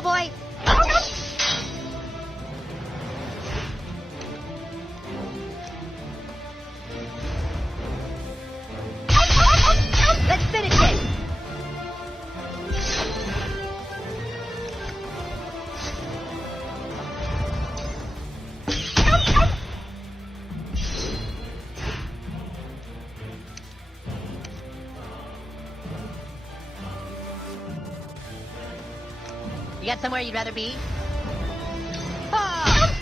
go, boy! Let's finish it! You got somewhere you'd rather be? Ah!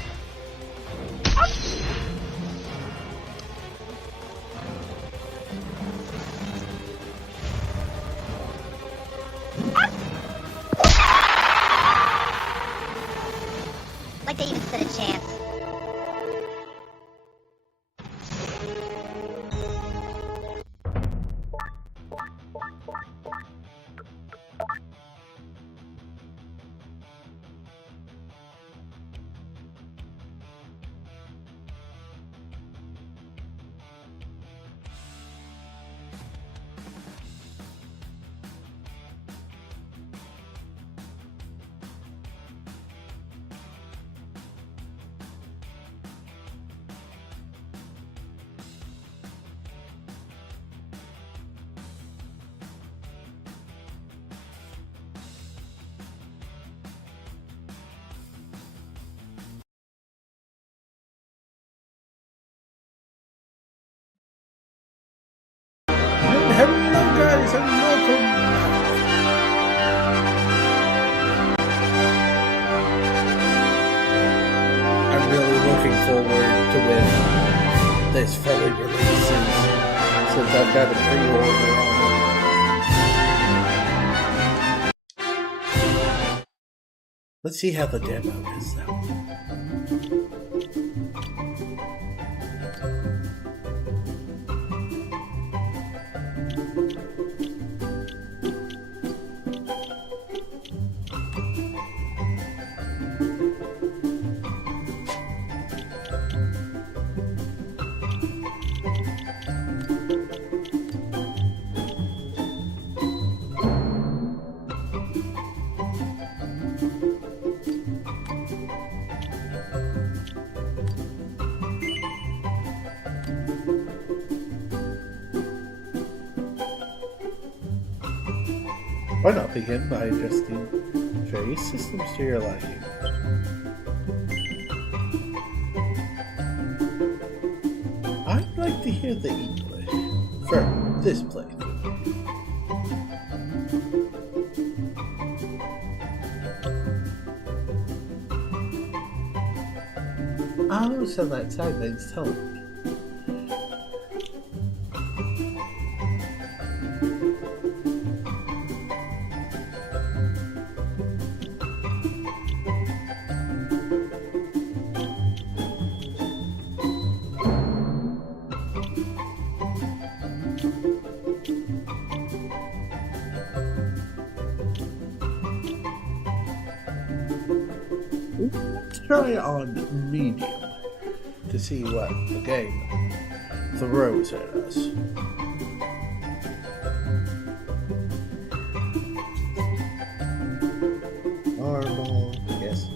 Like they even stood a chance. Hello guys and welcome back. I'm really looking forward to when this fully releases, since I've got a pre-order on it. Let's see how the demo is though. Why not begin by adjusting various systems to your liking? I'd like to hear the English for this playthrough. Oh, so that's how things tell me. Let's try it on medium to see what the game throws at us. Normal, yes.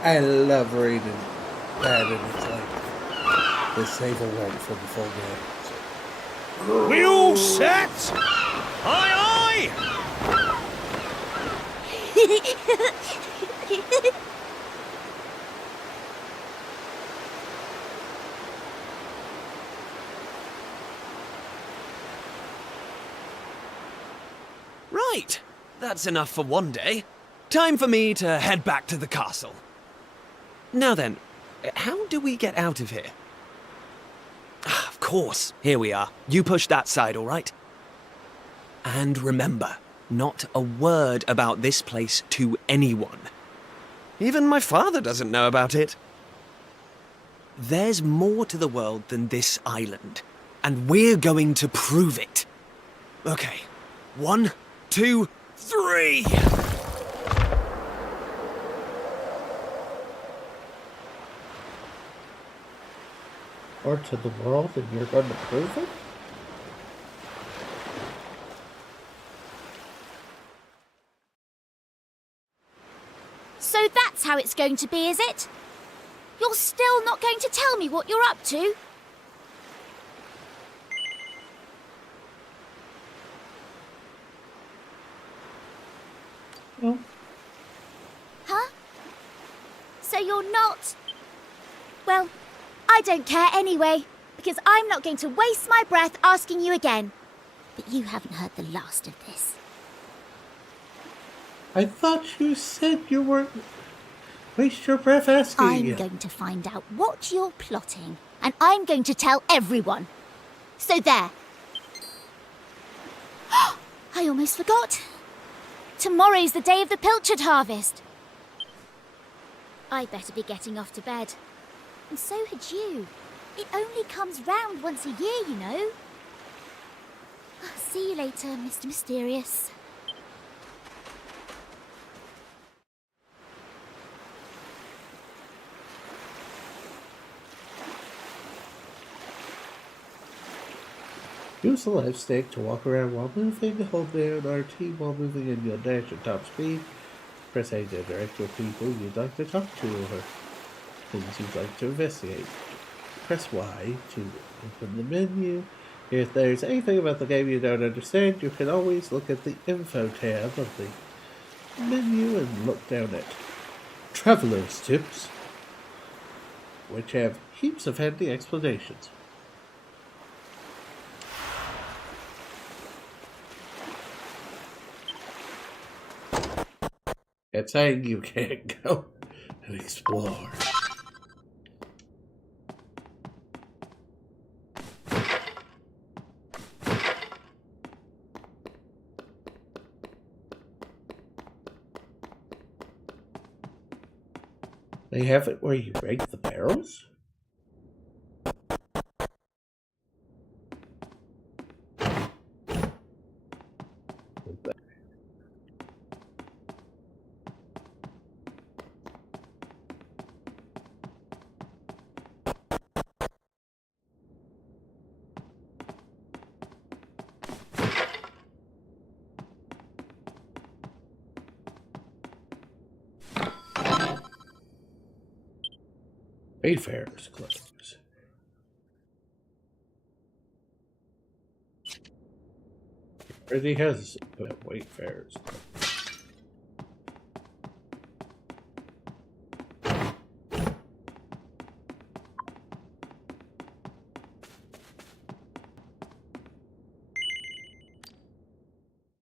I love reading that, and it's like the save alert for the full game. We all set? Aye, aye! Right, that's enough for one day. Time for me to head back to the castle. Now then, how do we get out of here? course. Here we are. You push that side, all right? And remember, not a word about this place to anyone. Even my father doesn't know about it. There's more to the world than this island, and we're going to prove it. Okay, 1, 2, 3! Or to the world, and you're going to prove it? So that's how it's going to be, is it? You're still not going to tell me what you're up to? No. Huh? So you're not... Well, I don't care anyway, because I'm not going to waste my breath asking you again. But you haven't heard the last of this. I thought you said you weren't... Waste your breath asking. I'm going to find out what you're plotting, and I'm going to tell everyone. So there. I almost forgot. Tomorrow's the day of the pilchard harvest. I'd better be getting off to bed. And so had you. It only comes round once a year, you know. See you later, Mr. Mysterious. Use the left stick to walk around while moving, hold down RT while moving and you'll dash at top speed. Press A to interact with people you'd like to talk to or things you'd like to investigate. Press Y to open the menu. If there's anything about the game you don't understand, you can always look at the info tab of the menu and look down at Traveler's Tips, which have heaps of handy explanations. It's saying you can't go and explore. They have it where you break the barrels? Wayfarer's clothes. Already has Wayfarer's clothes.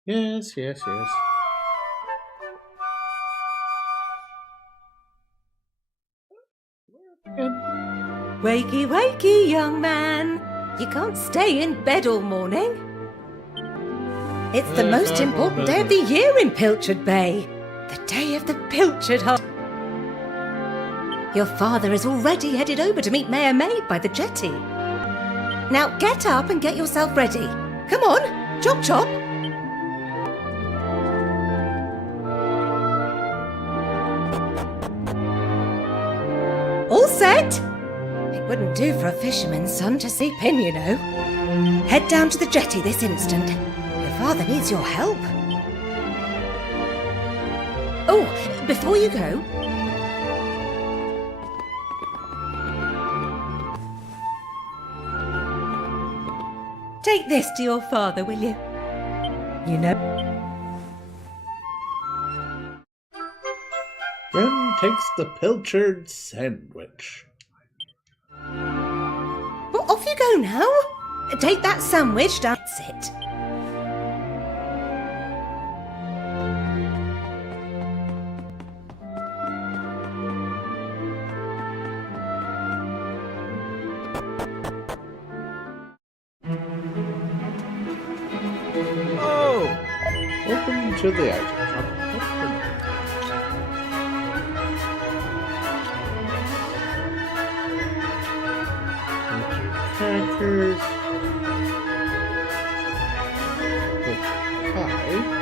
Yes, yes, yes. Wakey, wakey, young man. You can't stay in bed all morning. It's the most important day of the year in Pilchard Bay. The day of the Pilchard Harvest. Your father is already headed over to meet Mayor Maid by the jetty. Now get up and get yourself ready. Come on, chop chop. All set? It wouldn't do for a fisherman's son to sleep in, you know. Head down to the jetty this instant. Your father needs your help. Oh, before you go... Take this to your father, will you? You know... Grim takes the pilchard sandwich. Well, off you go now. Take that sandwich, that's it. enter the item shop. Crackers. Pie.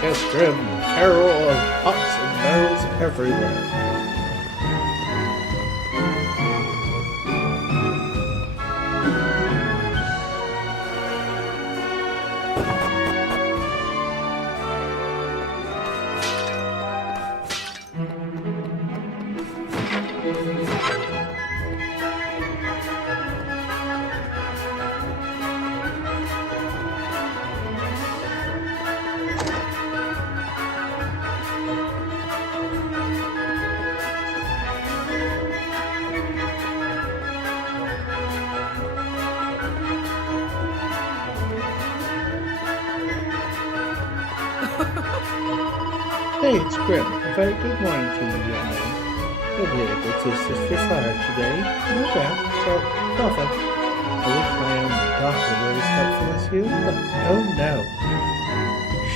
Yes, grim carol of pots and barrels everywhere. Hey, it's Grim. A very good morning to you, young man. You'll be able to assist your father today. No doubt. Well, nothing. I wish my own daughter were as helpful as you, but oh no.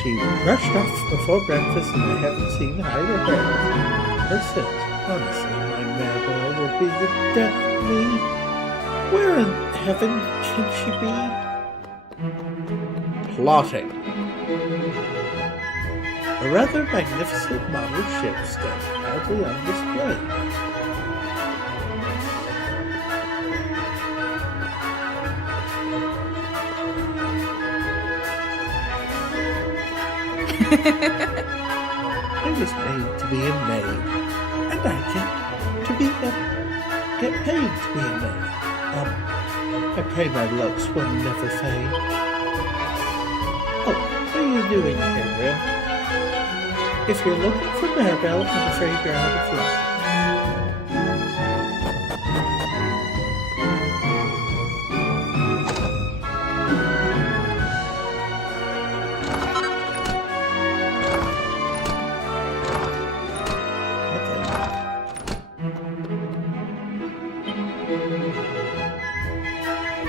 She rushed off before breakfast and I haven't seen either her or since. Honestly, my Maribel will be the death of me. Where in heaven can she be? Plotting. A rather magnificent model ship stands proudly on display. I was made to be a maid, and I get paid to be a maid. I pray my looks will never fade. Oh, what are you doing here, Grim? If you're looking for Maribel, I'm afraid you're out of luck.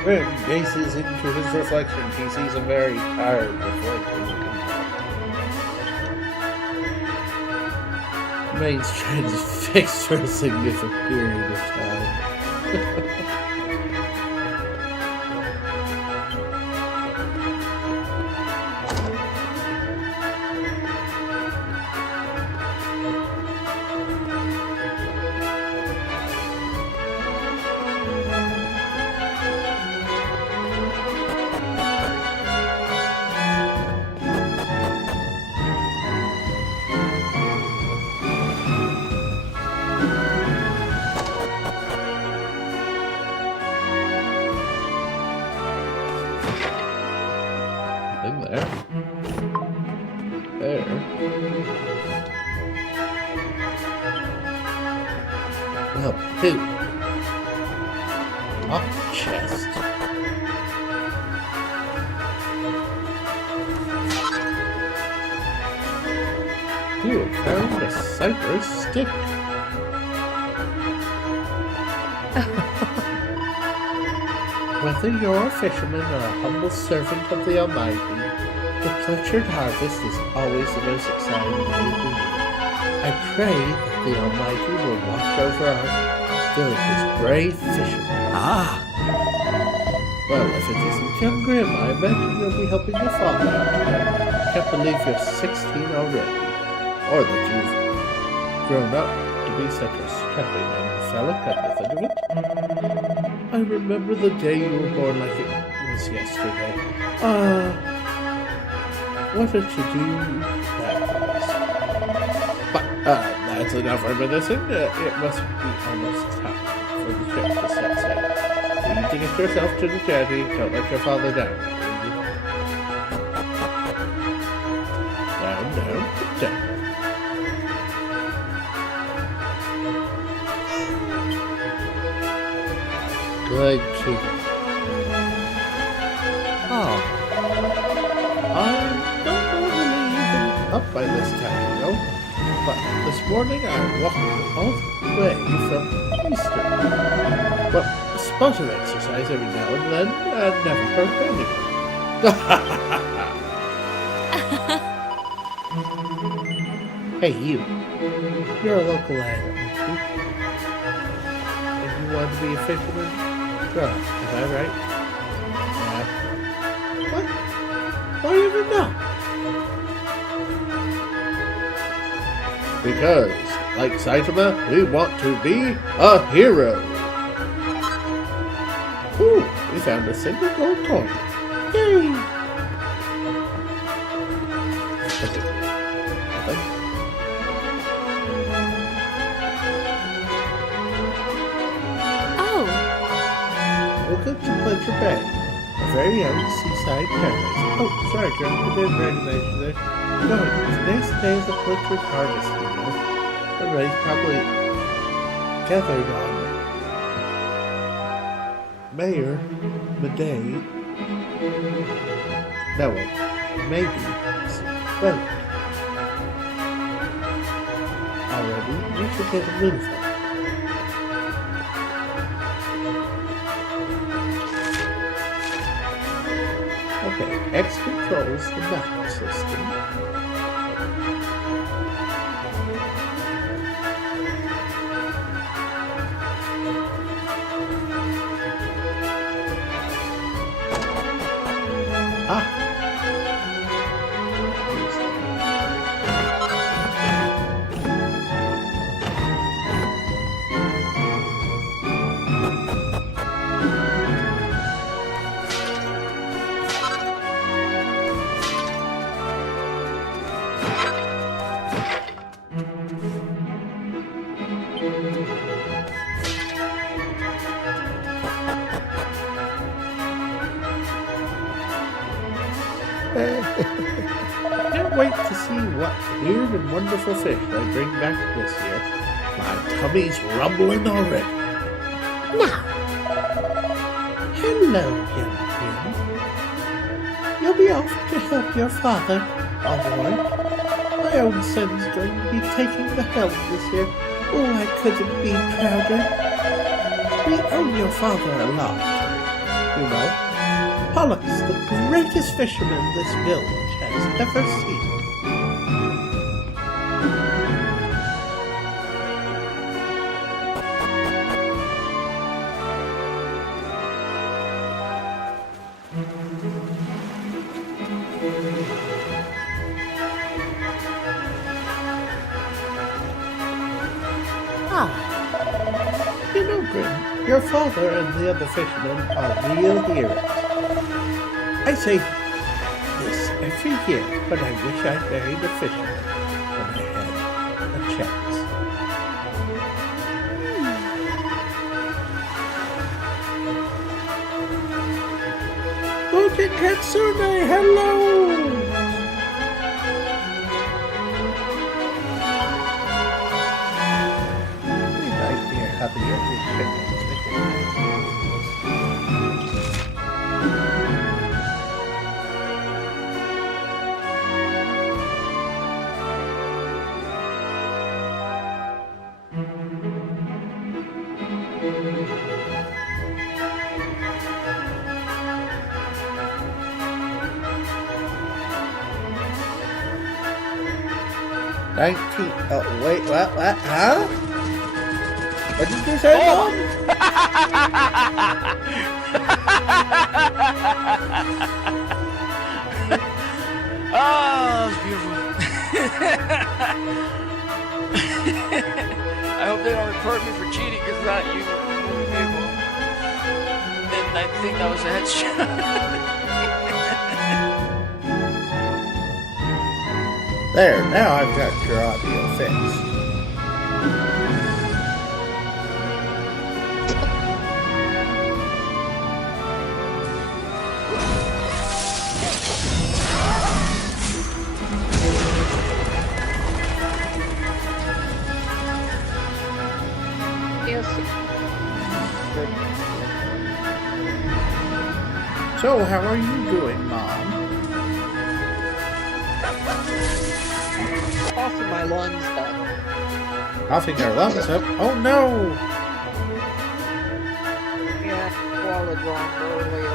Grim gazes into his reflection. He sees a very tired reflection. Maid's transfixed for a significant period of time. There. Well, who? Up chest. You have found a cypress stick. Whether you're a fisherman or a humble servant of the Almighty, the pleasured harvest is always the most exciting day of the year. I pray that the Almighty will watch over our village's brave fishermen. Ah! Well, if it isn't young Grim, I imagine you'll be helping your father out today. Can't believe you're 16 already. Or that you've grown up to be such a strapping young fella, come to think of it. I remember the day you were born like it was yesterday. What a to-do that was. But, that's enough reminiscing. It must be almost time for the ship to set sail. You need to get yourself to the jetty. Don't let your father down. Down, down, down. Good keeping. Oh. I don't know But this morning I walked all the way from Eastern. Well, a spot of exercise every now and then, and never hurt anyone. Hey, you. You're a local lad, aren't you? And you want to be a fisherman? Well, is that right? Yeah. What? Why even not? Because, like Saitama, we want to be a hero. Ooh, we found a single gold coin. Yay! Nothing. Oh, Welcome to Pleasure Bay, a very own seaside paradise. Oh, sorry, Graham, I didn't recognize you there. No, today's the day of the Pleasure harvest, you know. Everybody's probably gathered on Mayor Maday. No, maybe. Well, already, we should get a move on. Okay, X controls the map system. Ah! Can't wait to see what weird and wonderful fish I bring back this year. My tummy's rumbling already. Now, Hello, young man. You'll be off to help your father, all right? My own son's going to be taking the helm this year. Oh, I couldn't be prouder. We owe your father a lot, you know. Pollux, the greatest fisherman this village has ever seen. You know, Grim, your father and the other fishermen are real heroes. I say this every year, but I wish I'd married a fisherman when I had a chance. Look at Katsune, hello! We might be a hubby every picnic. Oh, wait, what, huh? What did you say, Mom? Oh, it's beautiful. I hope they don't report me for cheating because not you people. And I think that was a headshot. There, now I've got your audio fixed. So, how are you doing, Mom? Off of my lungs, coughing our lungs up. Oh no! Yeah, swallowed wrong earlier.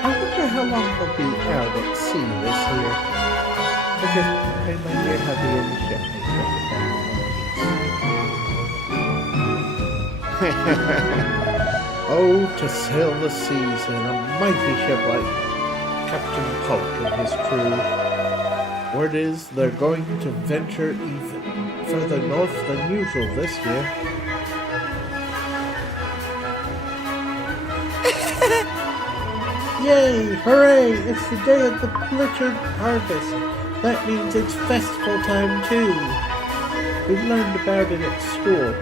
I wonder how long we'll be out at sea this year. I just pray my dear hubby and the ship may spend it back in one piece. Oh, to sail the seas in a mighty ship like Captain Polk and his crew. Word is they're going to venture even further north than usual this year. Yay! Hooray! It's the day of the Pritchard harvest. That means it's festival time too. We learned about it at school.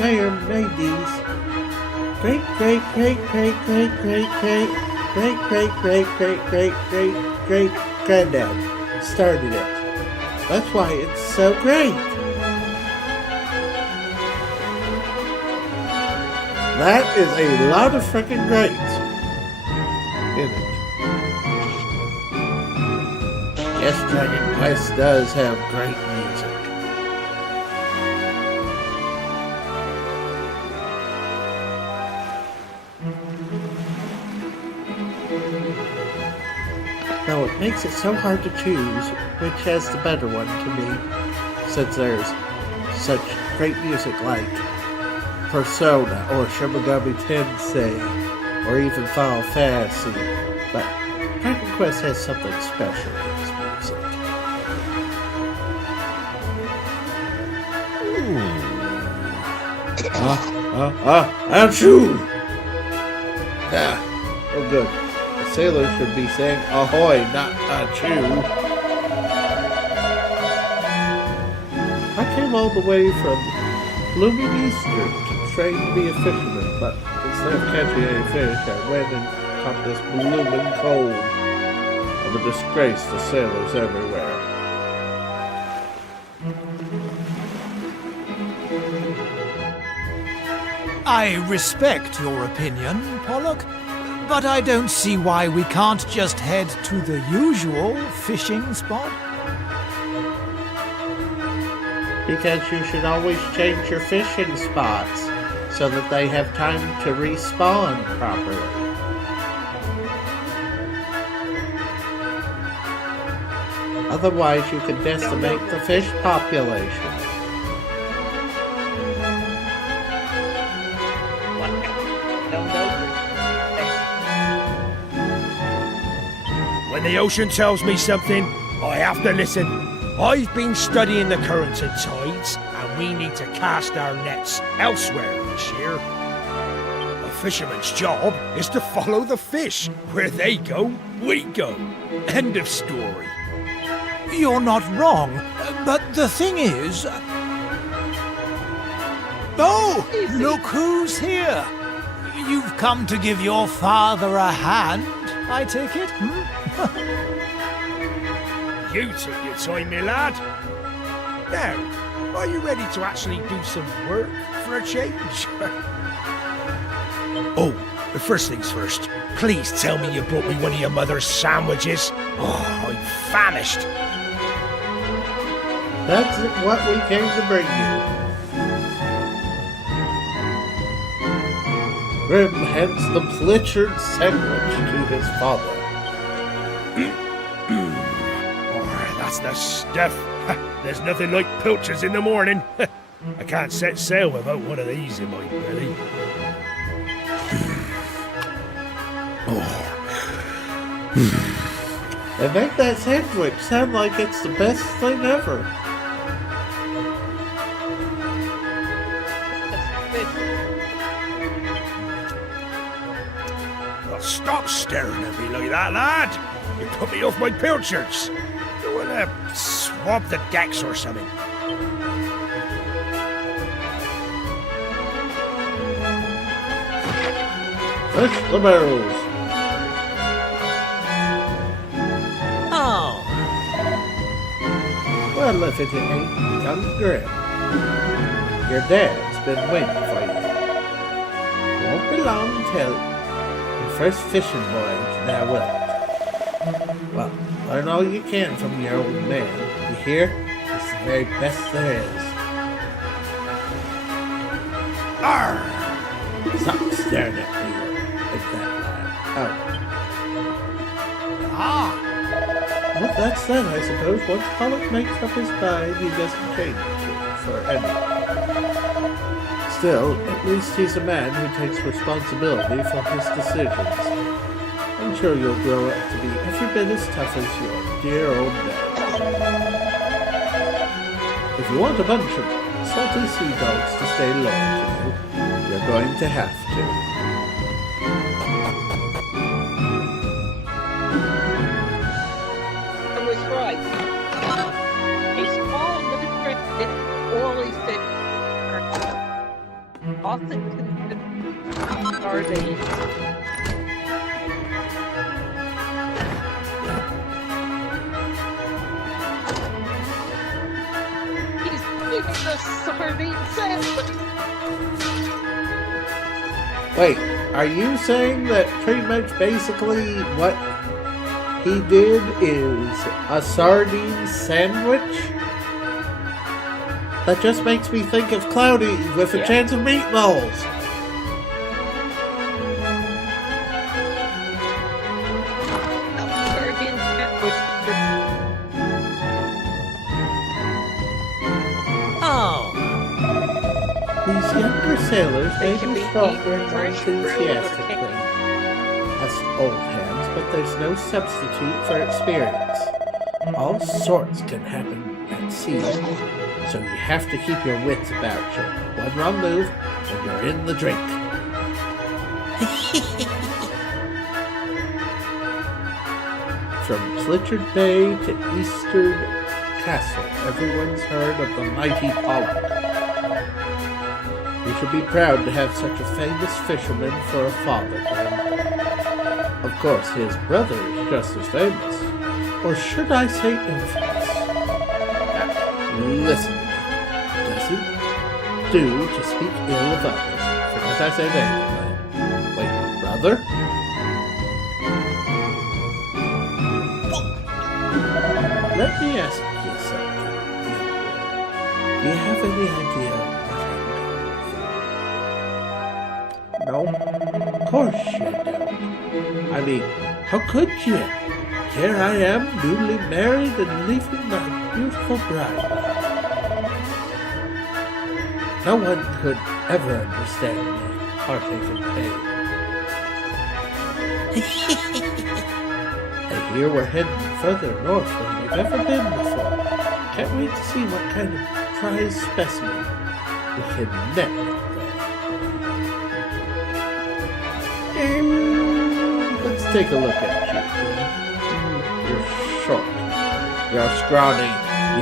Mayor Maydie's great granddad started it. That's why it's so great. That is a lot of freaking greats in it. Yes, Dragon Quest does have great music. Though it makes it so hard to choose which has the better one to me, since there's such great music like Persona or Shimogami Tensei or even Final Fantasy, but Dragon Quest has something special in its music. Achoo! Oh good. The sailor should be saying ahoy, not achoo. I came all the way from Blooming Eastern to train to be a fisherman, but instead of catching any fish, I went and caught this blooming cold. I'm a disgrace to sailors everywhere. I respect your opinion, Pollock, but I don't see why we can't just head to the usual fishing spot. Because you should always change your fishing spots so that they have time to respawn properly. Otherwise, you could decimate the fish population. When the ocean tells me something, I have to listen. I've been studying the currents and tides, and we need to cast our nets elsewhere this year. A fisherman's job is to follow the fish. Where they go, we go. End of story. You're not wrong, but the thing is... Oh, look who's here. You've come to give your father a hand, I take it? You took your time, my lad. Now, are you ready to actually do some work for a change? Oh, first things first. Please tell me you brought me one of your mother's sandwiches. Oh, I'm famished. That's what we came to bring you. Grim hands the Pritchard sandwich to his father. That's the stuff. There's nothing like pilchards in the morning. I can't set sail without one of these in my belly. They make that sandwich sound like it's the best thing ever. Well, stop staring at me like that, lad. You put me off my pilchards. You want to swab the decks or something? Fish the barrels. Oh. Well, if it ain't young Grim. Your dad's been waiting for you. Won't be long till your first fishing voyage, now will it? Well, learn all you can from your old man. You hear? It's the very best there is. Arr! Stop staring at me like that, lad. Ah, Well, that's that, I suppose. Once Pollock makes up his mind, he doesn't change it for anything. Still, at least he's a man who takes responsibility for his decisions. I'm sure you'll grow up to be every bit as tough as your dear old dad. If you want a bunch of salty sea dogs to stay loyal to you, you're going to have to. I was right. A small little trick that always said often considered sardines. He's eating the sardine sandwich. Wait, are you saying that pretty much basically what he did is a sardine sandwich? That just makes me think of Cloudy with a chance of meatballs. Sardine sandwich. Oh, These younger sailors may can be be stronger and eaten more fresh and enthusiastic grilled or than us old hands, but there's no substitute for experience. All sorts can happen at sea, so you have to keep your wits about you. One wrong move, and you're in the drink. From Flitchard Bay to Eastern Castle, everyone's heard of the mighty Pollock. We should be proud to have such a famous fisherman for a father, and of course his brother is just as famous. Or should I say infamous? Now, listen to me. It doesn't do to speak ill of others. Forget I said anything. Wait, brother? Let me ask you something. Do you have any idea what I'm going through? No? Of course you don't. I mean, how could you? Here I am, newly married and leaving my beautiful bride. No one could ever understand my heartache and pain. I hear we're heading further north than we've ever been before. Can't wait to see what kind of prize specimen we can net there. Let's take a look at you, Queen. You're short. You're scrawny.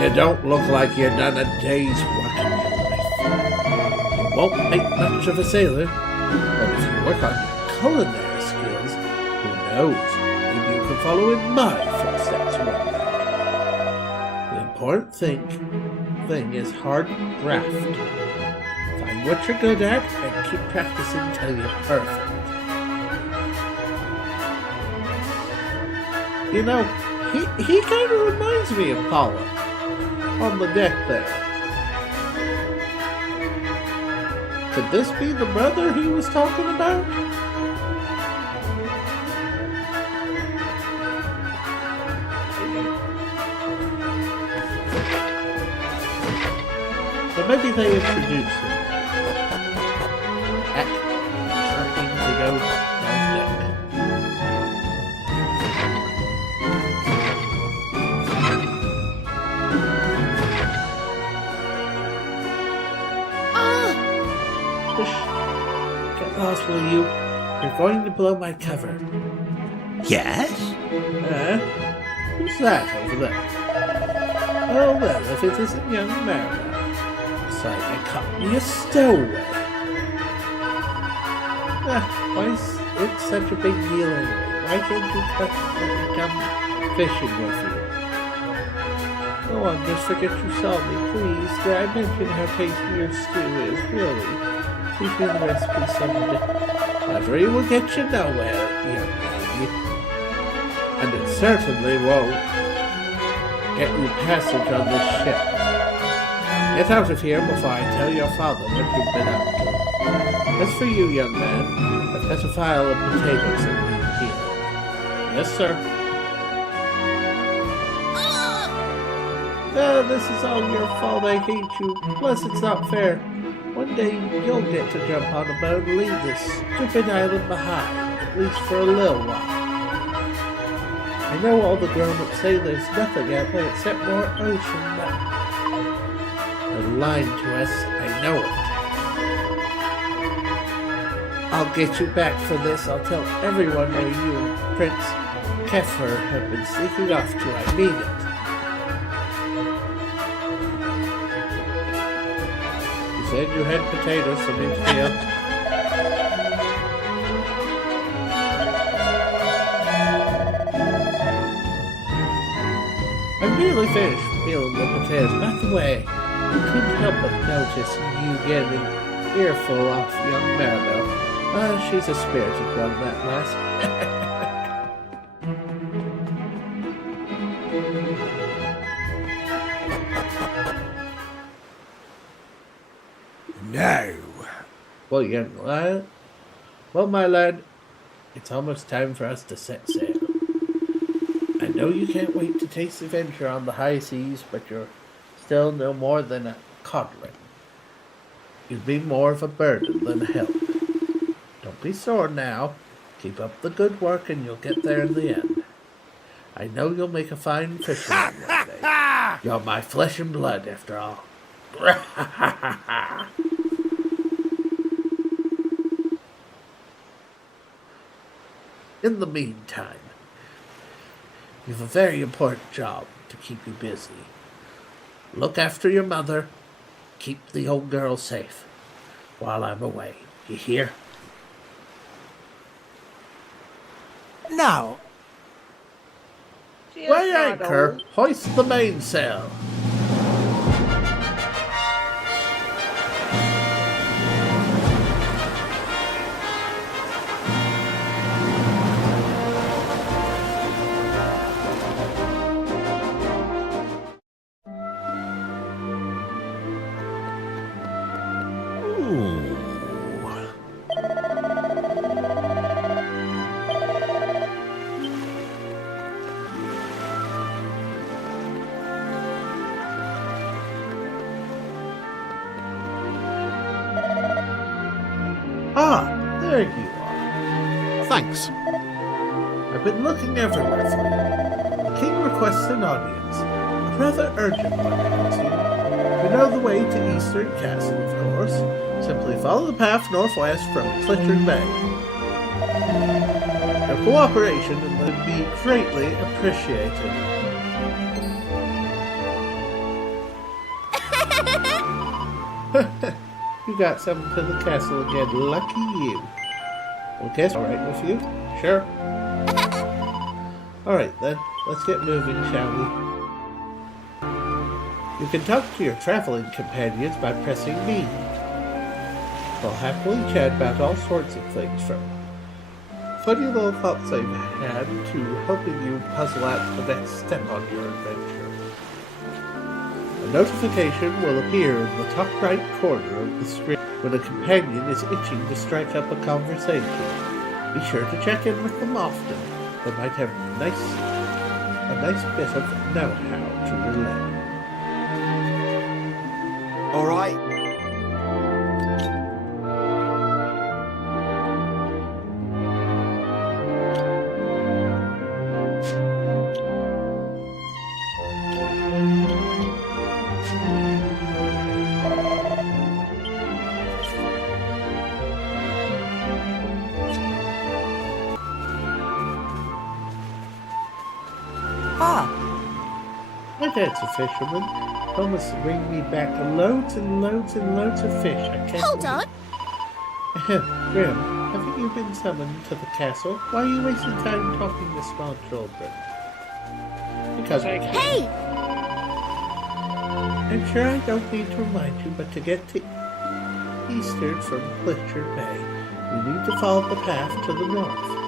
You don't look like you've done a day's work in your life. You won't make much of a sailor, but if you work on your culinary skills, who knows? Maybe you can follow in my footsteps one day. The important thing is hard graft. Find what you're good at and keep practicing till you're perfect. You know, he kind of reminds me of Pollock on the deck there. Could this be the brother he was talking about? So maybe they introduce him. Heck, something to go on deck. Get lost, will you? You're going to blow my cover. Yes? Who's that over there? Oh, well, if it isn't young Mariner. Besides, I caught me a stowaway. Why is it such a big deal anyway? Why can't you come fishing with you? Go on, just forget you saw me, please. Did I mention how tasty your stew is, really? Teach me the recipe someday. Flattery will get you nowhere, young lady. and it certainly won't get you passage on this ship. Get out of here before I tell your father what you've been up to. As for you, young man, I've got a file of potatoes in here. Yes, sir. This is all your fault. I hate you. Plus, it's not fair. One day, you'll get to jump on a boat and leave this stupid island behind, at least for a little while. I know all the grown-ups say there's nothing out there except more ocean, but they're lying to us. I know it. I'll get you back for this. I'll tell everyone where you and Prince Kefir have been sneaking off to. I mean it. You said you had potatoes for me to field. I'm nearly finished peeling the potatoes. By the way, I couldn't help but notice you getting an earful off young Maribel. She's a spirited one, that lass. No. Well, young lad. Well, my lad, it's almost time for us to set sail. I know you can't wait to taste adventure on the high seas, but you're still no more than a codling. You'd be more of a burden than a help. Don't be sore now. Keep up the good work and you'll get there in the end. I know you'll make a fine fisherman one day. You're my flesh and blood, after all. In the meantime, you've a very important job to keep you busy. Look after your mother. Keep the old girl safe while I'm away. You hear? Now, Weigh anchor. Hoist the mainsail. Ah, there you are. thanks. I've been looking everywhere for you. The king requests an audience. A rather urgent one, it seems. You know the way to Eastern Castle, of course. Simply follow the path northwest from Pritchard Bay. Your cooperation would be greatly appreciated. You got something to the castle again. Lucky you. Well, guess all right with you? Sure. All right then. Let's get moving, shall we? You can talk to your traveling companions by pressing B. They'll happily chat about all sorts of things, from funny little thoughts they've had to helping you puzzle out the next step on your adventure. A notification will appear in the top right corner of the screen when a companion is itching to strike up a conversation. Be sure to check in with them often. They might have a nice bit of know-how to relay. All right. My dad's a fisherman. Promised to bring me back loads and loads and loads of fish. I can't Hold on. Grim, haven't you been summoned to the castle? Why are you wasting time talking to small children? Because I can. Hey! I'm sure I don't need to remind you, but to get to eastern from Pritchard Bay, you need to follow the path to the north.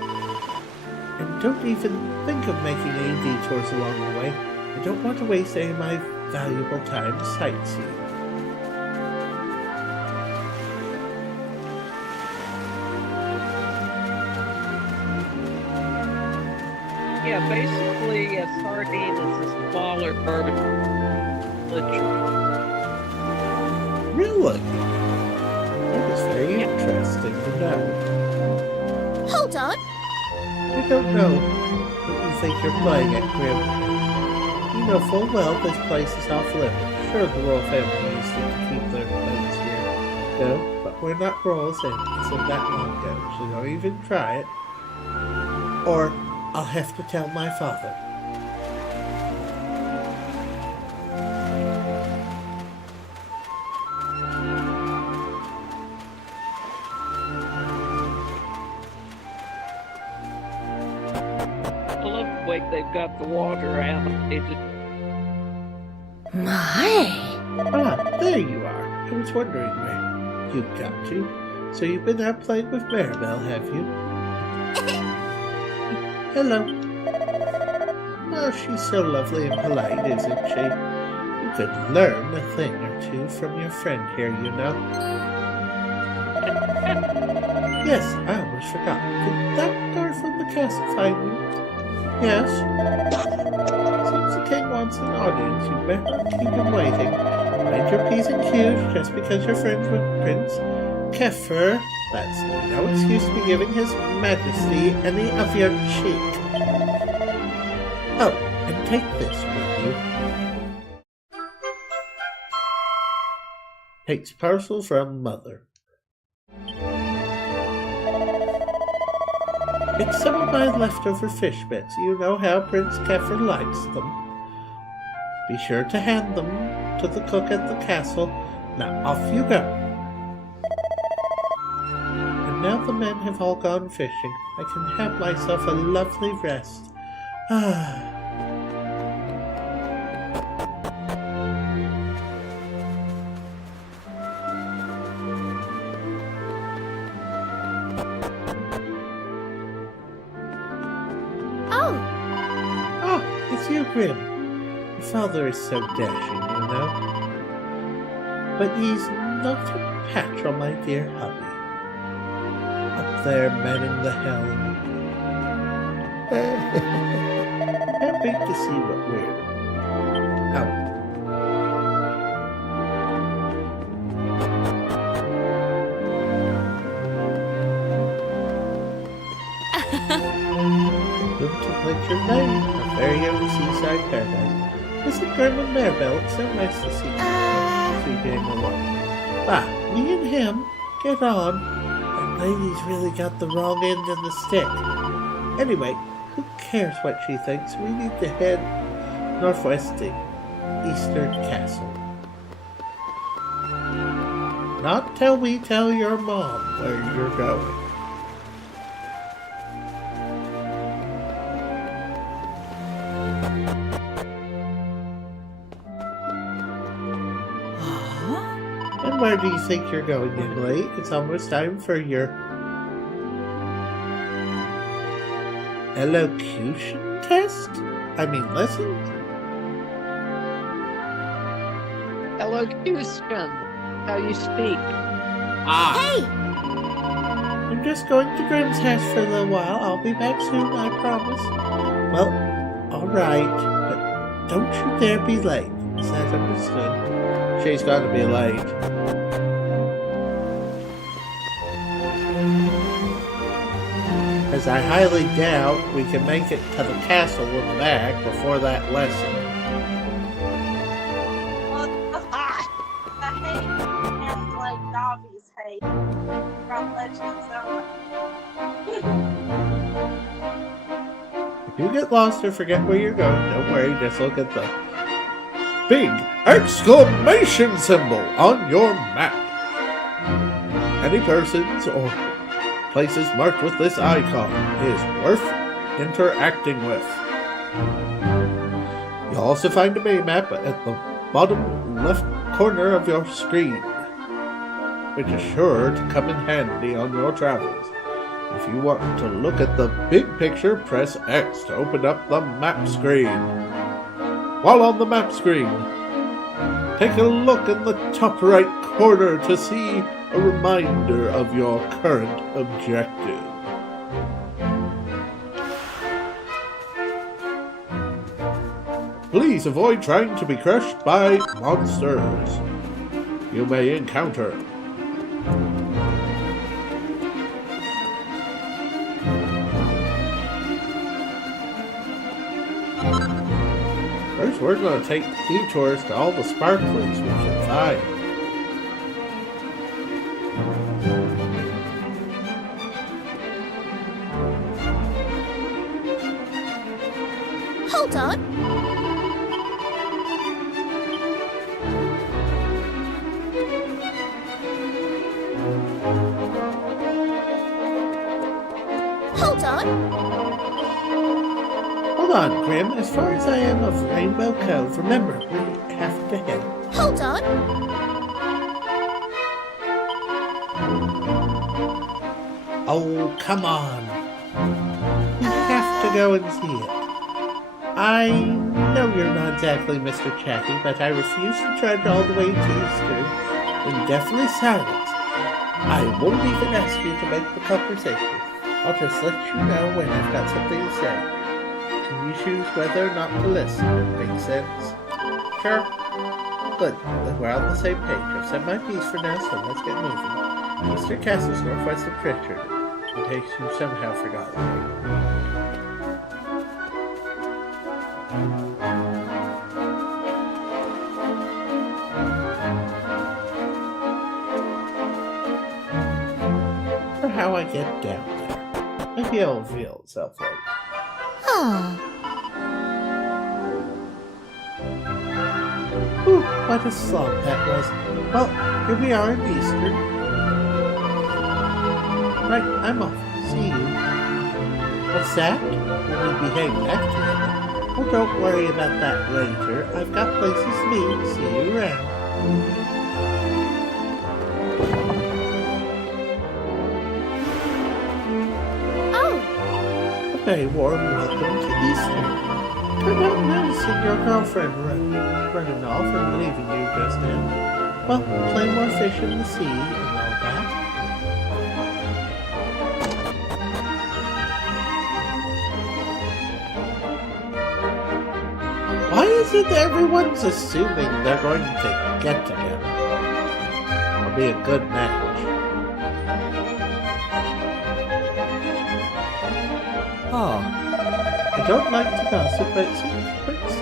And don't even think of making any detours along the way. I don't want to waste any of my valuable time sightseeing. Yeah, basically a sardine is a smaller version. Literally. Really? That is very interesting to know. Hold on. I don't know what you think you're playing at, Grim. You know full well this place is off limits. Sure, the royal family used to keep their bones here. No, but we're not royals and it isn't that long ago, so don't even try it. Or I'll have to tell my father. I love the way they've got the water animated. My! Ah, there you are. I was wondering where you got to. So you've been out playing with Maribel, have you? Hello. Oh, she's so lovely and polite, isn't she? You could learn a thing or two from your friend here, you know. Yes, I almost forgot. Did that guard from the castle find you? Yes. Seems the king wants an audience. You better not keep him waiting. Mind your P's and Q's just because you're friends with Prince Kefir. That's no excuse to be giving His Majesty any of your cheek. Oh, and take this with you. Takes parcel from Mother. It's some of my leftover fish bits. You know how Prince Kefir likes them. Be sure to hand them to the cook at the castle. Now off you go. And now the men have all gone fishing. I can have myself a lovely rest. Ah. You, Grim. Your father is so dashing, you know. But he's not a patch on my dear hubby. Up there manning the helm. Can't wait to see what we're... Welcome to Picture Lane, a very own seaside paradise. Visit Grim and Maribel. It's so nice to see you getting along. Ah, me and him, get on. That lady's really got the wrong end of the stick. Anyway, who cares what she thinks? We need to head northwest to Eastern Castle. Not till we tell your mom where you're going. And where do you think you're going, young lady? It's almost time for your elocution test? I mean, lesson? Elocution. How you speak. Hey! I'm just going to Grim's house for a little while. I'll be back soon, I promise. Well, alright, but don't you dare be late. Is that understood? She's got to be late. As I highly doubt we can make it to the castle and back before that lesson. I hate sounds like doggies hate from Legends of. If you get lost or forget where you're going, don't worry, just look at the big exclamation symbol on your map. Any persons or places marked with this icon is worth interacting with. You'll also find a mini-map at the bottom left corner of your screen, which is sure to come in handy on your travels. If you want to look at the big picture, press X to open up the map screen. While on the map screen, take a look in the top right corner to see a reminder of your current objective. Please avoid trying to be crushed by monsters you may encounter. First, we're going to take detours to all the sparklings we can find. Hold on. Hold on. Hold on, Grim. As far as I am of Rainbow Cove, remember, we have to hit. Hold on. Oh, come on. We have to go and see it. I know you're not exactly Mr. Chatty, but I refuse to trudge all the way to Eastern in deathly silence. I won't even ask you to make the conversation. I'll just let you know when I've got something to say. And you choose whether or not to listen. Makes sense? Sure? Good. Then we're on the same page. I've set my piece for now, so let's get moving. Easter Castle's northwest of Pritchard, in case you somehow forgot. Or how I get down there. Maybe it'll reveal itself later. Ooh, what a slog that was. Well, here we are in Eastern. Right, I'm off. See you. What's that? Will we be heading back together? Oh, don't worry about that later. I've got places to be. See you around. Oh, A very warm welcome to Eastern. I'm not noticing your girlfriend running off and leaving you just now. Well, play more fish in the sea and all that. Why is it that everyone's assuming they're going to get together? It'll be a good match. I don't like to gossip, but it seems Prince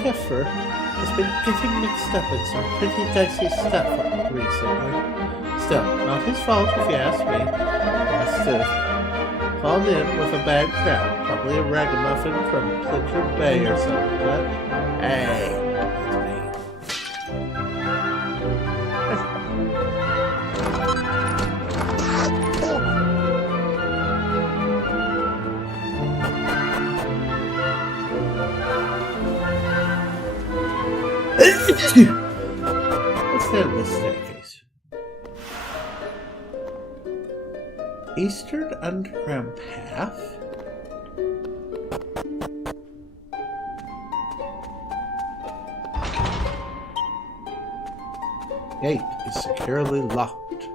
Kefir has been getting mixed up in some pretty dicey stuff recently. Still, not his fault if you ask me. Must have fallen in with a bad crowd, probably a ragamuffin from Pritchard Bay or something such. Hey, it's me. What's that in the staircase? Eastern Underground Path? Gate is securely locked.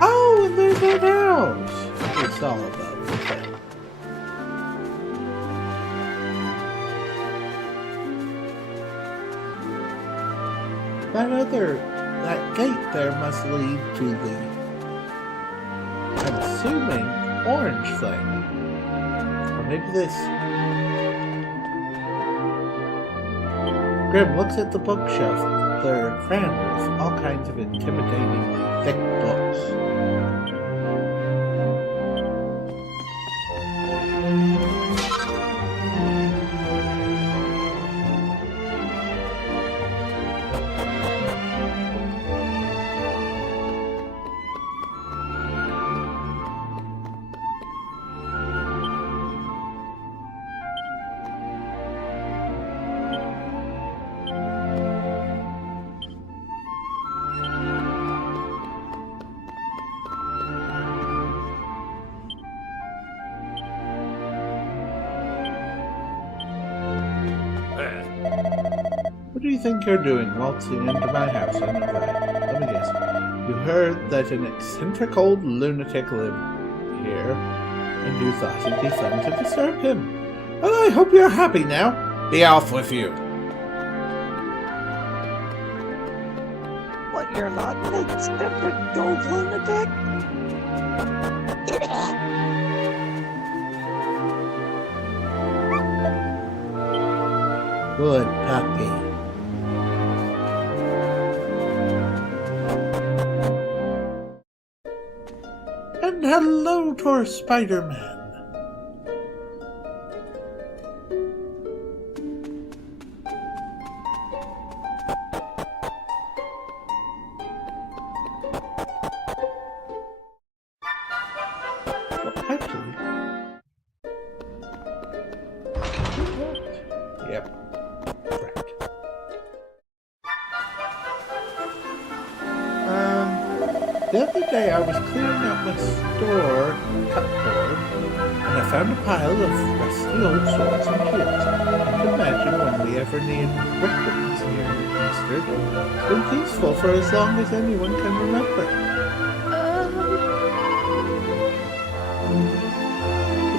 Oh, and there's that house! It's all about the thing. That gate there must lead to the, I'm assuming, orange thing. Or maybe this. Grim looks at the bookshelf. They're crammed with all kinds of intimidatingly thick books. do you think you're doing waltzing into my house on a ride? Let me guess. You heard that an eccentric old lunatic lived here, and you thought it'd be fun to disturb him. Well, I hope you're happy now. Be off with you. What, you're not an eccentric old lunatic? Good puppy. And hello to our Spider-Man. Actually, yep, correct. The other day I was clearing out my store cupboard, and I found a pile of rusty old swords and shields. And imagine when we ever need weapons here in Easter. It's been peaceful for as long as anyone can remember.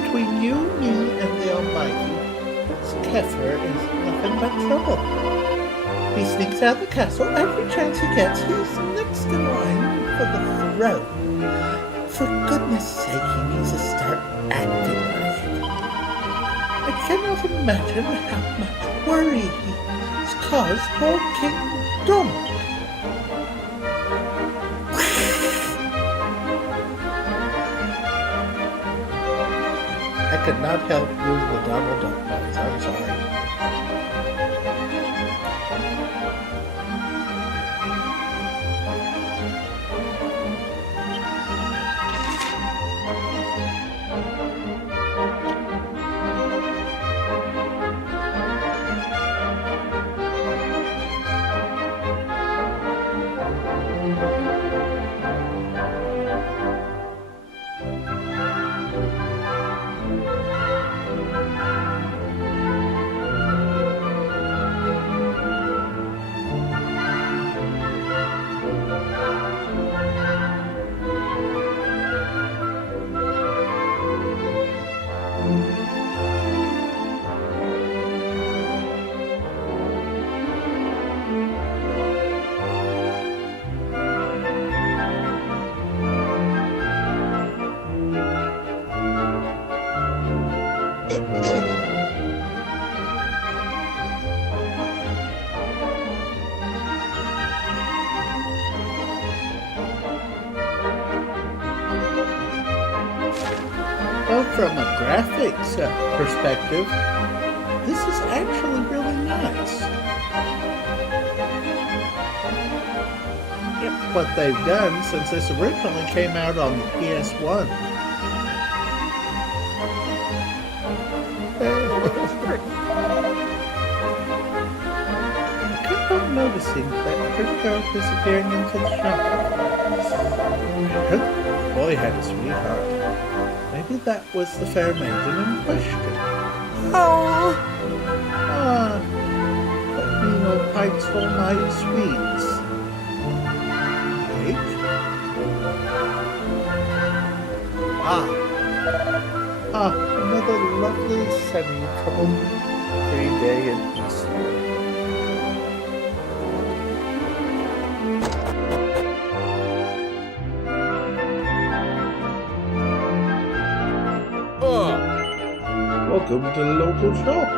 Between you, me, and the Almighty, this Kefir is nothing but trouble. He sneaks out the castle every chance he gets. He's next in line for the throne. For goodness sake, he needs to start acting like it. I cannot imagine how much worry he's caused poor King Dom. I could not help doing the Donald Duck noise. I'm sorry. Well, from a graphics perspective, this is actually really nice. Yep, what they've done since this originally came out on the PS1. I kept on noticing that pretty girl disappearing into the shop. Her boy had a sweetheart. Maybe that was the fair maiden in question. Oh! Ah, that mean old pipe stole my sweets. Cake? Another lovely, sunny, trouble-free day in Easter. Welcome to the local shop.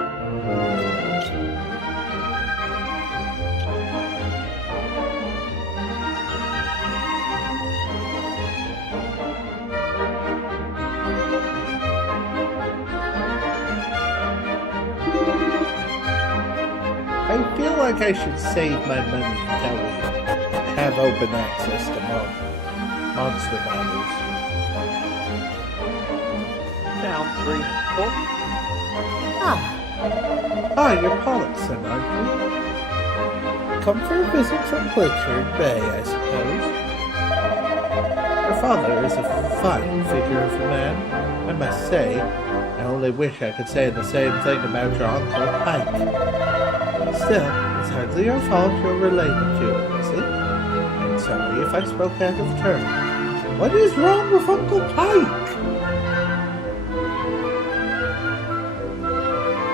I feel like I should save my money until we have open access to monster battles. Sounds reasonable. You're Pollockson, aren't you? Come for a visit from Pritchard Bay, I suppose. Your father is a fine figure of a man, I must say. I only wish I could say the same thing about your Uncle Pike. Still, it It's hardly your fault you're related to him, is it? I'm sorry if I spoke out of turn. What is wrong with Uncle Pike?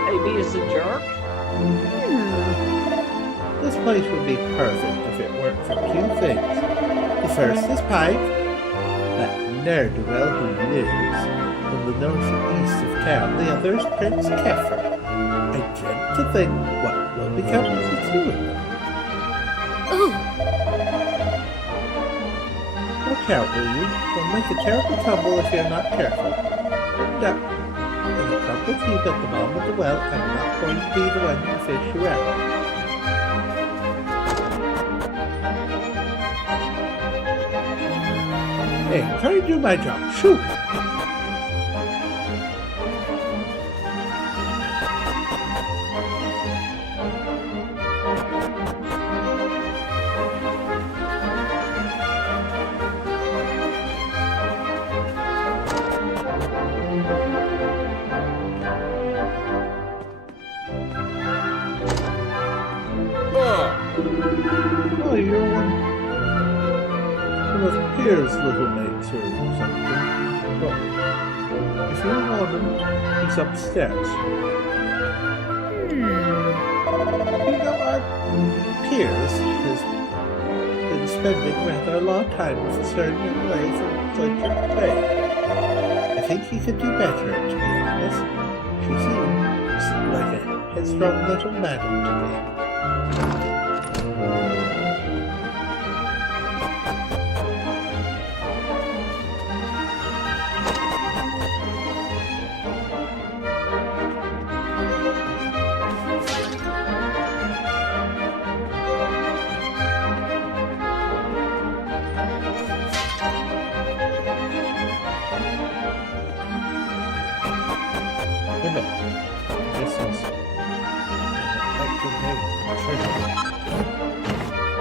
Maybe he's a jerk. This place would be perfect if it weren't for two things. The first is Pike, that ne'er-do-well who lives in the north and east of town. The other is Prince Keffer. I dread to think what will become of the two of them. Ooh, Look out, will you? You'll make a terrible tumble if you're not careful. And up. In a cup of tea at the bottom of the well, I'm not going to be the one to fish you out. Hey, I'm trying to do my job. Shoot! Oh, you're one of Pierre's little mates or something. Well, if you want him, he's upstairs. You know, our Pierce has been spending rather a long time with a certain young lady from Fletcher Bay. I think he could do better, to be honest. She seems like a headstrong little madam to me.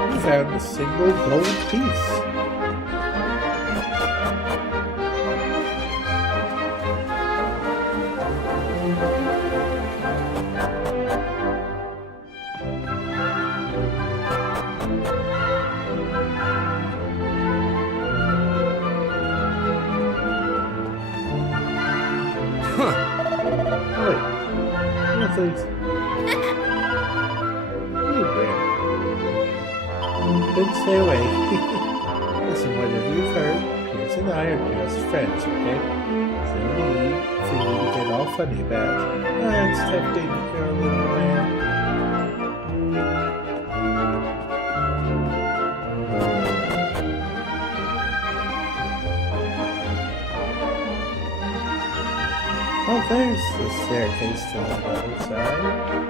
We found a single gold piece. Wait, nothing's... Then stay away. Listen, whatever you've heard, Pierce and I are just friends, okay? There's no need for you to get all funny about. It's tempting if you're a little man. Oh, there's the staircase to the other side.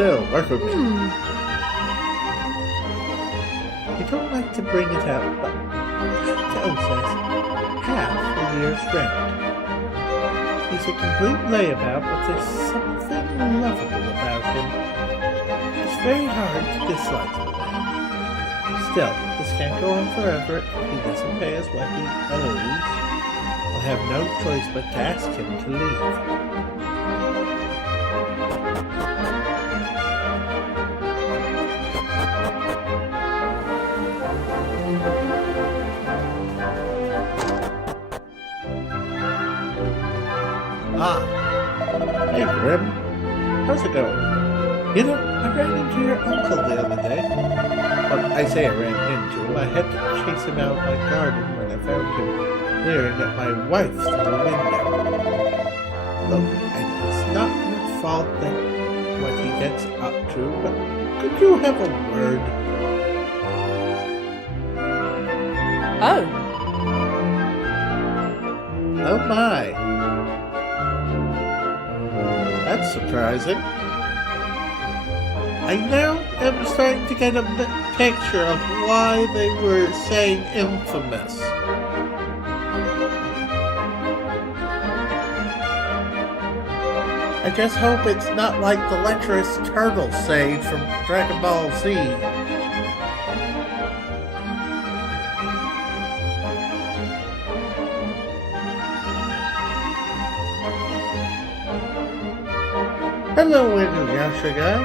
Still, work with me. You don't like to bring it up, but Joe says half a year's rent. He's a complete layabout, but there's something lovable about him. It's very hard to dislike the man. Still, this can't go on forever. If he doesn't pay us what he owes, we'll have no choice but to ask him to leave. Grim. How's it going? You know, I ran into your uncle the other day. Well, I say I ran into him. I had to chase him out of my garden when I found him leering at my wife through the window. Look, and it's not your fault that what he gets up to, but could you have a word? Oh. Oh my. That's surprising. I now am starting to get a picture of why they were saying infamous. I just hope it's not like the lecherous turtle sage from Dragon Ball Z. Hello, Inuyasha guy.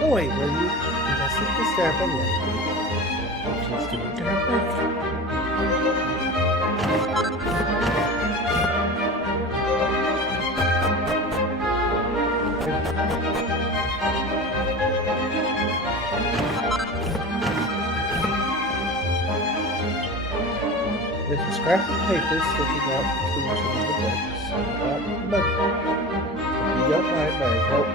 Oh wait, will you? You mustn't disturb a lady. She's doing her work. There's a scrap of paper sticking out between some of the books about money. If you don't mind, my help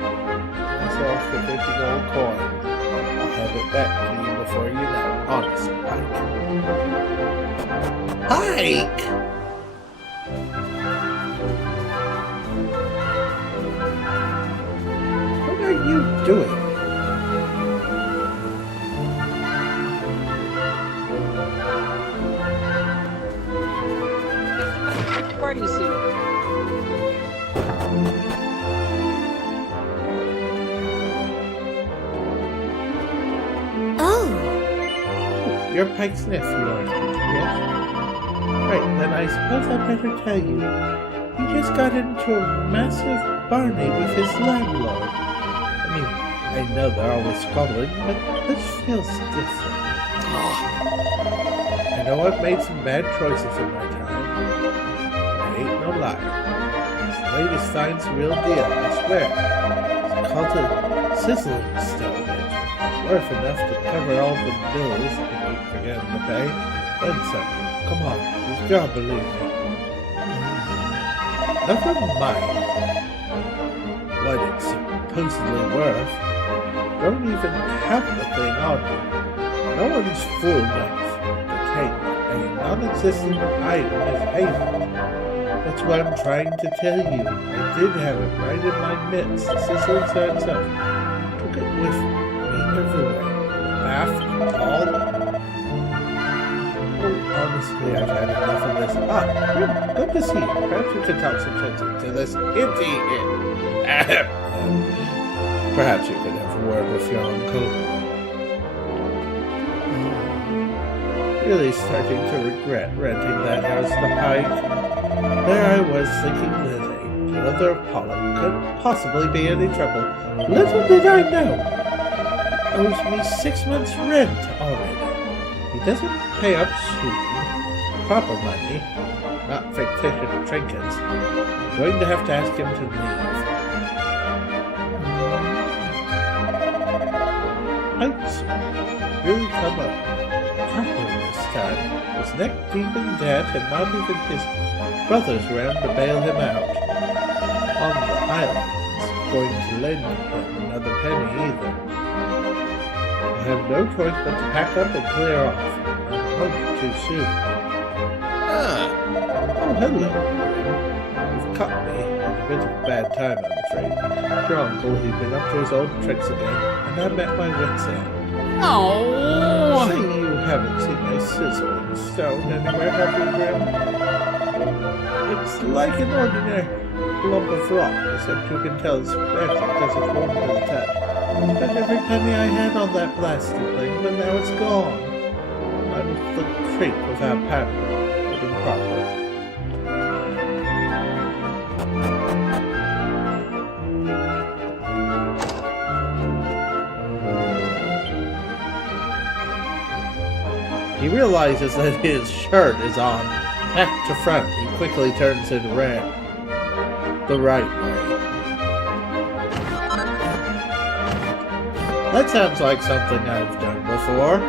myself the 50 gold coin. I'll have it back to you before you know. Honest, Pike. Pike! What are you doing? Party suit. You're Pike's nephew, aren't you? Yes? Right, then I suppose I'd better tell you. He just got into a massive barney with his landlord. I mean, I know they're always squabbling, but this feels different. I know I've made some bad choices in my time. I ain't no liar. This latest fine's the real deal, I swear. It's called a sizzling stone. Worth enough to cover all the bills I keep forgetting to pay. Then some. Come on, you've got to believe me. Never mind what it's supposedly worth. Don't even have the thing on you. No one's fool enough to take a non-existent item is payment. That's what I'm trying to tell you. I did have it right in my midst. The sizzling so itself. Took it with me everywhere. Bath, all. Oh, honestly, I've had enough of this. Ah, good to see you. Perhaps you can talk some sense into this. Perhaps you could have a word with your uncle. Really starting to regret renting that house to Pike. There I was thinking that a brother of Pollock could possibly be any trouble. Little did I know. He owes me 6 months' rent already. He doesn't pay up soon. Proper money, not fictitious trinkets. I'm going to have to ask him to leave. Heights really come up. This time, his neck deep in debt, and not even his brothers around to bail him out. On the island's going to lend him another penny either. I have no choice but to pack up and clear off. I'm hungry too soon. Oh, hello. You've caught me at a bit of a bad time, I'm afraid. Your uncle, he'd been up to his old tricks again, and I met my wits' end. Oh! See, you haven't seen my sizzling stone anywhere, have you, Grim? It's like an ordinary lump of rock, except you can tell it's special because it's warm to the touch. I spent every penny I had on that blasted thing, but now it's gone. I'm the creep without pattern, but improper. He realizes that his shirt is on back to front. He quickly turns it around the right way. That sounds like something I've done before.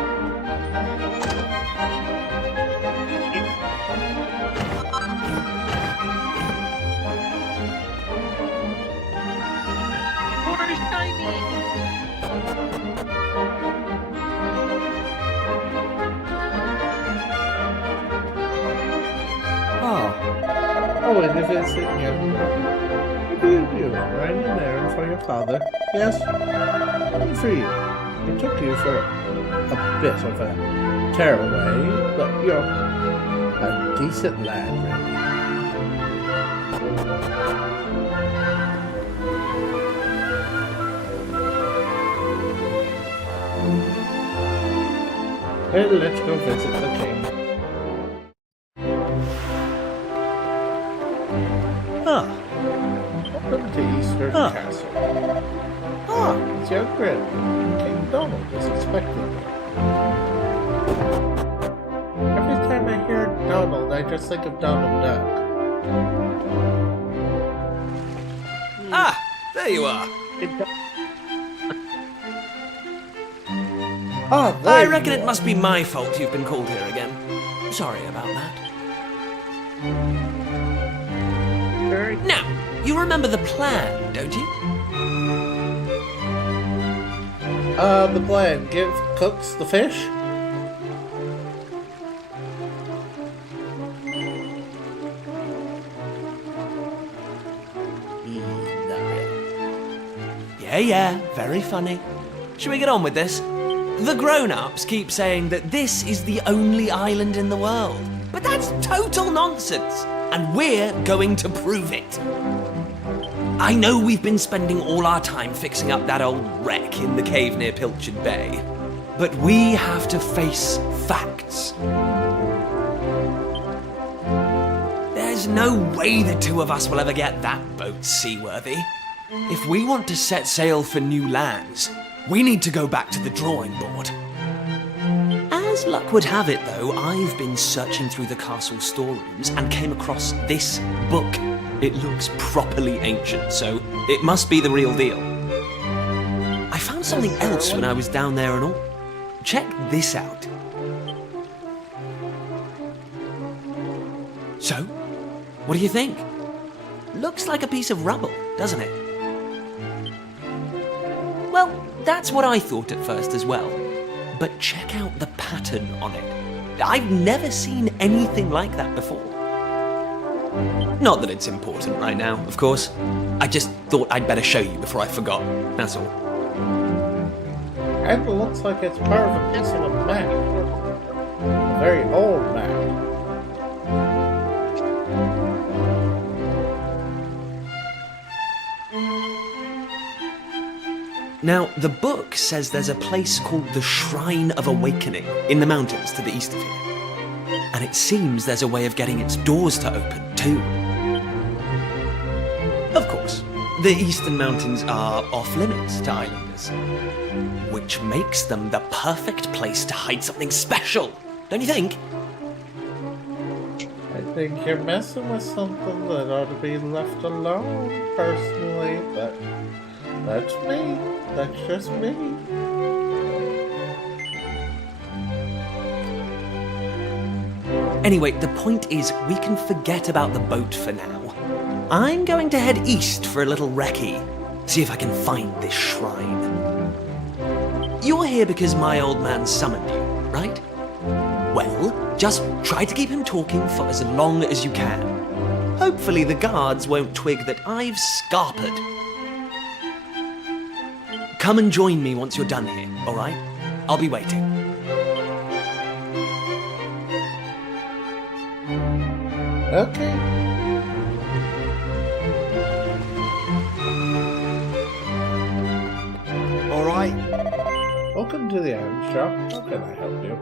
More shiny. Oh, and if it's again, what do you do? Writing an errand for your father? Yes? Good for you. It took you for a bit of a tearaway, but you're a decent lad, really. Well, let's go visit the king. Welcome to Eastern Castle. It's young Grim. King Donald is expecting you. Every time I hear Donald, I just think of Donald Duck. Ah, there you are. I reckon it must be my fault you've been called here again. Sorry about that. Now, you remember the plan, don't you? The plan. Give cooks the fish? Yeah, very funny. Should we get on with this? The grown-ups keep saying that this is the only island in the world. But that's total nonsense, and we're going to prove it. I know we've been spending all our time fixing up that old wreck in the cave near Pilchard Bay, but we have to face facts. There's no way the two of us will ever get that boat seaworthy. If we want to set sail for new lands, we need to go back to the drawing board. As luck would have it, though, I've been searching through the castle storerooms and came across this book. It looks properly ancient, so it must be the real deal. I found something else when I was down there and all. Check this out. So, what do you think? Looks like a piece of rubble, doesn't it? Well, that's what I thought at first as well. But check out the pattern on it. I've never seen anything like that before. Not that it's important right now, of course. I just thought I'd better show you before I forgot, that's all. And it looks like it's part of a piece of a map. A very old map. Now, the book says there's a place called the Shrine of Awakening in the mountains to the east of here. And it seems there's a way of getting its doors to open, too. Of course, the eastern mountains are off-limits to islanders, which makes them the perfect place to hide something special, don't you think? I think you're messing with something that ought to be left alone, personally, but that's me. That's just me. Anyway, the point is, we can forget about the boat for now. I'm going to head east for a little recce, see if I can find this shrine. You're here because my old man summoned you, right? Well, just try to keep him talking for as long as you can. Hopefully the guards won't twig that I've scarpered. Come and join me once you're done here, alright? I'll be waiting. Okay. Alright. Welcome to the iron shop. How can I help you?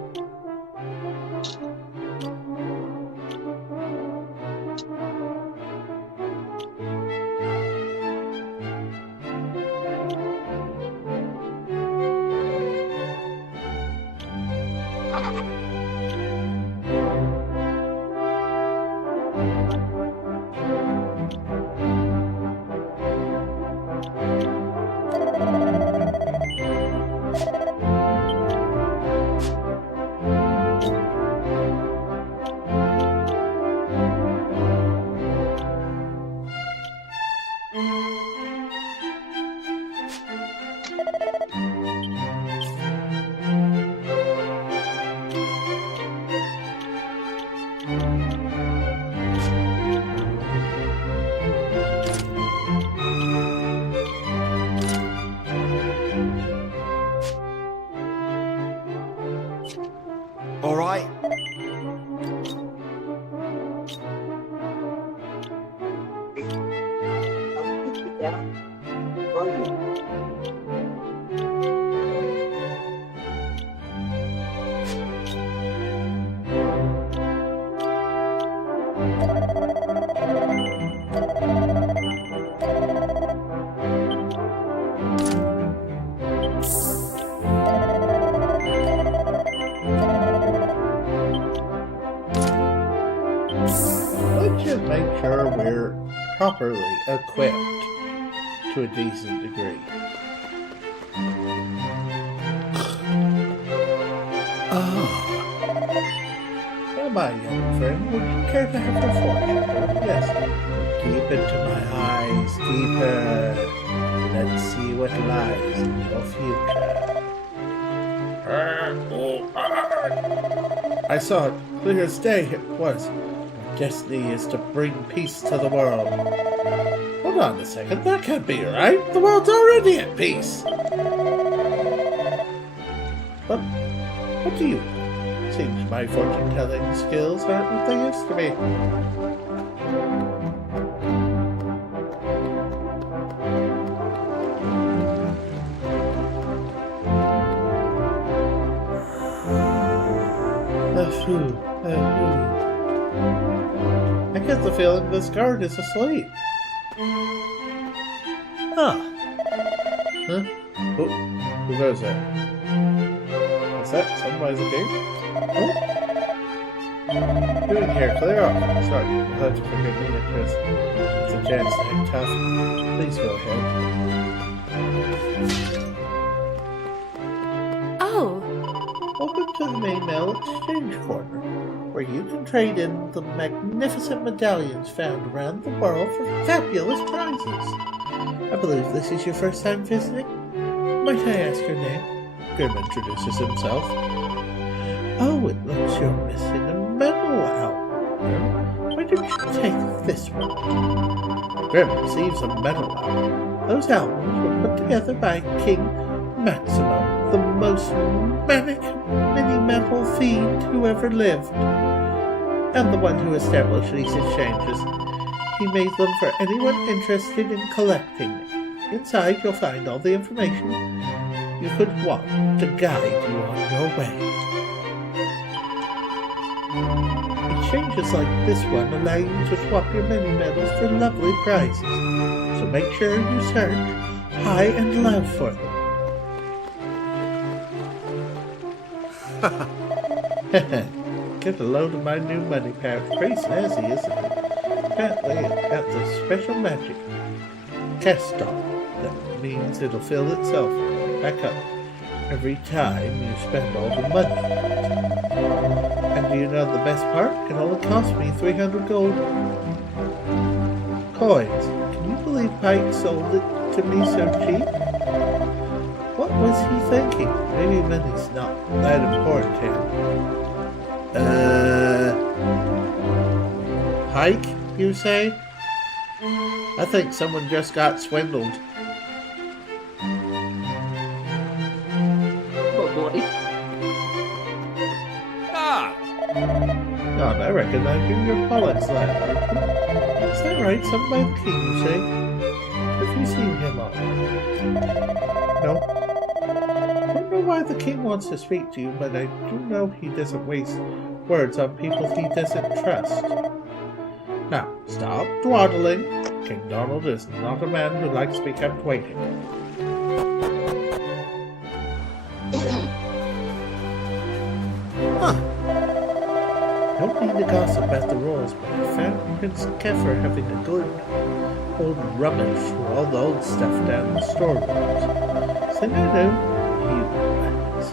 Alright. Let's just make sure we're properly equipped to a decent degree. Well, my young friend, would you care to have your fortune told? Yes. Keep it to my eyes, keep it. Let's see what lies in your future. I saw it, clear as day it was. My destiny is to bring peace to the world. Hold on a second, that can't be right. The world's already at peace. But what do you think? Seems my fortune-telling skills aren't what they used to be. I get the feeling this guard is asleep. Huh? Who goes there? Is that somebody's game? Oh? Doing here, clear off. Sorry, you'll have to forgive me, it's a chance to act tough. Please go ahead. Oh, Welcome to the main mail exchange corner, where you can trade in the magnificent medallions found around the world for fabulous prizes. I believe this is your first time visiting? Might I ask your name? Grim introduces himself. Oh, it looks you're missing a medal album. Why don't you take this one? Grim receives a medal album. Those albums were put together by King Maximo, the most manic mini-metal fiend who ever lived, and the one who established these exchanges. He made them for anyone interested in collecting. Inside, you'll find all the information you could want to guide you on your way. Exchanges like this one allow you to swap your mini-medals for lovely prizes, so make sure you search high and low for them. Get a load of my new money pouch. Pretty snazzy, isn't it? Apparently it's got this special magic castle that means it'll fill itself back up every time you spend all the money. And do you know the best part? It only cost me 300 gold coins. Can you believe Pike sold it to me so cheap? What was he thinking? Maybe money's not that important to him. Pike, you say? I think someone just got swindled. Oh boy. Ah! God, I recognize you. You're Pollock's lad, aren't you? Is that right? Some by the king, you say? Have you seen him often? No. I don't know why the king wants to speak to you, but I do know he doesn't waste words on people he doesn't trust. Now, stop dawdling. King Donald is not a man who likes to be kept waiting. Don't mean to gossip about the royals, but I found Prince Kefir having a good old rummage through all the old stuff down in the storerooms. So no, he was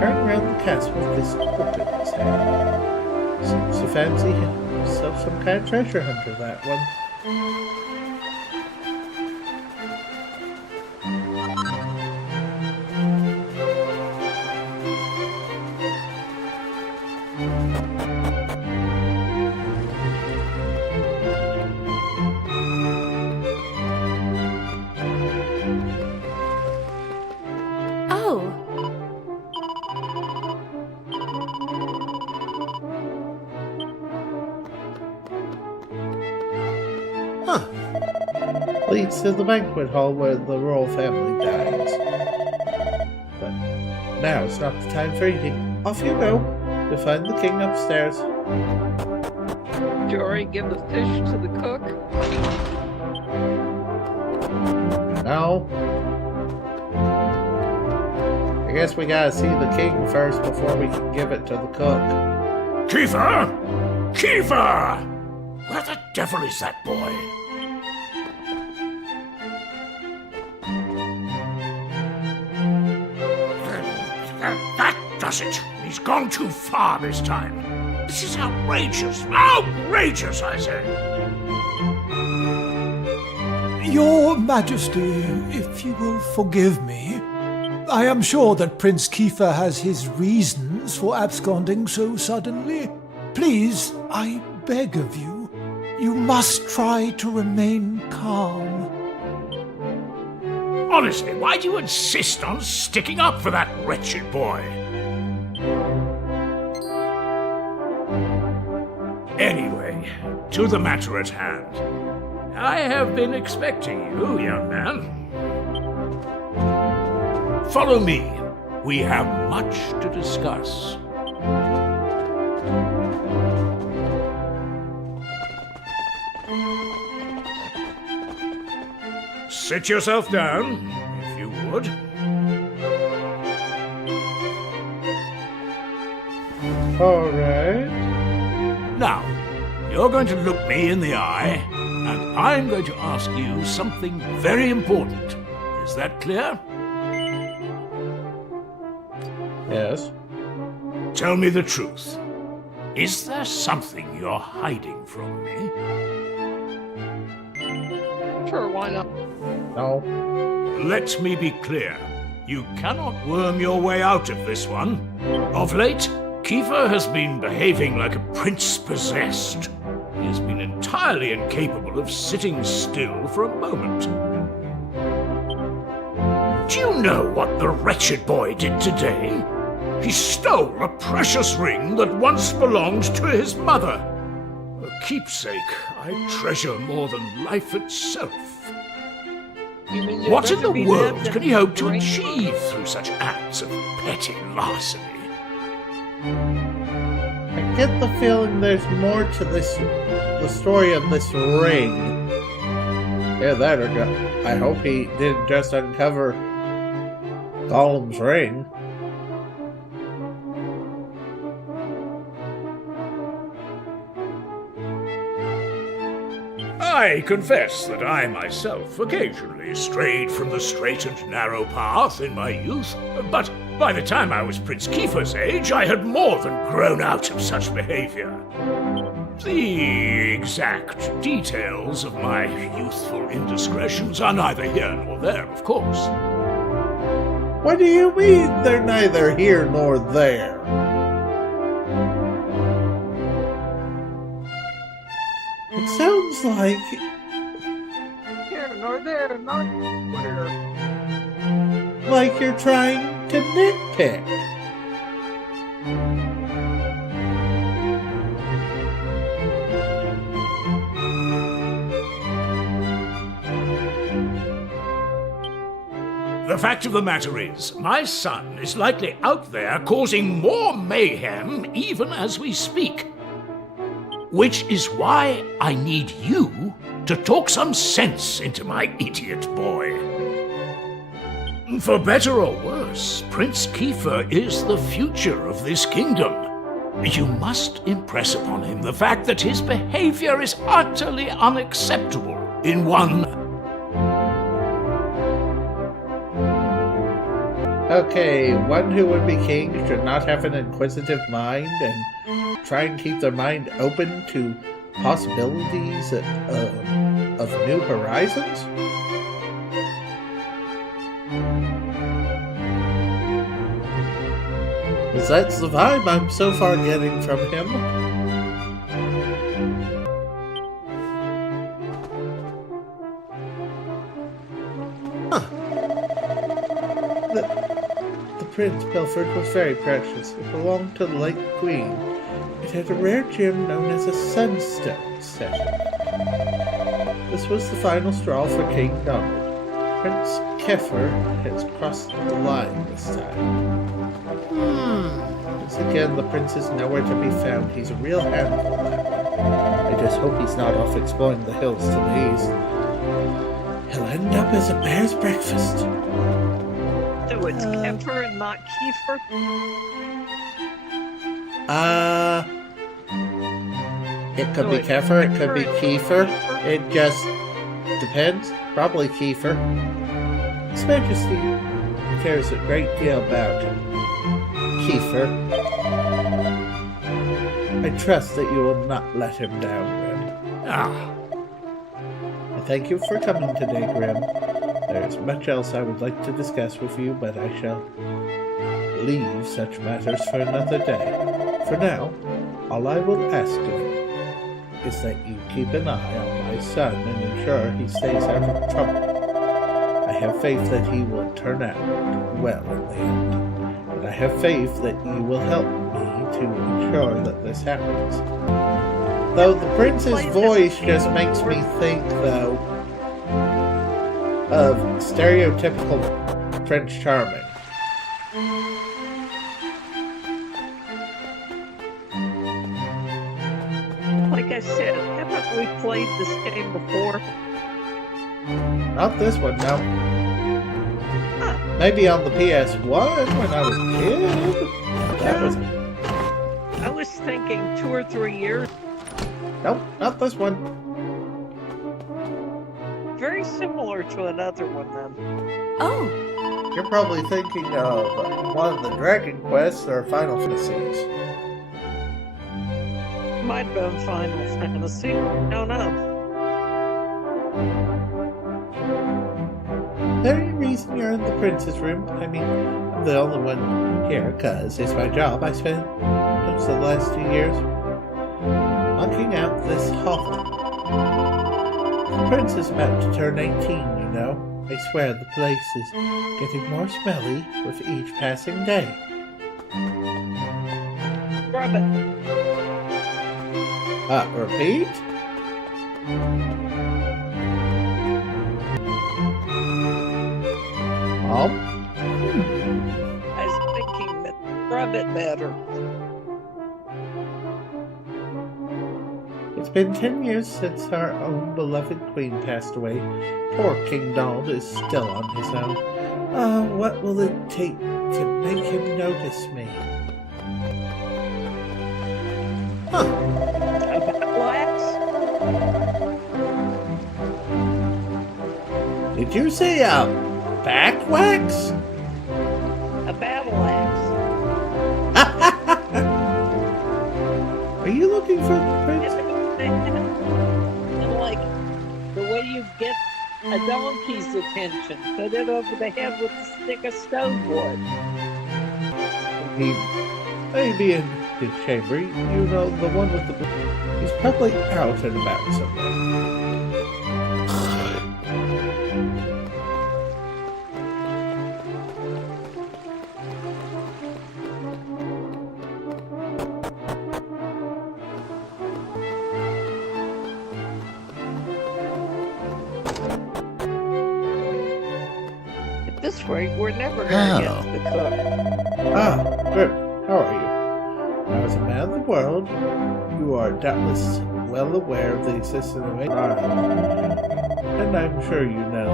carrying around the castle with this book in his hand. Seems to fancy himself some kind of treasure hunter, that one. Leads to the banquet hall where the royal family dines. But now it's not the time for eating. Off you go to find the king upstairs. Jory, give the fish to the cook. No. I guess we gotta see the king first before we can give it to the cook. Kiefer! Kiefer! Where the devil is that boy? That does it. He's gone too far this time. This is outrageous. Outrageous, I say. Your Majesty, if you will forgive me, I am sure that Prince Kiefer has his reasons for absconding so suddenly. Please, I beg of you, you must try to remain calm. Honestly, why do you insist on sticking up for that wretched boy? Anyway, to the matter at hand. I have been expecting you, young man. Follow me. We have much to discuss. Sit yourself down, if you would. All right. Now, you're going to look me in the eye, and I'm going to ask you something very important. Is that clear? Yes. Tell me the truth. Is there something you're hiding from me? Sure, why not? No. Let me be clear. You cannot worm your way out of this one. Of late, Kiefer has been behaving like a prince possessed. He has been entirely incapable of sitting still for a moment. Do you know what the wretched boy did today? He stole a precious ring that once belonged to his mother. A keepsake I treasure more than life itself. What in the world can he hope to achieve through such acts of petty larceny? I get the feeling there's more to the story of this ring. Yeah, that or I hope he didn't just uncover Gollum's ring. I confess that I myself occasionally strayed from the straight and narrow path in my youth, but by the time I was Prince Kiefer's age, I had more than grown out of such behavior. The exact details of my youthful indiscretions are neither here nor there, of course. What do you mean they're neither here nor there? It sounds like... Here nor there, not where. like you're trying to nitpick. The fact of the matter is, my son is likely out there causing more mayhem even as we speak. Which is why I need you to talk some sense into my idiot boy. For better or worse, Prince Kiefer is the future of this kingdom. You must impress upon him the fact that his behavior is utterly unacceptable in one... Okay, one who would be king should not have an inquisitive mind and try and keep their mind open to possibilities of new horizons? Because that's the vibe I'm so far getting from him. The Prince Pilfered was very precious. It belonged to the late Queen. It had a rare gem known as a sunstone set. This was the final straw for King Donald. Prince Kiefer has crossed the line this time. Once again, the prince is nowhere to be found. He's a real handful now. I just hope he's not off exploring the hills to the east. He'll end up as a bear's breakfast. So it's Kiefer and not Kiefer? It could be Kiefer, it could be Kiefer. It just depends. Probably Kiefer. His Majesty cares a great deal about Kiefer. I trust that you will not let him down, Grim. I thank you for coming today, Grim. There is much else I would like to discuss with you, but I shall leave such matters for another day. For now, all I will ask of you is that you keep an eye on my son and ensure he stays out of trouble. I have faith that he will turn out well in the end, and I have faith that you will help me to ensure that this happens. Though the prince's voice just makes me think, though, of stereotypical Prince Charming. Like I said, haven't we played this game before? Not this one, no. Maybe on the PS1 when I was a kid. That was... I was thinking 2 or 3 years. Nope, not this one. Very similar to another one then. Oh, You're probably thinking of one of the Dragon Quests or Final Fantasies. Might have been Final Fantasy. Don't know. The only reason you're in the prince's room, I mean, I'm the only one here because it's my job. I spend moves the last 2 years. Mucking out this hovel. The prince is about to turn 18, you know. I swear the place is getting more smelly with each passing day. Grab it. Repeat? Mom? I was thinking that rub it better. It's been 10 years since our own beloved queen passed away. Poor King Donald is still on his own. What will it take to make him notice me? Huh. About wax? Did you say, back wax? A battle axe. Are you looking for the prince? And like the way you get a donkey's attention, put it over the head with a stick of stone wood. He may be in his chamber. You know, the one with the... He's probably out and about somewhere. At this rate, we're never going to get to the cook. Good. How are you? Now, as a man of the world, you are doubtless well aware of the existence of a and I'm sure you know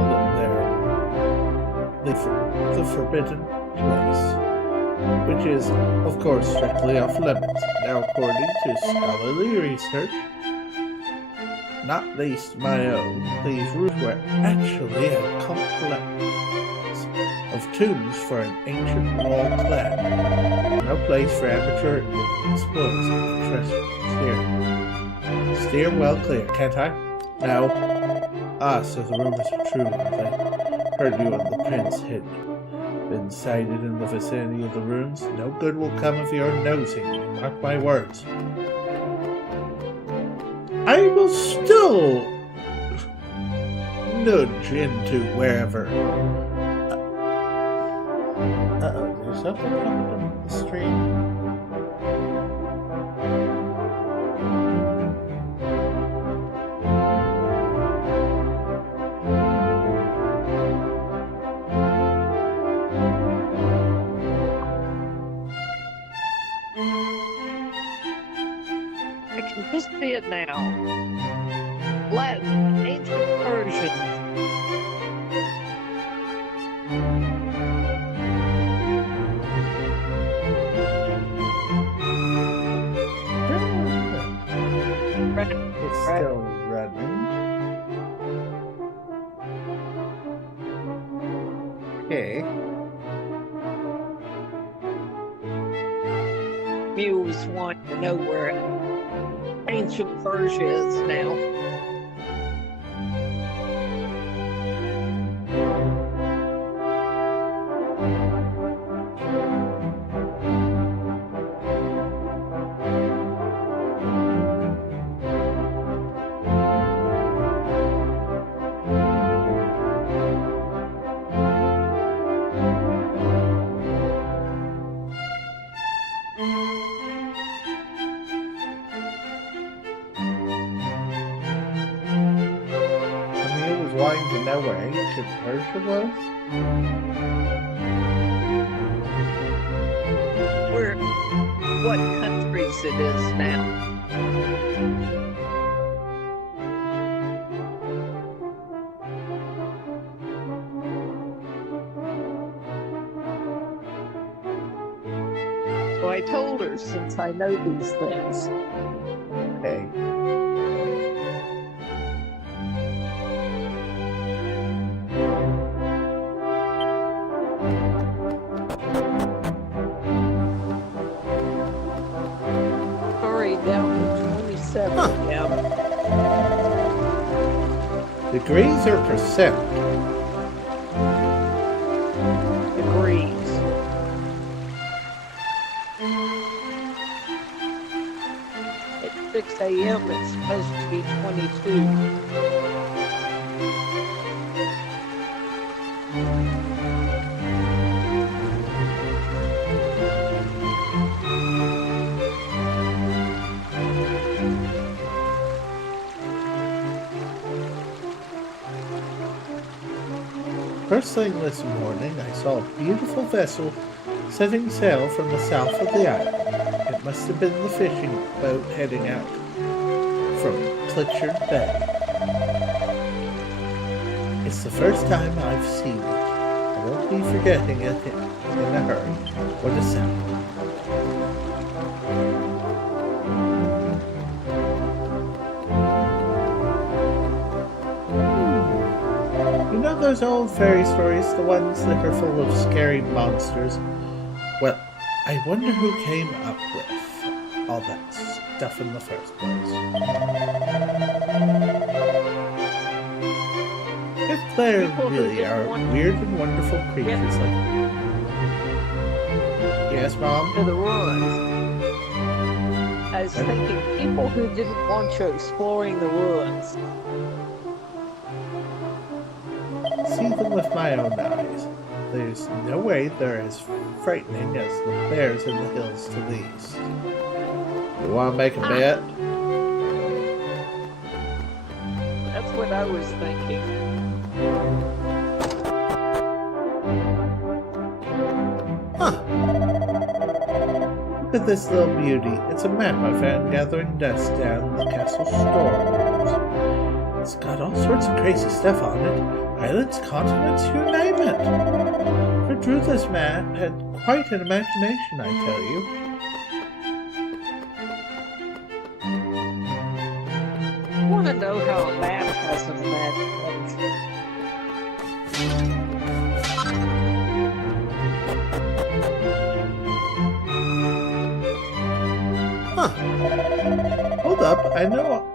that they're the forbidden place, which is, of course, strictly off limits. Now, according to scholarly research, not least my own, these roots were actually a complex of tombs for an ancient wall clan. No place for amateur explorers. Steer well clear, can't I? Now, so the rumors are true. I heard you and the prince had been sighted in the vicinity of the ruins. No good will come of your nosing, mark my words. I will still nudge into wherever. There's something coming from the stream. I can just see it now. Latin, ancient Persian. It's still running. Okay. Mules want to know where ancient Persia is now. Wanting to know where ancient Persia was? What countries it is now. So I told her, since I know these things. Okay. Down to 27 now. Degrees or percent? Degrees. 6 a.m. it's supposed to be 22. First thing this morning, I saw a beautiful vessel setting sail from the south of the island. It must have been the fishing boat heading out from Pritchard Bay. It's the first time I've seen it. I won't be forgetting it in a hurry. What a sound. You know those old fairy stories, the ones that are full of scary monsters? Well, I wonder who came up with all that stuff in the first place. If there really are weird and wonderful creatures like... Yes, Mom? To the ruins. I was thinking people who didn't want you exploring the ruins. See them with my own eyes. There's no way they're as frightening as the bears in the hills to the east. You want to make a bet? That's what I was thinking. Huh. Look at this little beauty. It's a map I found gathering dust down the castle storerooms. It's got all sorts of crazy stuff on it. Islands, continents, you name it. Who drew this map had quite an imagination, I tell you. I want to know how a map has an imagination. Huh. Hold up, I know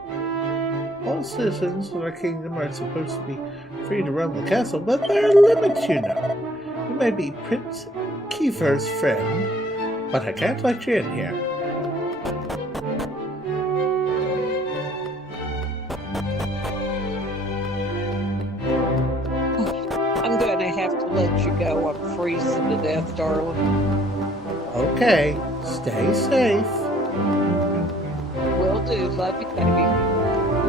all citizens of our kingdom are supposed to be free to roam the castle, but there are limits, you know. You may be Prince Kiefer's friend, but I can't let you in here. I'm going to have to let you go. I'm freezing to death, darling. Okay, stay safe. Will do. Love you, baby.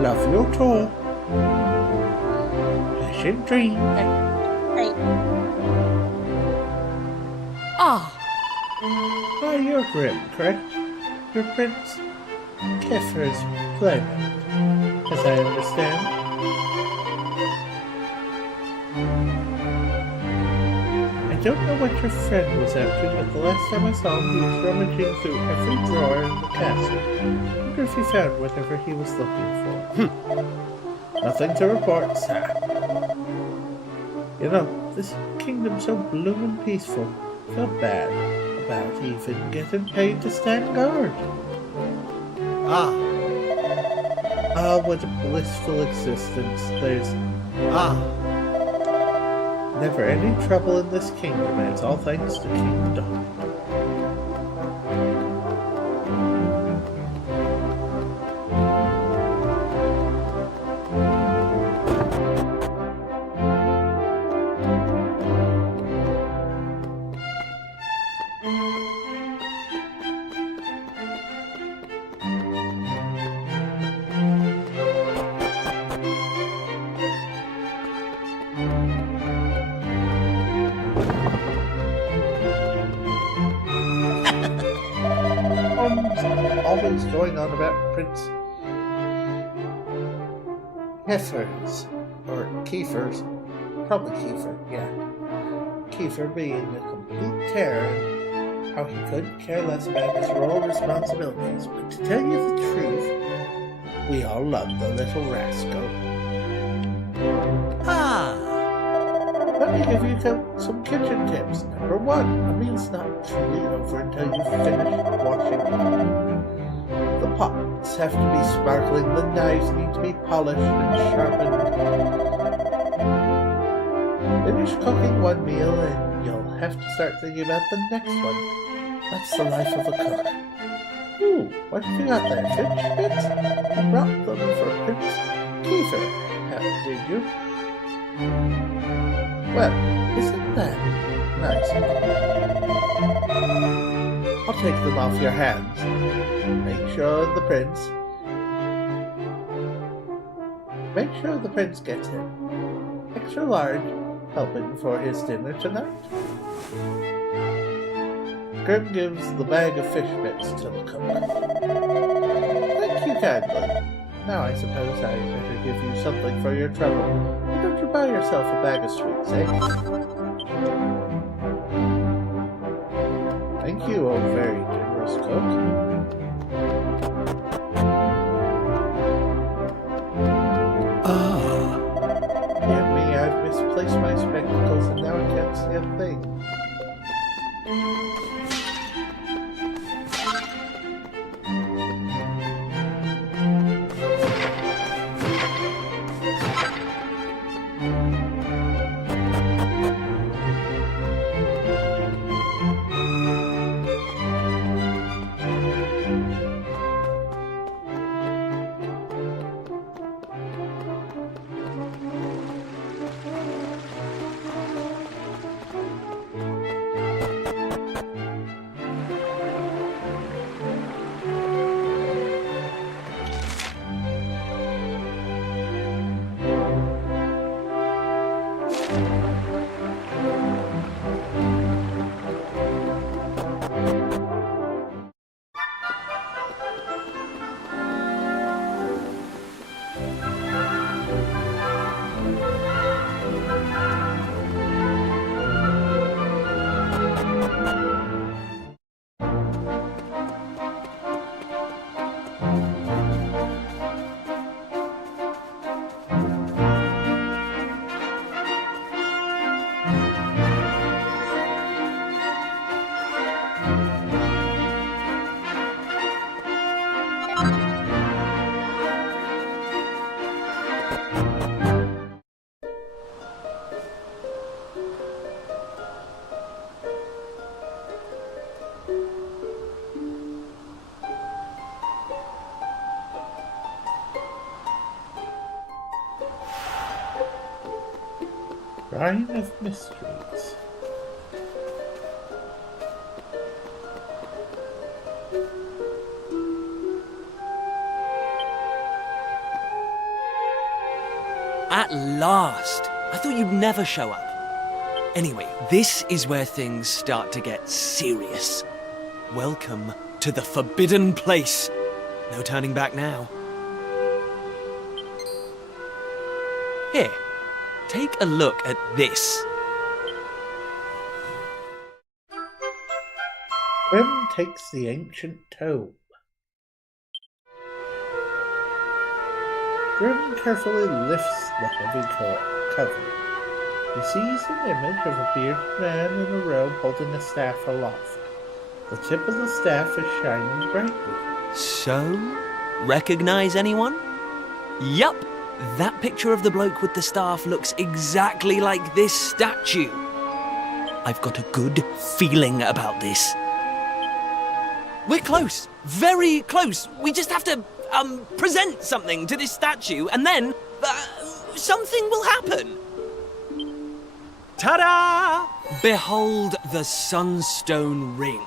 Love you too. Pleasant dreams. Hey. Ah, You're Grim, correct? You're Prince Kiefer's playmate, as I understand. I don't know what your friend was up to, but the last time I saw him, he was rummaging through every drawer in the castle. I wonder if he found whatever he was looking for. Nothing to report, sir. You know, this kingdom's so bloomin' peaceful. I feel bad about even getting paid to stand guard. Ah, what a blissful existence. There's... never any trouble in this kingdom, and it's all thanks to King Don. Always going on about Prince Kiefer's, or Kiefer's, probably Kiefer, yeah. Kiefer being a complete terror, and how he couldn't care less about his royal responsibilities. But to tell you the truth, we all love the little rascal. Let me give you some kitchen tips. Number 1, a meal's not truly over until you've finished washing the pots have to be sparkling, the knives need to be polished and sharpened. Finish cooking one meal and you'll have to start thinking about the next one. That's the life of a cook. Ooh, what have you got there, fish bits? You brought them for Prince Kiefer, did you? Well, isn't that nice? I'll take them off your hands. Make sure the prince gets it. Extra large helping for his dinner tonight. Grim gives the bag of fish bits to the cook. Thank you kindly. Now I suppose I better give you something for your trouble. Why don't you buy yourself a bag of sweets, eh? Thank you, oh very generous cook. Dear me, I've misplaced my spectacles and now I can't see a thing. Shrine of Mysteries. At last! I thought you'd never show up. Anyway, this is where things start to get serious. Welcome to the forbidden place. No turning back now. Here, take a look at this. Grim takes the ancient tome. Grim carefully lifts the heavy cover. He sees an image of a bearded man in a robe holding a staff aloft. The tip of the staff is shining brightly. So, recognize anyone? Yup, that picture of the bloke with the staff looks exactly like this statue. I've got a good feeling about this. We're close, very close. We just have to, present something to this statue and then, something will happen. Ta-da! Behold the Sunstone Ring.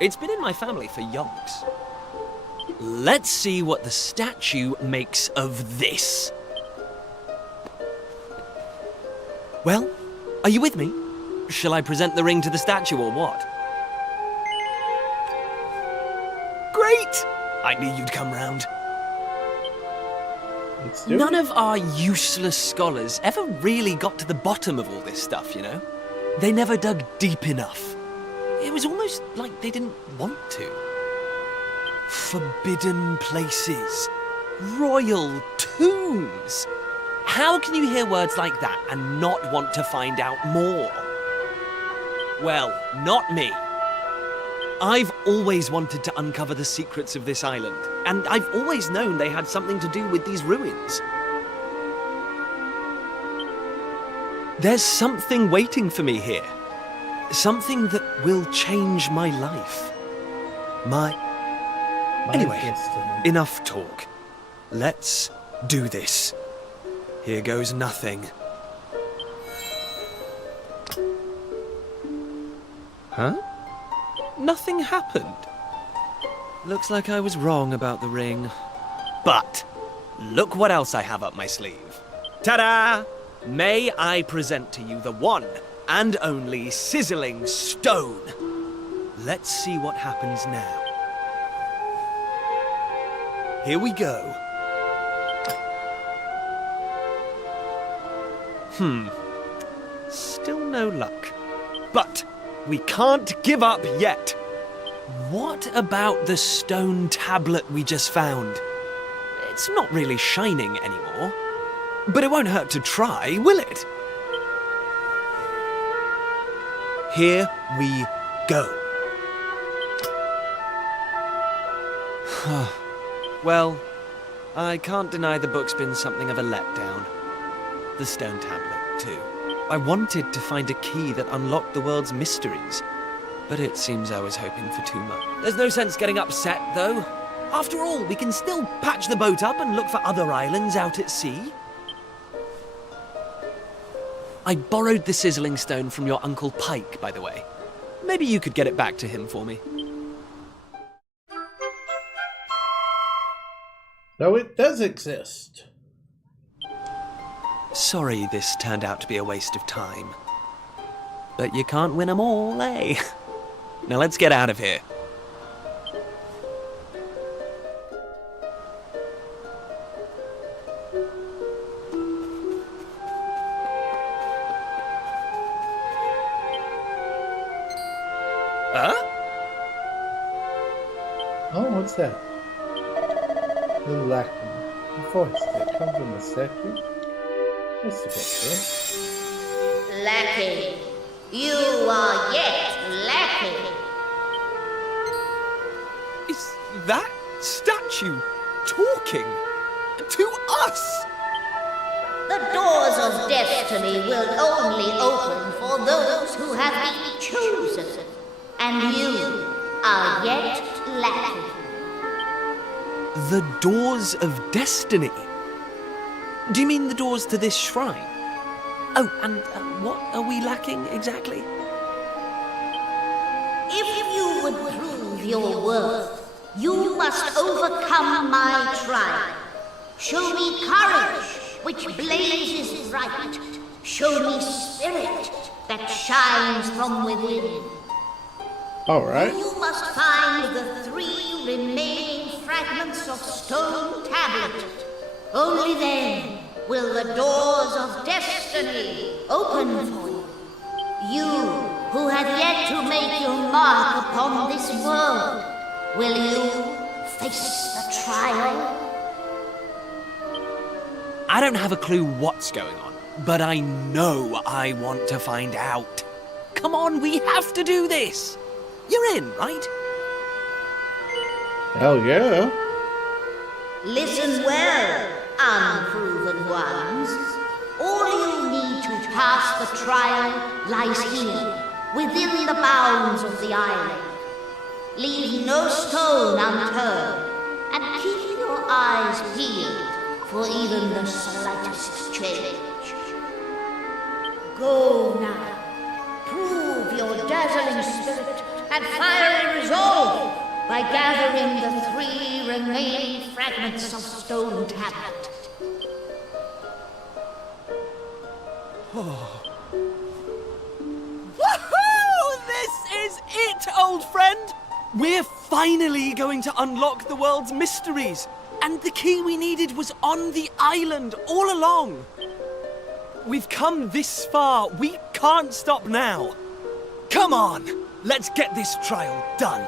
It's been in my family for yonks. Let's see what the statue makes of this. Well, are you with me? Shall I present the ring to the statue or what? Great! I knew you'd come round. None of our useless scholars ever really got to the bottom of all this stuff, you know? They never dug deep enough. It was almost like they didn't want to. Forbidden places. Royal tombs. How can you hear words like that and not want to find out more? Well, not me. I've always wanted to uncover the secrets of this island, and I've always known they had something to do with these ruins. There's something waiting for me here. Something that will change my life. Anyway, destiny. enough talk. Let's do this. Here goes nothing. Huh? Nothing happened. Looks like I was wrong about the ring. But look what else I have up my sleeve. Ta-da! May I present to you the one and only sizzling stone. Let's see what happens now. Here we go. Still no luck. But we can't give up yet. What about the stone tablet we just found? It's not really shining anymore. But it won't hurt to try, will it? Here we go. Well, I can't deny the book's been something of a letdown. The stone tablet, too. I wanted to find a key that unlocked the world's mysteries, but it seems I was hoping for too much. There's no sense getting upset, though. After all, we can still patch the boat up and look for other islands out at sea. I borrowed the sizzling stone from your Uncle Pike, by the way. Maybe you could get it back to him for me. So it does exist. Sorry this turned out to be a waste of time. But you can't win 'em all, eh? Now let's get out of here. Huh? Oh, what's that? The lacking. A voice that comes from the statue. That's the picture. Lackey, you are yet lacking. Is that statue talking to us? The doors of destiny will only open for those who have been chosen. And you are yet lacking. The doors of destiny? Do you mean the doors to this shrine? Oh, and what are we lacking exactly? If you would prove your worth, you must overcome my trial. Show me courage, which blazes bright. Show me spirit that shines from within. Alright. You must find the 3 remaining fragments of stone tablet. Only then will the doors of destiny open for you. You who have yet to make your mark upon this world, will you face the trial? I don't have a clue what's going on, but I know I want to find out. Come on, we have to do this. You're in, right? Hell yeah. Listen well, unproven ones. All you need to pass the trial lies here, within the bounds of the island. Leave no stone unturned, and keep your eyes peeled for even the slightest change. Go now. Prove your dazzling spirit and fiery resolve by gathering the 3 remaining fragments of stone tablet. Woohoo! This is it, old friend! We're finally going to unlock the world's mysteries. And the key we needed was on the island all along. We've come this far. We can't stop now. Come on, let's get this trial done.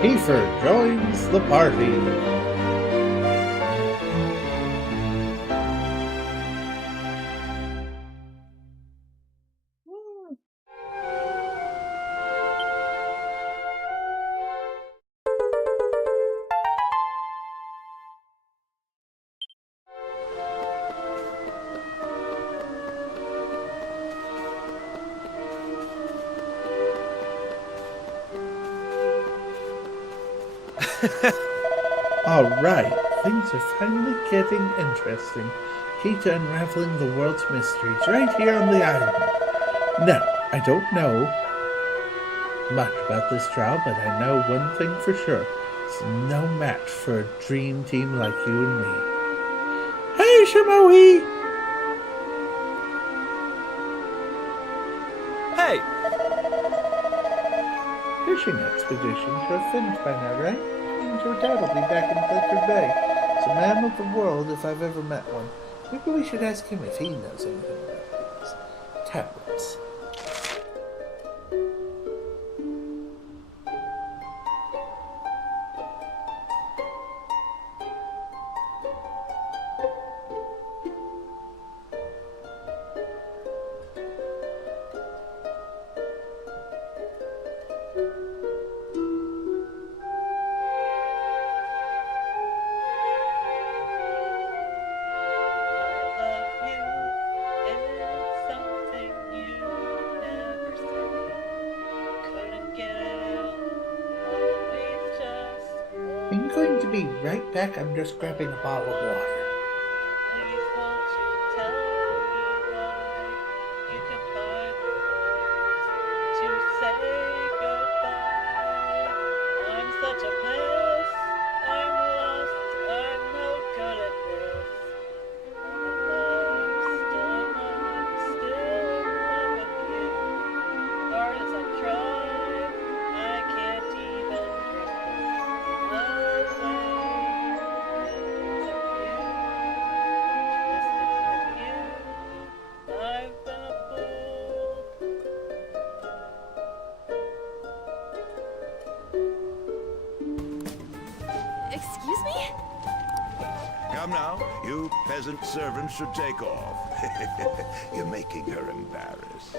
Kiefer joins the party. Alright, things are finally getting interesting. Key to unraveling the world's mysteries right here on the island. Now, I don't know much about this trial, but I know one thing for sure. It's no match for a dream team like you and me. Hey, Shamoe! Hey! Fishing expeditions are finished by now, right? Means your dad will be back in Pilchard Bay. It's a man of the world if I've ever met one. Maybe we should ask him if he knows anything about these tablets. I'm going to be right back. I'm just grabbing a bottle of water. Excuse me? Come now, you peasant servants should take off. You're making her embarrassed.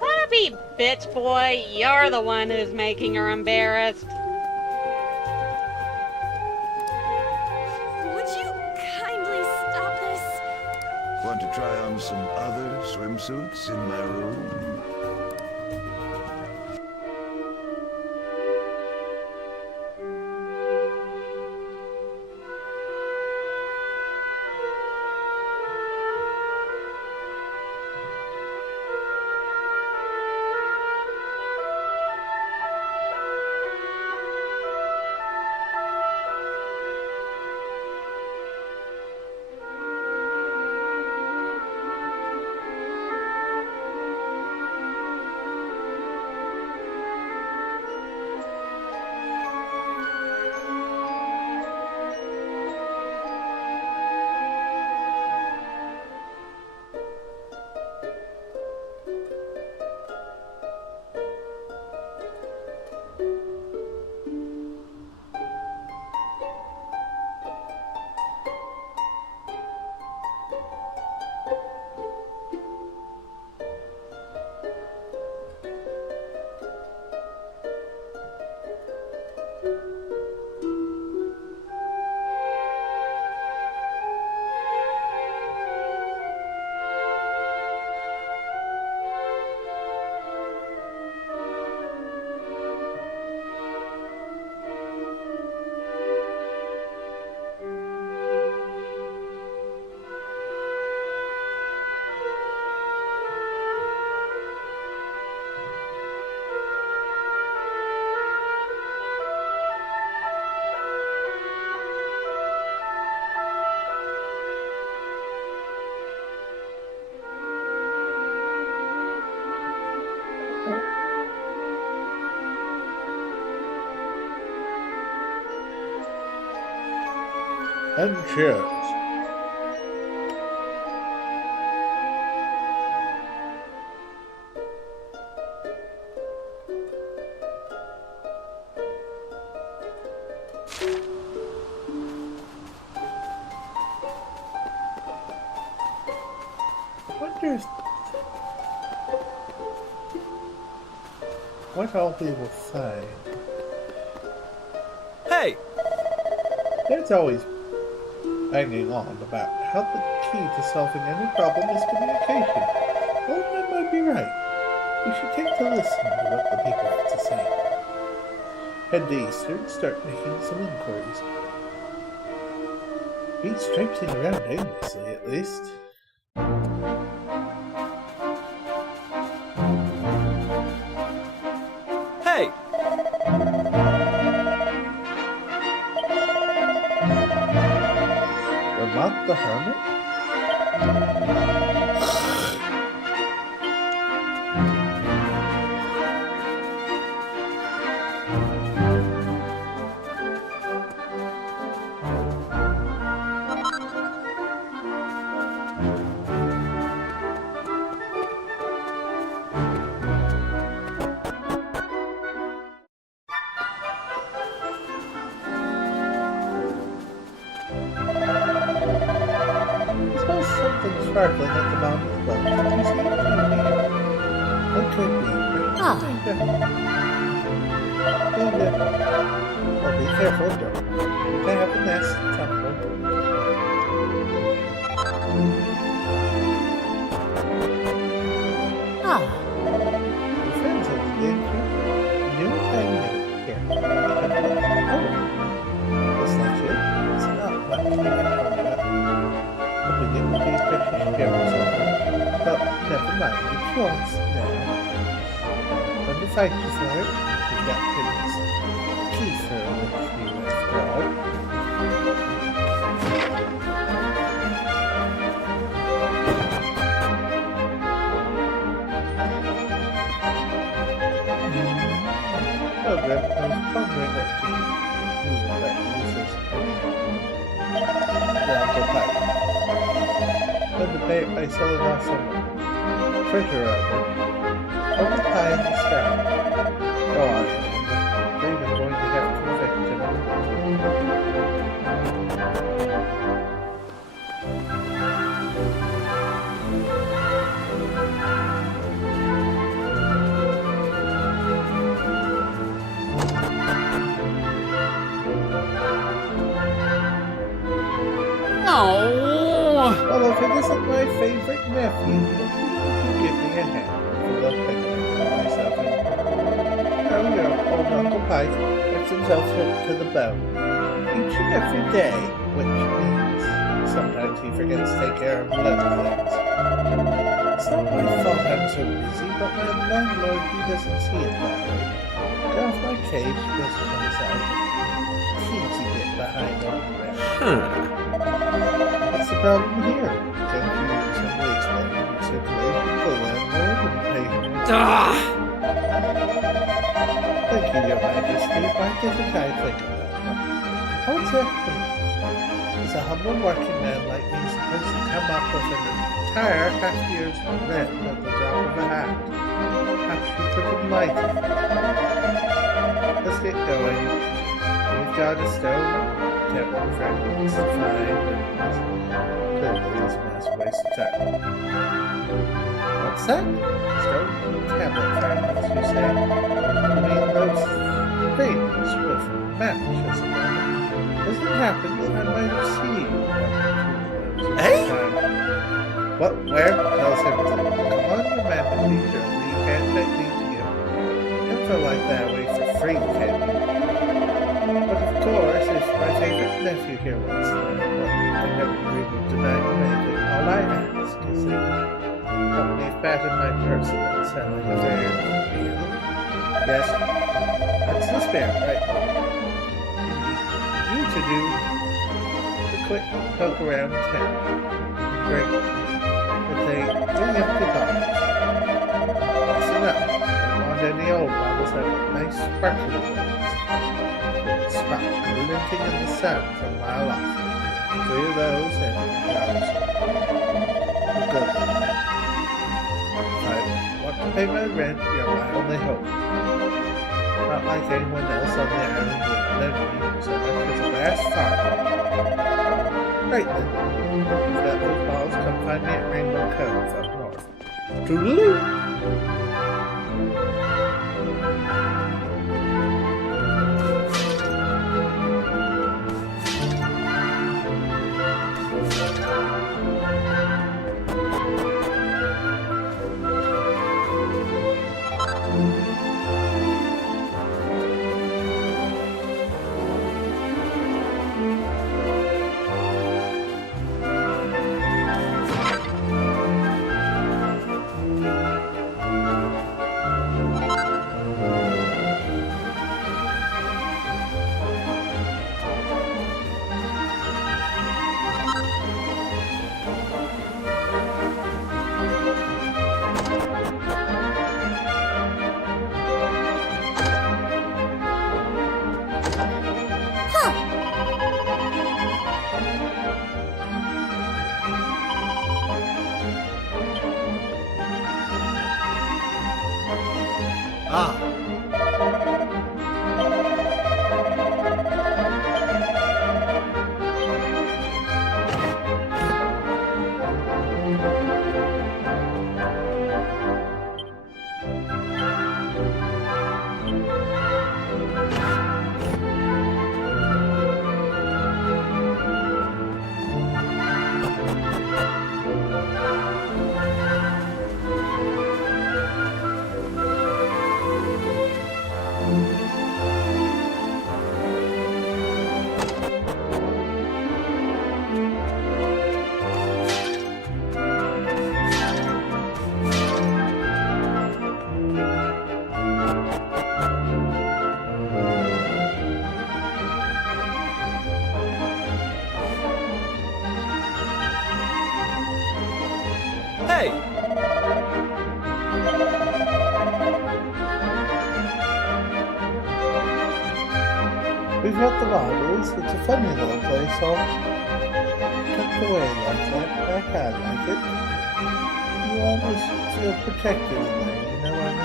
Wanna be bitch boy? You're the one who's making her embarrassed. Would you kindly stop this? Want to try on some other swimsuits in my room? And cheers. What all we will find. Hey! There's always banging on about how the key to solving any problem is communication. Well, that might be right. You should take to listen to what the people have to say. Head to Eastern, start making some inquiries. Be traipsing around aimlessly, at least. Hey! Lamont the Hermit? Something sparkling at the bottom of the boat. You see it here. What could be? Well, be careful, don't. They have a nest, temple. Your friends have the new thing here. Oh, that's not it. It's not much you can hold up. Hoping it will be British here or something. But never mind, it's yours now. When to fight you for it, you've got Prince Kiefer with you after all. Oh, good. I was wondering what to do with that useless Uncle Pipe. Then debate it by selling off some treasure out there. Uncle Pie in the sky. Go on, I'm afraid I'm going to have to evict him. Well, if it isn't my favorite nephew, give me a hand. For the picture of myself in. Oh, your old Uncle Pike gets himself hooked to the bone each and every day, which means sometimes he forgets to take care of little things. It's not my fault I'm so busy, but my landlord, he doesn't see it that way. Get off my cage, goes to one side. Teensy bit behind on the rest. What's the problem here? Can't you simply explain your situation to the landlord and pay him? Thank you, Your Majesty. Why didn't I think of that? How exactly? Is a humble working man like me supposed to come up with an entire half year's rent at the drop of a hat? Perhaps you could enlighten me. Let's get going. We've got a stove. Temple fragments to find, and clearly is a massive waste of time. What's that? Stone tablet fragments, you say? You mean those things with matches in them? As it happens, I might have seen one or two of those at the time. What? Where? Tell us everything. Come on, your map and teacher, you can't expect me to give info like that away for free, can you? But of course, if my favorite nephew here wants to know, I never agreed to deny him anything. All I ask is that you help me fatten my purse without selling a very meal. Yes, that's the spare, right? You to do the quick poke around town. Great. But they do empty bottles. Listen up. I don't want any old bottles that look nice sparkling ones. Spot glinting in the sun from a mile off. 3 of those and browse. Good. If I want to pay my rent, you're my only hope. Not like anyone else on the island would lend me so much as a grass farm. Right then. If you've got those balls, come find me at Rainbow Cove up north. Toodaloo! We've got the Bibles. It's a funny little place, all tucked away like that. I like it. You almost feel protected in there, you know what I mean?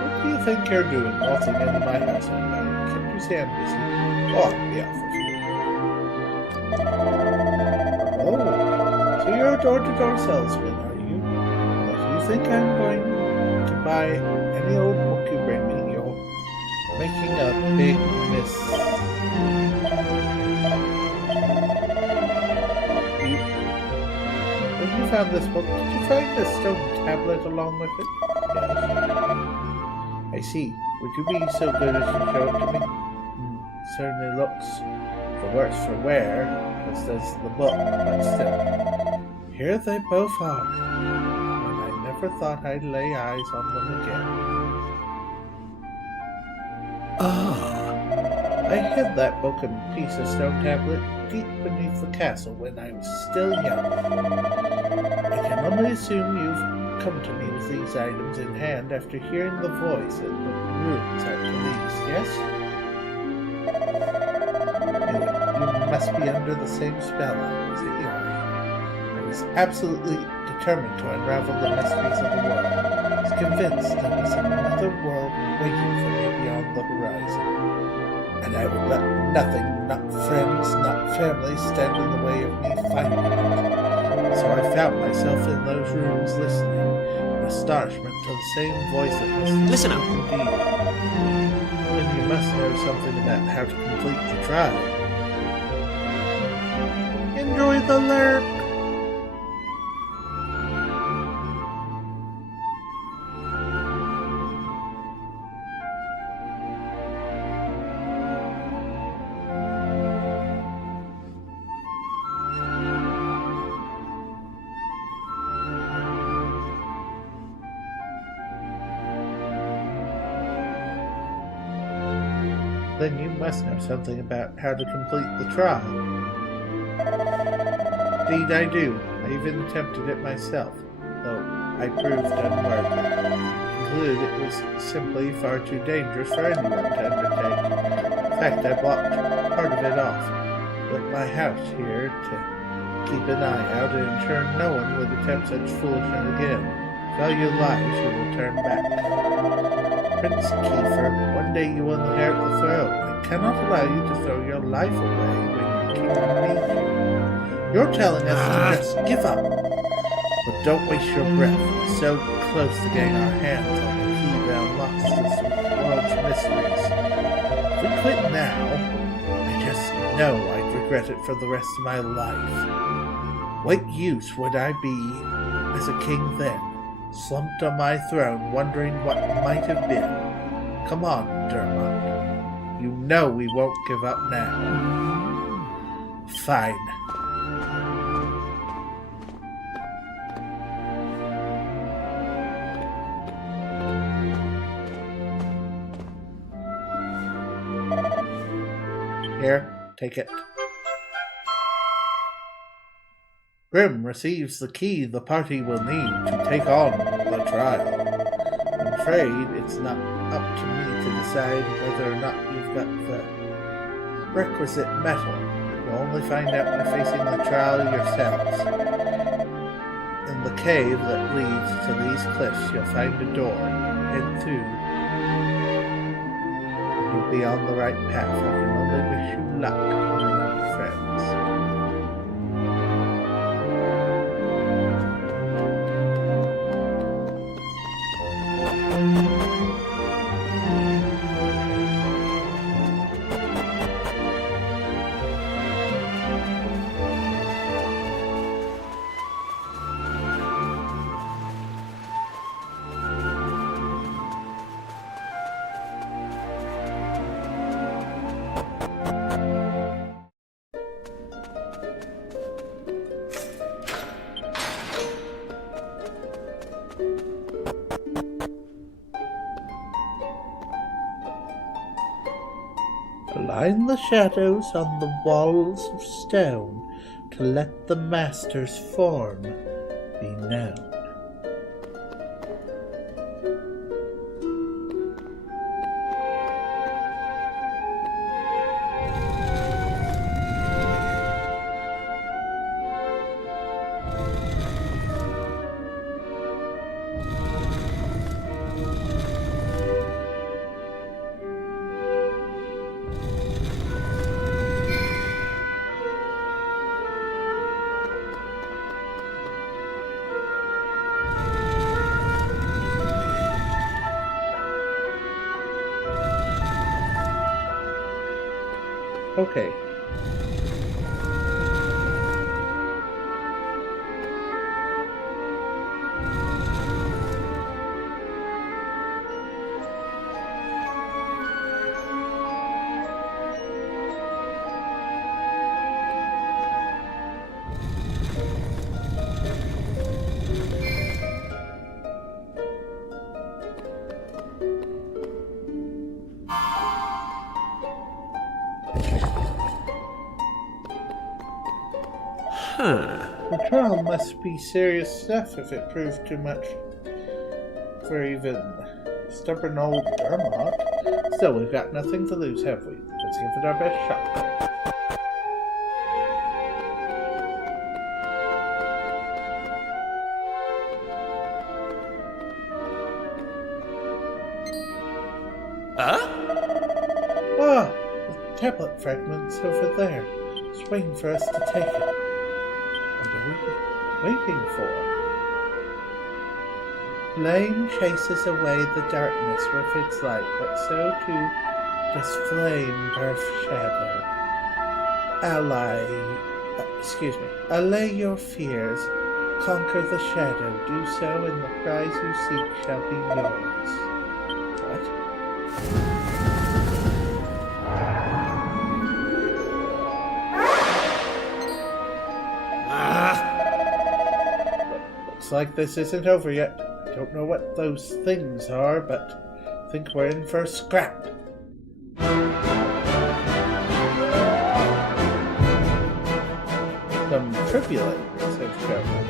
What do you think you're doing waltzing into my house at night? Can't you say I'm busy? Oh, yeah, for sure. Oh, so you're a door-to-door salesman, are you? Well, if you think I'm going to buy any old book you bring me, you're making a big When you found this book, did you find a stone tablet along with it? Yes. I see. Would you be so good as to show it to me? Certainly looks the worse for wear, as does the book, but still. Here they both are, and I never thought I'd lay eyes on them again. I hid that book and piece of stone tablet deep beneath the castle when I was still young. I can only assume you've come to me with these items in hand after hearing the voice at the rooms I released, yes? You must be under the same spell I was at your age. I was absolutely determined to unravel the mysteries of the world. I was convinced there was another world waiting for me beyond the horizon. And I would let nothing, not friends, not family, stand in the way of me finding it. So I found myself in those rooms listening, in astonishment to the same voice that was Listen up. indeed. Then you must know something about how to complete the trial. Enjoy the lurk! Then you must know something about how to complete the trial. Indeed I do. I even attempted it myself, though I proved unworthy. Concluded it was simply far too dangerous for anyone to undertake. In fact, I blocked part of it off. Built my house here to keep an eye out and ensure no one would attempt such foolishness again. With all your lives you will turn back. Prince Kiefer, one day you will inherit the throne. I cannot allow you to throw your life away when your kingdom needs you. You're telling us to just give up. But don't waste your breath. We're so close to getting our hands on the key that unlocks this world's mysteries. If we quit now, I just know I'd regret it for the rest of my life. What use would I be as a king then? Slumped on my throne, wondering what might have been. Come on, Dermot. You know we won't give up now. Fine. Here, take it. Grim receives the key the party will need to take on the trial. I'm afraid it's not up to me to decide whether or not you've got the requisite metal. You'll only find out by facing the trial yourselves. In the cave that leads to these cliffs, you'll find a door. Head through. You'll be on the right path. I can only wish you luck, my young friends. Find the shadows on the walls of stone to let the master's form be known. Okay. The trial must be serious stuff if it proved too much for even stubborn old Dermot. Still, we've got nothing to lose, have we? Let's give it our best shot. Ah, the tablet fragment's over there. It's waiting for us to take it. What are we waiting for? Flame chases away the darkness with its light, but so too does flame birth shadow. Allay your fears, conquer the shadow, do so, and the prize you seek shall be yours. What? Looks like this isn't over yet. Don't know what those things are, but I think we're in for a scrap. Some tribulators have shown up.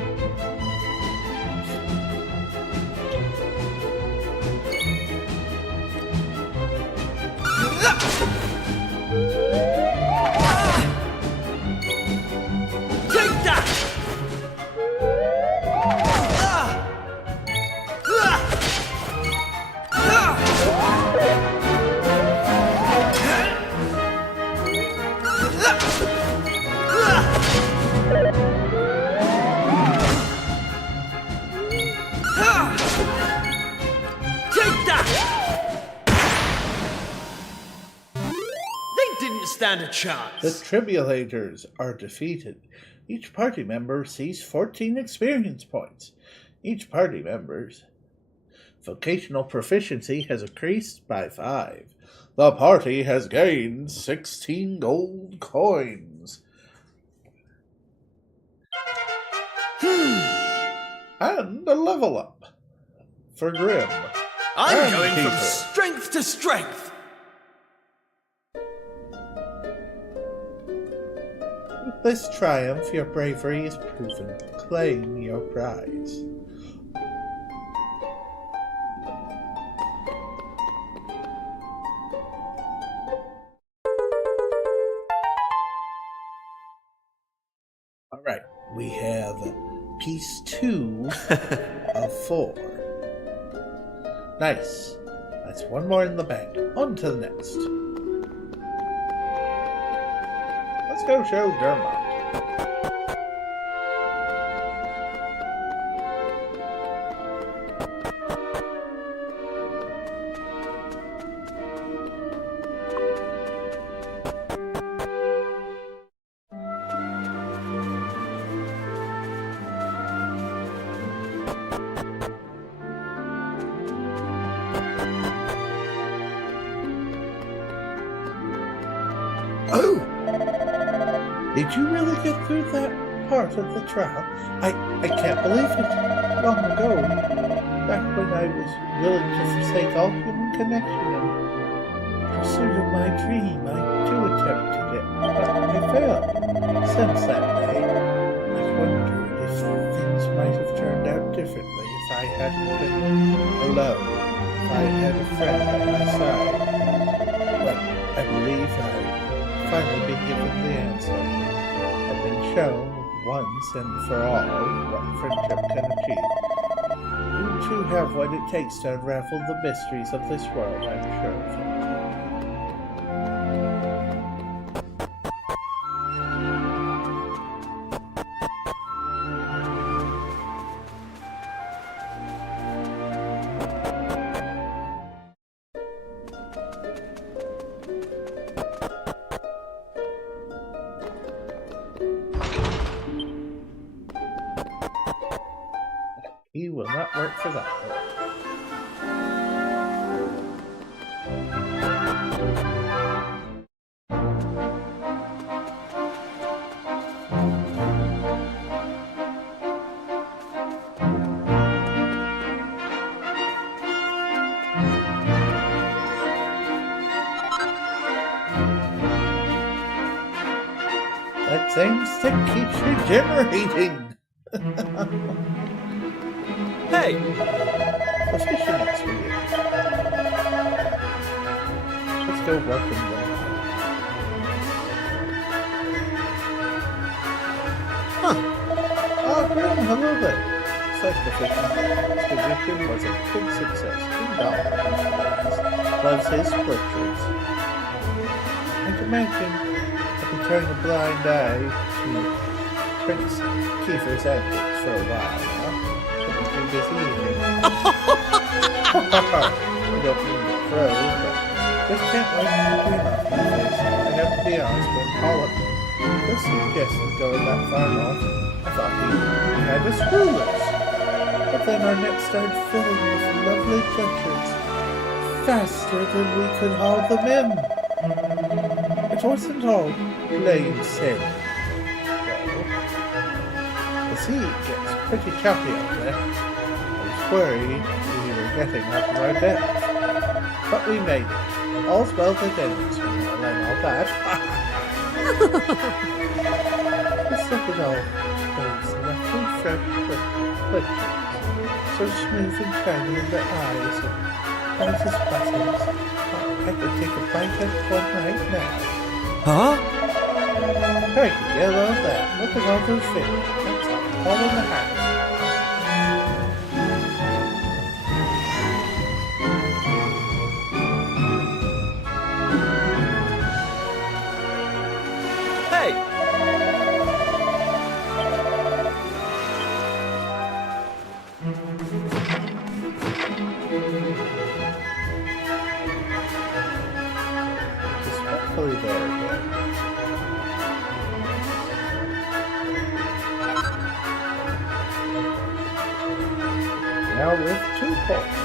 Stand a chance. The tribulators are defeated. Each party member receives 14 experience points. Each party member's vocational proficiency has increased by 5. The party has gained 16 gold coins. And a level up for Grim. I'm going from strength to strength. With this triumph, your bravery is proven. Claim your prize. Alright, we have piece 2 of 4. Nice. That's one more in the bag. On to the next. Let's go show Dermot. Oh! Did you really get through that part of the trial? I can't believe it. Long ago, back when I was willing to forsake all human connection in pursuit of my dream, I do it attempted it, but I failed. Since that day, I've wondered if things might have turned out differently if I hadn't been alone, if I had a friend by my side. Well, I believe I've finally been given the answer. I've been shown once and for all what friendship can achieve. You two have what it takes to unravel the mysteries of this world, I'm sure of it. He will not work for that one. That same stick keeps regenerating. Hey! The fishing expedition. Let's go welcome them. Oh, Grim, hello there. Such the fishing expedition was a big success. $2 loves his portraits. I can imagine I've been turning a blind eye to Prince Kiefer's antics for a while now. Too busy eating. I don't mean to crow, but just can't wait to dream of these days. I have to be honest, when Pollock first suggested going that far north, I thought he had us rulers. But then our nets started filling with lovely adventures, faster than we could haul them in. It wasn't all plain sailing, though. The sea gets pretty choppy up there. Worried we were getting out of our depth. But we made it. All's well that ends well and all that. Just look at all those lovely fresh pictures. So smooth and shiny in the eyes and Moses buttons. Oh, I could take a bite out of one right now. Huh? Crikey, yeah, love that. Look at all those fish. That's all in the hat. Now with 2 points.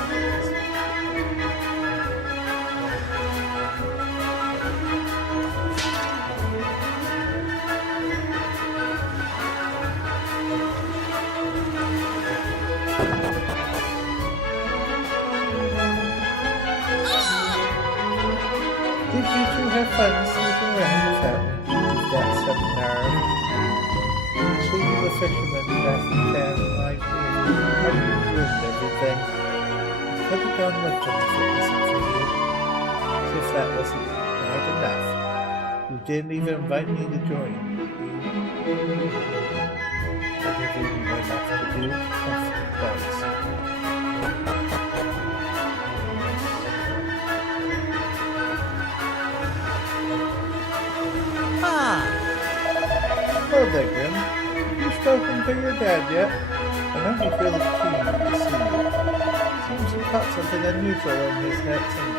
Did you two have fun sneaking around without me? You've got some nerve. Seeing the fishermen back in town like me, I ruined everything. I could have gone with them if it wasn't for you. As if that wasn't bad enough. You didn't even invite me to join. Whatever you went off to do, of course. Hello there, Grim. Have you spoken to your dad yet? I know he's really keen to see you. Seems he caught something unusual in his nets and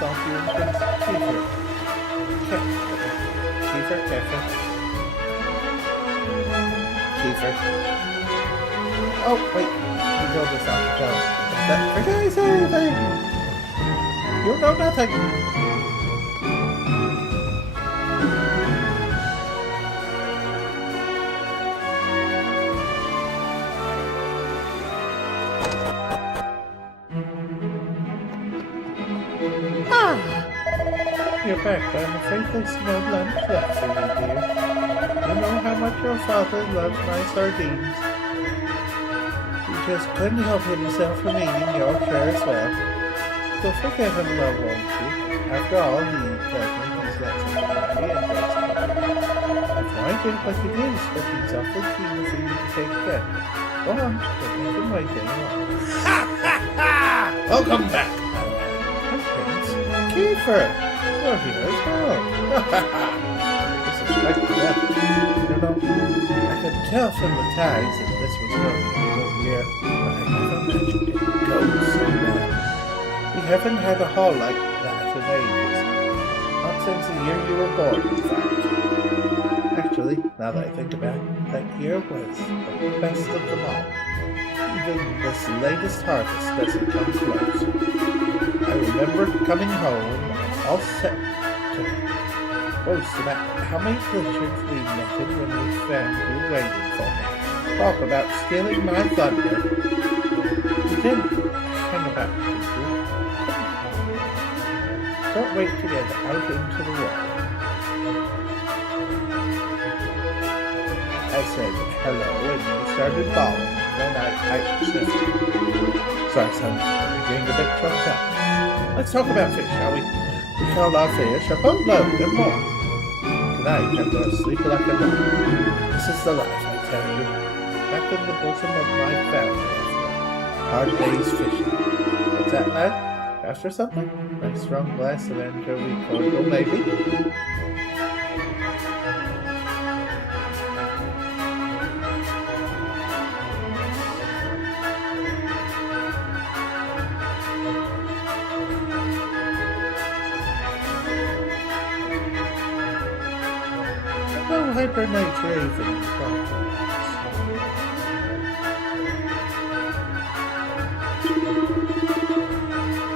thought you and Prince Kiefer. Kiefer. Oh, wait. You told us not to tell him. That forget anything! You know nothing! Your get back, but I'm afraid there's no lunch left for you, dear. You know how much your father loves my sardines. He just couldn't help himself from eating your share as well. So forgive him, love, won't you? After all, he tells me he's got something very interesting. I've no idea what it is, but he's awfully keen for you to take care. Go on, don't make him wait any longer. Ha ha ha! Welcome back, Prince Kiefer. You're here as well. This is quite well. You know, I could tell from the tags that this was going to go here, but I never imagined it would go so well. We haven't had a hall like that in ages. Not since the year you were born, in fact. Actually, now that I think about it, that year was the best of them all. Even this latest harvest doesn't come close. I remember coming home all set to boast about how many glitches we netted when we found you waiting for me. Talk about stealing my thunder. We didn't hang about people. Don't wait to get out into the world. I said hello and you started bawling. Then I sniffed. Sorry, son. I'm getting a bit choked up. Let's talk about fish, shall we? We called our fish a boatload and more. Tonight I'm going to sleep like a dog. This is the life, I tell you. Back in the bosom of my family after hard days fishing. What's that, lad? After something? Nice strong glass of anchovy cordial, maybe? Hypernight Raven chronicles.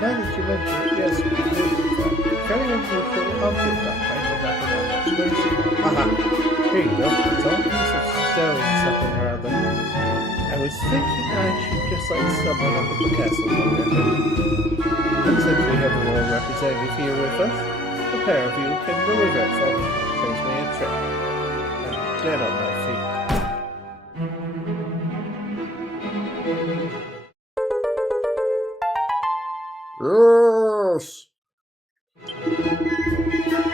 Now that you mention it, yes, we do. Very unusual object that kind of mathematics space. Aha! Here you go. It's all a piece of stone, something or other. I was thinking I should just let someone up at the castle look at it. And since we have a royal representative here with us, the pair of you can deliver it for me. Saves me a trip. Dead on my feet. Yes!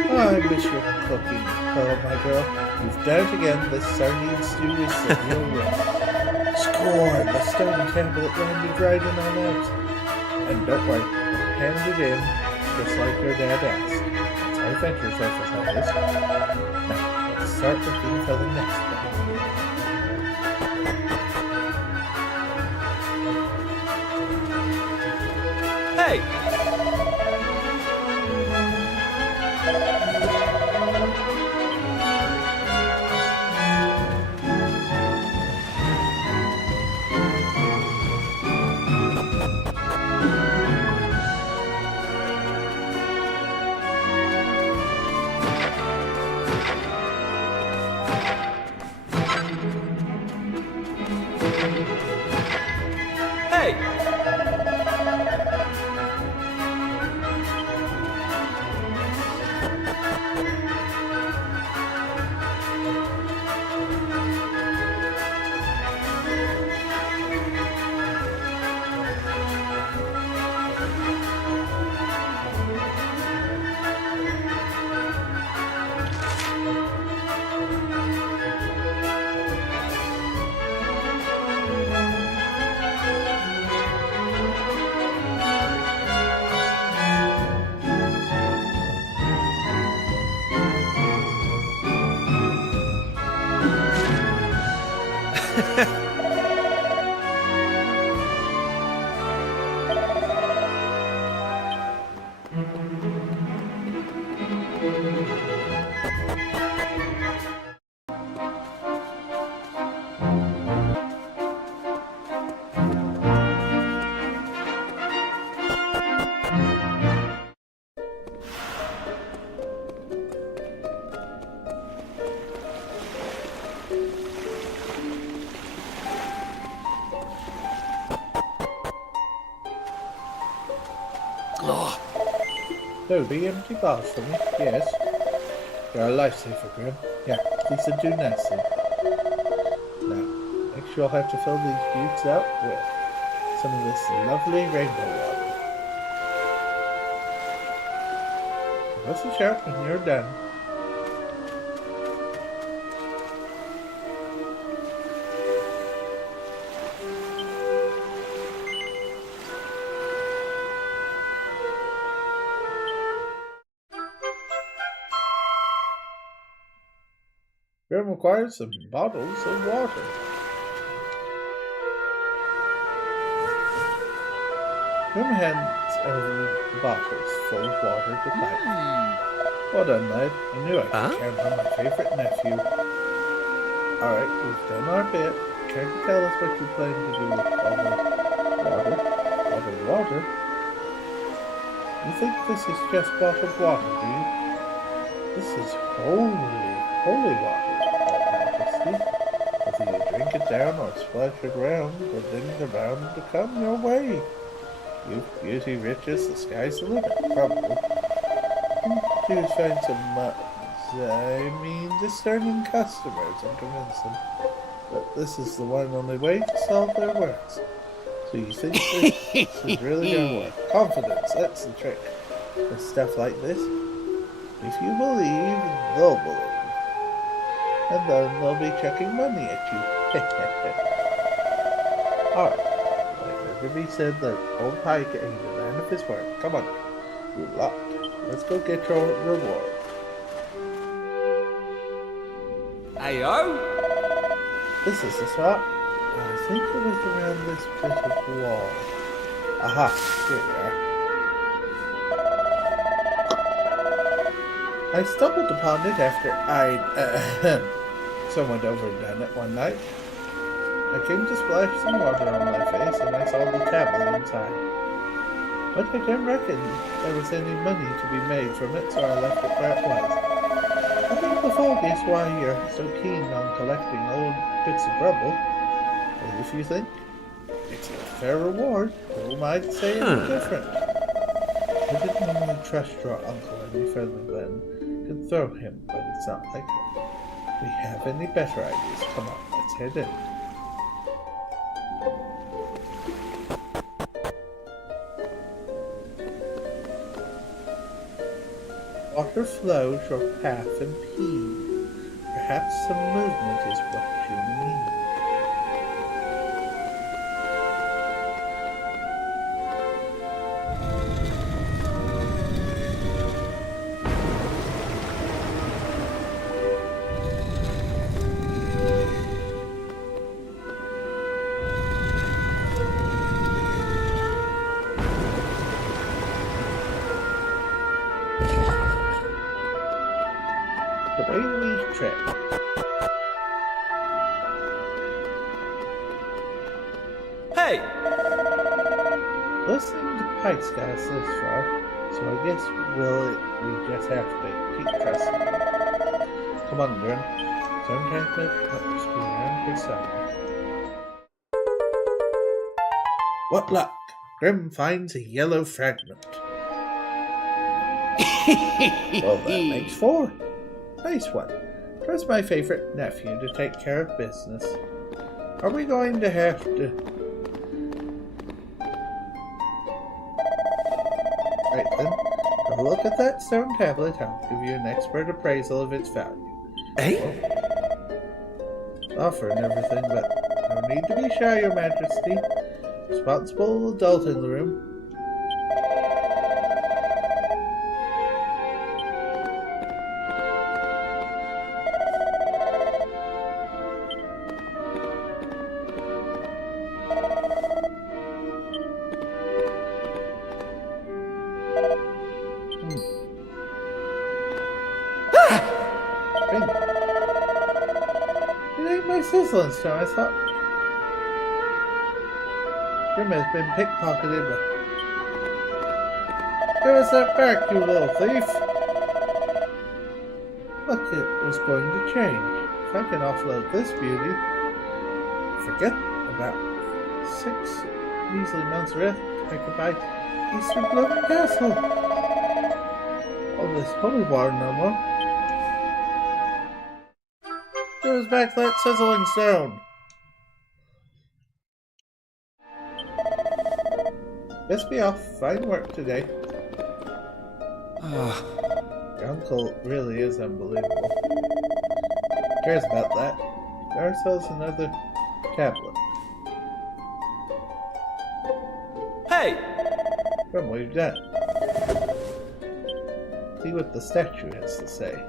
I miss your cooking, Pearl, my girl. You've done it again. This sardine stew is in your room. Score! The stone tablet landed right in on out. And don't worry, we'll hand it in, just like your dad asked. That's our adventure surface like this. Now, let's start looking for the next one. Hey! No, the empty bars for me. Yes. You're a lifesaver, Grim. Yeah, please do nicely. Now, next you'll have to fill these buttes out with some of this lovely rainbow water. Give us a shout when you're done. Grim requires some bottles of water. Grim hands over the bottles full of water to Pike. Well done, lad. I knew I could count on my favorite nephew. Alright, we've done our bit. Care to tell us what you plan to do with all the water? Bottled water? You think this is just bottled water, do you? This is holy water, Your Majesty. Whether you drink it down or splash it around, the things are bound to come your way. Youth, beauty, riches, the sky's the limit, probably. Choose find some, discerning customers and convince them that this is the one and only way to solve their worries. So you think this is really gonna work? Confidence, that's the trick. With stuff like this, if you believe, they'll believe. And then they'll be chucking money at you. Alright, like Riverby said, that old Pike ain't a man of his word. Come on, you're locked. Let's go get your reward. Ayo? This is the spot. I think it was around this bit of wall. Aha, here we are. I stumbled upon it after I'd somewhat overdone it one night. I came to splash some water on my face and I saw the tablet inside. But I didn't reckon there was any money to be made from it, so I left it where it was. I think the folk is why you're so keen on collecting old bits of rubble. But if you think it's a fair reward, who might say any different? I didn't want to trust your uncle any further than could throw him, but it's not likely. We have any better ideas? Come on, let's head in. Water flows your path impede. Perhaps some movement is what you need. Hey! Listening to Pike's got us this far, so I guess we just have to keep trusting him. Come on, Grim. Sometimes it helps be around here somewhere. What luck! Grim finds a yellow fragment. Well, that makes 4. Nice one. Trust my favorite nephew to take care of business. Are we going to have to... Right then, a look at that stone tablet. I'll give you an expert appraisal of its value. Eh? Offer and everything, but no need to be shy, Your Majesty. Responsible adult in the room. It ain't my sizzling stone, I thought. Grim has been pickpocketed, but... Give us that back, you little thief! Look, it was going to change. If I can offload this beauty, forget about 6 measly months' worth, I could buy Eastern Bloom Castle. all this holy water no more. Give us back that sizzling stone. Best be off. Fine work today. Your uncle really is unbelievable. Who cares about that? Get ourselves another tablet. Hey! From what you've done. See what the statue has to say.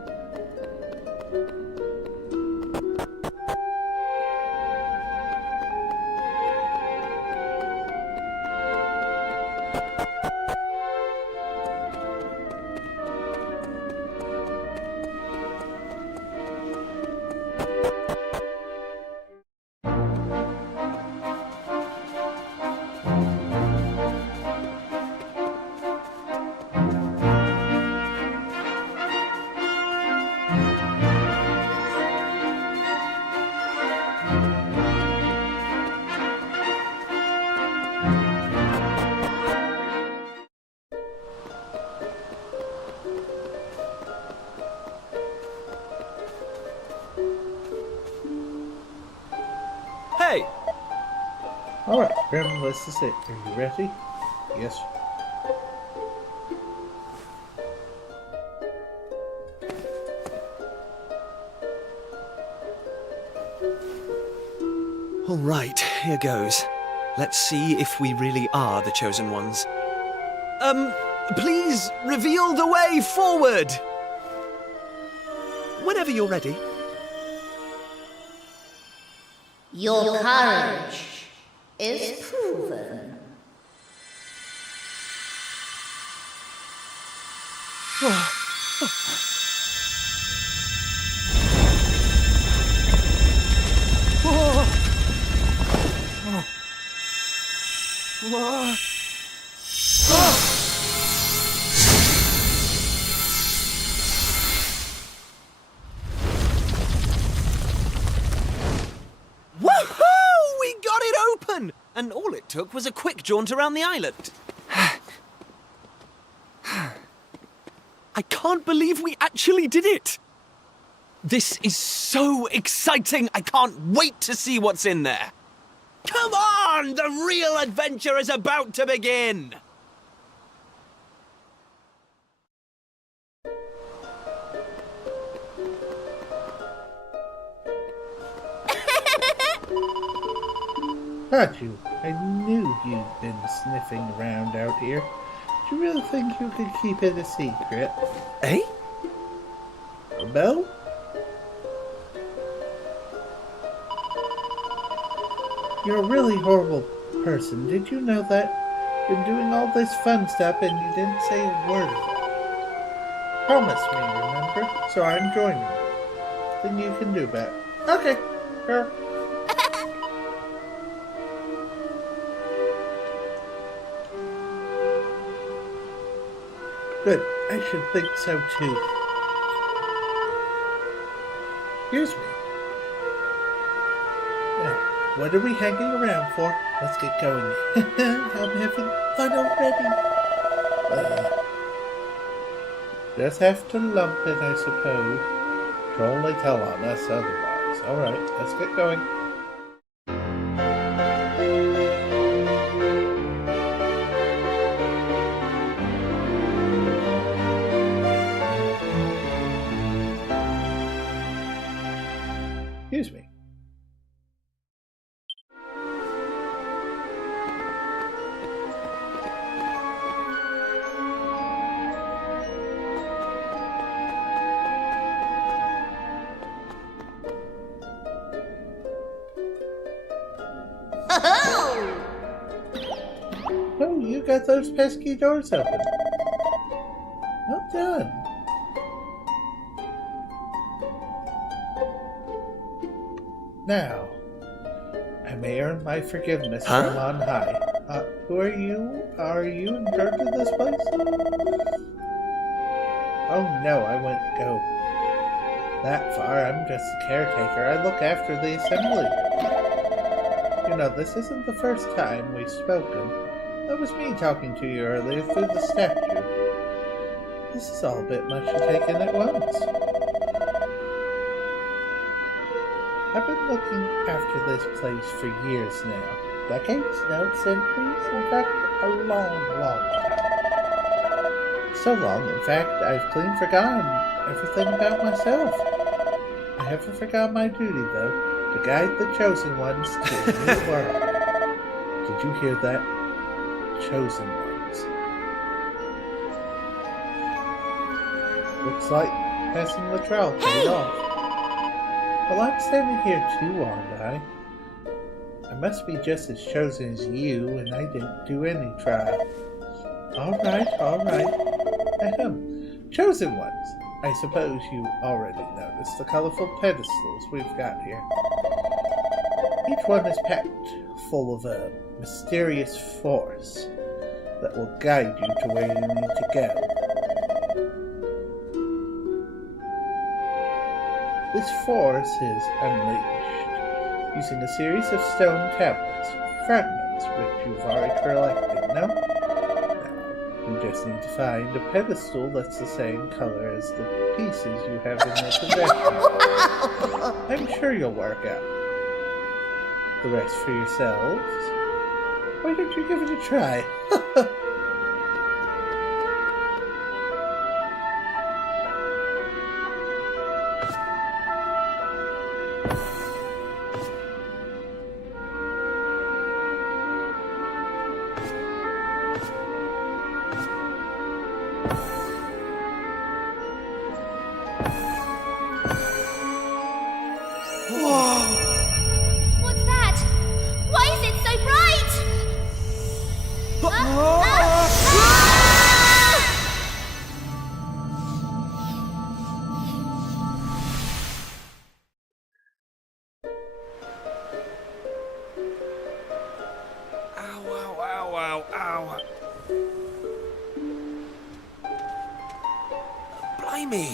Hey! Alright, Grim, this is it. Are you ready? Yes. All right, here goes. Let's see if we really are the chosen ones. Please reveal the way forward! Whenever you're ready. Your courage is proven. And all it took was a quick jaunt around the island. I can't believe we actually did it! This is so exciting! I can't wait to see what's in there! Come on! The real adventure is about to begin! Got you. I knew you'd been sniffing around out here. Do you really think you could keep it a secret? Eh? A bell? You're a really horrible person. Did you know that? Been doing all this fun stuff and you didn't say a word of it. Promise me, remember? So I'm joining you. Then you can do that. Okay, sure. Good. I should think so too. Excuse me. Now, what are we hanging around for? Let's get going. I'm having fun already. Just have to lump it, I suppose. Only tell on us otherwise. Alright, let's get going. Excuse me. Oh, you got those pesky doors open. Well done. Now, I may earn my forgiveness from on high. Who are you? Are you in charge of this place? Oh no, I wouldn't go that far. I'm just a caretaker. I look after the assembly. You know, this isn't the first time we've spoken. That was me talking to you earlier through the statue. This is all a bit much to take in at once. I've been looking after this place for years now. Decades? No, centuries? In fact, a long, long time. So long, in fact, I've clean forgotten everything about myself. I haven't forgotten my duty, though, to guide the chosen ones to a new world. Did you hear that? Chosen ones. Looks like passing the trial paid off. Well, I'm standing here too, aren't I? I must be just as chosen as you, and I didn't do any trial. All right. Chosen ones. I suppose you already noticed the colorful pedestals we've got here. Each one is packed full of a mysterious force that will guide you to where you need to go. This force is unleashed using a series of stone tablets, fragments which you've already collected, no? Now, you just need to find a pedestal that's the same color as the pieces you have in your possession. I'm sure you'll work out the rest for yourselves. Why don't you give it a try? What's that? Why is it so bright? Ow. Blimey!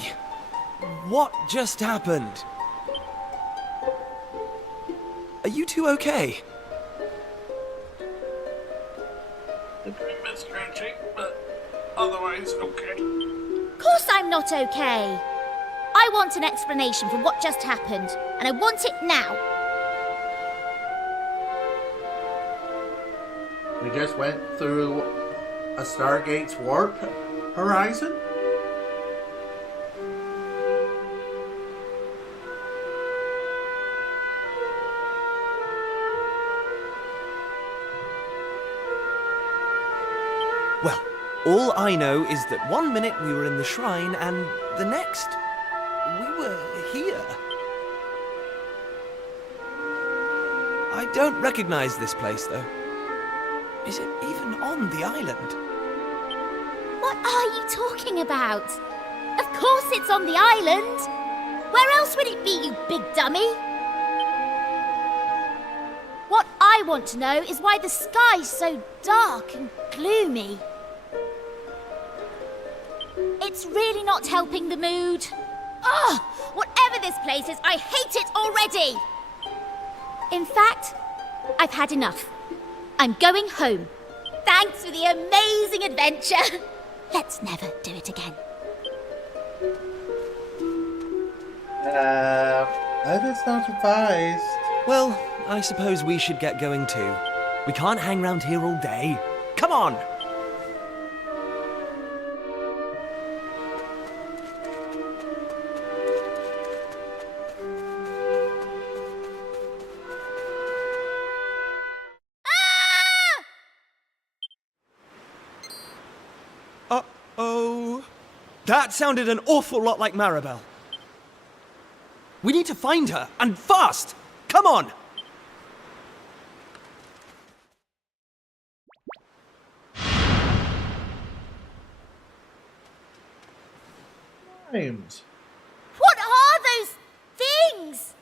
What just happened? Are you two okay? A bit scratchy, but otherwise okay. Of course I'm not okay. I want an explanation for what just happened, and I want it now. We just went through a Stargate's warp horizon? Well, all I know is that 1 minute we were in the shrine and the next we were here. I don't recognize this place, though. Is it even on the island? What are you talking about? Of course it's on the island. Where else would it be, you big dummy? What I want to know is why the sky's so dark and gloomy. It's really not helping the mood. Ugh! Whatever this place is, I hate it already! In fact, I've had enough. I'm going home. Thanks for the amazing adventure. Let's never do it again. That is not advised. Well, I suppose we should get going too. We can't hang around here all day. Come on! Uh-oh. That sounded an awful lot like Maribel. We need to find her, and fast! Come on! Names. What are those things?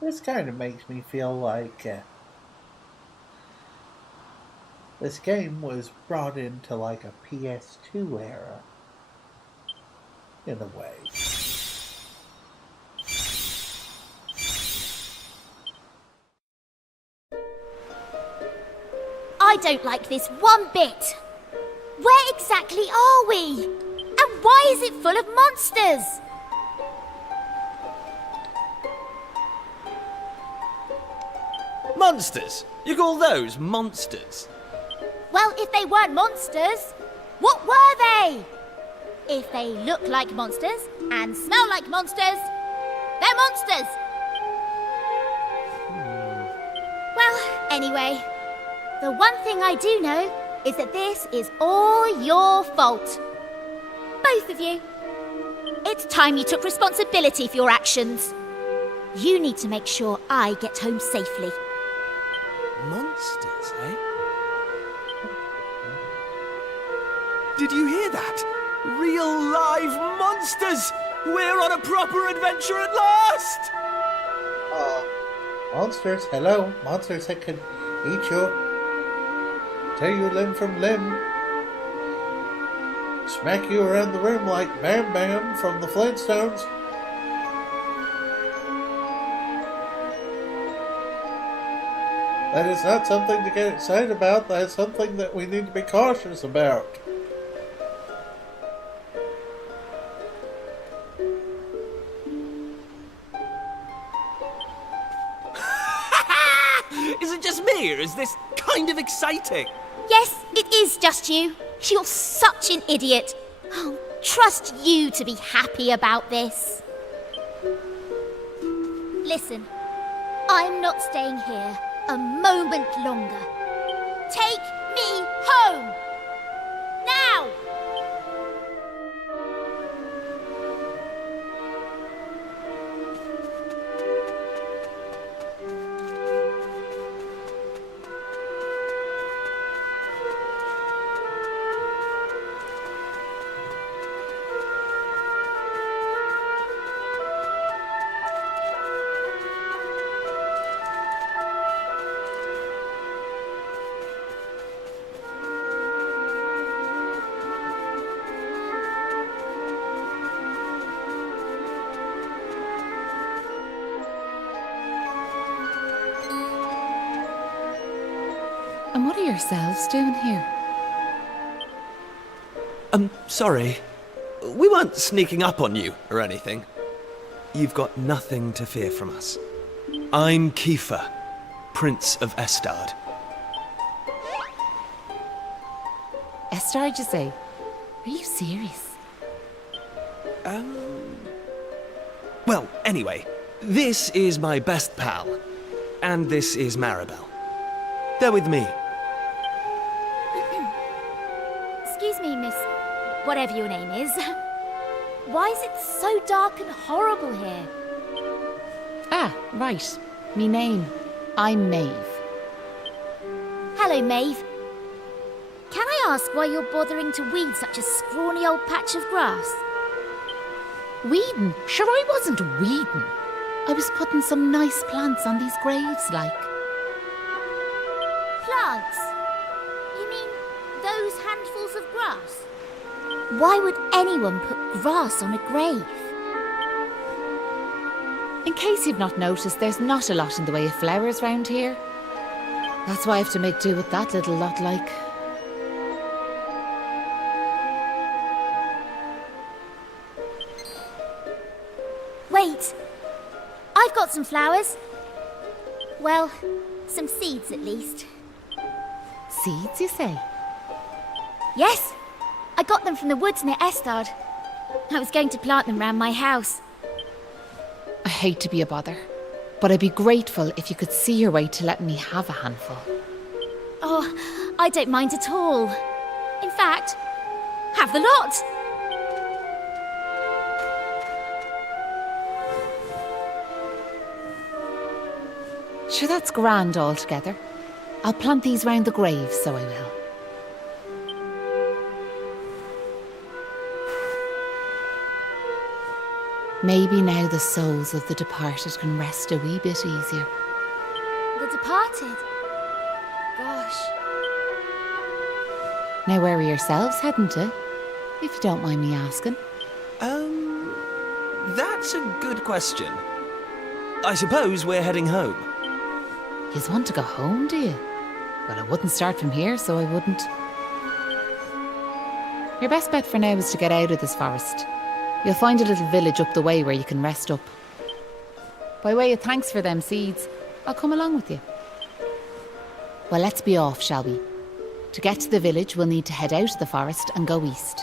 This kind of makes me feel like this game was brought into like a PS2 era, in a way. I don't like this one bit. Where exactly are we? And why is it full of monsters? Monsters? You call those monsters? Well, if they weren't monsters, what were they? If they look like monsters and smell like monsters, they're monsters. Well, anyway, the one thing I do know is that this is all your fault. Both of you. It's time you took responsibility for your actions. You need to make sure I get home safely. Monsters, eh? Did you hear that? Real live monsters! We're on a proper adventure at last! Monsters, hello. Monsters that could eat you, tear you limb from limb, smack you around the room like Bam Bam from the Flintstones. That is not something to get excited about. That is something that we need to be cautious about. Is it just me, or is this kind of exciting? Yes, it is just you. You're such an idiot. Oh, trust you to be happy about this. Listen, I'm not staying here a moment longer. Take me home! Now! And what are yourselves doing here? Sorry. We weren't sneaking up on you or anything. You've got nothing to fear from us. I'm Kiefer, Prince of Estard. Estard, you say? Are you serious? Well, anyway, this is my best pal, and this is Maribel. They're with me. Excuse me, miss, whatever your name is. Why is it so dark and horrible here? Ah, right. Me name. I'm Maeve. Hello, Maeve. Can I ask why you're bothering to weed such a scrawny old patch of grass? Weeding? Sure, I wasn't weeding. I was putting some nice plants on these graves, like. Plants? You mean those handfuls of grass? Why would anyone put grass on a grave? In case you've not noticed, there's not a lot in the way of flowers round here. That's why I have to make do with that little lot, like. Wait! I've got some flowers. Well, some seeds at least. Seeds, you say? Yes, I got them from the woods near Estard. I was going to plant them round my house. I hate to be a bother, but I'd be grateful if you could see your way to letting me have a handful. Oh, I don't mind at all. In fact, have the lot. Sure, that's grand altogether. I'll plant these round the grave, so I will. Maybe now the souls of the departed can rest a wee bit easier. The departed? Gosh. Now where are yourselves heading to? If you don't mind me asking. That's a good question. I suppose we're heading home. Yous want to go home, do you? Well, I wouldn't start from here, so I wouldn't. Your best bet for now is to get out of this forest. You'll find a little village up the way where you can rest up. By way of thanks for them seeds, I'll come along with you. Well, let's be off, shall we? To get to the village, we'll need to head out of the forest and go east.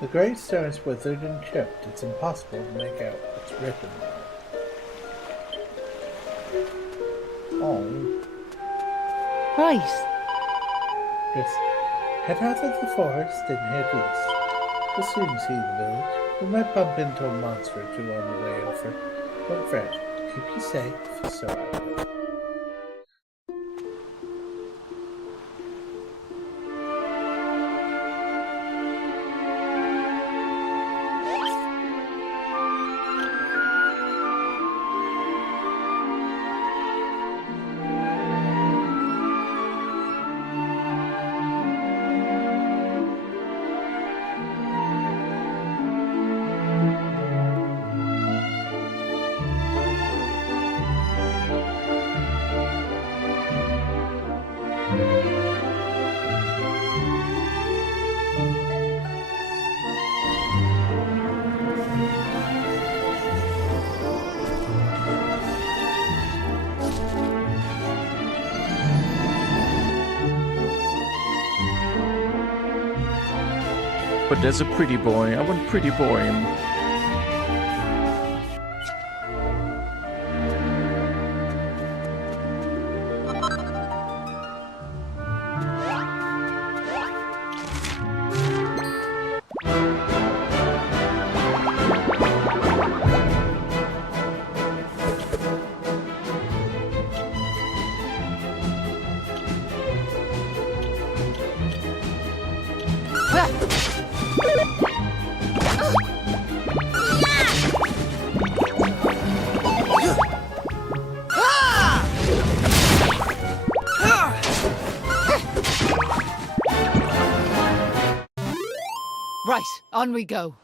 The grey star is withered and chipped. It's impossible to make out what's written. Oh. Right. Just head out of the forest and head east. We'll soon see the village. We might bump into a monster or two on the way over. Don't fret. Keep you safe, so I will. But there's a pretty boy. I want pretty boy. Right, on we go.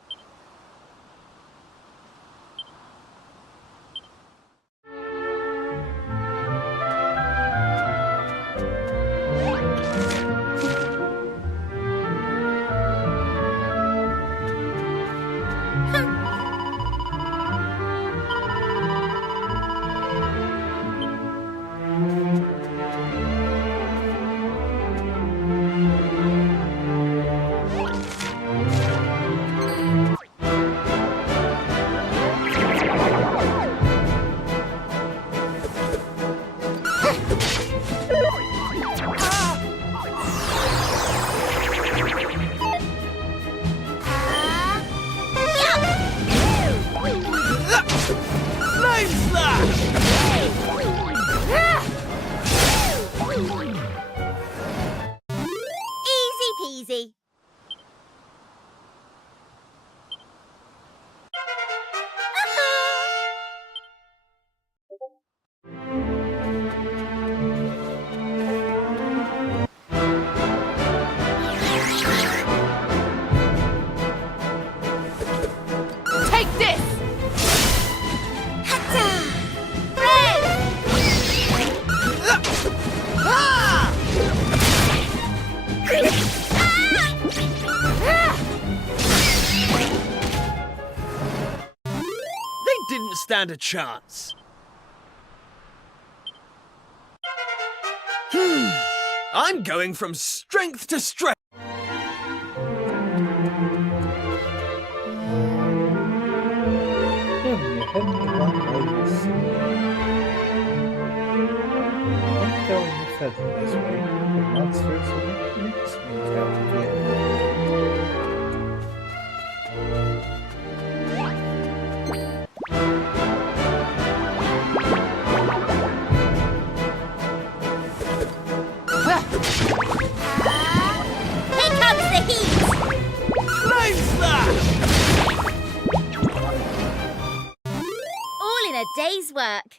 Easy. Take this! They didn't stand a chance. I'm going from strength to strength. You're heading the wrong way, you see. Don't go any further this way. The monsters will make sneak out again. Here comes day's work.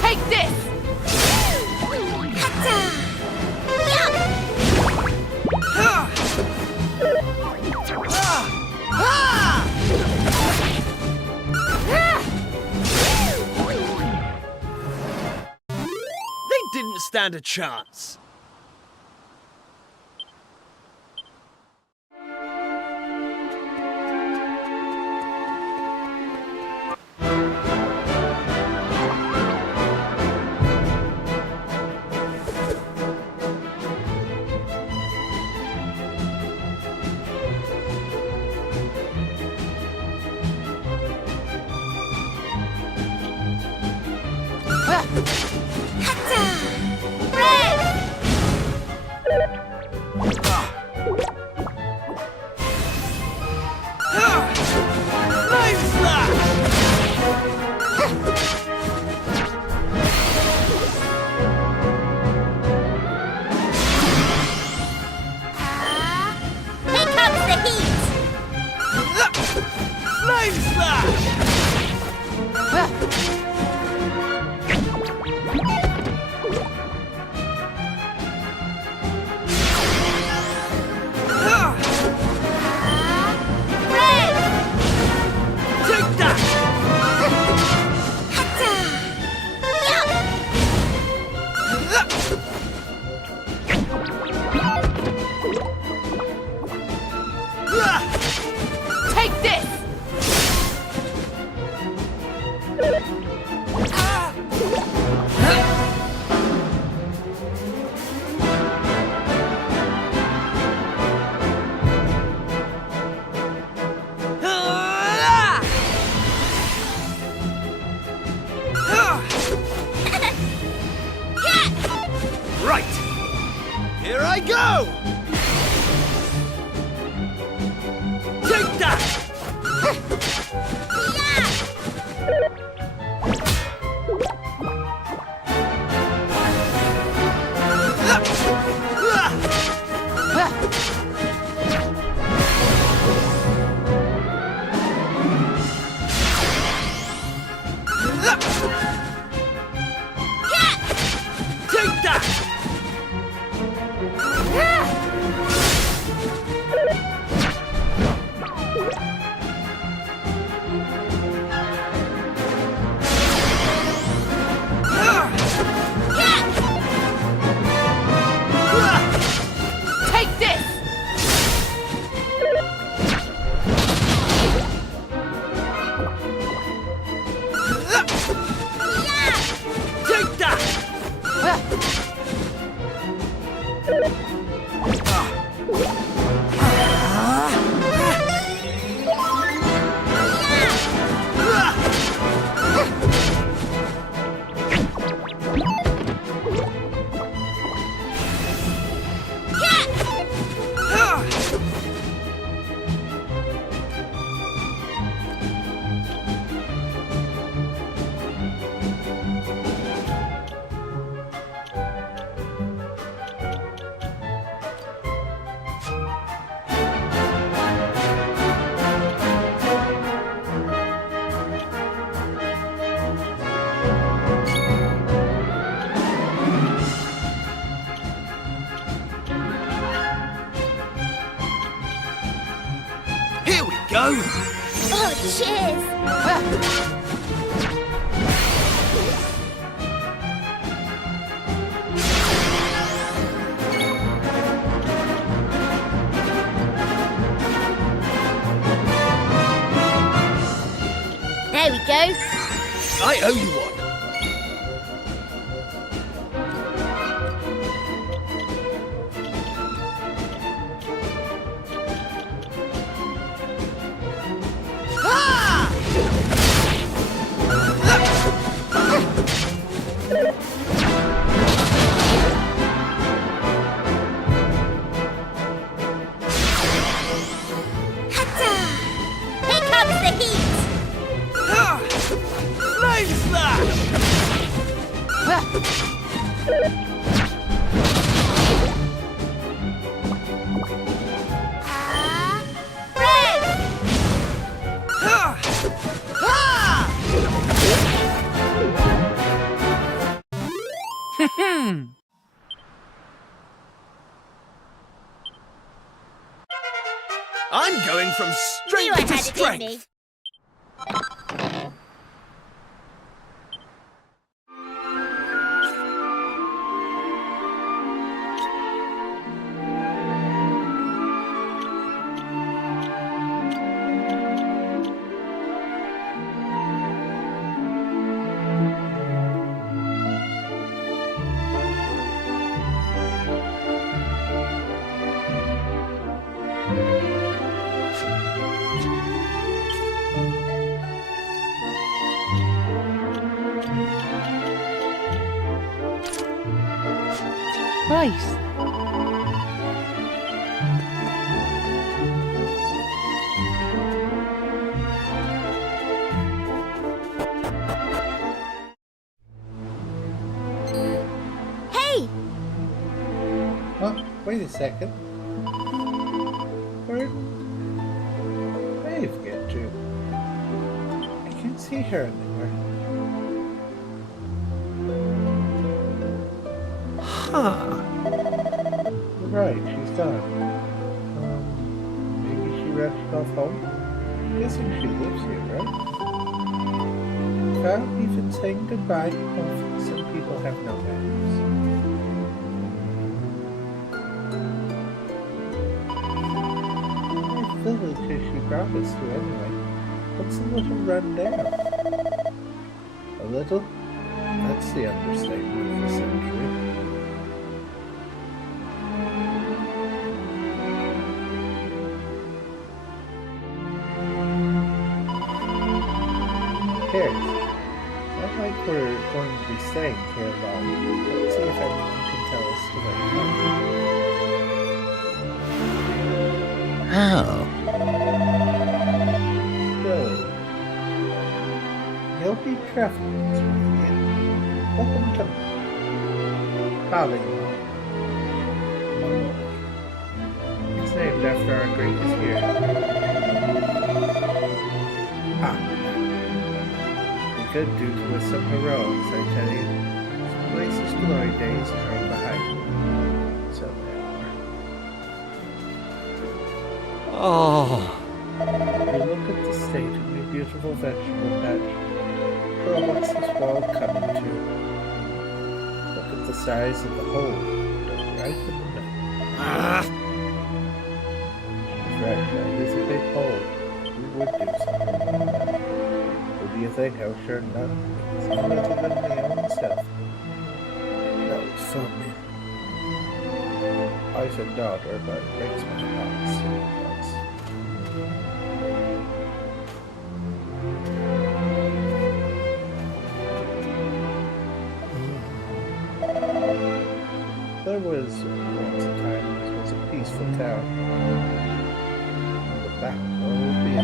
Take this! They didn't stand a chance. Take this! Right. Here I go! Take that! Take that! Take this! Take that! Here we go! Oh, cheers! There we go. I owe you one. Here comes the heat! Flames I'm going from You strength had to it in strength. me. Right. Hey! Oh, wait a second. Where Maeve get to? I can't see her anywhere. Huh. Right, she's gone. Maybe she rushed off home? Guessing she lives here, right? Without even saying goodbye, some people have no manners. What village has she brought us to anyway? What's a little run down? A little? That's the understatement of the century. Cares. Not like we're going to be staying here long. Let's see if anyone can tell us the way home. How? Really? You'll be traveling with me. Welcome to Hollywood. It's named after our greatest hero. Could do with some heroics, I tell you. Some places' glory days are behind me. So they are. Oh. You look at the state of your beautiful vegetable patch. Well, what's this world coming to? Look at the size of the hole. Right in the middle. She's right, that is a big hole. We would do something. What do you think? How sure none? It's no other than my own self. That was for me. Wife and daughter, but it breaks my heart so There was once a time this was a peaceful town. But that will be it.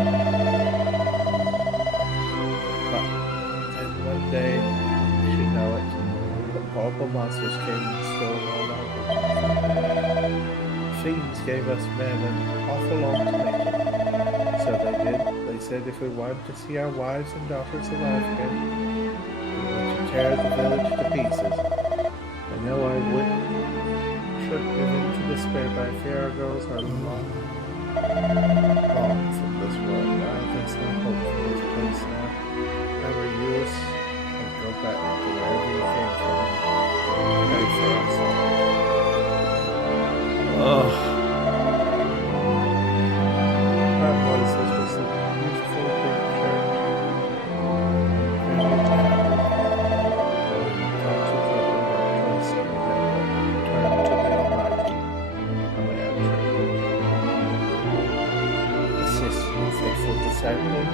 One day, you should know it, the horrible monsters came and stole all our goods. Fiends gave us men an awful long to make it. So they did. They said if we wanted to see our wives and daughters alive again, we were to tear the village to pieces. I know I shouldn't give in to despair, but I fear our girls are long from this world. There's no hope for this place now. Our youth and go back to wherever you came from. Pray for us. Oh. That was a beautiful picture. Turn to the Almighty. Assist you, faithful disciple.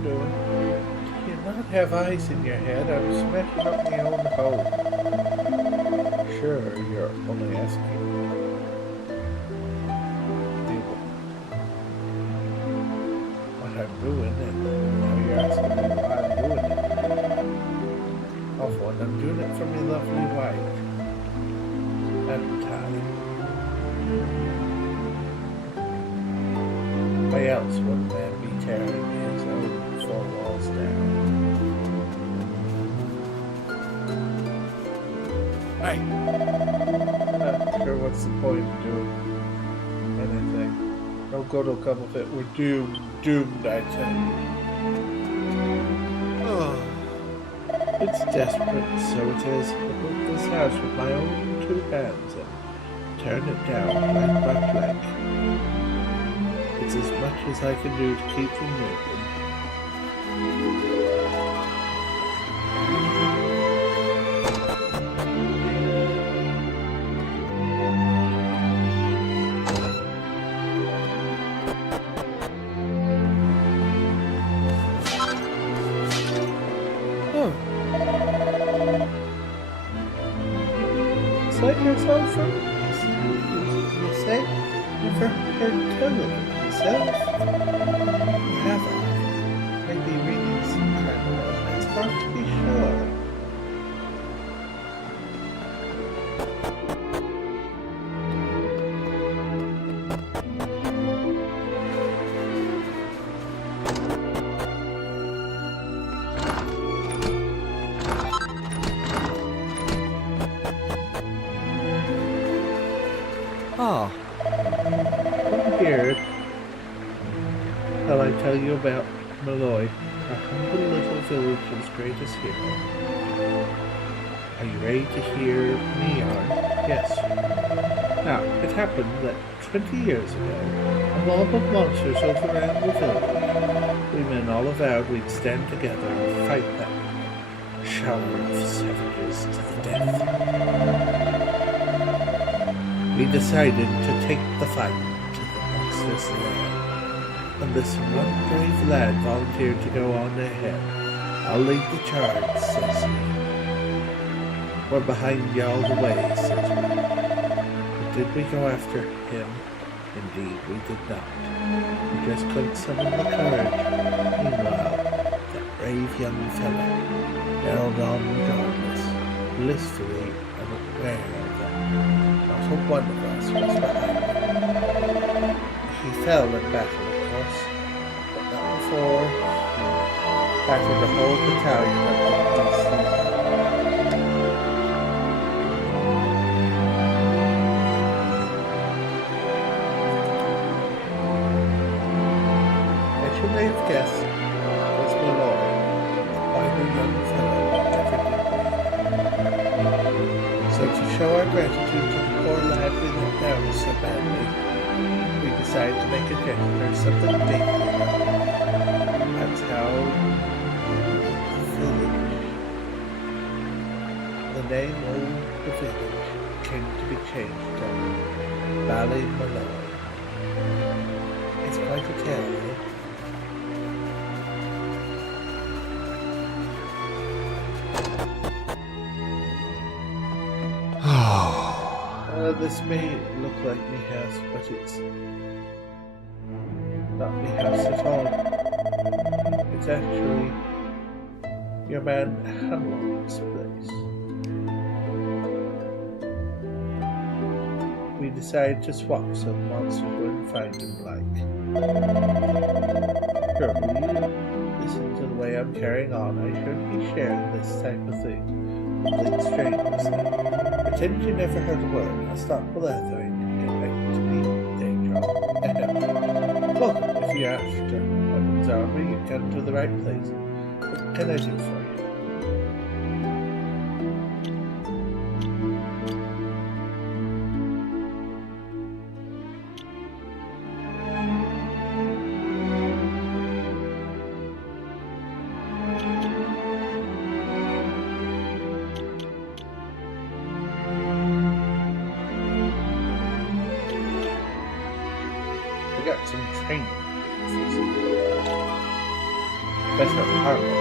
I'm doing. Do you not have eyes in your head? I'm smashing up my own hole. Sure, you're only asking. What I'm doing, and now you're asking me why I'm doing it. Off one, I'm doing it for my lovely wife. And Tally. Why else would a man be tearing his own four walls down? Hey! Not sure what's the point of doing anything. No good will come of it. We're doomed. Doomed, I tell you. Oh. It's desperate, so it is. I built this house with my own two hands and turn it down plank by plank. It's as much as I can do to keep from moving. Oh. Set yourself from you say? Never heard tell of it yourself? Have I? Maybe reading some kind of one. It's hard to be sure. Ah, Come here. Shall I tell you about Malloy, a humble little village's greatest hero? Are you ready to hear me yarn? Yes. Now, it happened that 20 years ago, a mob of monsters overran the village. We men all avowed we'd stand together and fight that shower of savages to the death. We decided to take the fight to the monster's lair, and this one brave lad volunteered to go on ahead. I'll lead the charge, says he. We're behind you all the way, says we. But did we go after him? Indeed, we did not. We just couldn't summon the courage. Meanwhile, that brave young fellow held on regardless, blissfully unaware that not a one of us was behind him. He fell in battle, of course, but not before he battered the whole battalion of the beasts. As you may have guessed, was Malloy, quite a young fellow never did breathe. So to show our gratitude to the poor lad we let down so badly, we decided to make a gesture, something big. That's how the village, the name of the village, came to be changed to Valley Malloy. It's quite a tale, eh? This may look like me house, but it's not me house at all. It's actually your man Hamlet's place. We decided to swap so the monsters wouldn't find him like. Sure, will you listen to the way I'm carrying on? I shouldn't be sharing this type of thing with complete strangers. Pretend you never heard a word. I'll stop blathering and get back to me day job. Welcome, if you're after weapons armor, you've come to the right place. What can I do for you? I got some training. better armaments.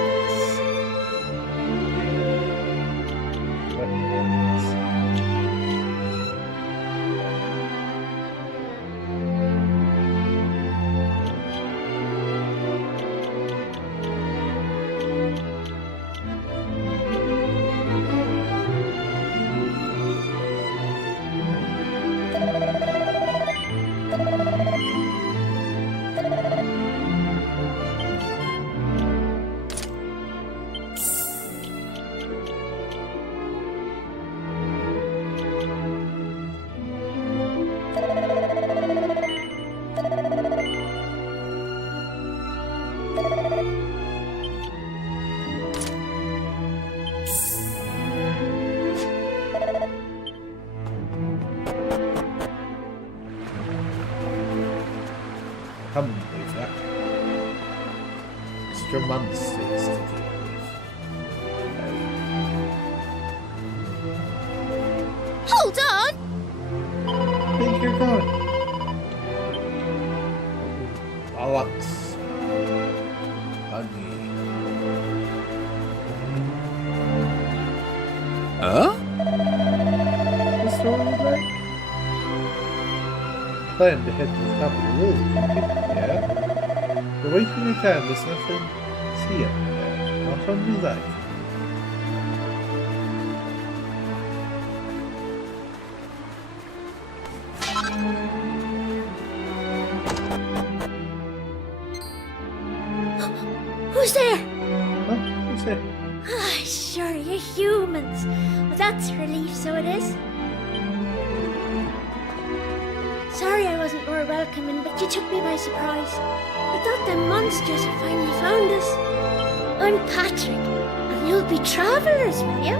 Come with that. Extra monsters to deal with. Hold on! I think you're going. Bollocks. Buggy. Huh? The story like? Plan to head to the top of the hill. Yeah? You're wasting your time. There's nothing to see up there. Not on your life. Who's there? Huh? Who's there? Ah, sure, you're humans. Well, that's a relief, so it is. Sorry I wasn't more welcoming, but you took me by surprise. I thought the monsters had finally found us. I'm Patrick, and you'll be travellers, will you?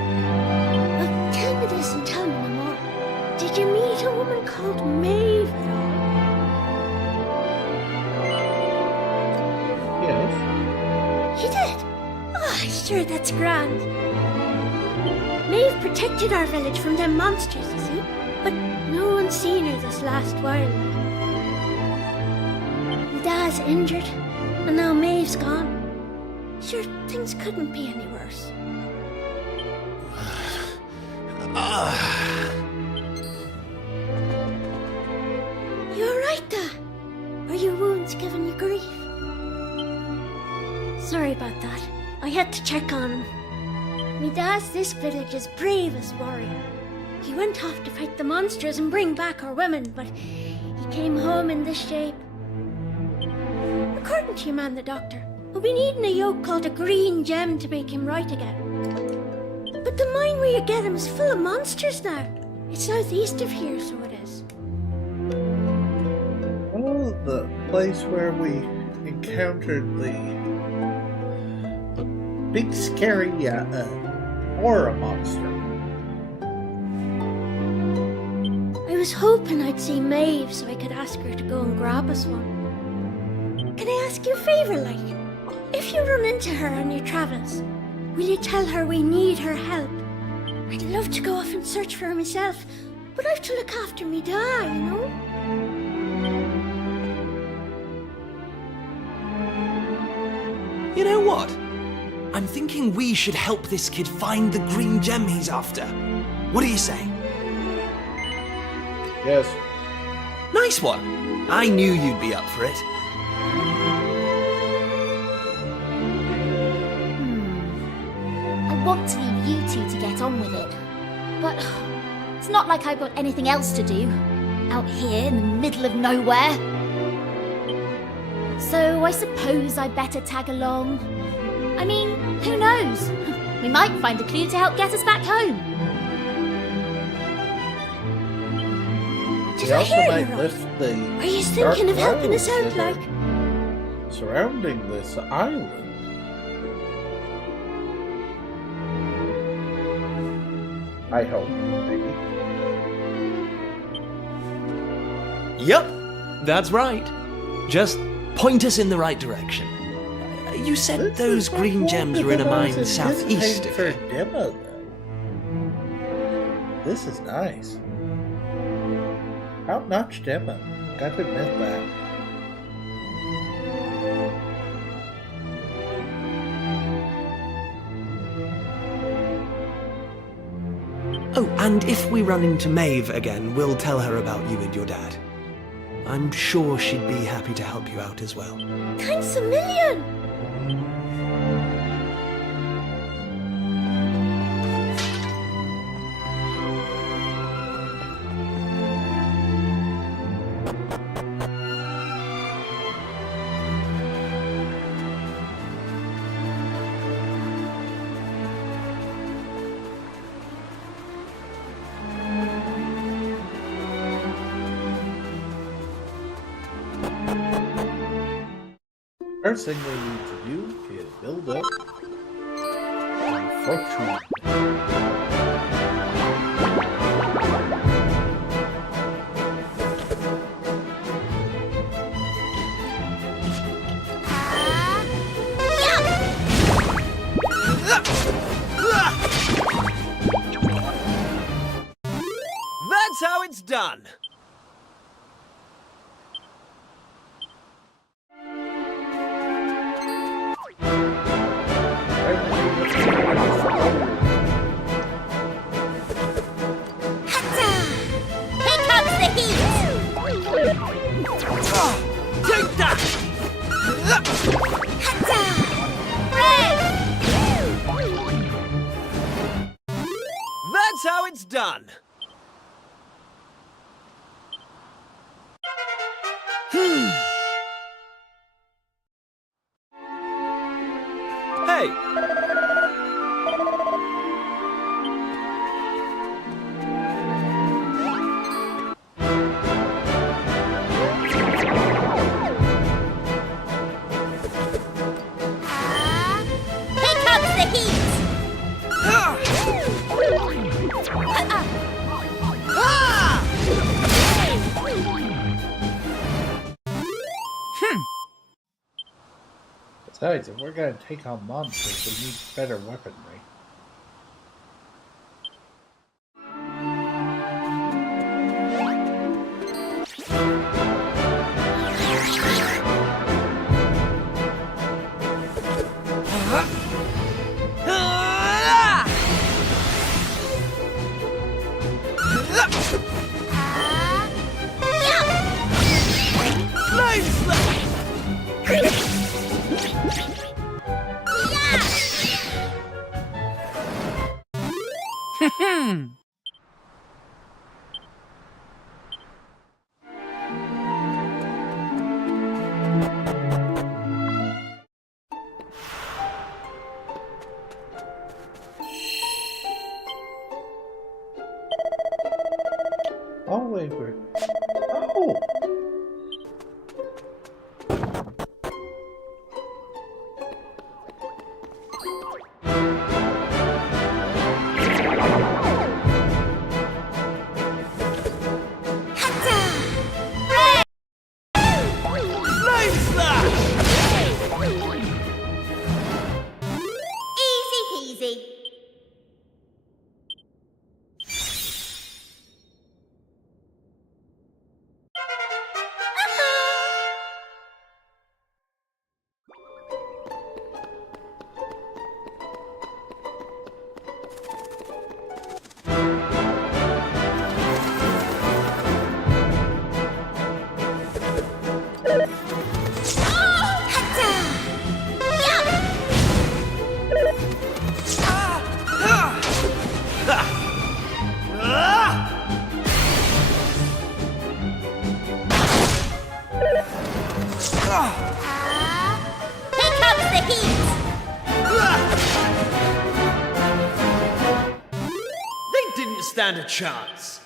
Well, tell me this and tell me no more. Did you meet a woman called Maeve at all? Yes. You did? Oh, sure, that's grand. Maeve protected our village from them monsters, you see, but no one's seen her this last while. My dad's injured, and now Maeve's gone. Sure, things couldn't be any worse. You alright, Dad? Are your wounds giving you grief? Sorry about that. I had to check on him. Me dad's this village's bravest warrior. He went off to fight the monsters and bring back our women, but he came home in this shape. According to your man, the doctor, we'll be needing a yoke called a green gem to make him right again. But the mine where you get him is full of monsters now. It's southeast of here, so it is. Oh, the place where we encountered the big scary horror monster. I was hoping I'd see Maeve so I could ask her to go and grab us one. Can I ask you a favour, like? If you run into her on your travels, will you tell her we need her help? I'd love to go off and search for her myself, but I've to look after me dad, you know? You know what? I'm thinking we should help this kid find the green gem he's after. What do you say? Yes. Nice one. I knew you'd be up for it. I want to leave you two to get on with it, but it's not like I've got anything else to do out here in the middle of nowhere. So I suppose I'd better tag along. I mean, who knows? We might find a clue to help get us back home. We also might lift the Are you thinking of helping us out, like? Surrounding this island. I hope, maybe. Yep, that's right. Just point us in the right direction. You said those green gems were in a mine southeast of for here. demo, though. This is nice. Top-notch demo. Got to admit that. Oh, and if we run into Maeve again, we'll tell her about you and your dad. I'm sure she'd be happy to help you out as well. Thanks a million! First thing we need to do is build up our fortune. That's how it's done! Take that! That's how it's done! Hey! Besides, if we're going to take on monsters, we need better weaponry. Oh, wait, wait. Oh! Stand a chance.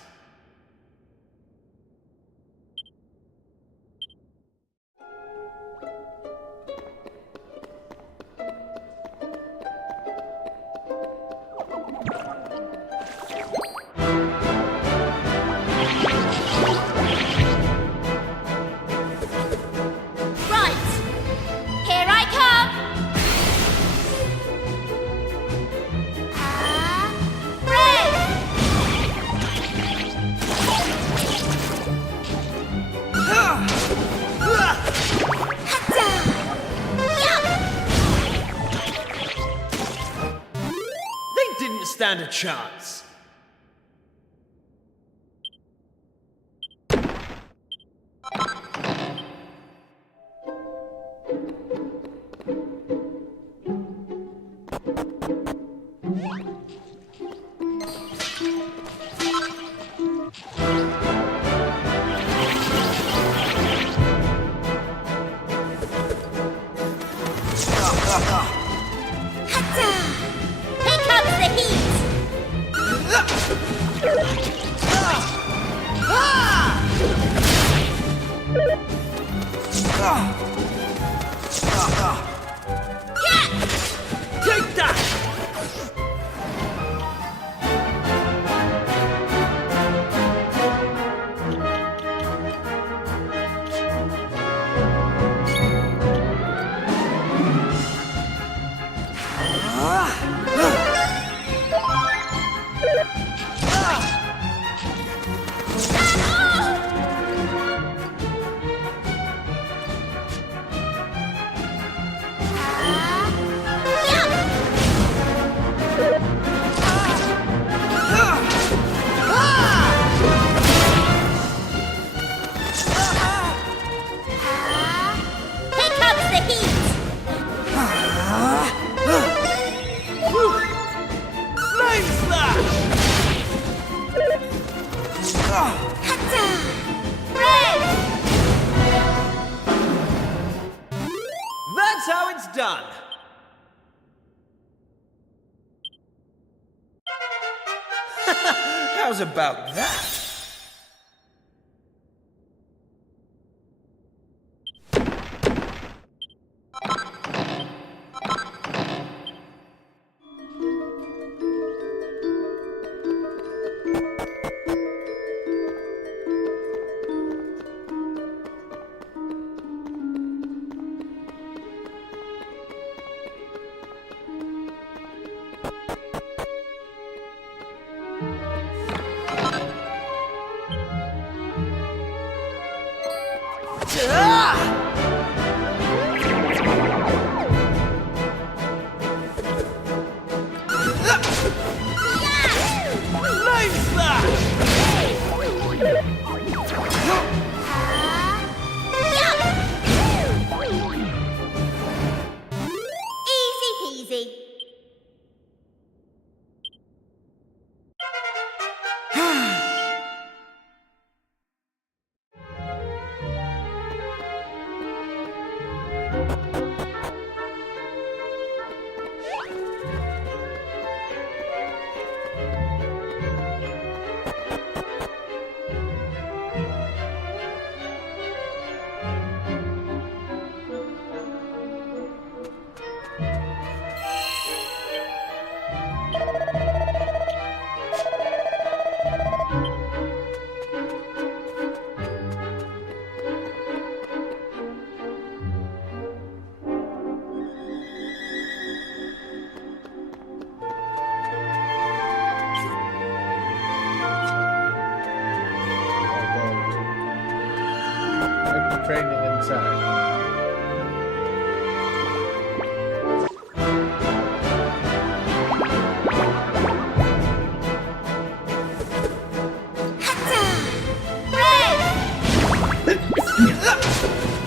Stand a chance. Flame slash! That's how it's done. How's about that? Easy peasy. Training inside.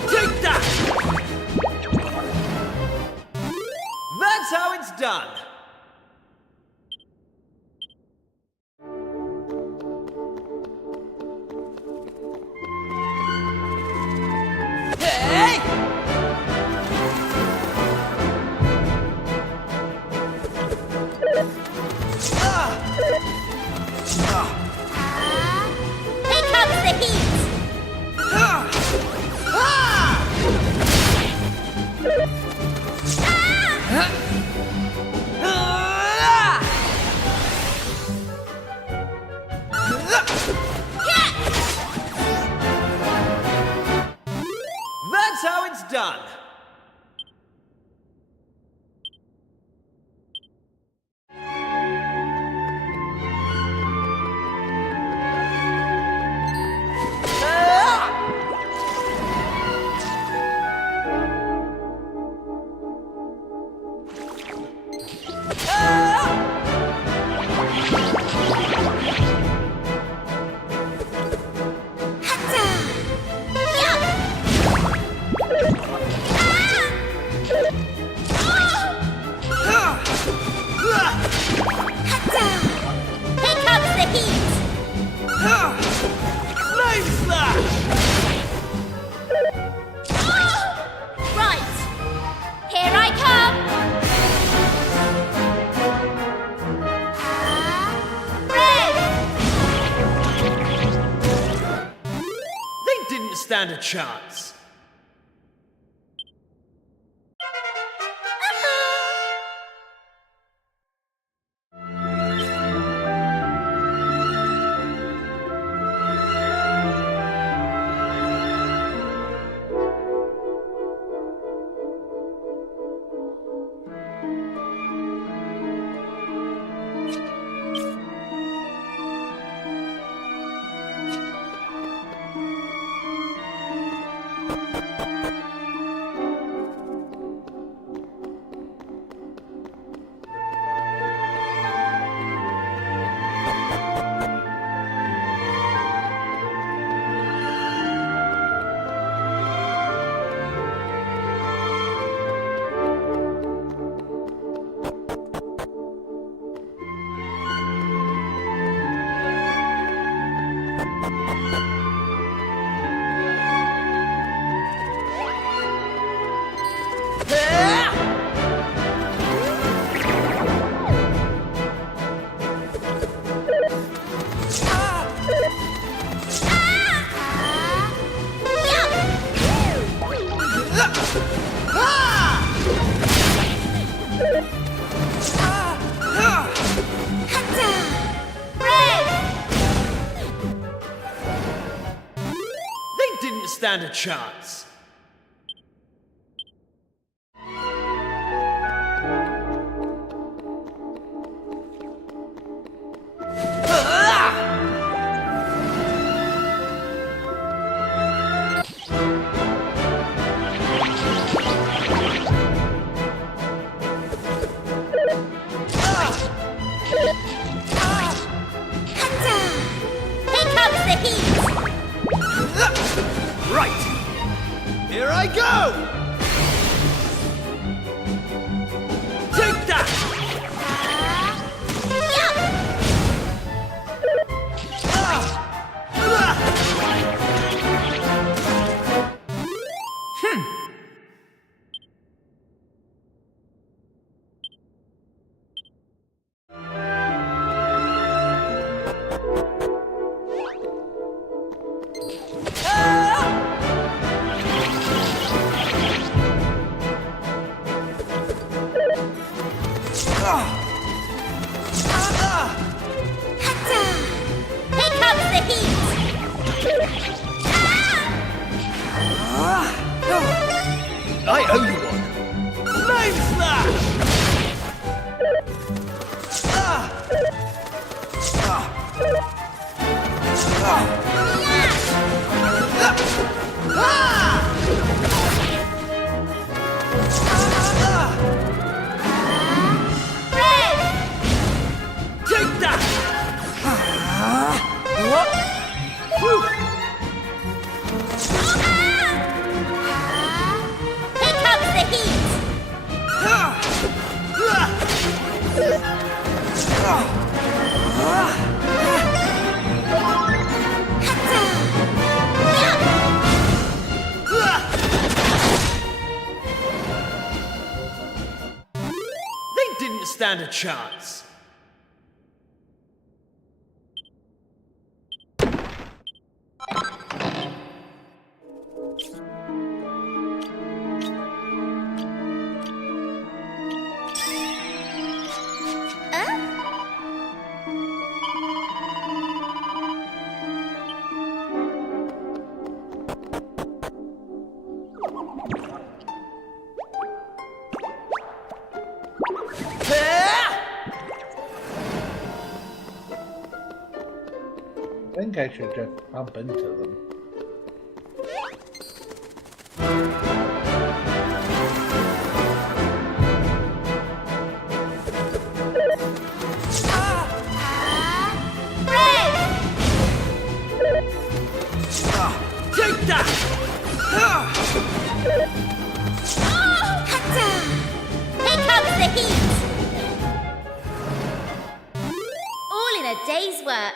Take that! That's how it's done. Hey! Here comes the heat. That's how it's done. Here comes the heat. Flame slash! Right. Here I come. They didn't stand a chance. stand a chance. Right! Here I go! Take that! I owe you one. Flame Slash! Take that! What? Whew. They didn't stand a chance. I think I should just bump into them. Take that! Here comes the heat! All in a day's work.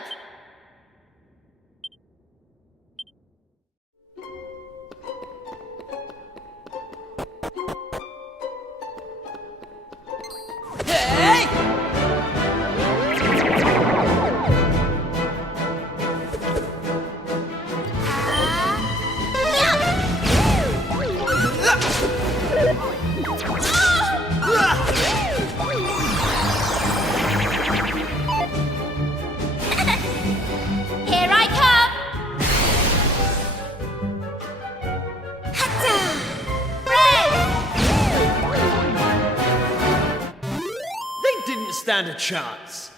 Stand a chance.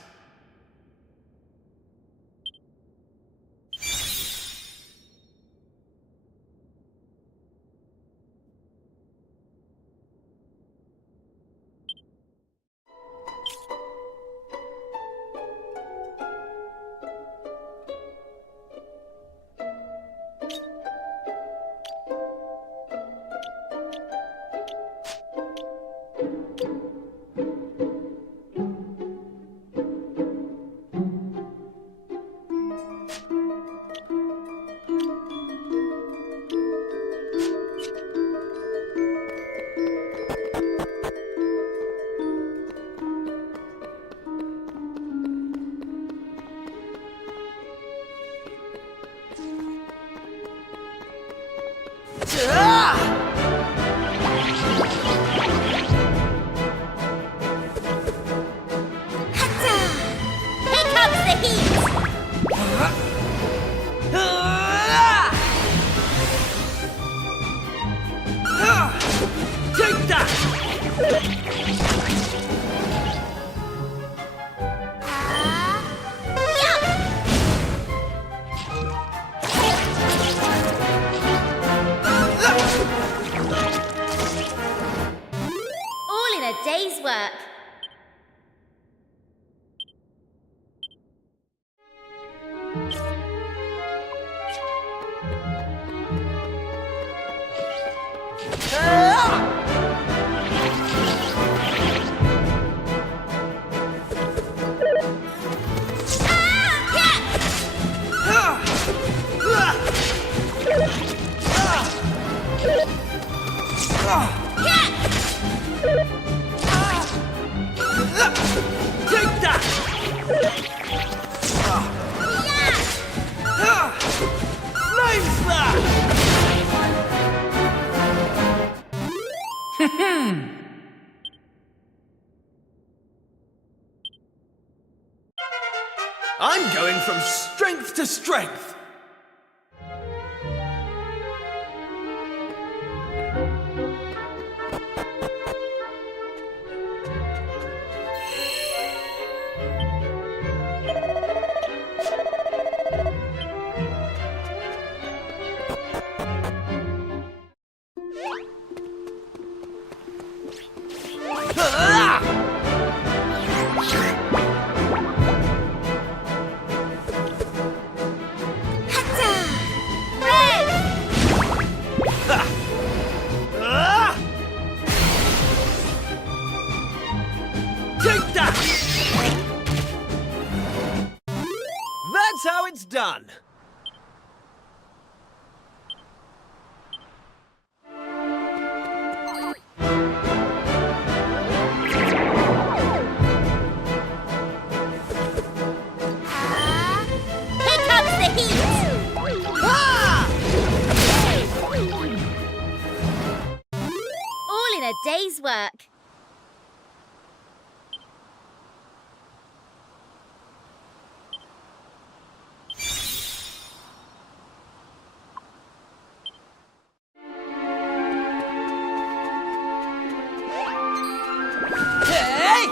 All in a day's work. Take that! Flame splash! I'm going from strength to strength. Take that! That's how it's done. Here comes the heat! All in a day's work. Hey!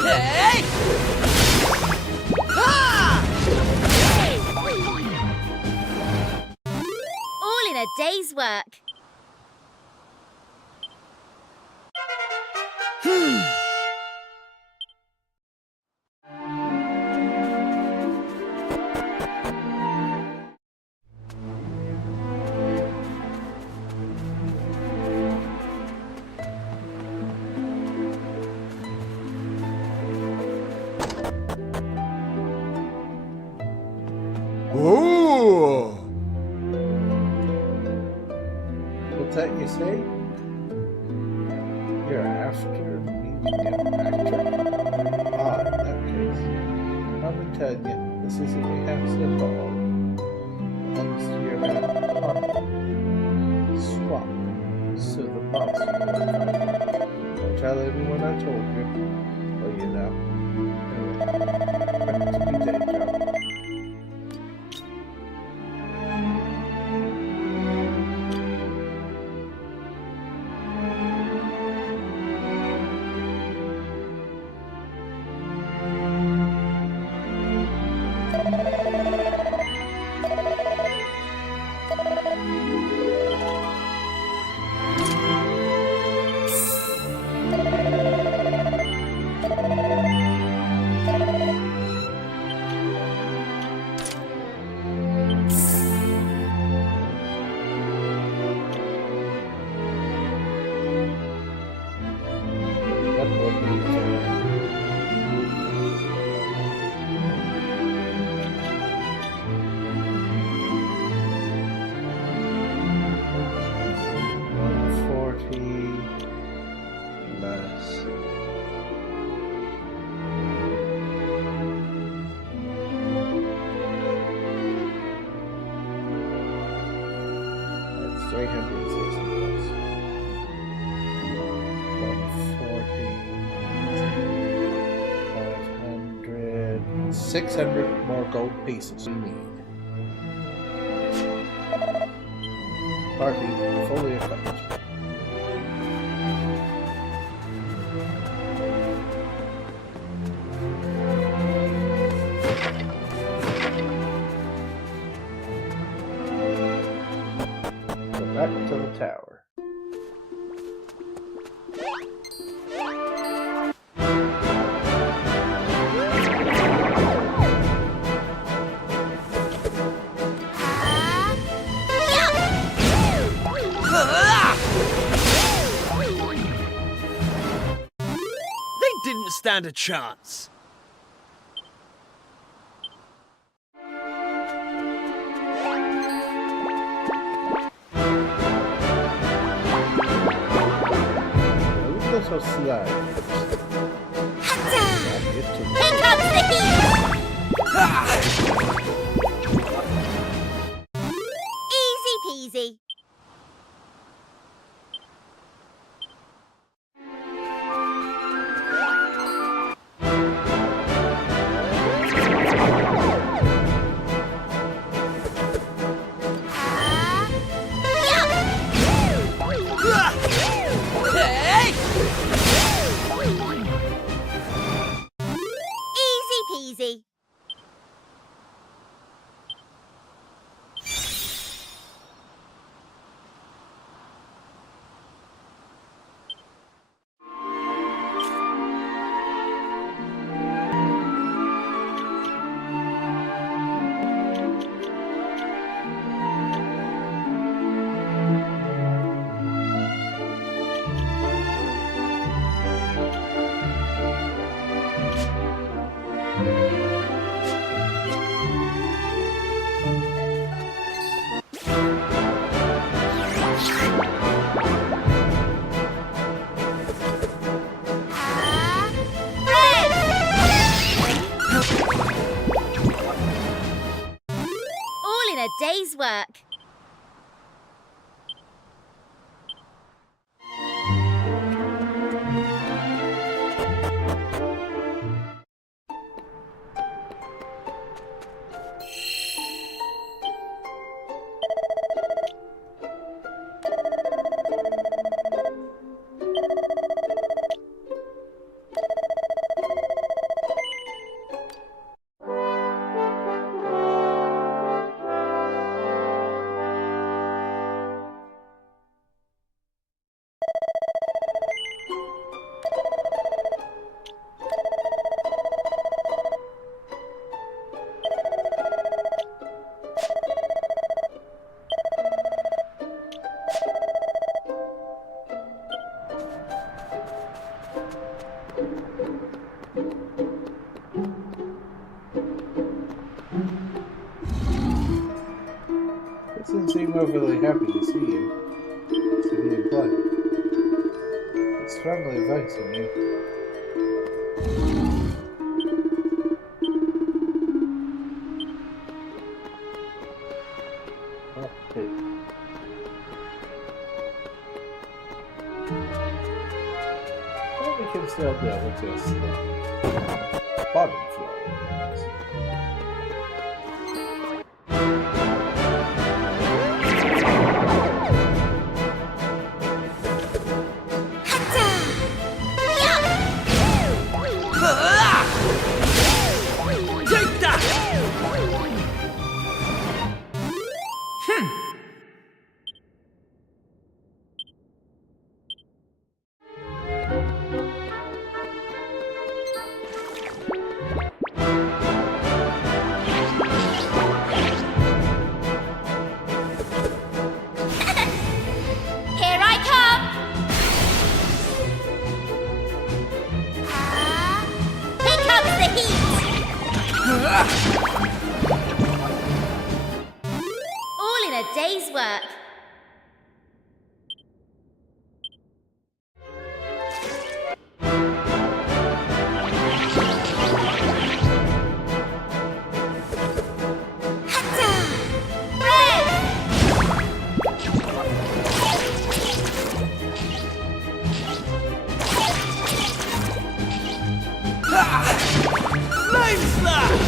Hey! All in a day's work. Oh! What's that you say? You're after meeting an actor? Ah, in that case, I'm gonna tell you, this isn't rehearsal at all. Once you're at swap, so the boss will don't tell anyone I told you. Well, you know. Anyway, back to your day job. 600 more gold pieces we need. Party fully equipped. Go back to the tower. They didn't stand a chance. Look so slow. Here comes the heat! Easy peasy. Easy peasy. All in a day's work. Doesn't seem overly happy to see you. To be implied. It's strongly advising you. Okay. Well, we can still deal with this bottom floor. Here I come! Here comes the heat! All in a day's work. Flame slash!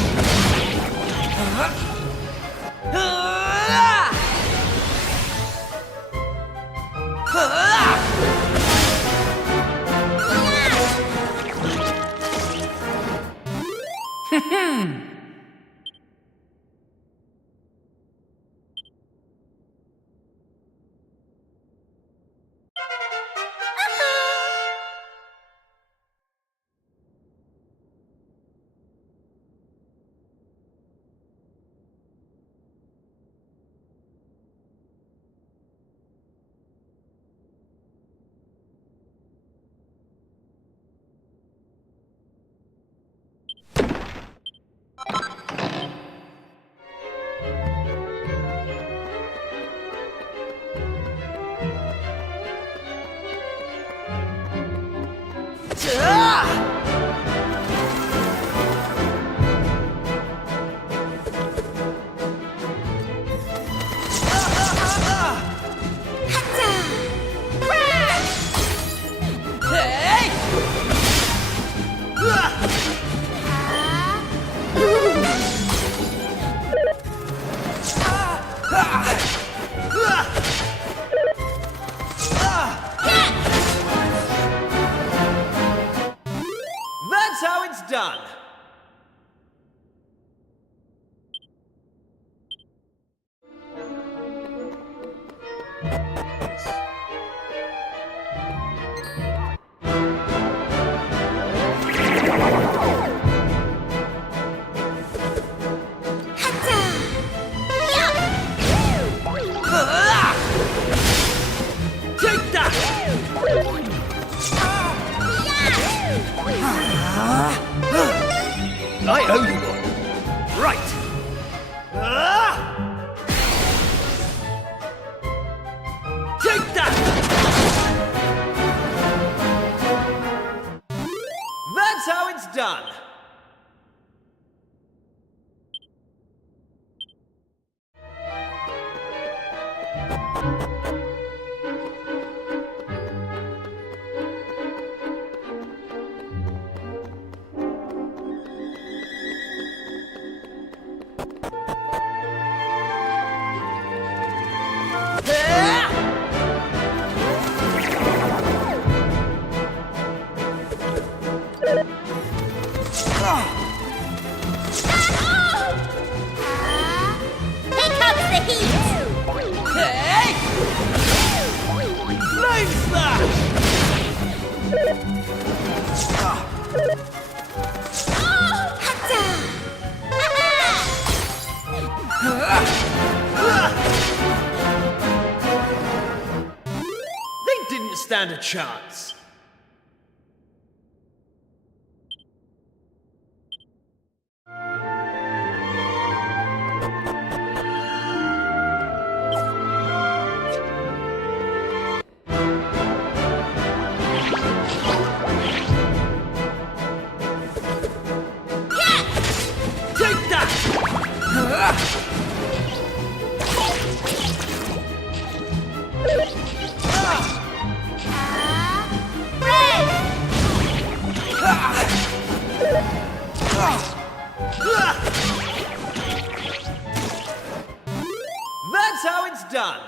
That's how it's done. Take that! I owe you one. Right. Take that! That's how it's done. Here comes the heat! Hey! Flame slash! They didn't stand a chance. Take that! That's how it's done.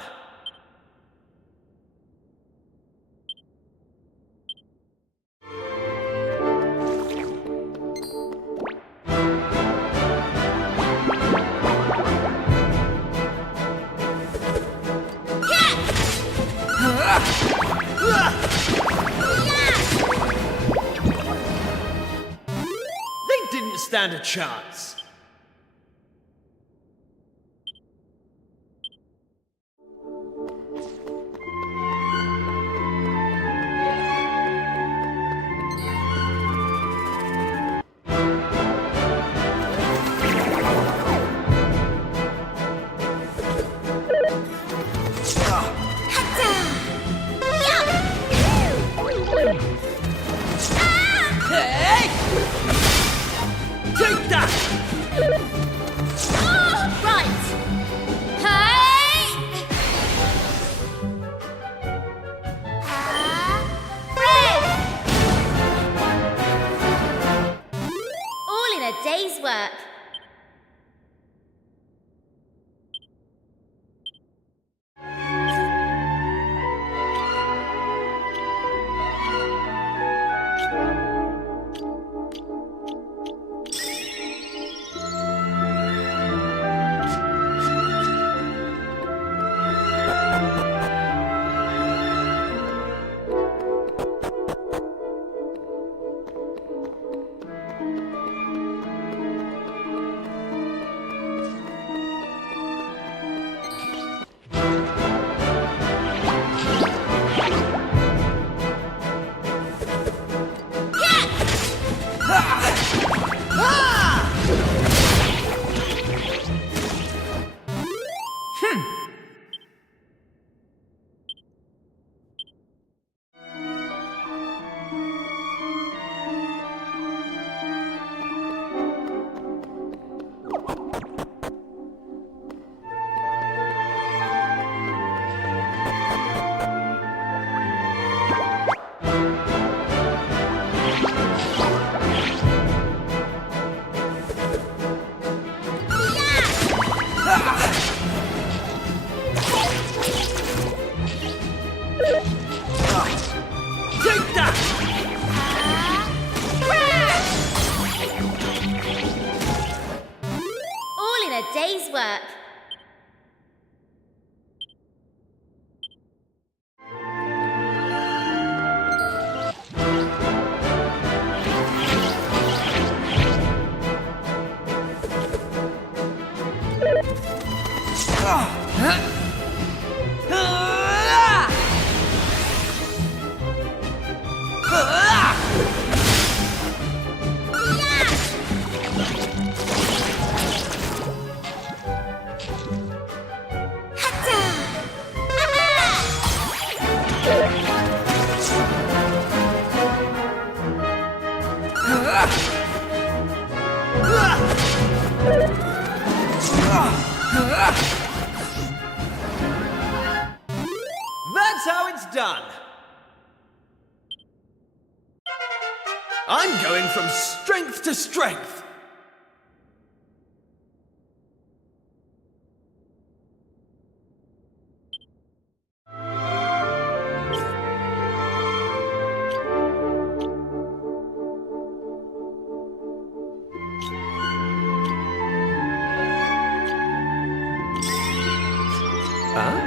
They didn't stand a chance. Hey! Take that! Right! Hey! All in a day's work. a day's work. That's how it's done. I'm going from strength to strength. Huh?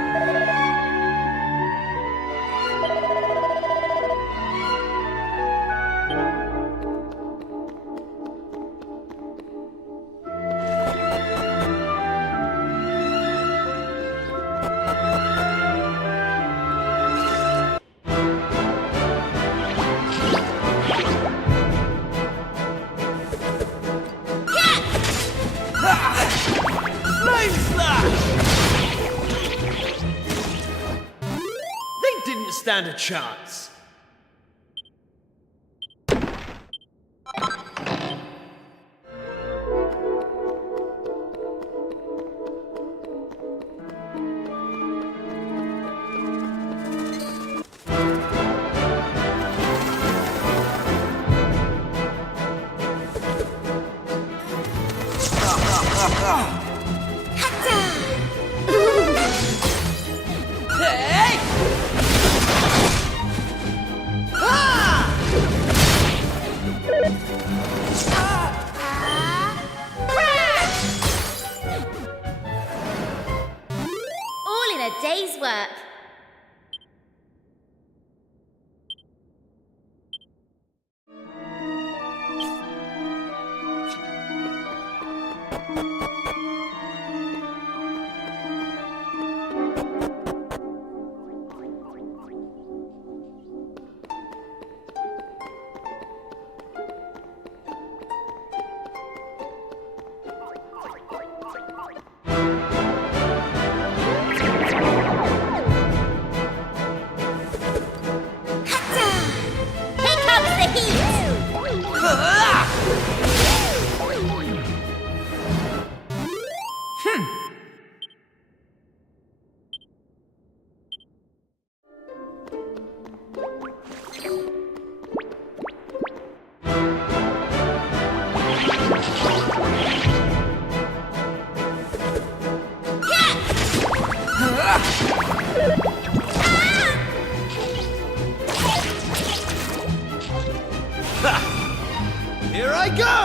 Flame slash! They didn't stand a chance. Hey! All in a day's work. Here comes the heat! Here I go!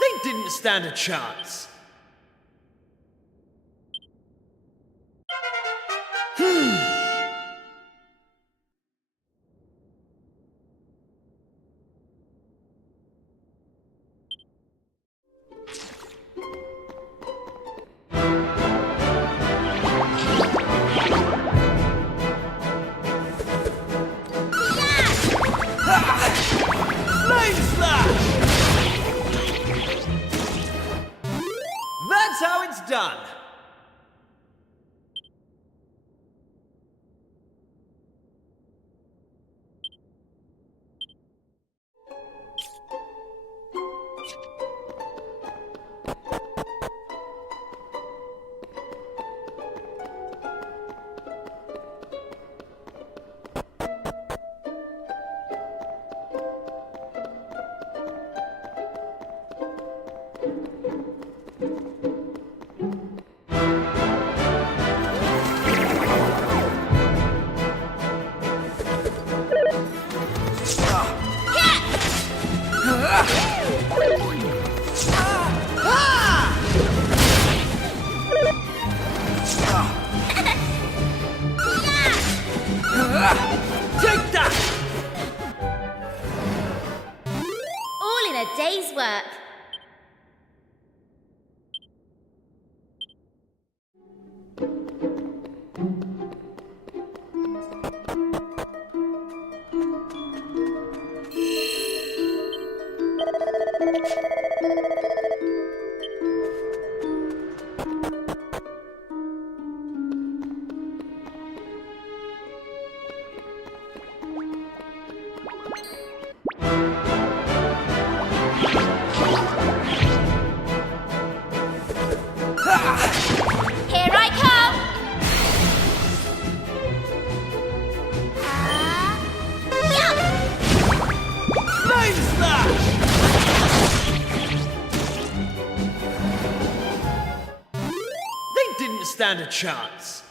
They didn't stand a chance. Flame slash! Here I come! Flame Slash! They didn't stand a chance.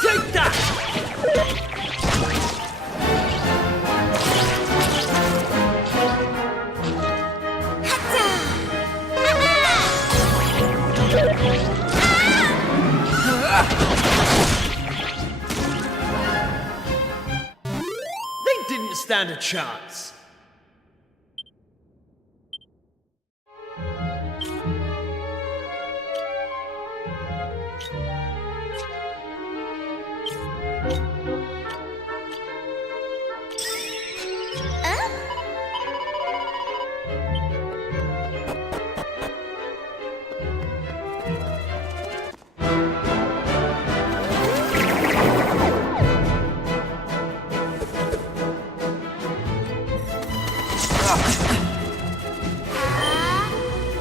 Take that! They didn't stand a chance.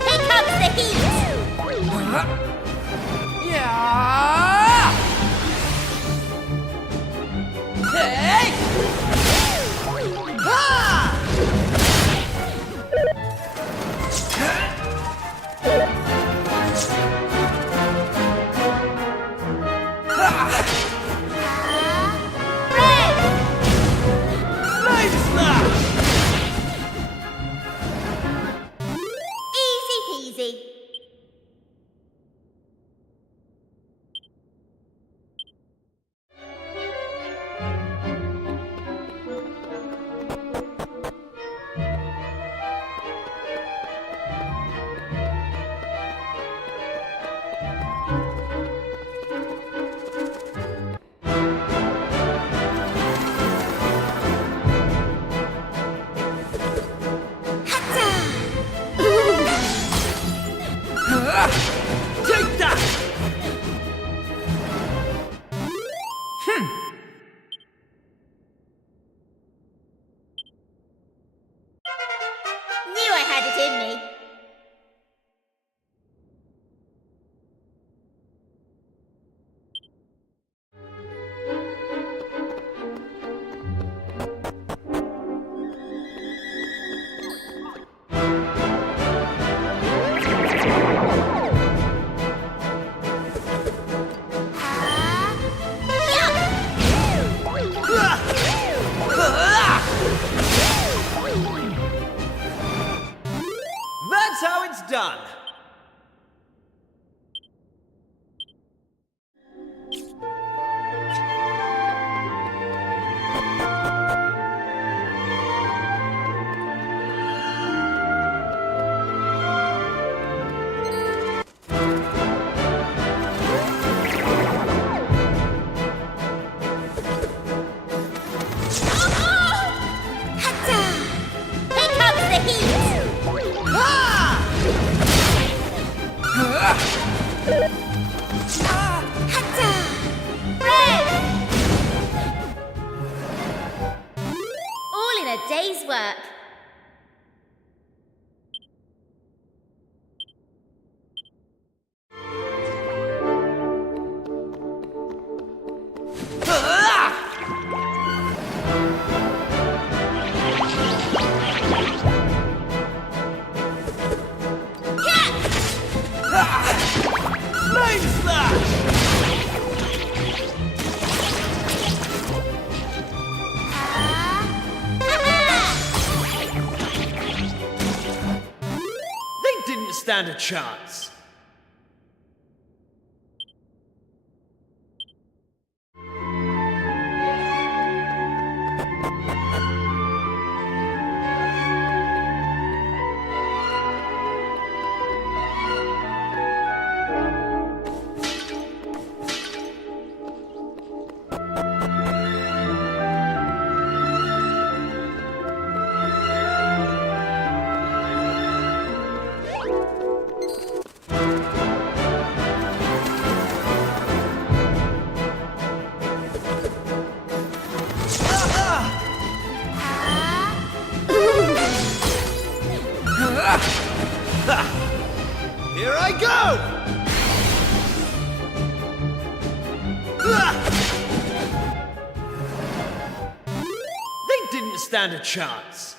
Here comes the heat! Yeah! Hey! Flame Slash! Easy peasy. Take that! Knew I had it in me. That's how it's done. Here comes the heat! All in a day's work. Flame Slash! stand a chance. Here I go! They didn't stand a chance.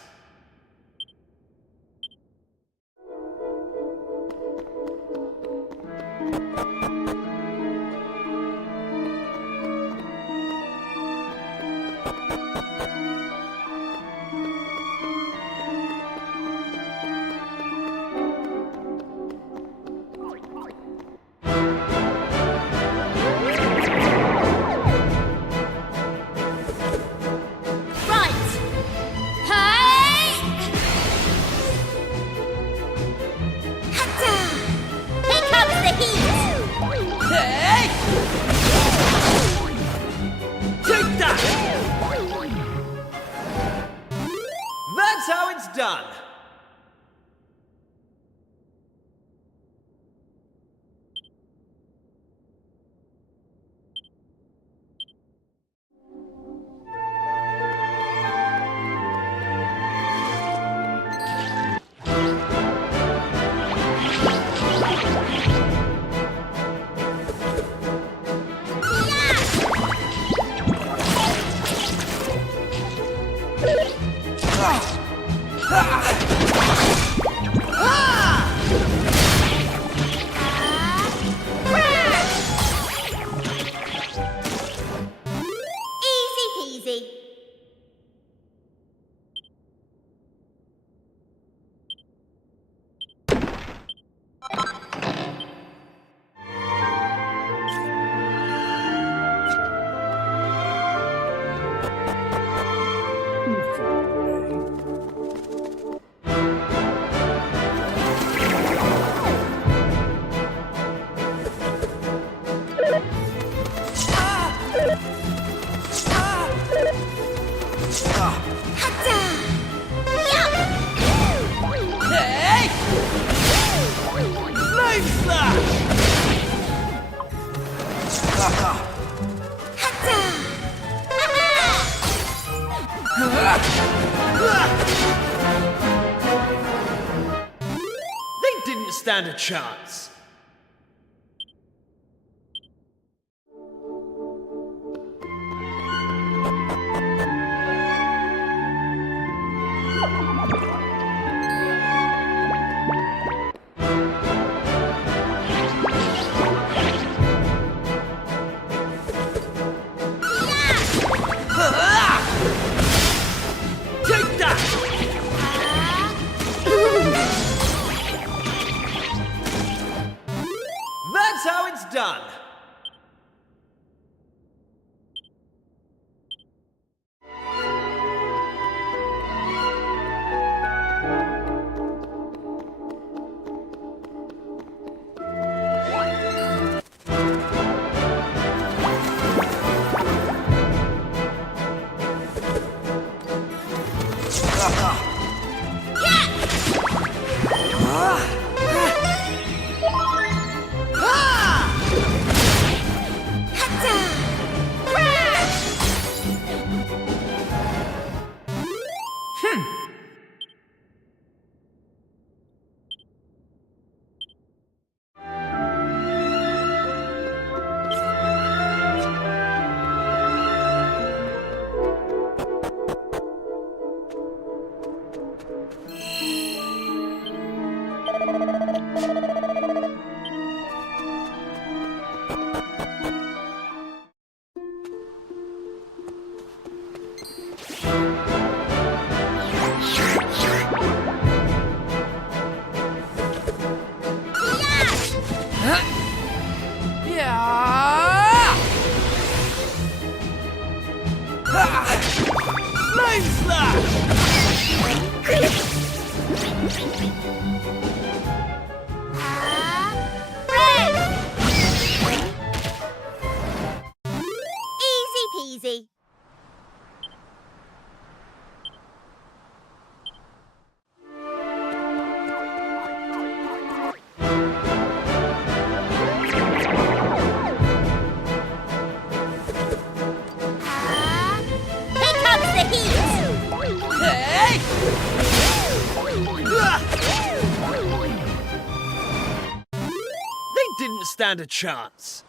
That's how it's done. They didn't stand a chance. That's how it's done. Yeah! Flame slash! Red! Easy peasy. Here comes the heat! Hey! They didn't stand a chance.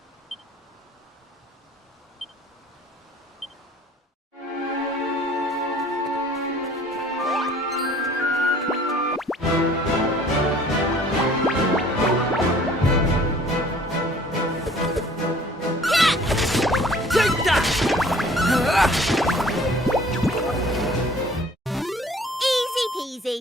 Take that! Easy peasy.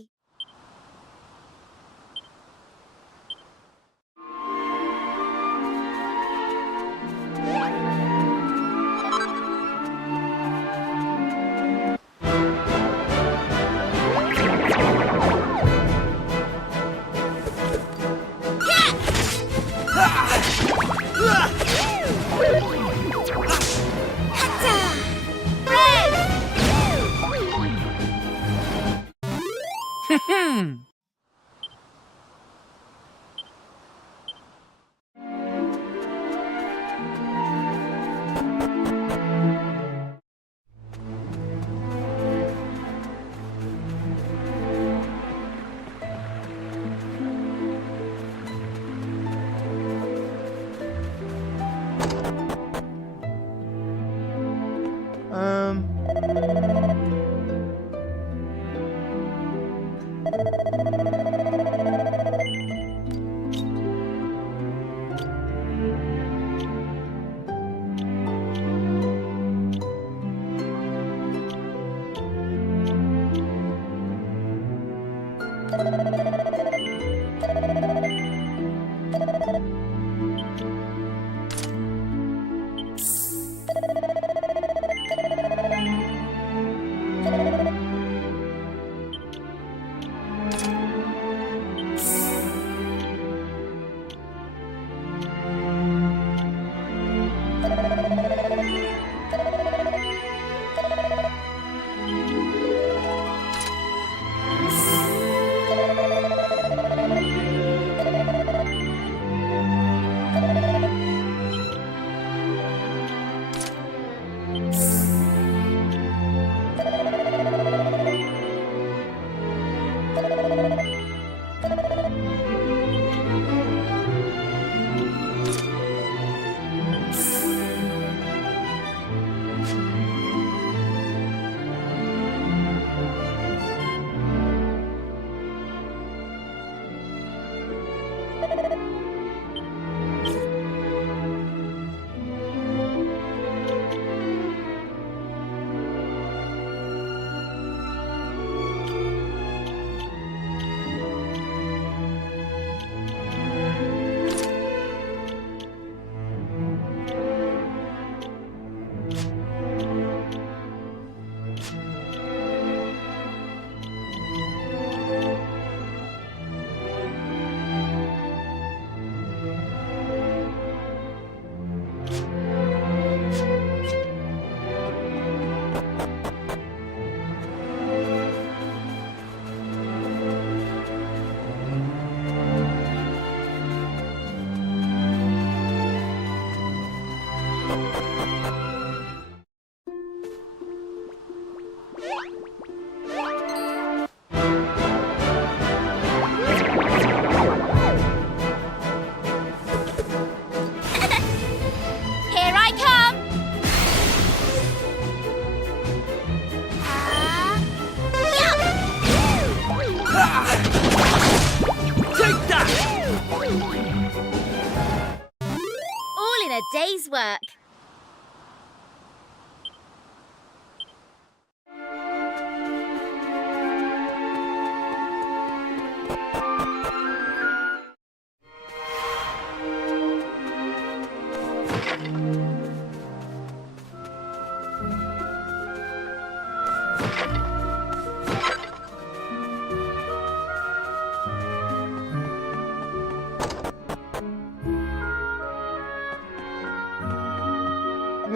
A day's work.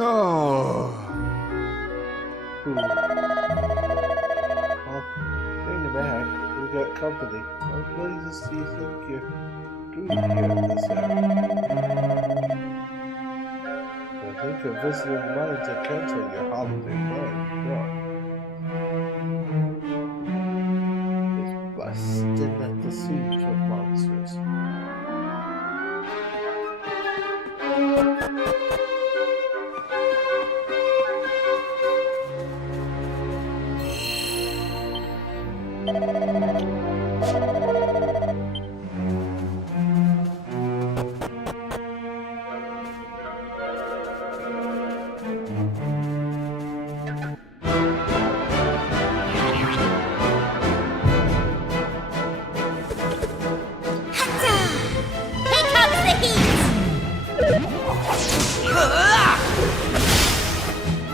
Oh. Well, bring it back. We got company. What places do you think you're doing here at this hour? I think a visitor mind to cancel your holiday plan. It's busting at the seams with monsters.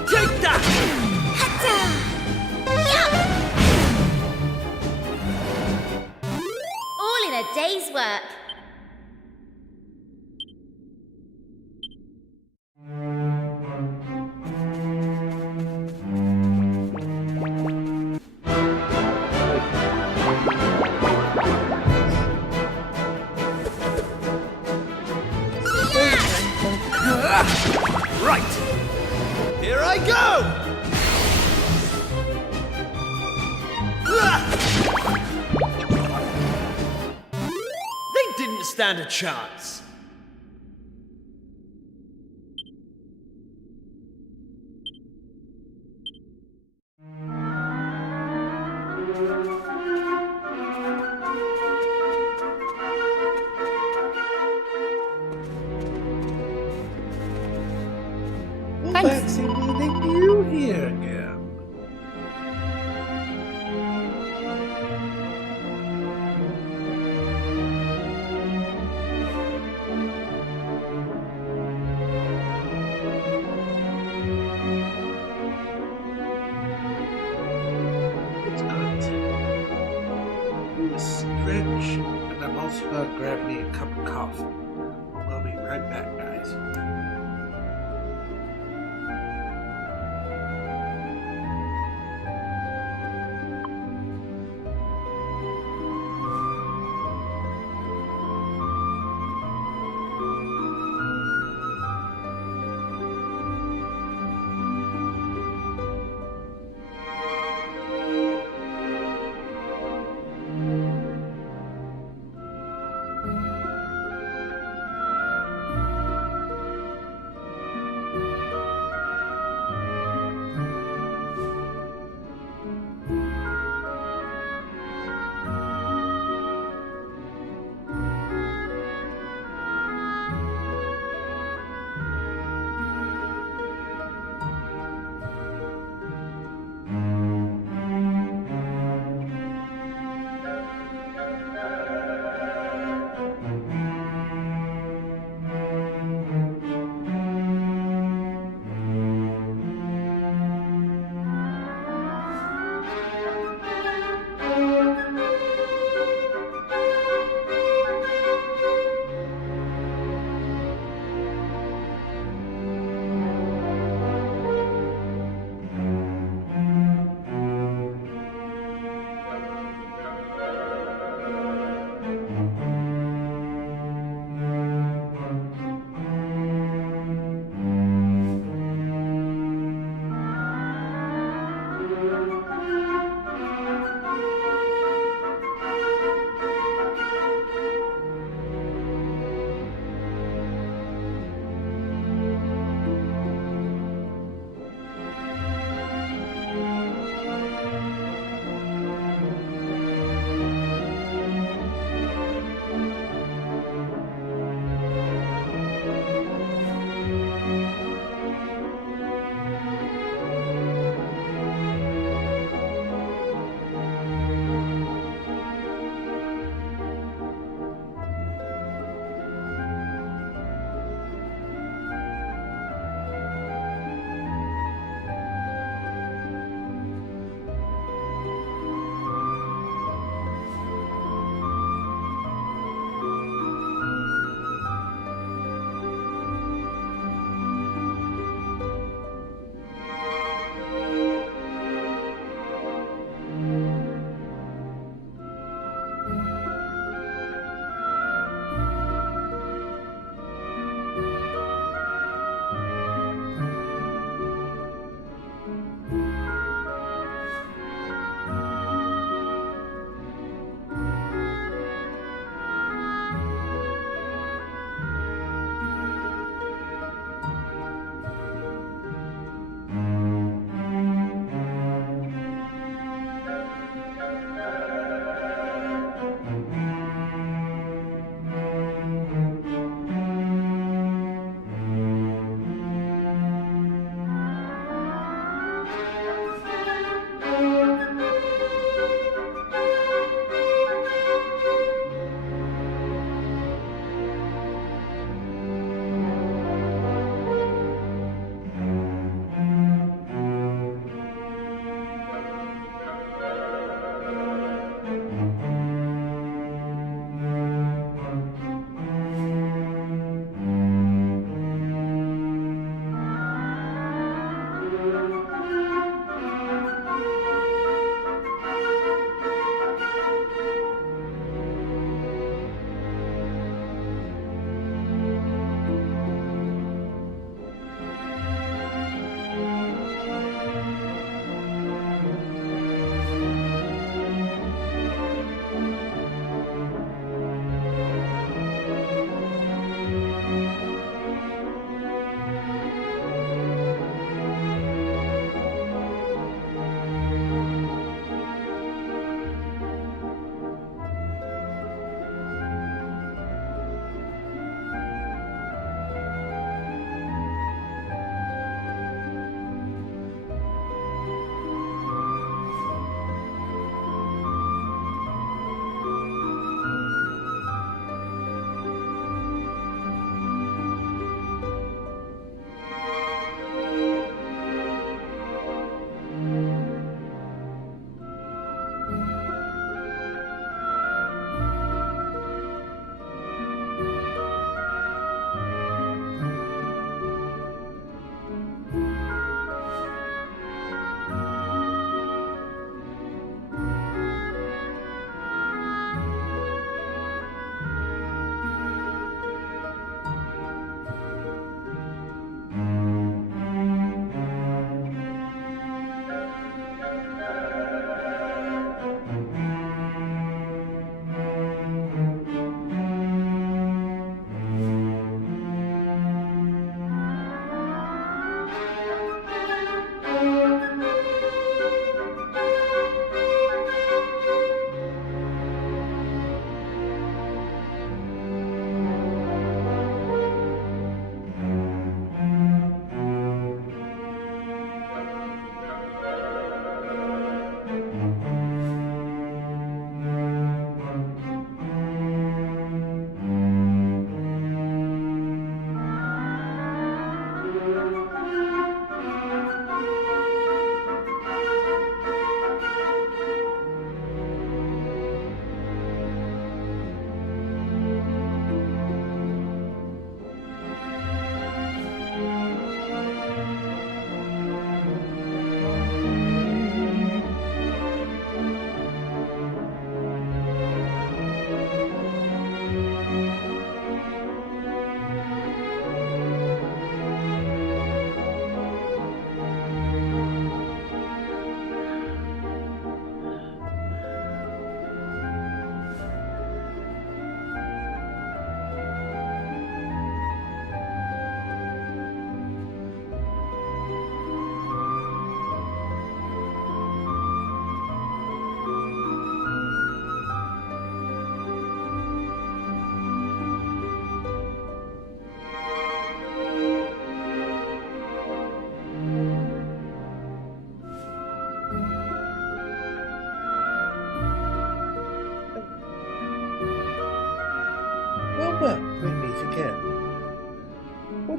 Take that! All in a day's work. Right! Here I go! They didn't stand a chance. Fancy meeting you here again. It's good. You stretch, and I'm also gonna grab me a cup of coffee. We'll be right back, guys.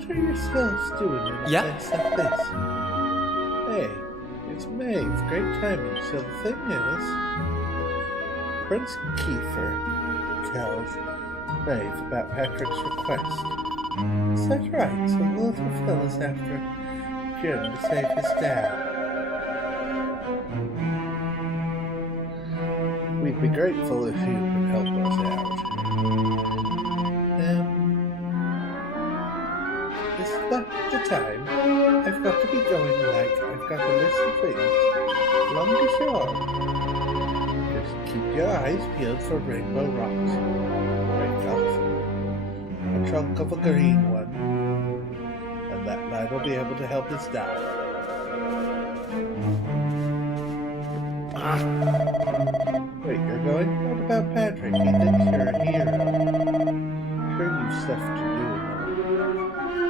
What are yourselves doing in a place like this? Hey, it's Maeve. Great timing. So the thing is, Prince Kiefer tells Maeve about Patrick's request. Is that right? So the little fella's after Jim to save his dad. We'd be grateful if you would help us out. Is that the time? I've got to be going, like, I've got a list of things. Long as short. Just keep your eyes peeled for rainbow rocks. Break off a trunk of a green one, and that lad will be able to help us down. Wait, you're going? What about Patrick? He thinks you're a hero. Sure, you've stuff to do.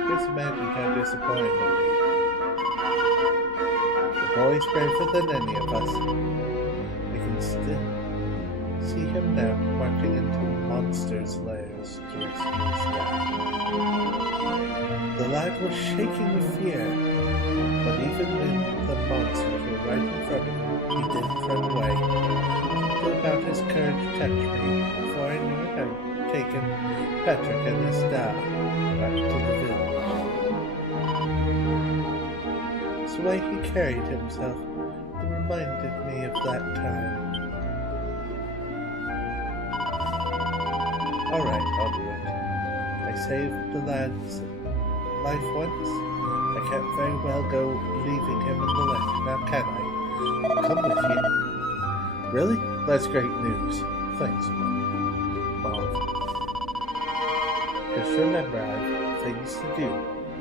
Just imagine how disappointed he'll be. The boy's braver than any of us. We can still see him now marching into monsters' lairs to rescue his dad. The lad was shaking with fear, but even when the monsters were right in front of him, he didn't run away. Something about his courage touched me before I knew it had taken Patrick and his dad back to the village. The way he carried himself reminded me of that time. Alright, I'll do it. I saved the lad's life once. I can't very well go leaving him in the lake, now can I? I'll come with you. Really? That's great news. Thanks, Mom. Just remember, I've things to do,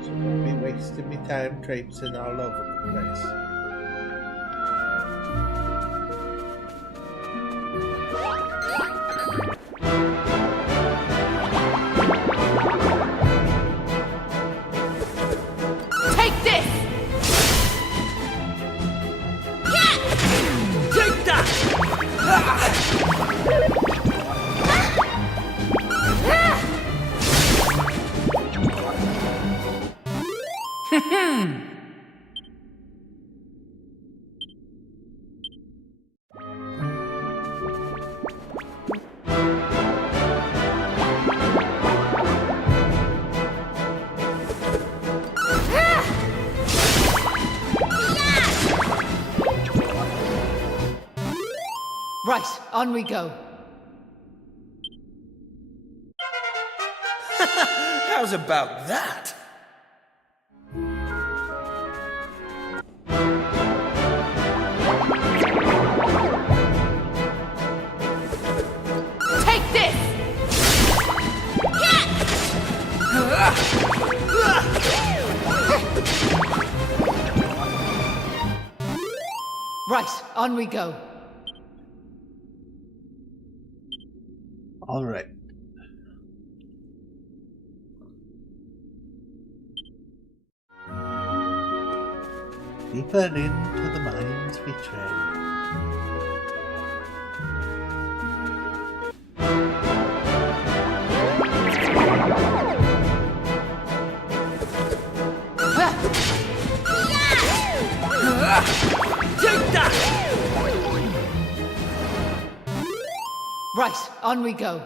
so don't be wasting me time traipsing all over the place. Take this! Take that! Right, on we go. How's about that? Take this! Right, on we go. Alright. Deeper into the mines we tread. Take that! Right, on we go.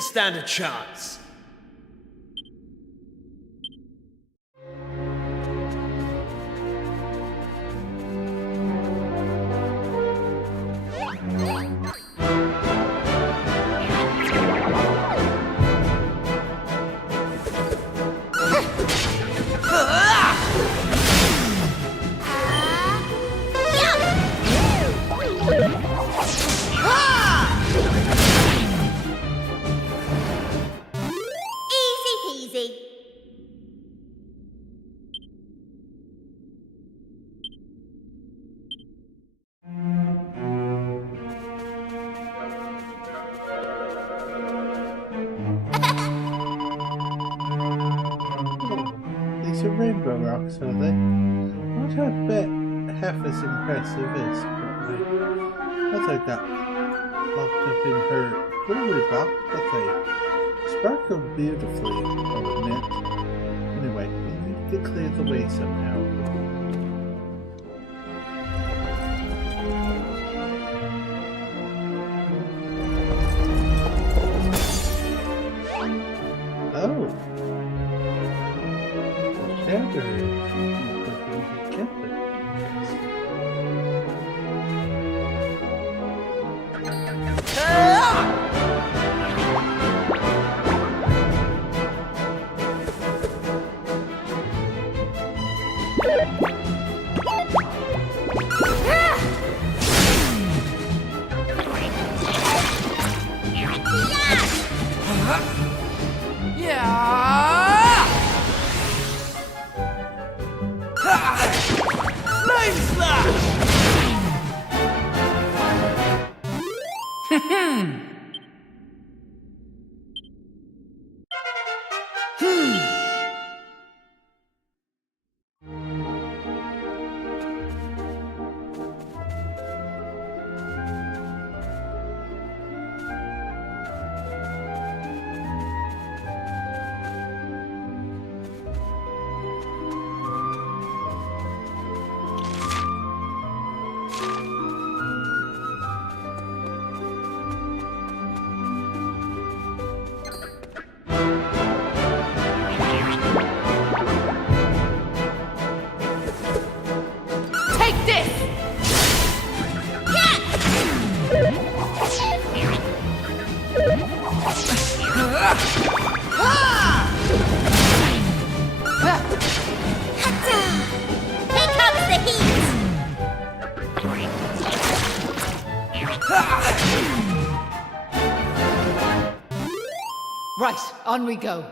Stand a chance. piece of rainbow rocks, are they? Not a bit half as impressive as what my mother got locked up in her jewelry box, but they sparkled beautifully, I'll admit. Anyway, we need to clear the way somehow. Oh! The shelter is looking together. Flame slash! Take this! Here comes the heat! Right, on we go.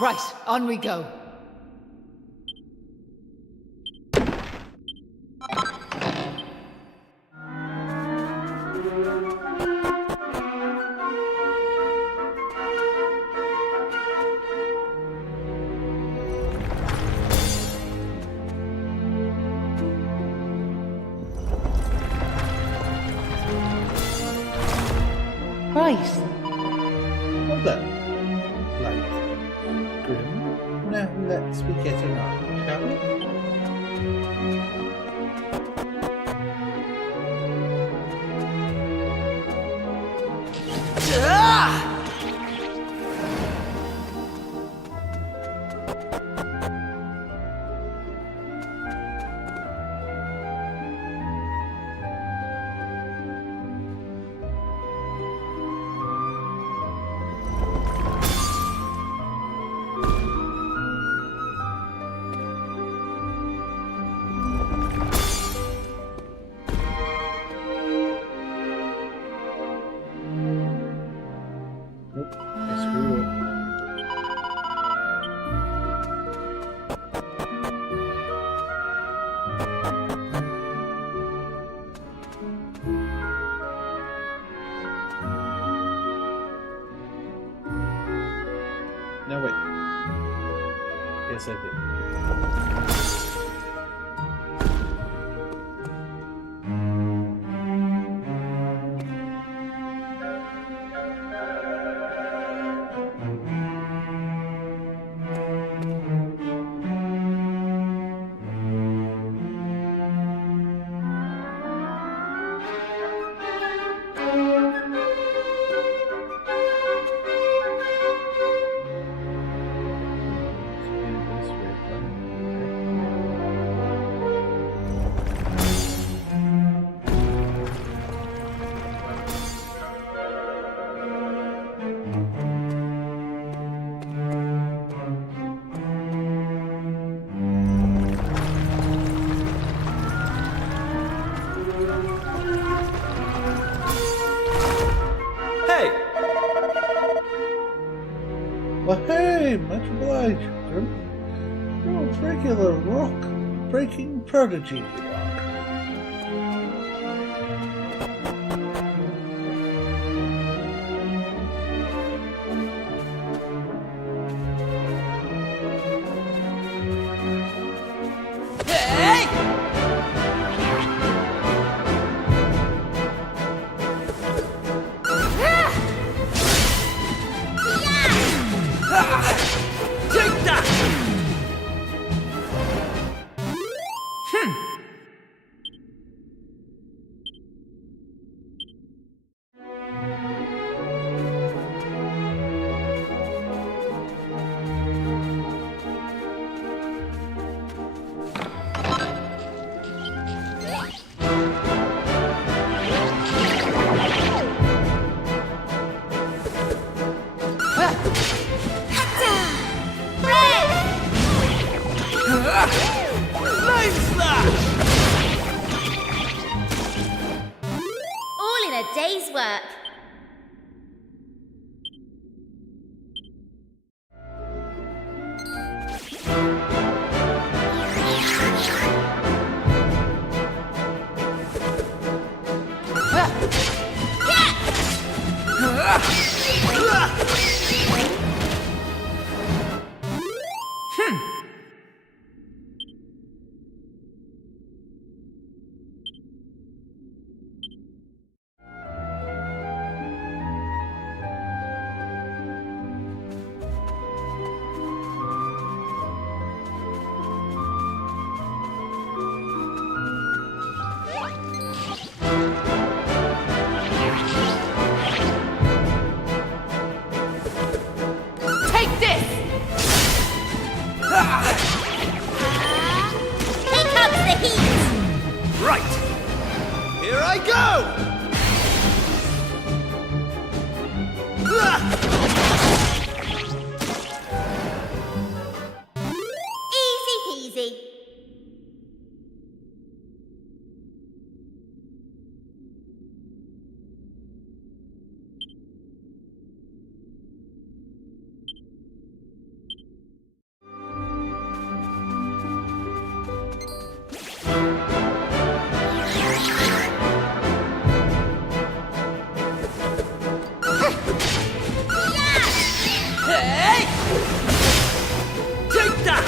Right, on we go. Right. Let's be getting on, shall we? No, wait. Yes, I did. Well, hey, much obliged, Grim. You're a regular rock-breaking prodigy, you are. Take that! All in a day's work. Take this! Here comes the heat! Right! Here I go! Easy peasy. Hey! Take that!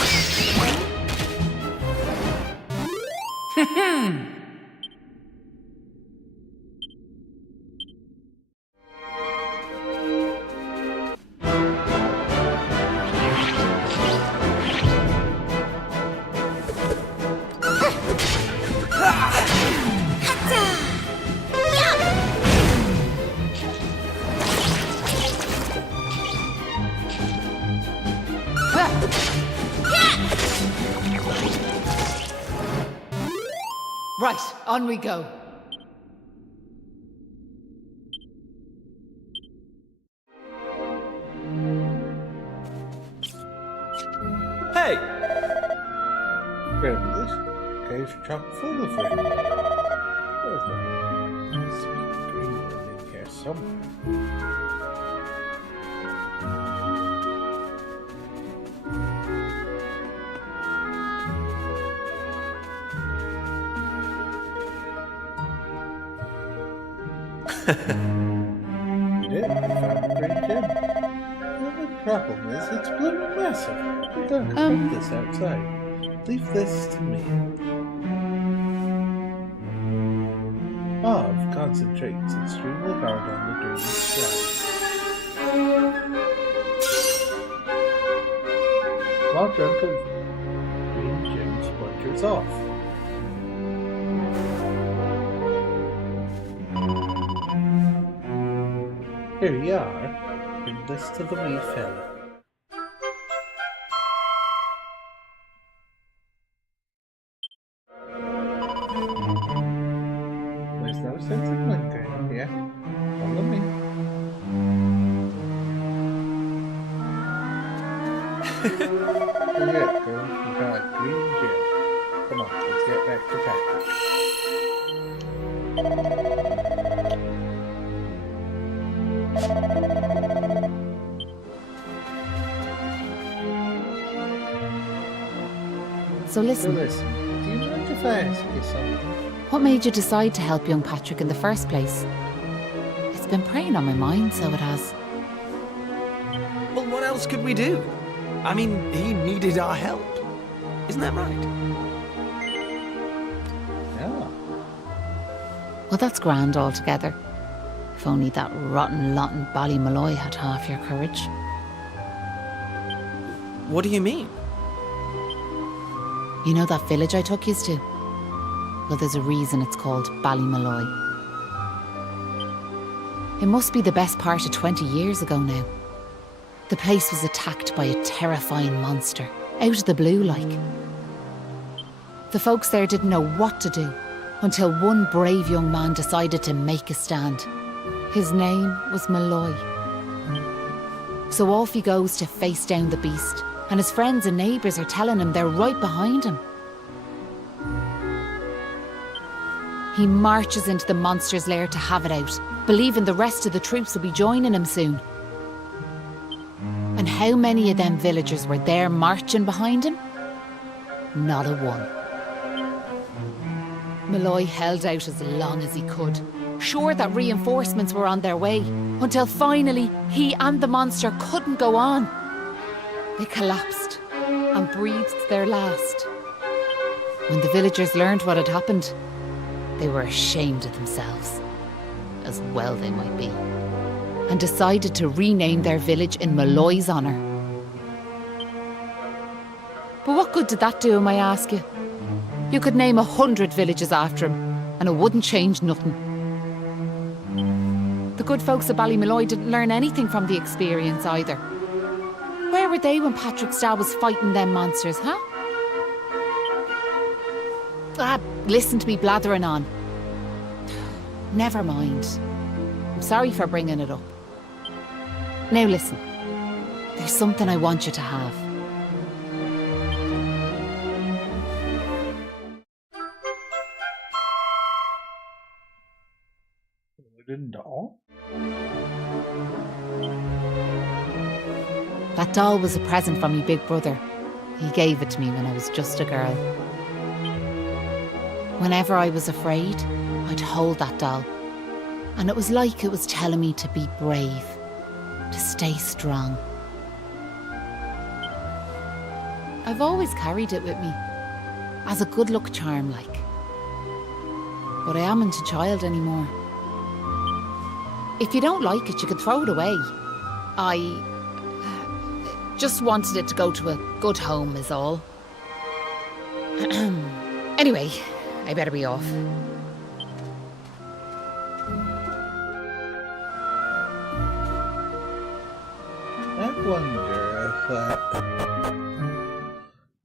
Right, on we go. Hey! This cave's chock full of rain. There's a sweet green one in here somewhere. Yeah, we found a green gem. The only problem is it's blooming massive. We don't have this outside. Leave this to me. Mauve concentrates extremely hard on the green sky. Small chunk of green gem splinters off. Here you are. Bring this to the wee fella. There's no sense in lingering here. Follow me. Here, girl. We got a green gem. Come on, let's get back to Patrick. So listen, do you mind if I ask you something? what made you decide to help young Patrick in the first place? It's been preying on my mind, so it has. Well, what else could we do? I mean, he needed our help. Isn't that right? Yeah. Well, that's grand altogether. If only that rotten lot in Ballymalloy had half your courage. What do you mean? You know that village I took yous to? Well, there's a reason it's called Ballymalloy. It must be the best part of 20 years ago now. The place was attacked by a terrifying monster, out of the blue like. The folks there didn't know what to do, until one brave young man decided to make a stand. His name was Malloy. So off he goes to face down the beast, and his friends and neighbours are telling him they're right behind him. He marches into the monster's lair to have it out, believing the rest of the troops will be joining him soon. And how many of them villagers were there marching behind him? Not a one. Malloy held out as long as he could, sure that reinforcements were on their way, until finally he and the monster couldn't go on. They collapsed and breathed their last. When the villagers learned what had happened, they were ashamed of themselves, as well they might be, and decided to rename their village in Malloy's honour. But what good did that do him, I ask you? You could name 100 villages after him, and it wouldn't change nothing. The good folks of Ballymalloy didn't learn anything from the experience either. Where were they when Patrick's dad was fighting them monsters, huh? Listen to me blathering on. Never mind. I'm sorry for bringing it up. Now listen, there's something I want you to have. Wooden doll? That doll was a present from my big brother. He gave it to me when I was just a girl. Whenever I was afraid, I'd hold that doll. And it was like it was telling me to be brave, to stay strong. I've always carried it with me, as a good luck charm like. But I amn't a child anymore. If you don't like it, you can throw it away. I just wanted it to go to a good home is all. Anyway, I better be off. I wonder if that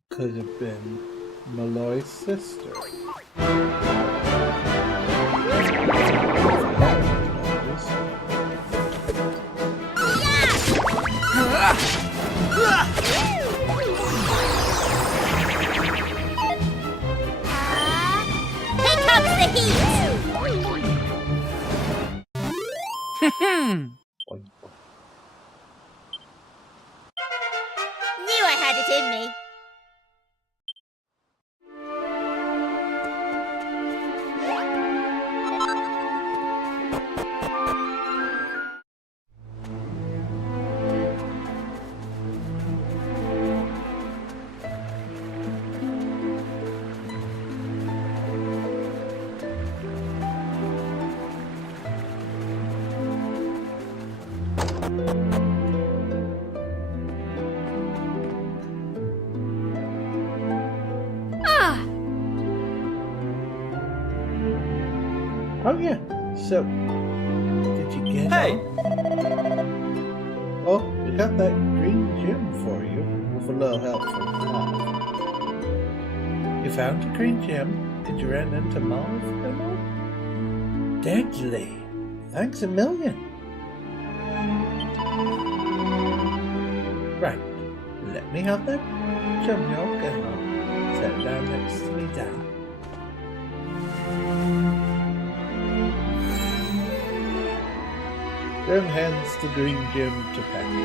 could have been Malloy's sister. Here comes the heat! Knew I had it in me. Oh yeah, so did you get Hey! Oh, we got that green gem for you with a little help from Mauve. You found a green gem? Did you run into Mauve, Emma? Deadly! Thanks a million! Right, let me have that gem milk and I'll set it down next to me down. Then hands the green gem to Patty.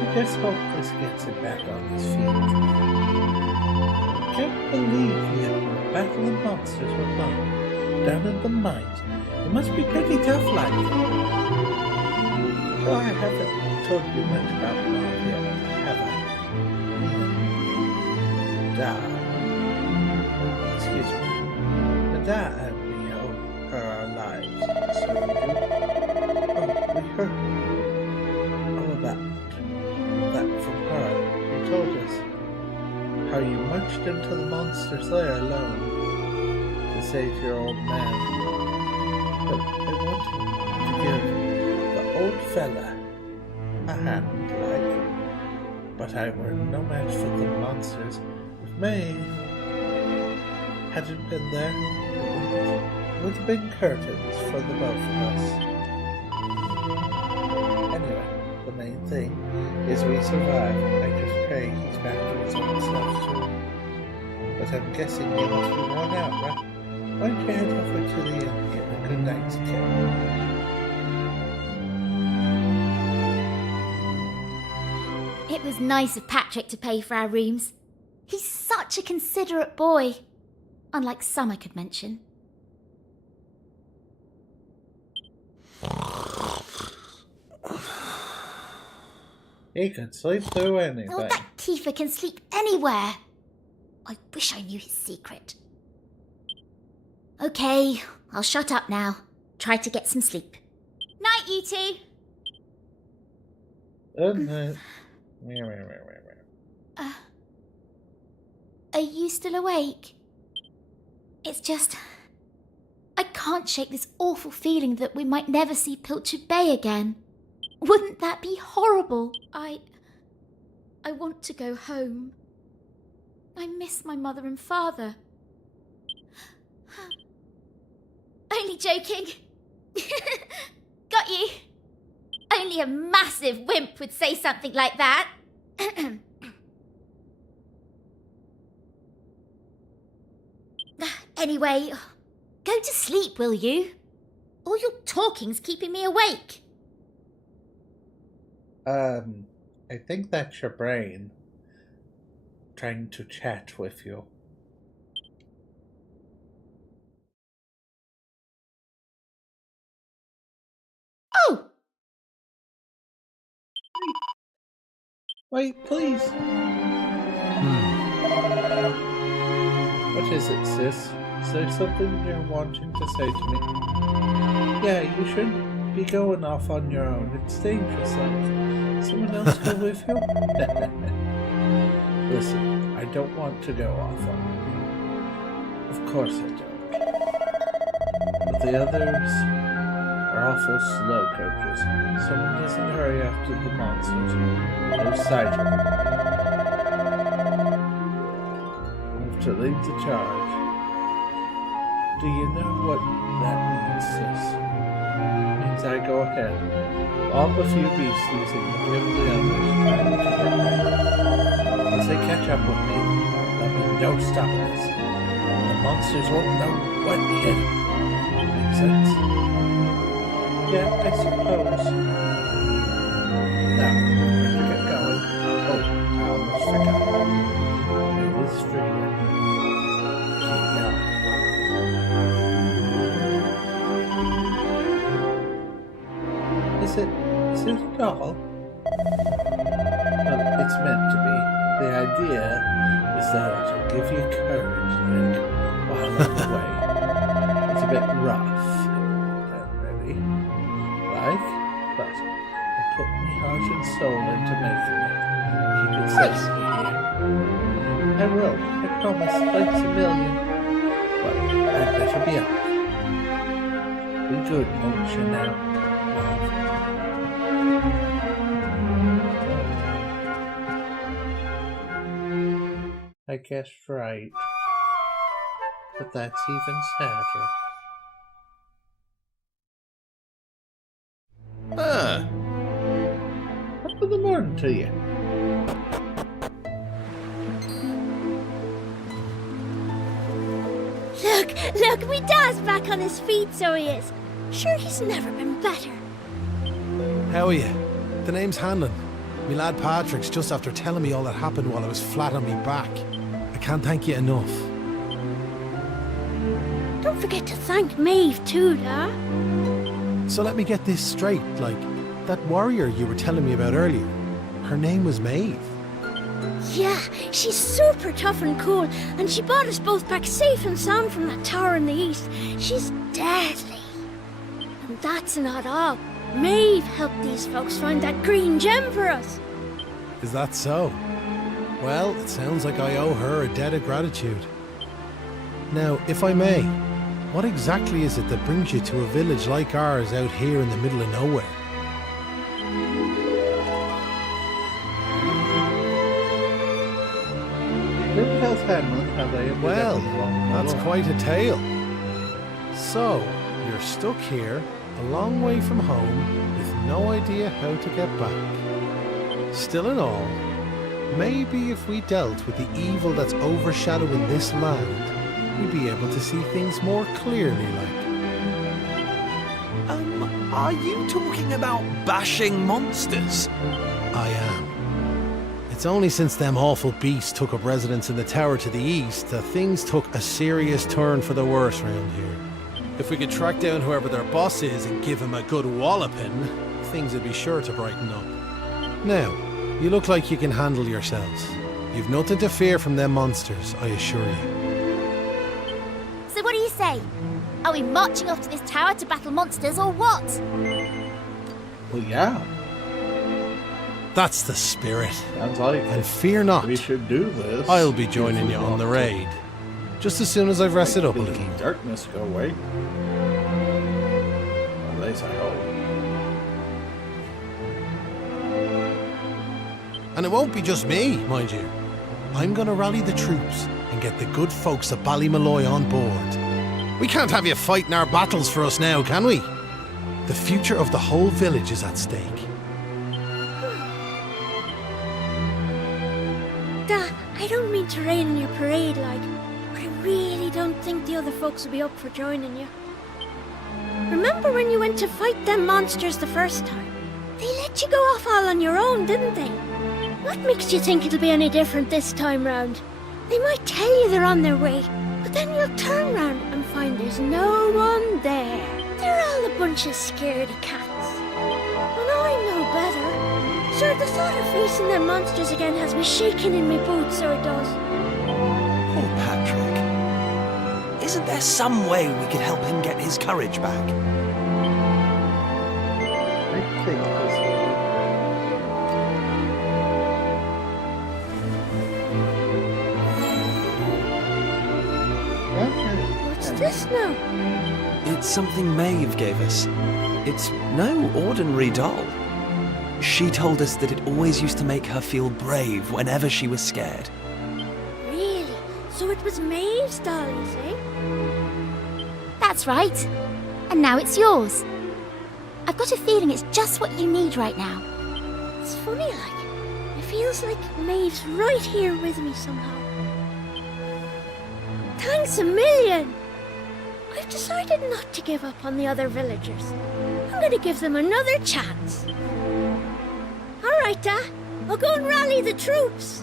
I just hope this gets it back on his feet. Can't believe you were battling monsters with Mom down in the mines. It must be pretty tough like. So I haven't told you much about Mom yet, have I? Excuse me. Ada and we owe her our lives, so we do. Oh, we heard all about that from her. She told us how you marched into the monster's lair alone to save your old man. But I wanted to give the old fella a hand, like, but I were no match for the monsters. May hadn't been there, it would have been curtains for the both of us. Anyway, the main thing is we survived. I just pray he's back to his own self soon. But I'm guessing you must be worn out, right? Why don't you head over to the inn and get a good night's It was nice of Patrick to pay for our rooms. He's such a considerate boy. Unlike some I could mention. He can sleep through anything. Oh, that Kiefer can sleep anywhere. I wish I knew his secret. Okay, I'll shut up now. Try to get some sleep. Night, you two. Good night. Are you still awake? It's just... I can't shake this awful feeling that we might never see Pilchard Bay again. Wouldn't that be horrible? I want to go home. I miss my mother and father. Only joking. Got you. Only a massive wimp would say something like that. Anyway, go to sleep, will you? All your talking's keeping me awake. I think that's your brain trying to chat with you. Oh! Wait, please. What is it, sis? Is there something you're wanting to say to me? Yeah, you shouldn't be going off on your own. It's dangerous. Like, someone else go with you? Listen, I don't want to go off on you. Of course I don't. But the others are awful slow coaches. Someone doesn't hurry after the monsters. Lose sight of them. Move to lead the charge. Do you know what that means, sis? It means I go ahead. All the few beasties and give the others time to get ready. Once they catch up with me, there'll be no stopping us. The monsters won't know what hit them. Make sense? Yeah, I suppose. Now, better get going. Oh, I almost forgot. It is streaming. Is it a doll? Well, it's meant to be. The idea is that it'll give you courage, Link, while on the way. It's a bit rough and ready, like, but I put my heart and soul into making it. Keep it safe here. I will, I promise, like a million. But I'd better be out. Be good, won't you now? I guessed right. But that's even sadder. Top of the morning to you. Look, me dad's back on his feet, so he is. Sure, he's never been better. How are you? The name's Hanlon. Me lad Patrick's just after telling me all that happened while I was flat on me back. I can't thank you enough. Don't forget to thank Maeve too, da. So let me get this straight, like, that warrior you were telling me about earlier, her name was Maeve. Yeah, she's super tough and cool, and she brought us both back safe and sound from that tower in the east. She's deadly. And that's not all. Maeve helped these folks find that green gem for us. Is that so? Well, it sounds like I owe her a debt of gratitude. Now, if I may, what exactly is it that brings you to a village like ours out here in the middle of nowhere? Well, that's quite a tale. So, you're stuck here, a long way from home, with no idea how to get back. Still in all, maybe if we dealt with the evil that's overshadowing this land, we'd be able to see things more clearly, like. Are you talking about bashing monsters? I am. It's only since them awful beasts took up residence in the tower to the east that things took a serious turn for the worse round here. If we could track down whoever their boss is and give him a good walloping, things would be sure to brighten up. Now, you look like you can handle yourselves. You've nothing to fear from them monsters, I assure you. So what do you say? Are we marching off to this tower to battle monsters or what? Well, yeah. That's the spirit. Sounds like and fear not. We should do this. I'll be joining you on the raid. Just as soon as I've rested up a little. Darkness go away. At least I hope. And it won't be just me, mind you. I'm going to rally the troops and get the good folks of Ballymalloy on board. We can't have you fighting our battles for us now, can we? The future of the whole village is at stake. I don't mean to rain on your parade, like, but I really don't think the other folks will be up for joining you. Remember when you went to fight them monsters the first time? They let you go off all on your own, didn't they? What makes you think it'll be any different this time round? They might tell you they're on their way, but then you'll turn round and find there's no one there. They're all a bunch of scaredy cats. And I know better. Sure, the thought of facing them monsters again has me shaking in my boots, so it does. Poor Patrick. Isn't there some way we could help him get his courage back? I think this What's this now? It's something Maeve gave us. It's no ordinary doll. She told us that it always used to make her feel brave whenever she was scared. Really? So it was Maeve's doll, you say? That's right. And now it's yours. I've got a feeling it's just what you need right now. It's funny, like. It feels like Maeve's right here with me somehow. Thanks a million! I've decided not to give up on the other villagers. I'm going to give them another chance. All right, Da. I'll go and rally the troops.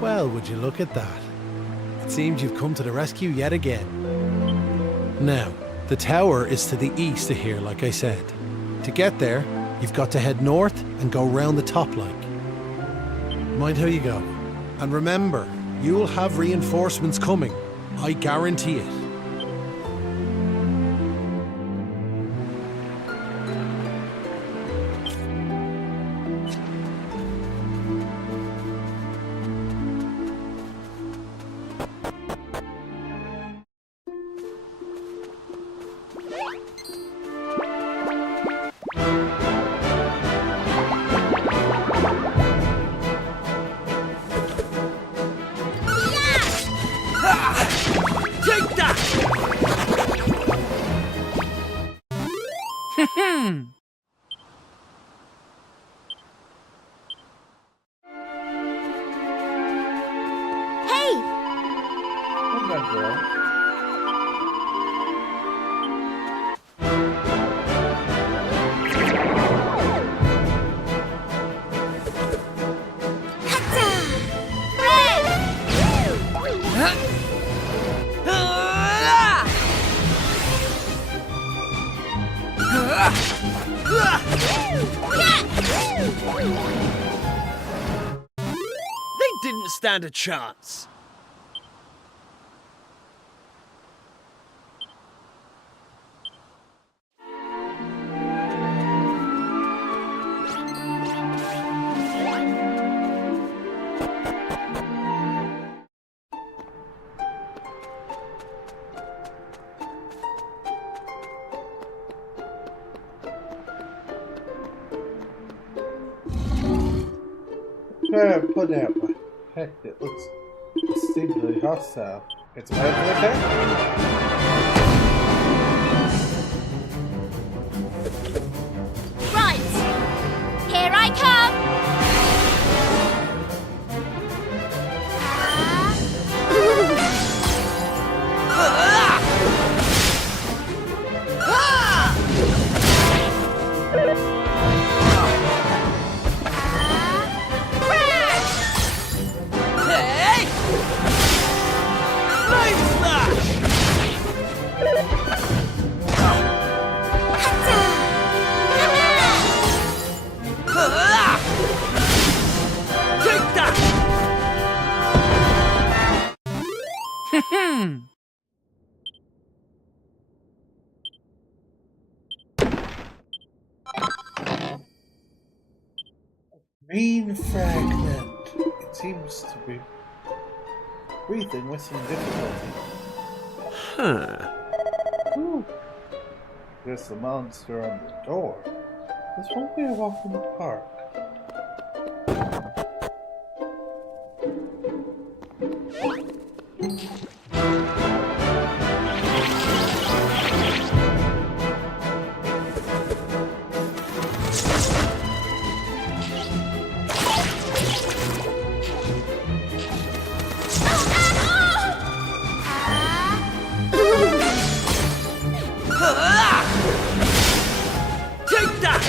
Well, would you look at that? It seems you've come to the rescue yet again. Now, the tower is to the east of here, like I said. To get there, you've got to head north and go round the top like. Mind how you go. And remember, you'll have reinforcements coming. I guarantee it. Take that! Hey! Come back, girl. They didn't stand a chance. Put out, but heck, it looks distinctly hostile. It's a weapon attack? Right! Here I come! Hey! Flame slash! Take that! Green fragment. It seems to be breathing with some difficulty. Huh. Ooh. There's the monster on the door. This won't be a walk in the park. Take that!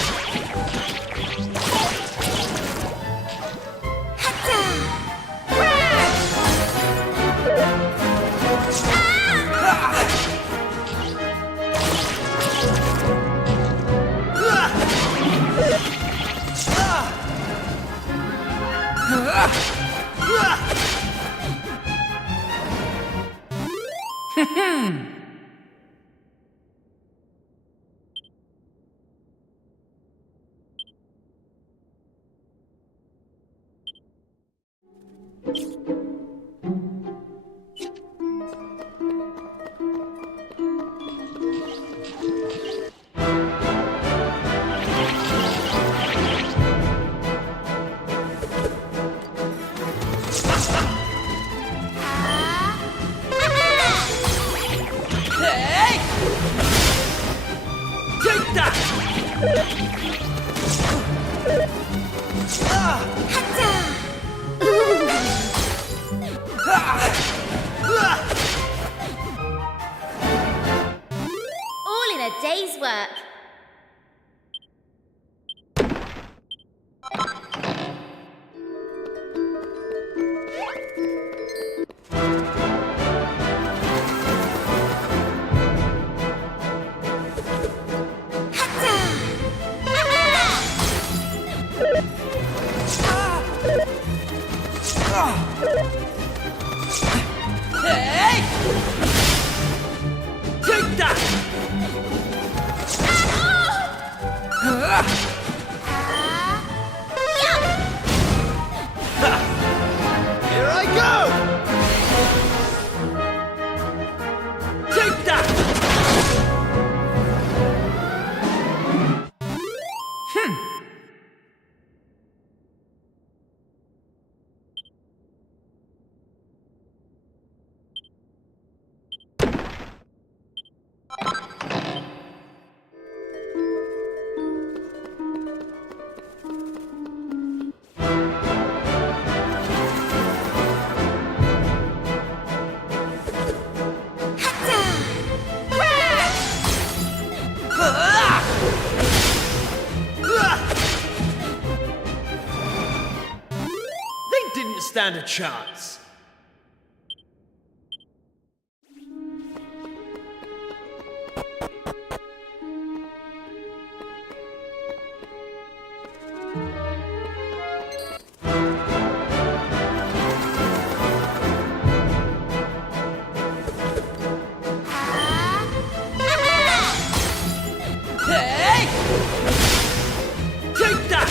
Hey! Take that! Here I go! Take that! They didn't stand a chance. Hey! Take that!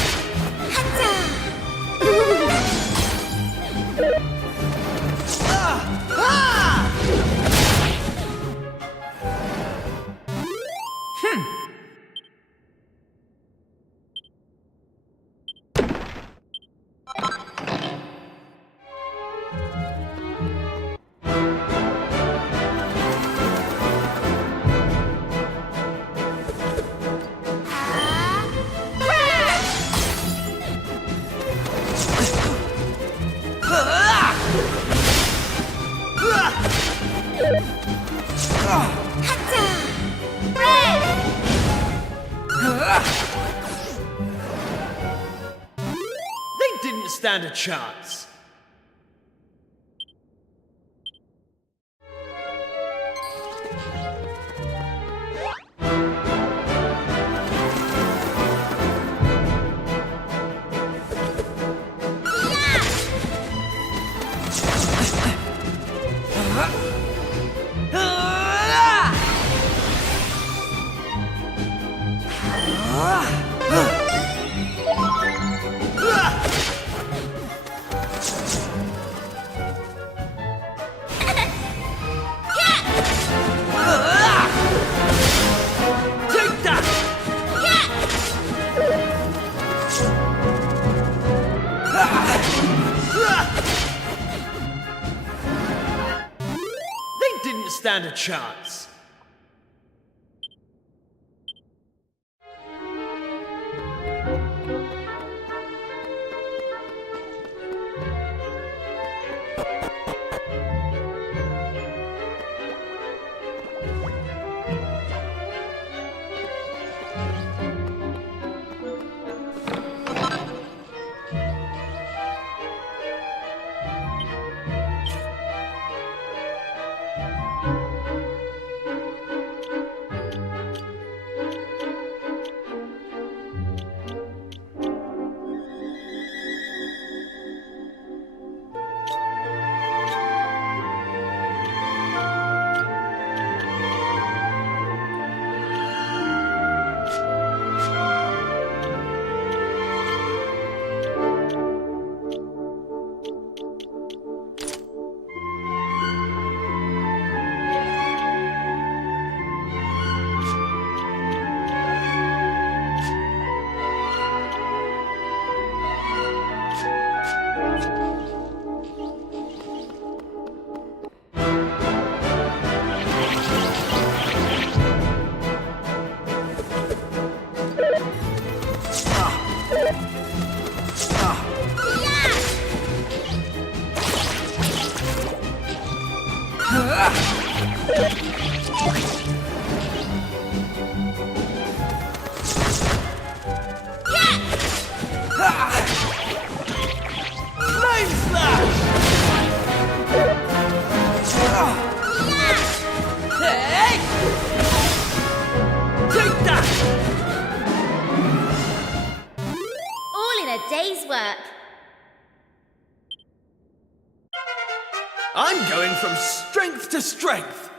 They didn't stand a chance. Take that! They didn't stand a chance. All in a day's work. I'm going from strength to strength.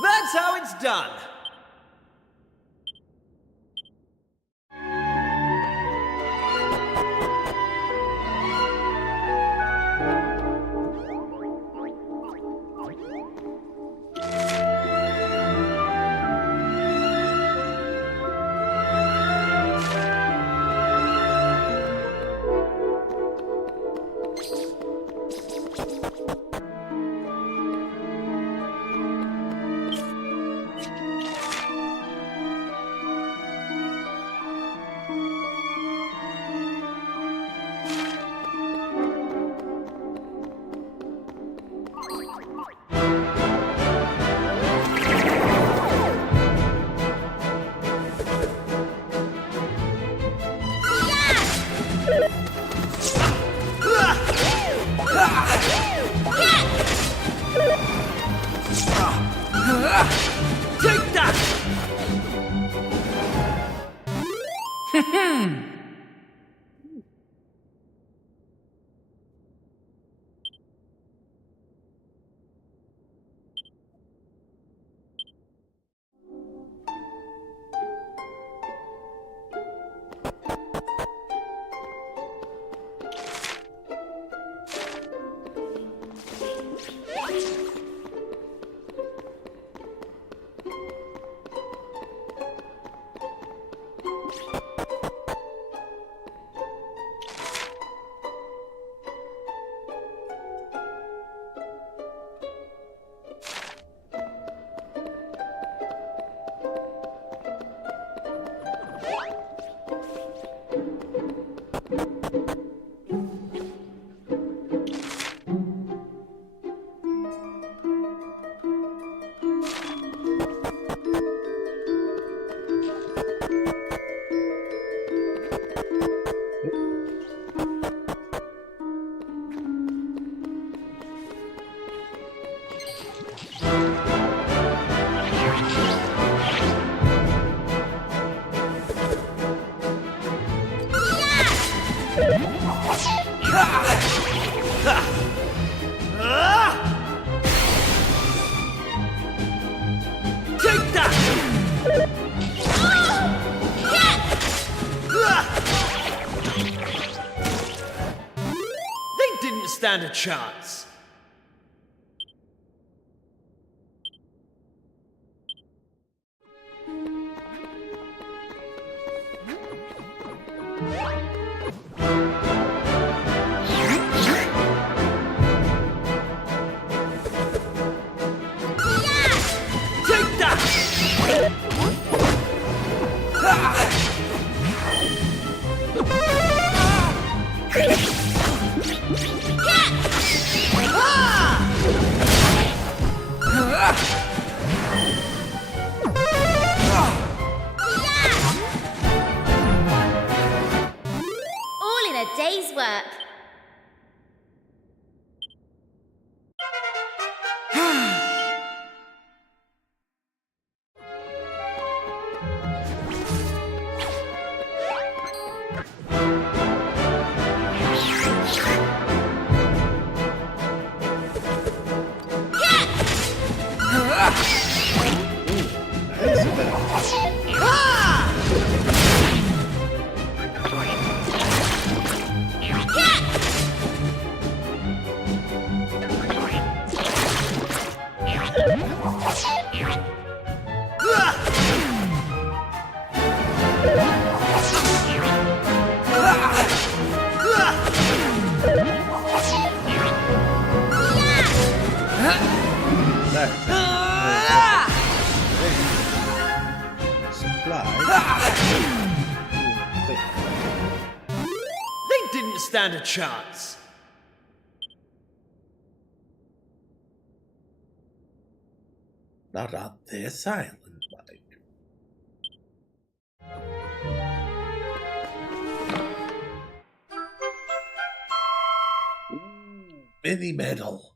That's how it's done. Take that! Take that! They didn't stand a chance. fly. They didn't stand a chance. Not on this island, mind you. Mini medal.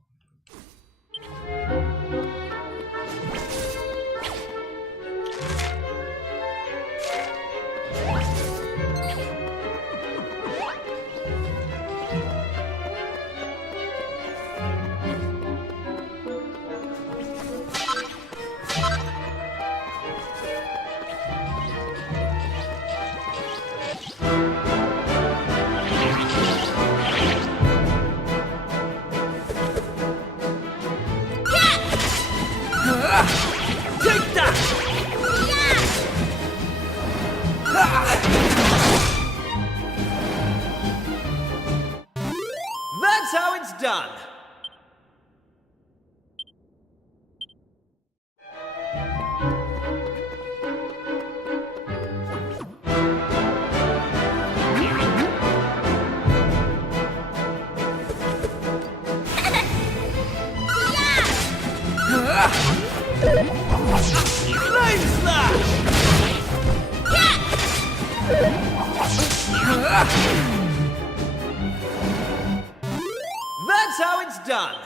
Take that! That's how it's done. Flame slash! That's how it's done.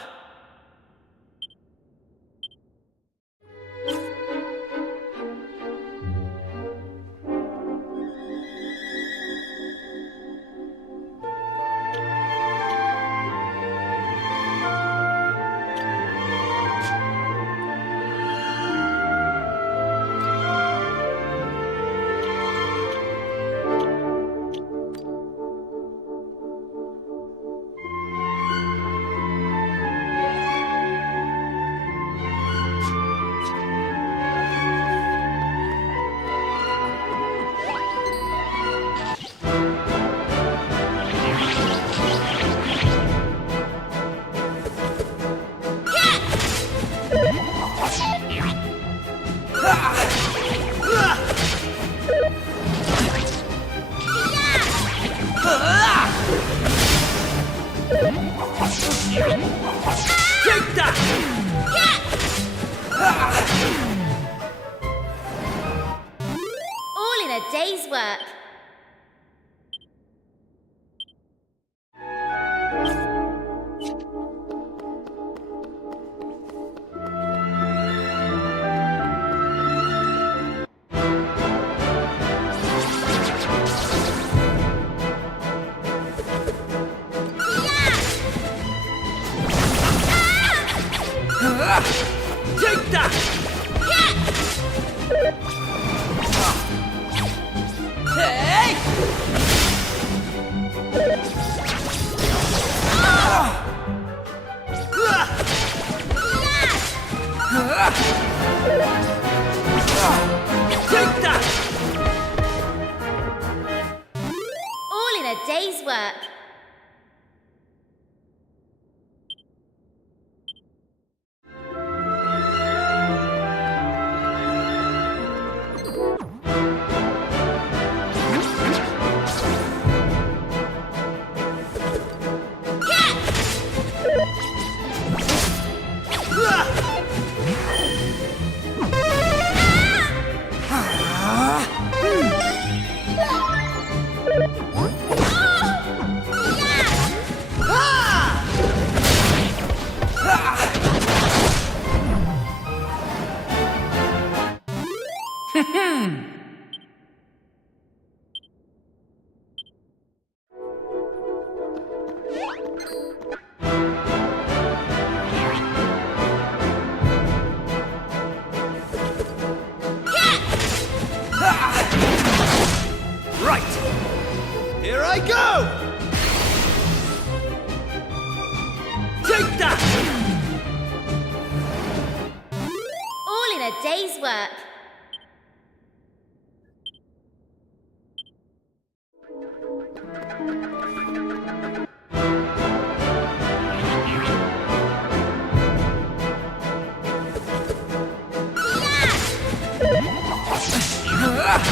Take that! All in a day's work. Take that! Hey! Take that! All in a day's work. Here I go! Take that! All in a day's work. Take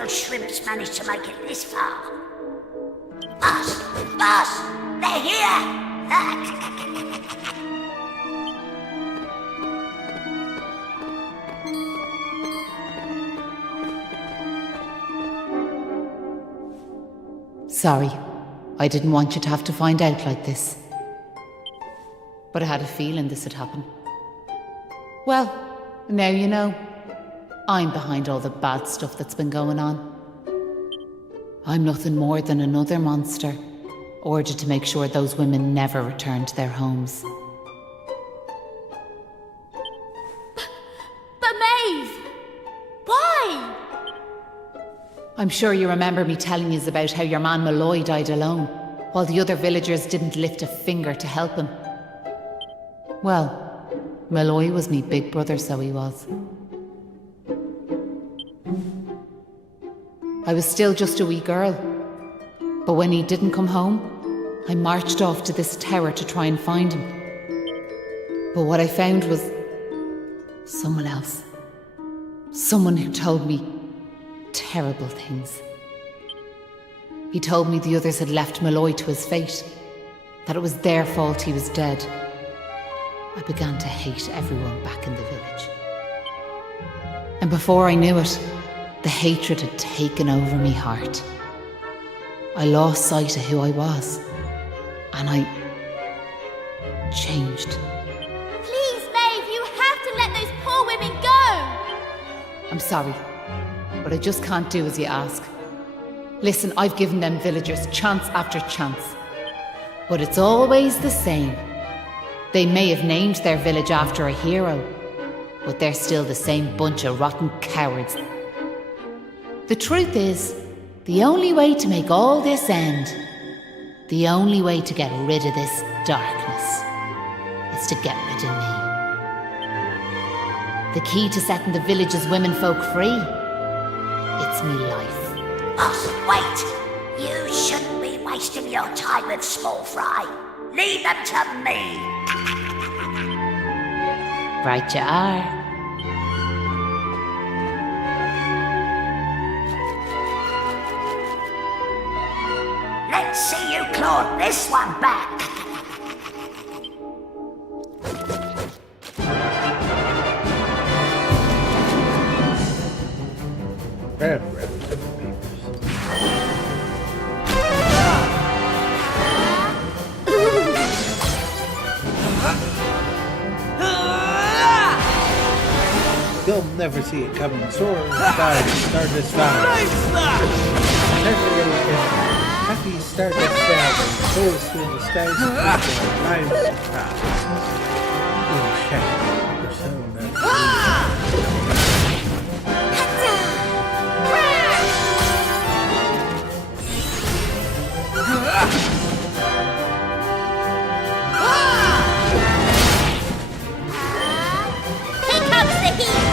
those shrimps managed to make it this far. Boss! Boss! They're here! Sorry, I didn't want you to have to find out like this. But I had a feeling this would happen. Well, now you know. I'm behind all the bad stuff that's been going on. I'm nothing more than another monster, ordered to make sure those women never return to their homes. But Maeve! Why? I'm sure you remember me telling you about how your man Malloy died alone, while the other villagers didn't lift a finger to help him. Well, Malloy was me big brother, so he was. I was still just a wee girl, but when he didn't come home, I marched off to this tower to try and find him. But what I found was someone else. Someone who told me terrible things. He told me the others had left Malloy to his fate, that it was their fault he was dead. I began to hate everyone back in the village. And before I knew it, the hatred had taken over me heart. I lost sight of who I was, and I changed. Please, Maeve, you have to let those poor women go! I'm sorry, but I just can't do as you ask. Listen, I've given them villagers chance after chance, but it's always the same. They may have named their village after a hero, but they're still the same bunch of rotten cowards. The truth is, the only way to make all this end, the only way to get rid of this darkness, is to get rid of me. The key to setting the village's womenfolk free, it's me life. Boss, wait! You shouldn't be wasting your time with small fry. Leave them to me. Right you are. Let's see you claw this one back. You'll never see it coming. Sword, start this fire. Happy start this fire. Swords through the skies and knives and paths. In shadow, persona. Here comes the heat!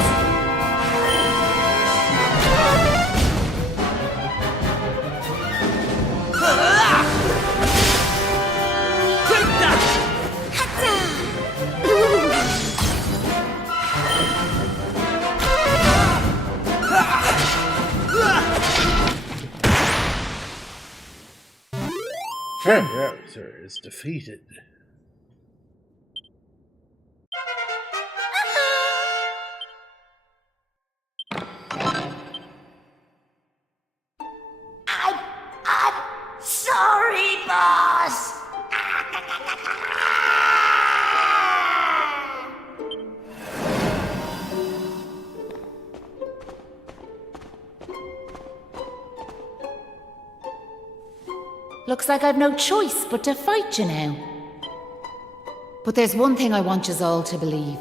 Rouser is defeated. I'm sorry, boss. Looks like I've no choice but to fight you now. But there's one thing I want yous all to believe.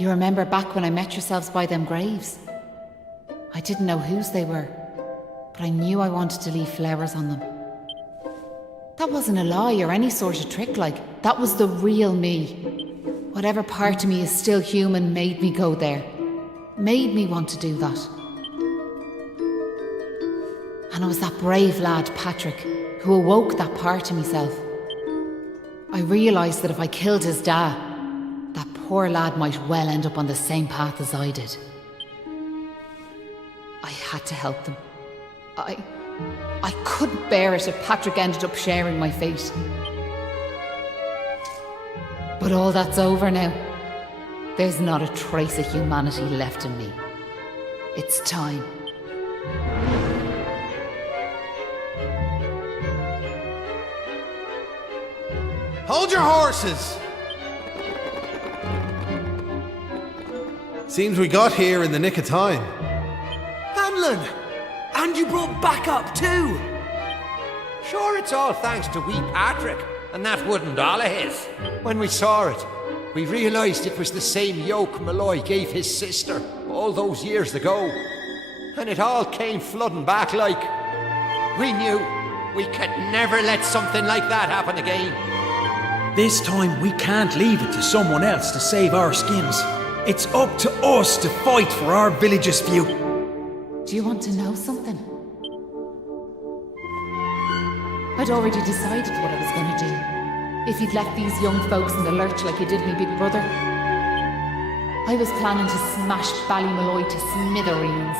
You remember back when I met yourselves by them graves? I didn't know whose they were, but I knew I wanted to leave flowers on them. That wasn't a lie or any sort of trick, like, that was the real me. Whatever part of me is still human made me go there. Made me want to do that. And it was that brave lad, Patrick, who awoke that part of myself. I realised that if I killed his dad, that poor lad might well end up on the same path as I did. I had to help them. I couldn't bear it if Patrick ended up sharing my fate. But all that's over now. There's not a trace of humanity left in me. It's time. Hold your horses! Seems we got here in the nick of time. Hamlin! And you brought backup too! Sure, it's all thanks to wee Patrick and that wooden doll of his. When we saw it, we realised it was the same yoke Malloy gave his sister all those years ago. And it all came flooding back like... We knew we could never let something like that happen again. This time we can't leave it to someone else to save our skins. It's up to us to fight for our village's view. Do you want to know something? I'd already decided what I was going to do. If you'd left these young folks in the lurch like you did me big brother. I was planning to smash Ballymalloy to smithereens,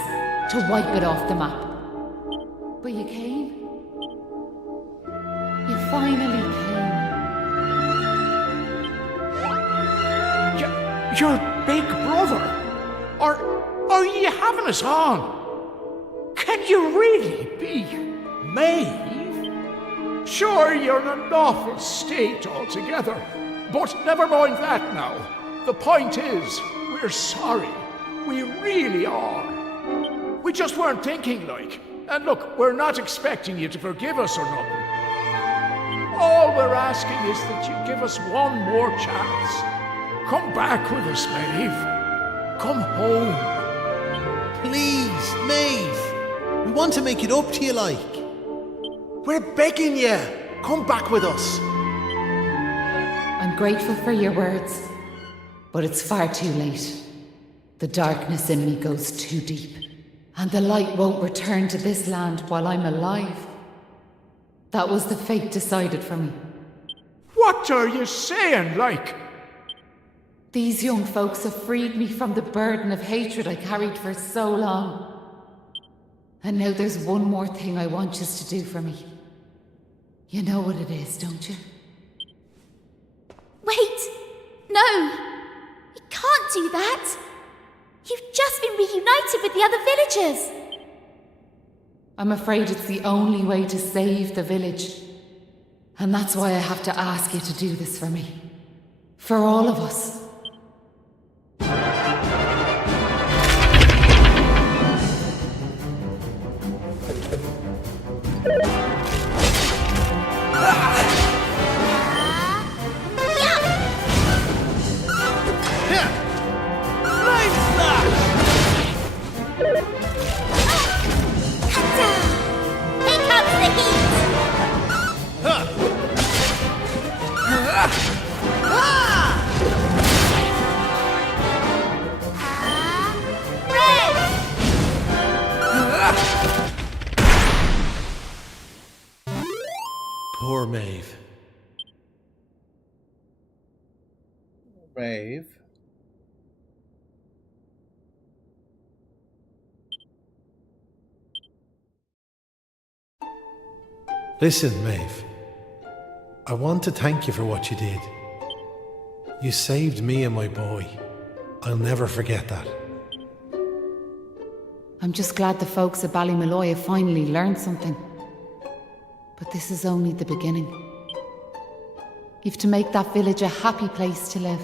to wipe it off the map. But you came. You finally came. Your big brother? Are you having us on? Can you really be Maeve? Sure, you're in an awful state altogether, but never mind that now. The point is, we're sorry. We really are. We just weren't thinking like. And look, we're not expecting you to forgive us or nothing. All we're asking is that you give us one more chance. Come back with us, Maeve. Come home. Please, Maeve. We want to make it up to you, like. We're begging you. Come back with us. I'm grateful for your words, but it's far too late. The darkness in me goes too deep, and the light won't return to this land while I'm alive. That was the fate decided for me. What are you saying, like? These young folks have freed me from the burden of hatred I carried for so long. And now there's one more thing I want you to do for me. You know what it is, don't you? Wait! No! You can't do that! You've just been reunited with the other villagers! I'm afraid it's the only way to save the village. And that's why I have to ask you to do this for me. For all of us. Poor Maeve. Maeve. Listen, Maeve. I want to thank you for what you did. You saved me and my boy. I'll never forget that. I'm just glad the folks at Ballymalloy have finally learned something. But this is only the beginning. You've to make that village a happy place to live.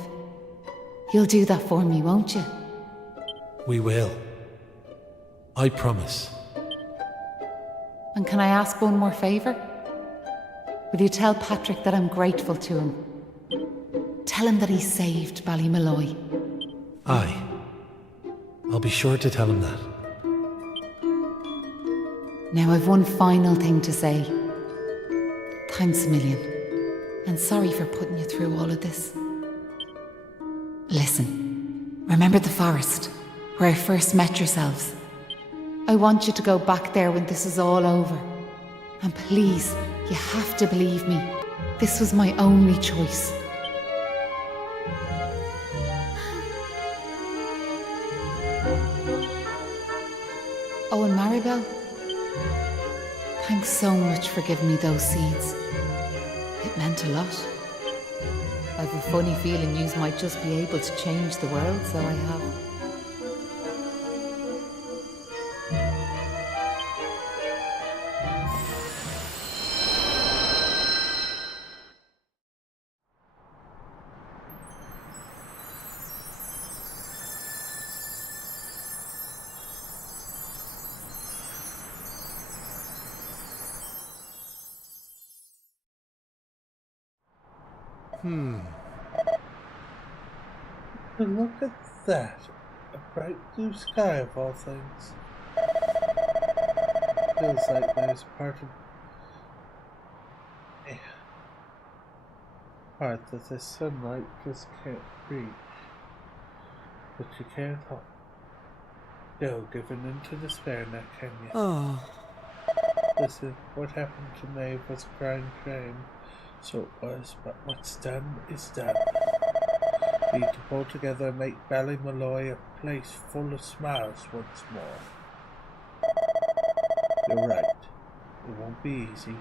You'll do that for me, won't you? We will. I promise. And can I ask one more favour? Will you tell Patrick that I'm grateful to him? Tell him that he saved Ballymalloy. Aye. I'll be sure to tell him that. Now I've one final thing to say. Thanks a million. And sorry for putting you through all of this. Listen, remember the forest, where I first met yourselves? I want you to go back there when this is all over. And please, you have to believe me. This was my only choice. Oh, and go. Thanks so much for giving me those seeds. It meant a lot. I've a funny feeling yous might just be able to change the world, so I have. And look at that. A bright blue sky of all things. Feels like there's part that the sunlight just can't reach. But you can't go giving into despair now, can you? Oh. Listen, what happened to Maeve was a crying shame. So it was, but what's done is done. We need to pull together and make Ballymolloy a place full of smiles once more. You're right. It won't be easy,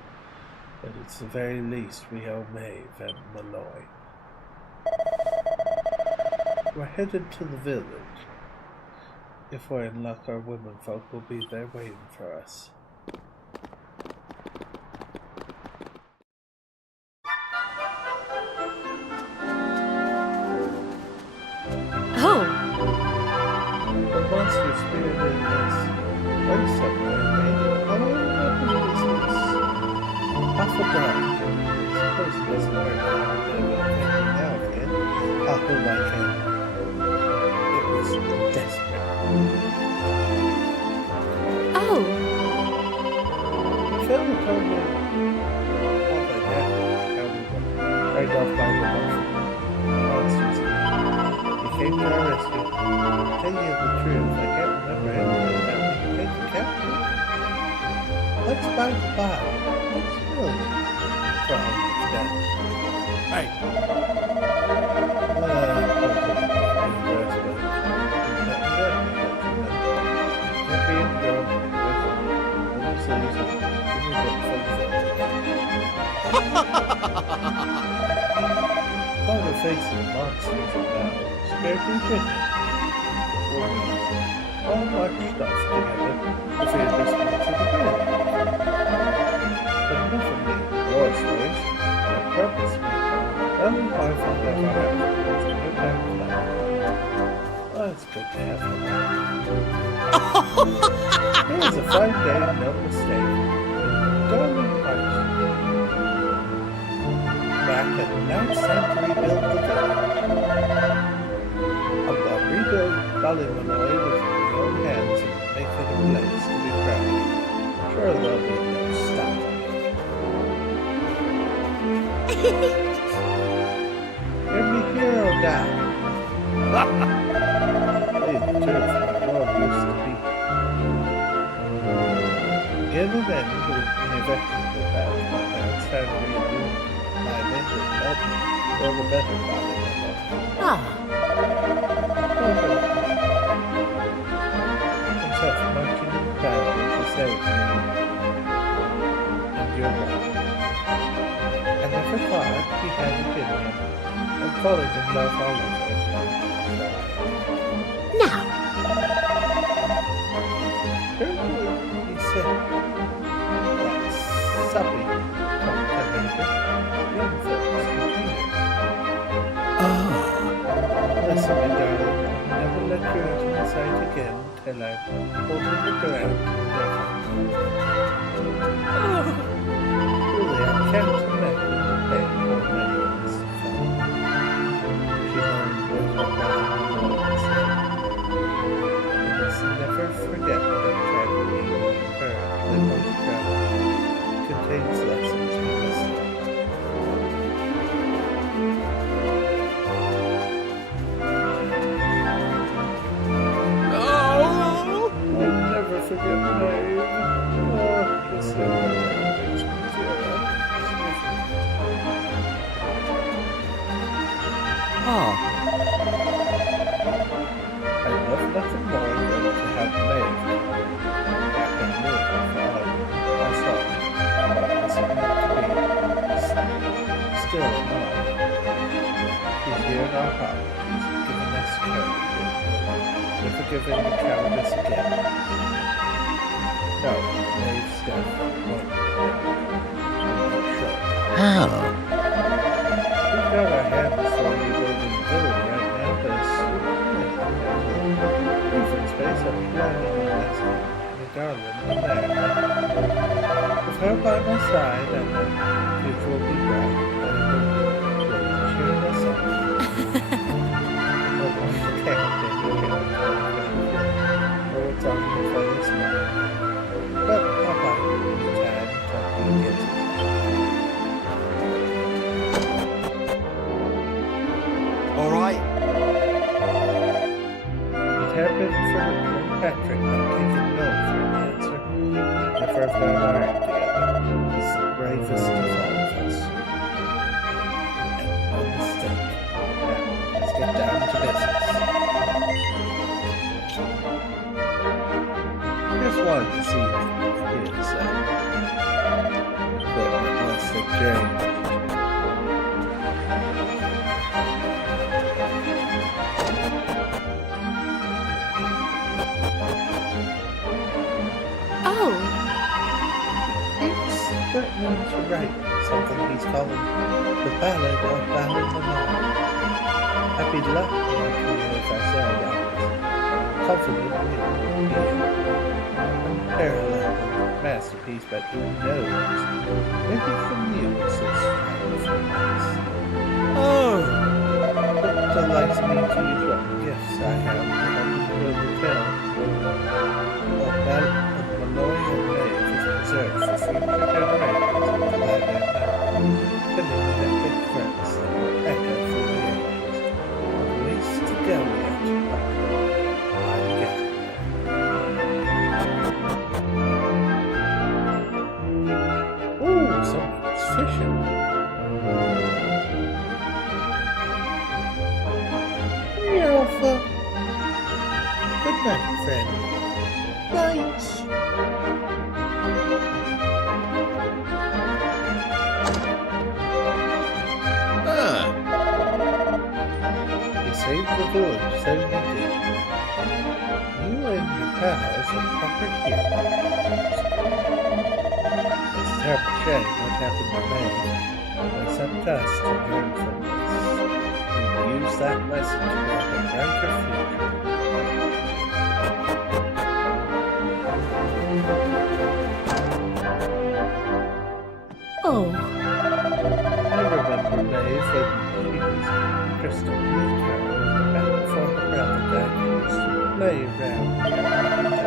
but it's the very least we owe Maeve and Molloy. We're headed to the village. If we're in luck, our womenfolk will be there waiting for us. The monster spirit in this place somewhere, maybe. How is this? Awful dark. Suppose it doesn't work now again. I'll hold my candle. It was desperate. Oh! Phil told me all my dad how we were right off by the monsters. He came to our rescue. Tell you the truth, I can't remember anything about being taken captive. Let's by the by. What's really wrong with that? Hey. Part of facing monsters now scared me quick. All marched off together to fear this much of the world. But enough of me, war stories, and purpose me. Well, I found out my there's no time for that. Oh, it's good to have them. It was a fine day, no mistake. Darling March. Back, and now it's time to rebuild the village. I'll rebuild Ballymolloy with my own hands and make it a place to be proud of. Sure, there'll be no stopping me. Hear me here or die. Tell you the truth, my world used to be. In the end, with the vegetable patch, my parents had to redo my mental health for the better Ballymolloy. Ah. Himself marching in proudly to save me and your love. I never thought he had it in him, and fallen in love all over again. Now! Earlier he said that suppy contaminated young folks in here. Listen, my darling, I'll never let you out of my sight again till I've pulled in the ground never. Really, I can't imagine the pain poor Mary must have felt. She only knows what Ballymolloy was like. We must never forget that tragedy and her that both ground contains lessons we must learn. I'll never forget Maeve. apologies, giving us courage, and never giving the cowardice again. No, Maeve Steph won't. How? We've got our hands full of building village right now, but it's open space up planning on this the garland in there. With her by my side and the future will be bright, and will cheer us up. But one can't think of it. Oh, it's on me for this month. But I'll buy you time until we get it. All right. It had been for Patrick not taking no for an answer. Never have got our act together. He's the bravest of all of us. And no mistake. Now, let's get down to business. Just wanted to see if his equipment was the Jane. Oh, It's threatening to write something he's calling the Ballad of Ballymonroe. I'd be lucky if I said that was confident it would be unparalleled masterpiece, but who knows? Maybe the muse is trying for us. Oh! It delights me to use what gifts I have from the tell. Well, that Malloy and Maeve is preserved for future generations of the land and mountain, filling their big friends that will echo through the ages. A ways to go yet, but I'm getting there. Ooh, somebody's fishing. Hey, Alpha. Good night, friend. Night. You saved the village, so you did. You and your pals are proper heroes. It's a terrible shame what happened to Maeve, but it's up to us to learn from this and use that lesson to build a brighter future. oh, I remember Maeve when she was crystal clear back before her brother died. She used to play around here.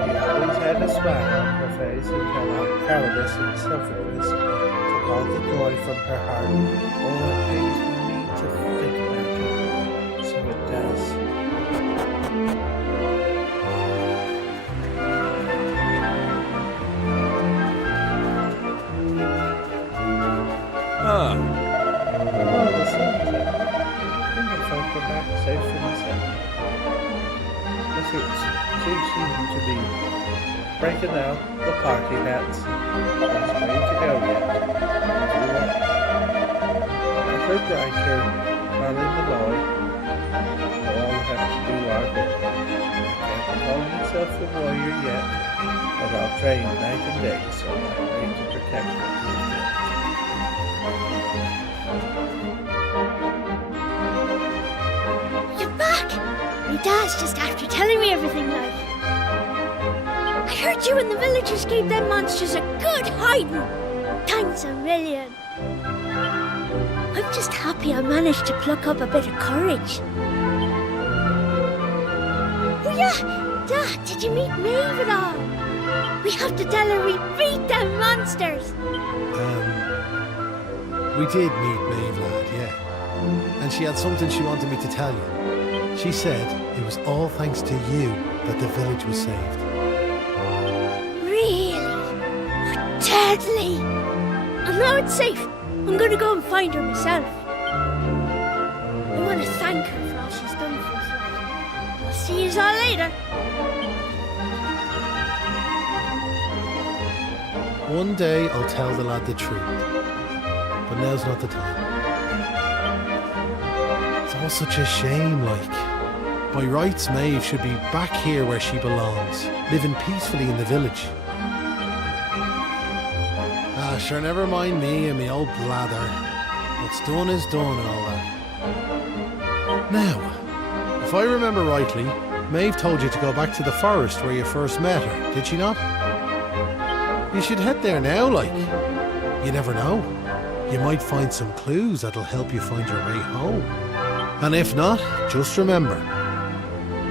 She always had a smile on her face until our cowardice and selfishness took all the joy from her heart. Oh, it pains me to think about it. So it does. Ah. Oh, the sun's up. And the folk are back safe and sound. The fruits do seem to be breaking out the party hats. There's a way to go yet. I've heard Riker, Marley Malloy. We'll all have to do our bit. I can't call myself a warrior yet, but I'll train night and day so I'm ready to protect them. you're back! My dad's just after telling me everything, like. I heard you and the villagers gave them monsters a good hiding. Thanks a million. I'm just happy I managed to pluck up a bit of courage. Oh yeah, Dad, did you meet Maeve at all? We have to tell her we beat them monsters. We did meet Maeve, lad, yeah. And she had something she wanted me to tell you. She said it was all thanks to you that the village was saved. Really? Oh, deadly! And now it's safe. I'm gonna go and find her myself. I want to thank her for all she's done for us. I'll see you all later. One day I'll tell the lad the truth, but now's not the time. all such a shame, like. By rights, Maeve should be back here where she belongs, living peacefully in the village. Ah, sure, never mind me and me old blather. What's done is done and all that. Now, if I remember rightly, Maeve told you to go back to the forest where you first met her, did she not? You should head there now, like. You never know. You might find some clues that'll help you find your way home. And if not, just remember,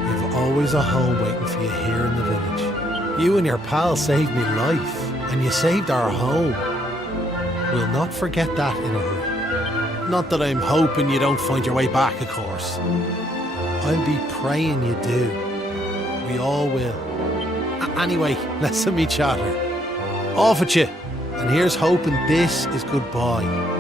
you've always a home waiting for you here in the village. You and your pal saved me life, and you saved our home. We'll not forget that in a hurry. Not that I'm hoping you don't find your way back, of course. I'll be praying you do. We all will. Anyway, listen me chatter. Off at you, and here's hoping this is goodbye.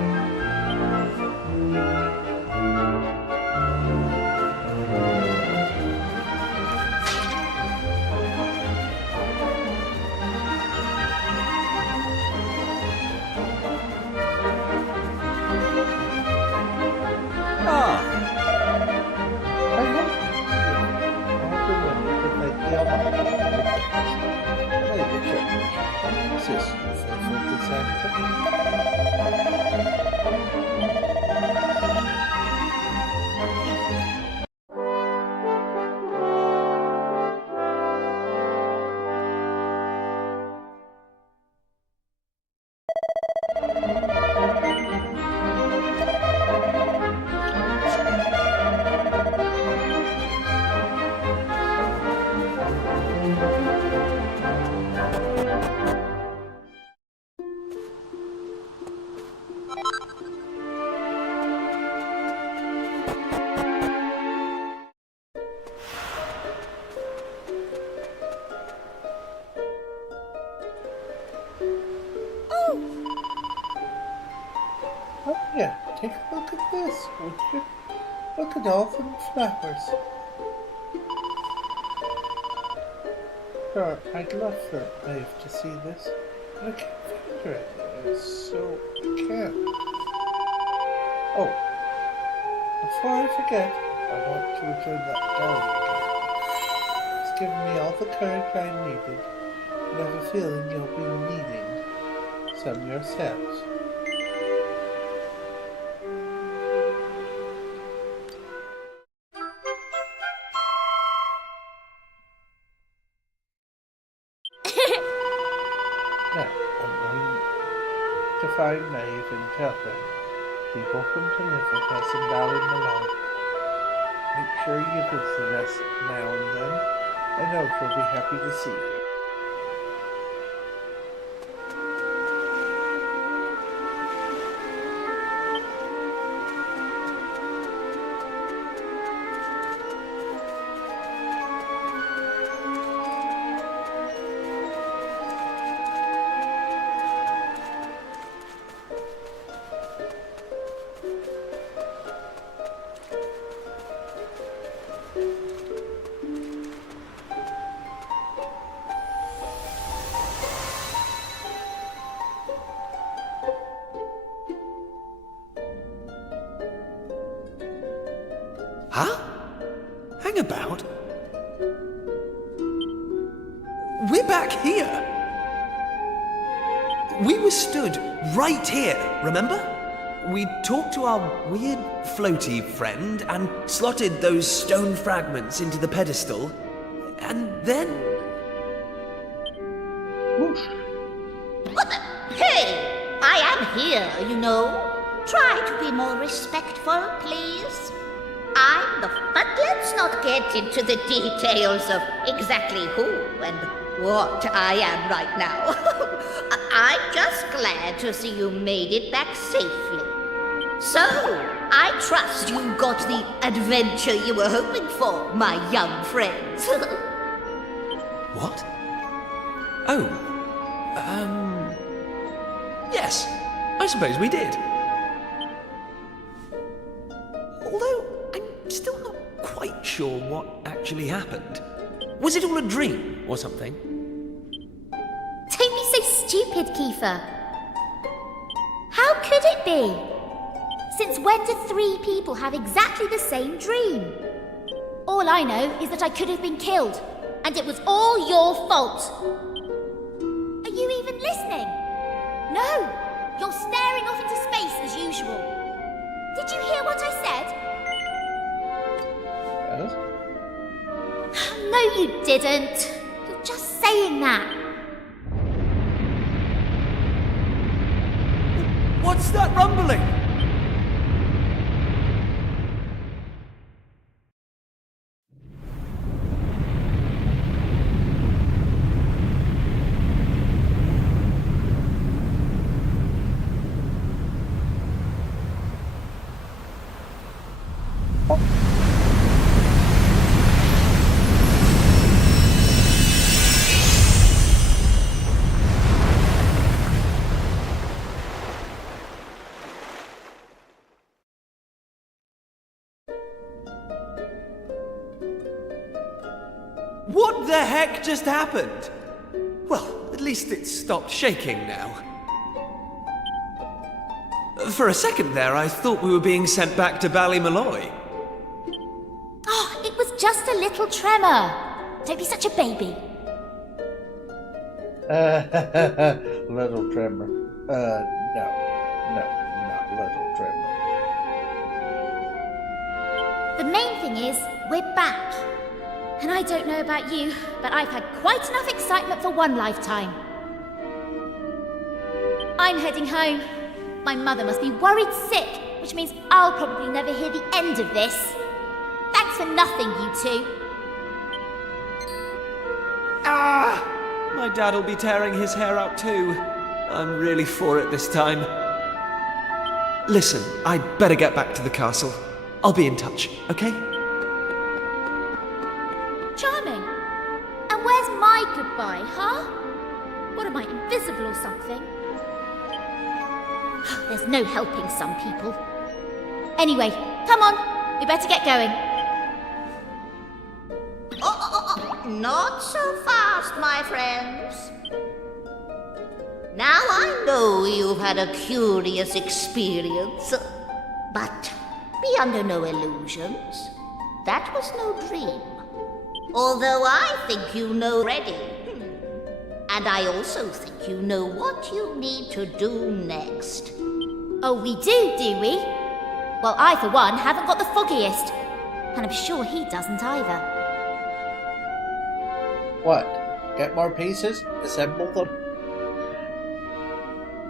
Yeah, take a look at this, would you? Look at all them flowers. Sure, I'd love for Maeve to see this, but I can't find her anywhere, so I can't. Oh, before I forget, I want to return that doll again. It's given me all the courage I needed, and I have a feeling you'll be needing some yourselves. Find Maeve and tell her be welcome to live with us in Ballymalone. Make sure you visit us now and then. I know she'll be happy to see you. Huh? Hang about? We're back here. We were stood right here, remember? We talked to our weird floaty friend and slotted those stone fragments into the pedestal, and then... What the? Hey! I am here, you know. Try to be more respectful, please. But let's not get into the details of exactly who and what I am right now. I'm just glad to see you made it back safely. So, I trust you got the adventure you were hoping for, my young friends. What? Oh, yes, I suppose we did. Although, I'm still not quite sure what actually happened. Was it all a dream or something? Don't be so stupid, Kiefer. How could it be? Since when do 3 people have exactly the same dream? All I know is that I could have been killed, and it was all your fault. Are you even listening? No! You're staring off into space as usual. Did you hear what I said? Yes? No, you didn't. You're just saying that. What's that rumbling? What the heck just happened? Well, at least it's stopped shaking now. For a second there, I thought we were being sent back to Ballymalloy. Oh, it was just a little tremor. Don't be such a baby. Little tremor. No, not little tremor. The main thing is, we're back. And I don't know about you, but I've had quite enough excitement for one lifetime. I'm heading home. My mother must be worried sick, which means I'll probably never hear the end of this. Thanks for nothing, you two. Ah! My dad'll be tearing his hair out too. I'm really for it this time. Listen, I'd better get back to the castle. I'll be in touch, okay? Charming. And where's my goodbye, huh? What am I, invisible or something? There's no helping some people. Anyway, come on. We better get going. Not so fast, my friends. Now I know you've had a curious experience, but be under no illusions. That was no dream. Although I think you know already. And I also think you know what you need to do next. Oh, we do we? Well, I, for one, haven't got the foggiest. And I'm sure he doesn't either. What? Get more pieces? Assemble them?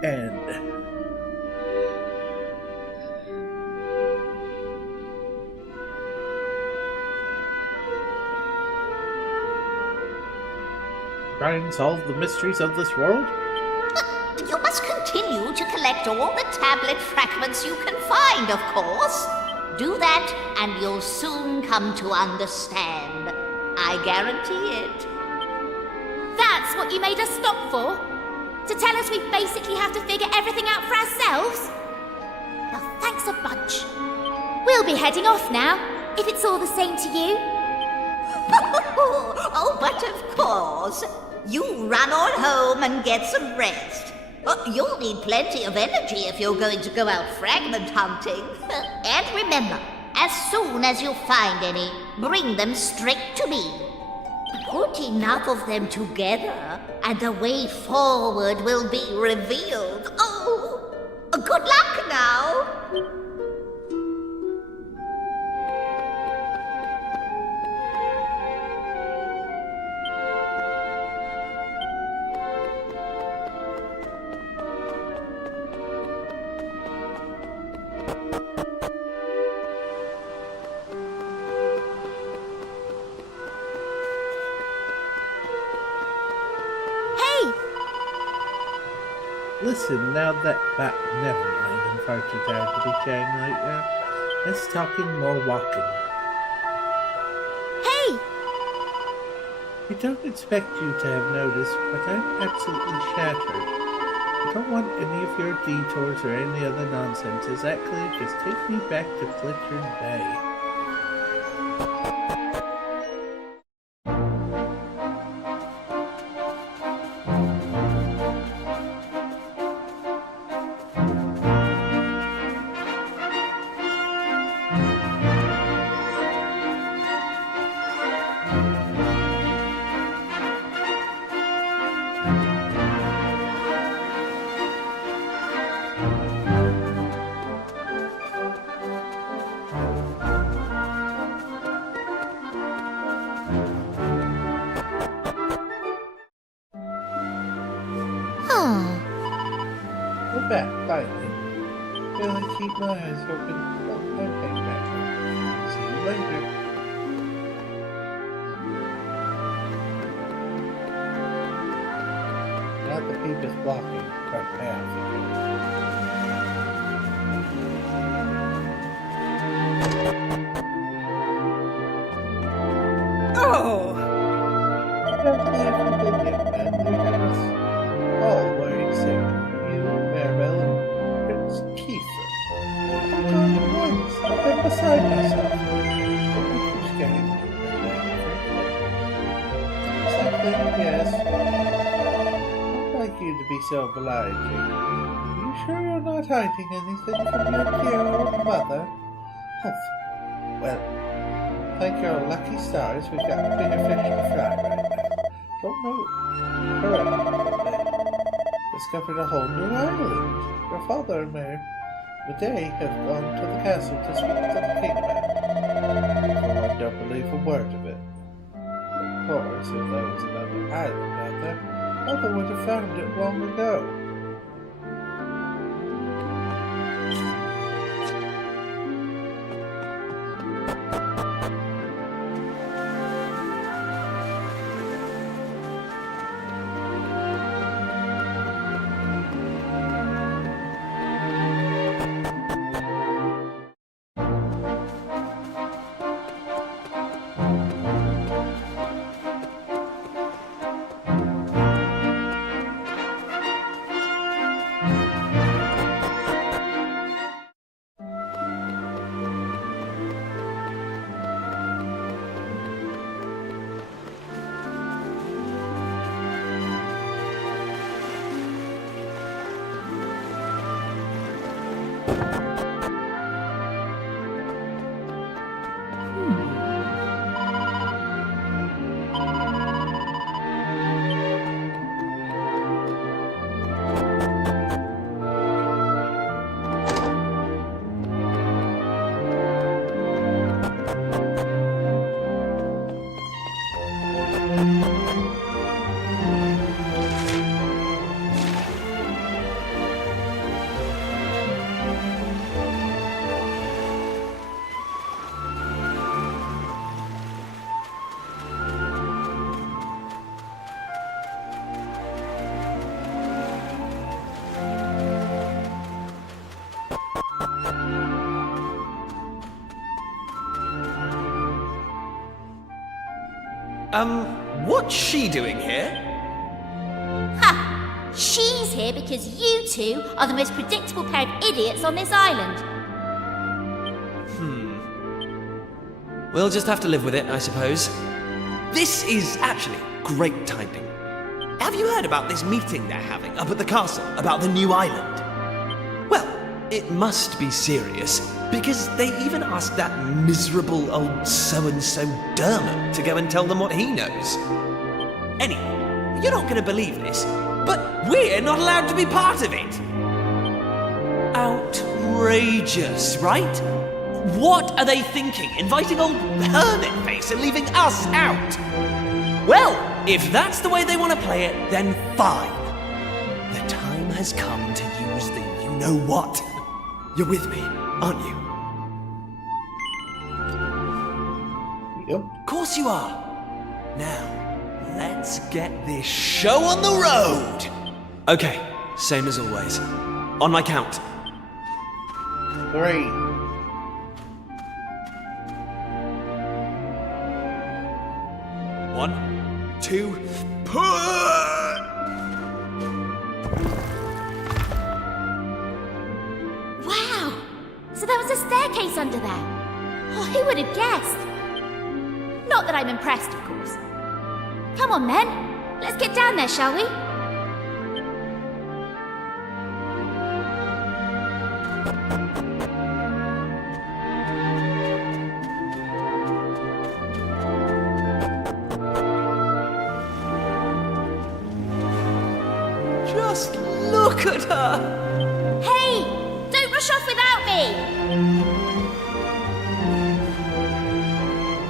And... try and solve the mysteries of this world? You must continue to collect all the tablet fragments you can find, of course. Do that, and you'll soon come to understand. I guarantee it. That's what you made us stop for? To tell us we basically have to figure everything out for ourselves? Well, thanks a bunch. We'll be heading off now, if it's all the same to you. Oh, but of course. You run on home and get some rest. You'll need plenty of energy if you're going to go out fragment hunting. And remember, as soon as you find any, bring them straight to me. Put enough of them together, and the way forward will be revealed. Oh, good luck now. Listen, now that never mind, I'm far too tired to be chatting like that. Let's talking more walking. Hey! I don't expect you to have noticed, but I'm absolutely shattered. I don't want any of your detours or any other nonsense. Exactly, just take me back to Clitchard Bay. Ah. We're back, finally. Gonna keep my eyes open. Okay, back. See you later. Not the people's blocking our path. Oh! All wearing sick. You, Maribel, and Prince Kiefer. I'm gone at once. I've been beside myself. Who's getting something, yes. I'd like you to be so obliging. You sure you're not hiding anything from your dear old mother? Humph. Well, thank your lucky stars, we've got bigger fish to fry right now. Don't know. Correct. Discovered a whole new island. Your father and Medea have gone to the castle to speak to the king about it. So I don't believe a word of it. Of course, if there was another island out there, Mother would have found it long ago. What's she doing here? Ha! She's here because you two are the most predictable pair of idiots on this island. We'll just have to live with it, I suppose. This is actually great typing. Have you heard about this meeting they're having up at the castle about the new island? Well, it must be serious, because they even asked that miserable old so-and-so Dermot to go and tell them what he knows. Anyway, you're not going to believe this, but we're not allowed to be part of it. Outrageous, right? What are they thinking, inviting old Hermit Face and leaving us out? Well, if that's the way they want to play it, then fine. The time has come to use the you-know-what. You're with me, aren't you? Yep. Of course you are. Now, let's get this show on the road. Okay, same as always. On my count. 3. One, two, push! Wow! So there was a staircase under there. Oh, who would have guessed? Not that I'm impressed, of course. Come on, then. Let's get down there, shall we? Just look at her! Hey! Don't rush off without me!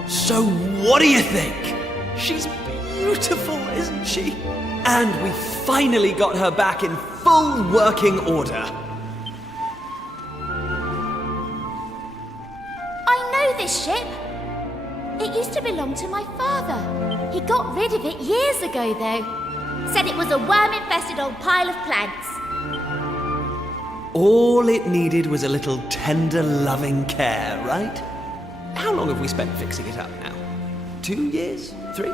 So what do you think? She's beautiful, isn't she? And we finally got her back in full working order. I know this ship. It used to belong to my father. He got rid of it years ago, though. Said it was a worm-infested old pile of planks. All it needed was a little tender, loving care, right? How long have we spent fixing it up now? 2 years? 3?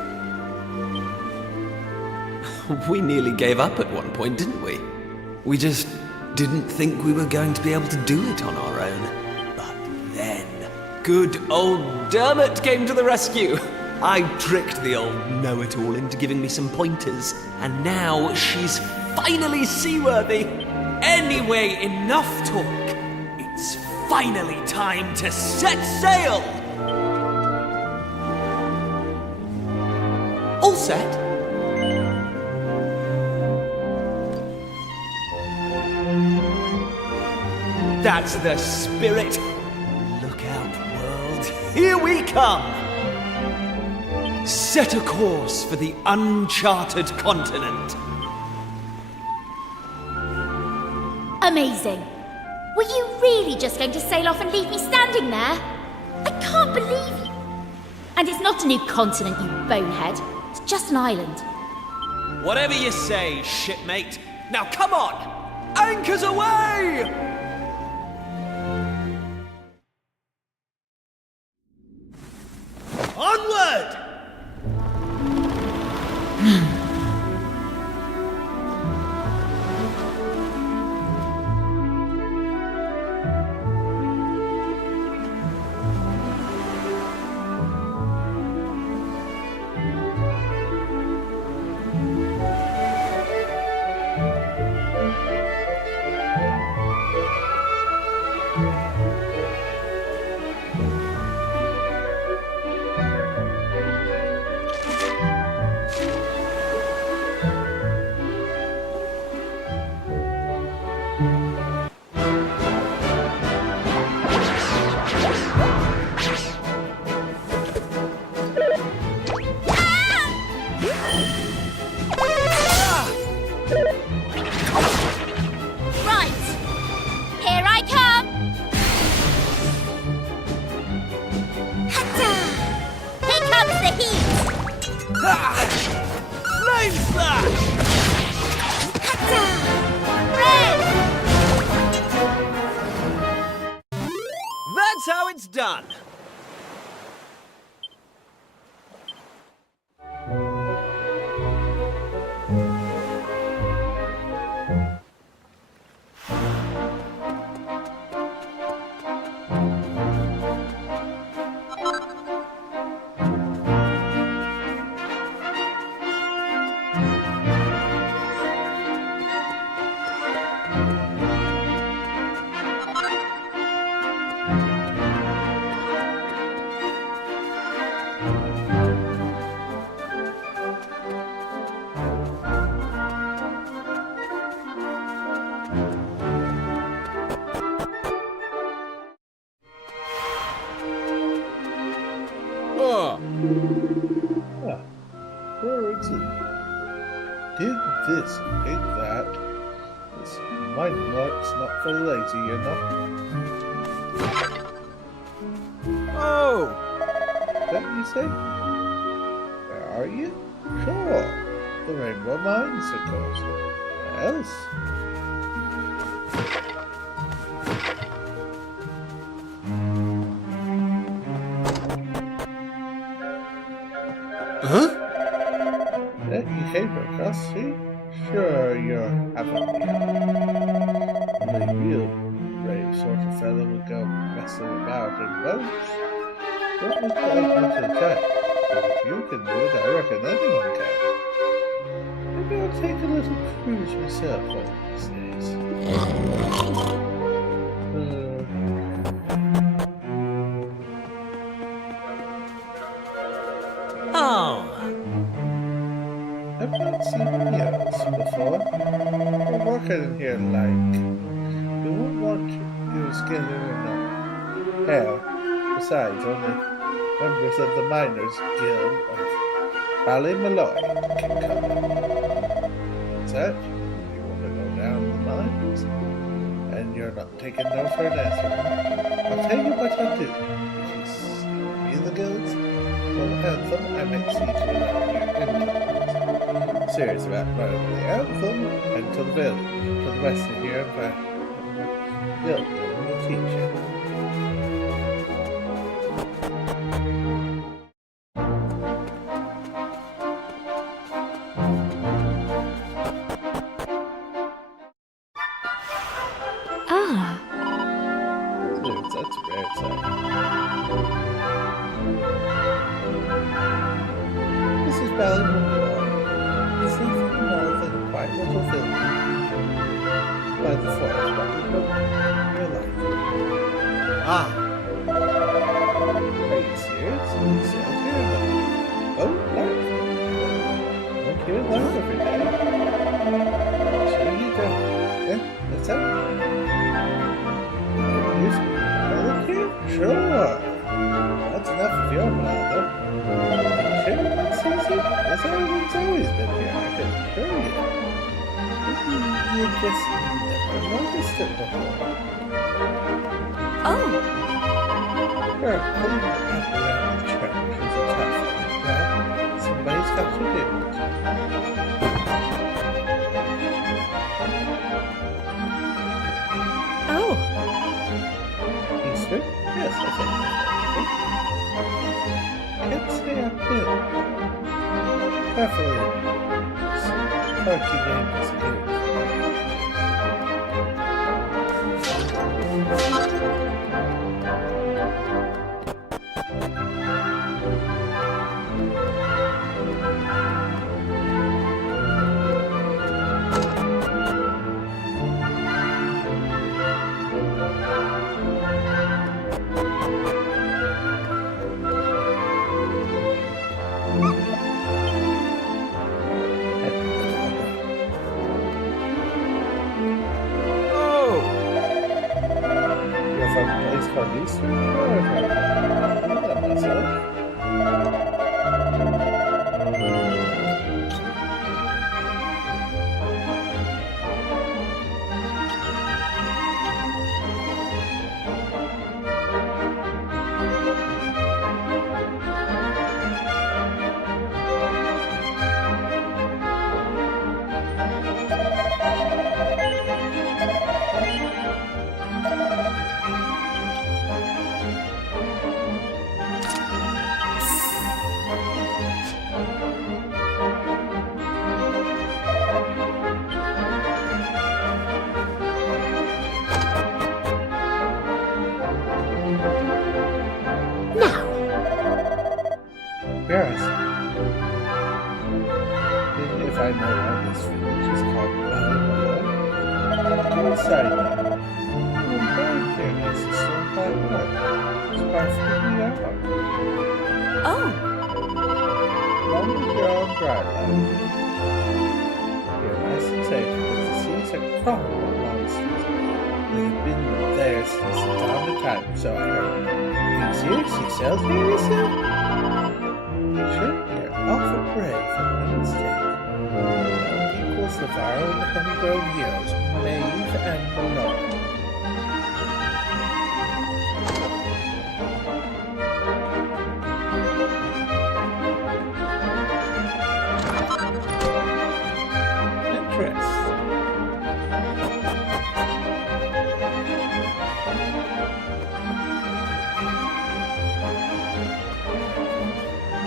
We nearly gave up at one point, didn't we? We just didn't think we were going to be able to do it on our own. But then, good old Dermot came to the rescue. I tricked the old know-it-all into giving me some pointers, and now she's finally seaworthy. Anyway, enough talk. It's finally time to set sail! All set? That's the spirit. Look out, world. Here we come! Set a course for the uncharted continent. Amazing. Were you really just going to sail off and leave me standing there? I can't believe you. And it's not a new continent, you bonehead. It's just an island. Whatever you say, shipmate. Now come on! Anchors away! Onward! That's how it's done. Did this, did that. This mind work's not for lazy, you know. Oh! Don't you say? Where are you? Sure. The Rainbow Mines, of course. Where else? Huh? You came across, see? Sure, you're having me. The real brave sort of fellow would go messing about in boats. Don't look like much of that. But if you can do it, I reckon anyone can. Maybe I'll take a little cruise myself one of these days. Oh. I've not seen yours before. We're working in here like. You won't want your skin in or hair. Besides, only members of the Miners' Guild of Ballymalloy can come. that? You want to go down the mines? And you're not taking no for an answer. I'll tell you what I'll do. If you see the guilds, well, anthem, I might see to it out here in serious about running the anthem and to the village, to the west of here, and back. Building will teach you. That's a rare sight. This is Ballymoon. It's nothing more than a quiet little village by the forest, but we don't real life. Ah. Are you serious? You sailed here then? Oh, life. Don't hear life every day. Sure you go. Yeah, that's it. Sure. That's enough of your blather. Sure, it's easy. That's how it's always been here, I can assure you. You just never noticed it before. Oh. Sure, putting it up around the church is a tough job. Somebody's got to do it. Oh. Easter? Yes, I think. Can't say I've been. Carefully. Far too dangerous to do. Yes. If I know how this village is called Ballymoon, inside now. I'm back here, this is so bad work. It's perfectly out. Oh. Long as you're on dry land. You're nice and safe, because the seas are crawling with monsters. They've been there since the dawn of time, so I heard. Are you seriously sailed here yourself? Sure, you're awful brave and no mistake. Equals of our own homegrown heroes, Maeve and Malone. Interest.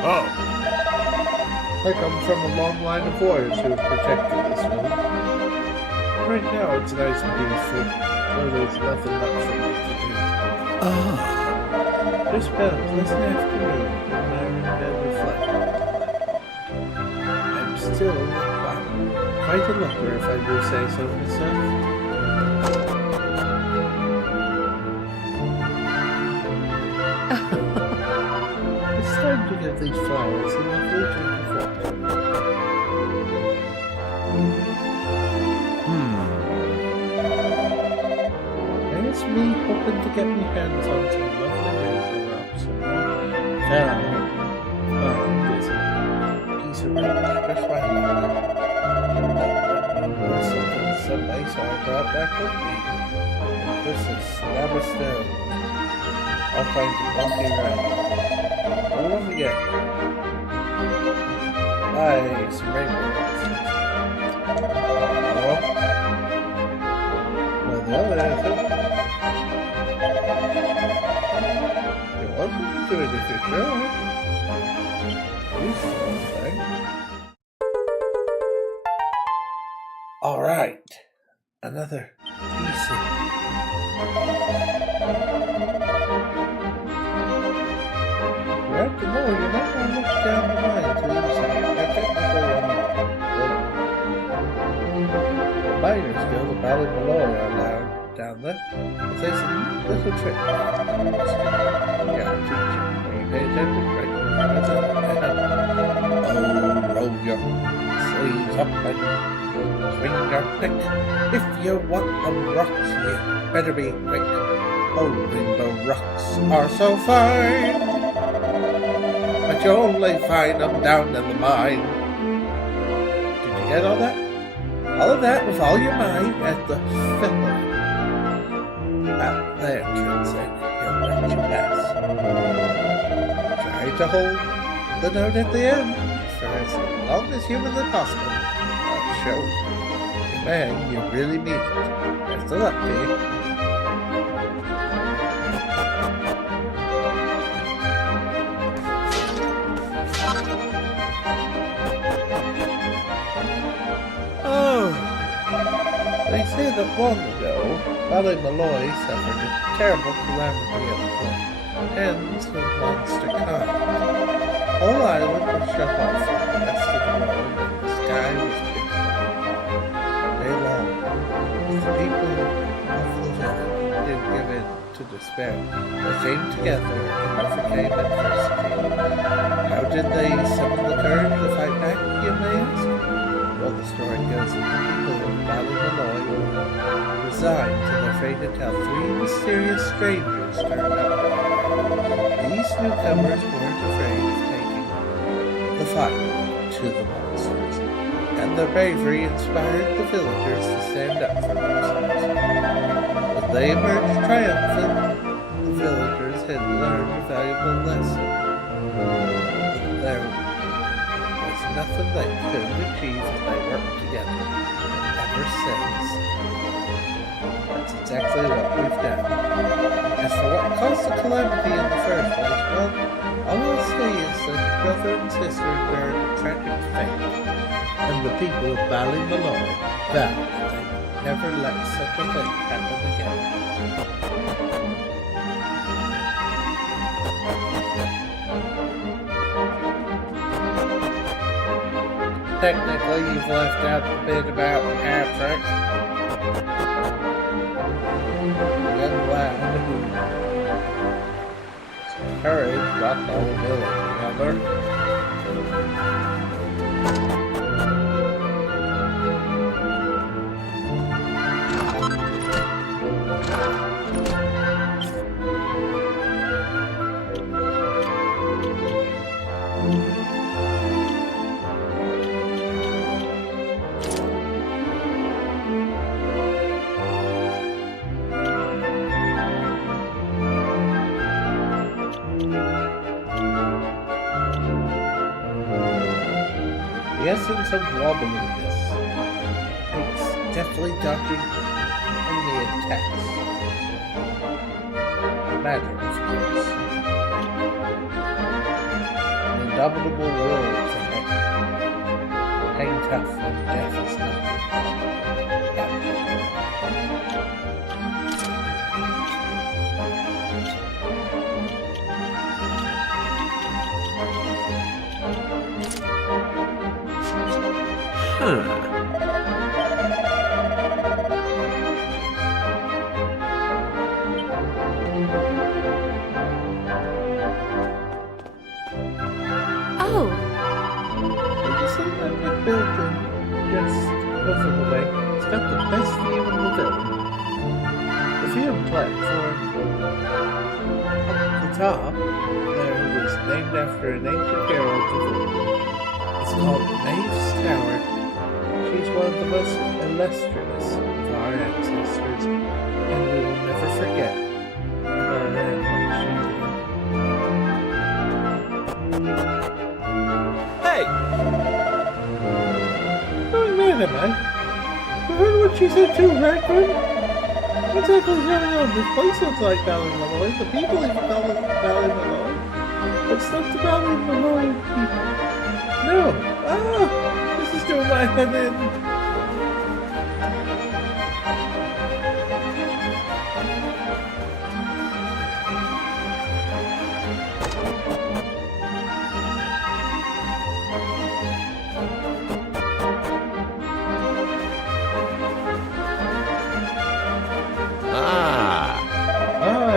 Oh. I come from a long line of warriors who have protected this village. Right now it's nice and peaceful, though there's nothing much for me to do. Just spent a pleasant afternoon in my bed reflecting. I'm still quite a looker, if I do say so myself. It's time to give these flowers a lovely drink of water. There's me hoping to get my hands on some lovely rainbow drops. Found this piece of rouge just right now. so I brought back with me this is slab of stone. All kinds of funky rhymes. What do we get? Some rainbows. Oh. Well, the other is it. You're welcome to it if you're sure. Useful thing. Alright. Another piece of... You're at the mall, you're not going to look down the line too easily. You're technically on the miners guild of Valley Malloy are allowed down there. But there's some little trick. Yeah, I'll teach you. When you pay attention, right? Roll your sleeves up and swing your neck. If you want them rocks, you better be quick. Oh, rainbow rocks are so fine, but you only find them down in the mine. Did you get all that? All of that with all your might at the filler. Out there, Trinsic, he'll let you pass. Try to hold the note at the end for as long as humanly possible. I'll show you. Man, you really mean it. Best of luck to you. Oh! They say that long ago, Valley Malloy suffered a terrible calamity of the hands of monster kind. The whole island was shut off from the rest of the world, and the sky was pitch black. Day long, the people of the village didn't give in to despair. They came together and overcame adversity. How did they summon the courage to fight back, you may ask? Well, the story goes that the people of Valley Malloy resigned to their fate until 3 mysterious strangers turned up. These newcomers weren't afraid of taking the fight to the monsters, and their bravery inspired the villagers to stand up for themselves. When they emerged triumphant, the villagers had learned a valuable lesson. There was nothing they couldn't achieve if they worked together. Ever since, that's exactly what we've done. As for what caused the calamity in the first place, well, all I'll say is that brother and sister endured a tragic fate, and the people of Valley Malloy vowed that they never let such a thing happen again. Technically, you've left out the bit about Patrick, the young lad who courage brought the whole village together. The essence of wobbliness takes deftly dodging enemy attacks. Matter, of course. An indomitable will to hang tough when death is not Oh. Did you see that big building just over the way? It's got the best view in the village. The viewing platform up the top there was named after an ancient hero of the village. It's called Maeve's Tower. She's one of the most illustrious of our ancestors, and we will never forget her and what she did. Hey! Going mad, am I? You heard what she said too, right, Gwen? What's exactly going on? This place looks like Ballymalloy. The people even call it Ballymalloy. It's not the Ballymalloy people. No! Ah! This is doing my head in.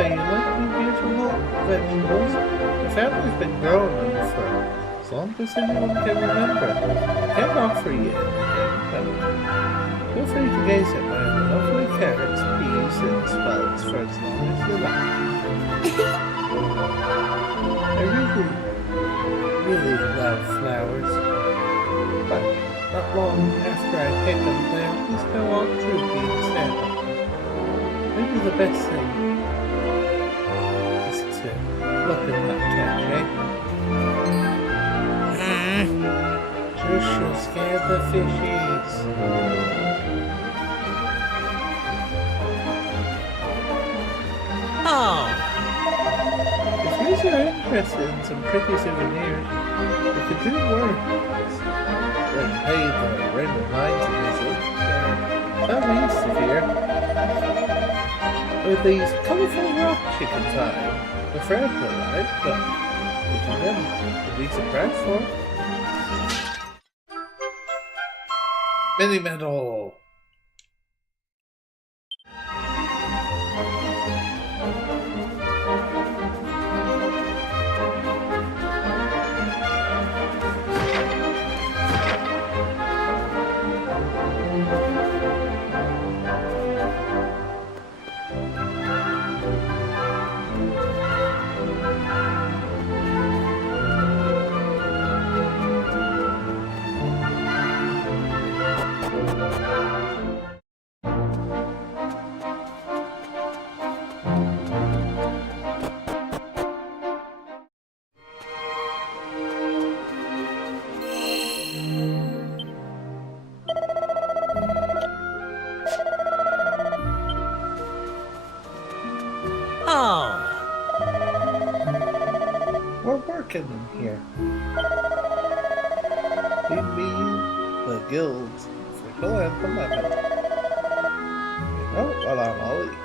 You like new beautiful vegetables? The family's been growing them for as long as anyone can remember. I can't offer you anything, but feel free to gaze at my lovely carrots, peas, and sprouts for as long as you like. I really love flowers, but not long after I pick them, they always go on droopy and sad. Maybe the best thing look at that cat, eh? Just she'll scare the fishies. Oh! If you are interested in some pretty souvenirs, we could do worse than pay the Rainbow Mines a visit. They're southeast of here. With these colourful rocks you can find. The friend will right, but we can get a decent price for it. Mini medal! We're working in here. Feed me the guilds for philanthropy. You know what I'm Ollie.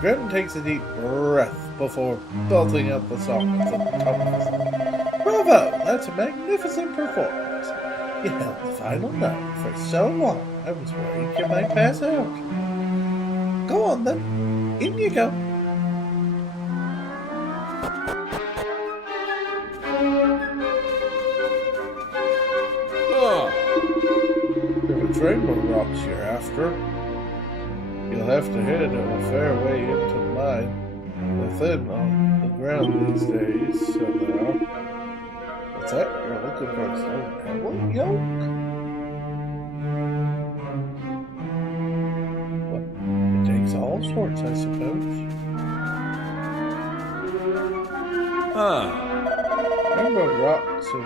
Grim takes a deep breath before belting out the song at the top of his lungs. Bravo! That's a magnificent performance. You held the final note for so long, I was worried you might pass out. Go on then. In you go. If it's rainbow rocks you're after, you'll have to head a fair way into the mine. They're thin on the ground these days, so they are. What's that? You're looking for a stone cowboy yoke? Well, it takes all sorts, I suppose. Rainbow rocks and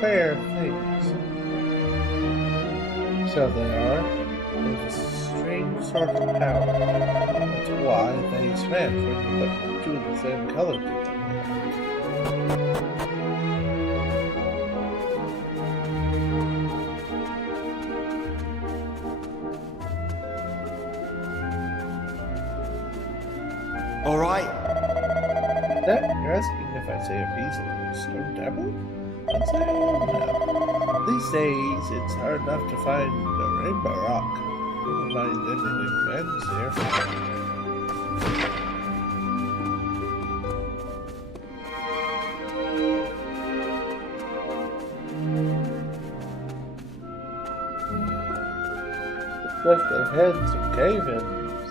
fair things. So they are. There's a strange sort of power. That's why they smash when you put two of the same color together. All right. That you're asking if I say a piece of stone tablet? I'd say no. These days, it's hard enough to find a rainbow rock. Never mind anything fancy here. Left I've had some cave-ins.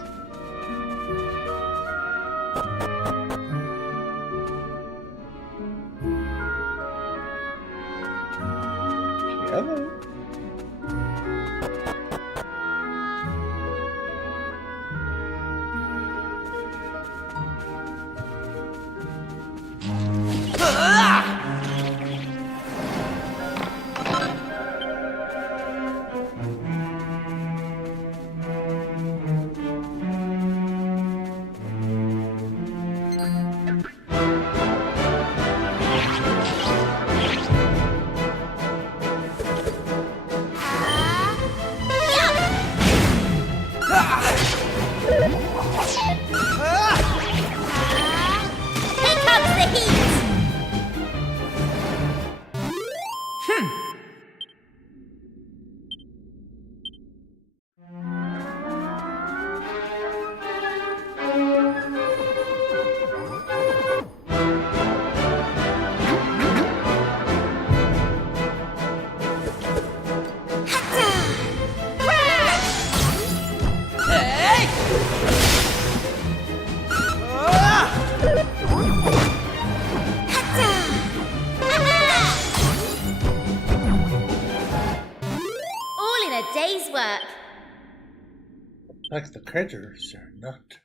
Like the critters are not.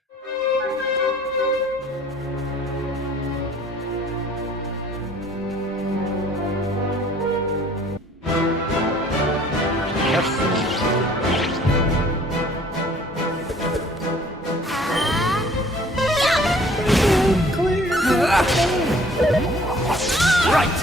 Right!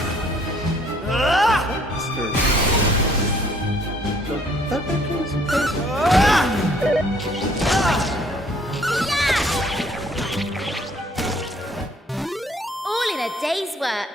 All in a day's work.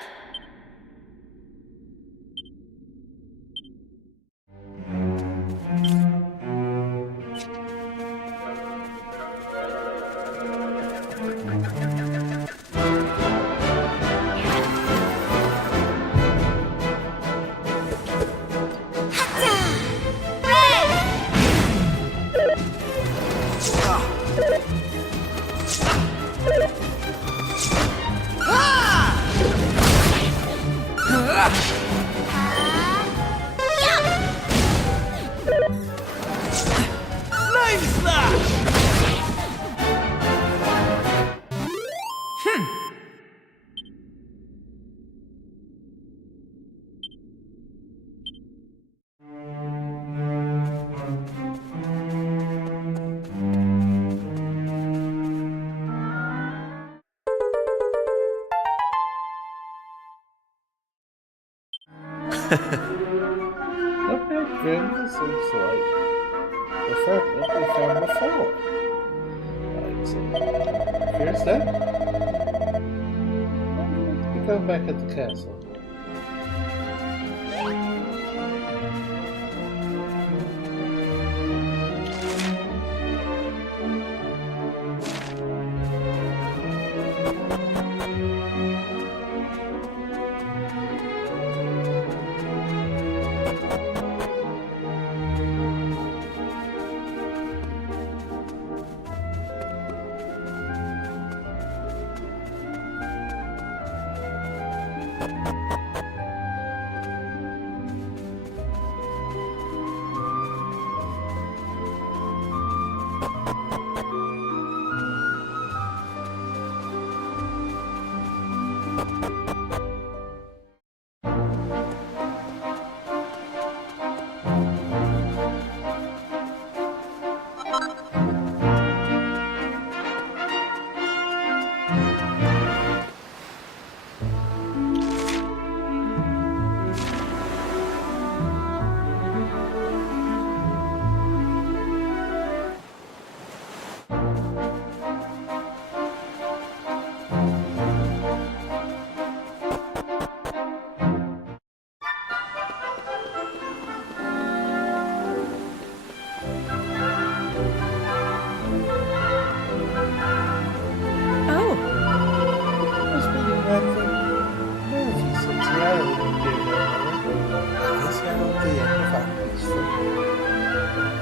Look how grim this looks like. The fragment we found before. Right, so here's that. We go back at the castle.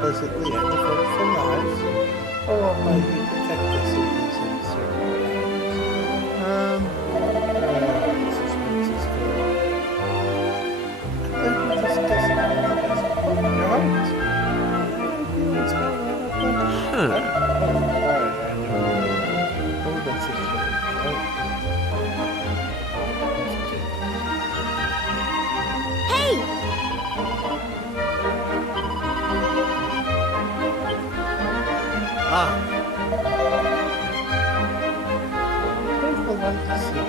Pleasantly anything for lives, or maybe protect us in these uncertain times. Suspense is good. Then we discuss it with us. You're right. What's going on up there? Alright, I know. Oh, that's a shame. Hey! People like to see you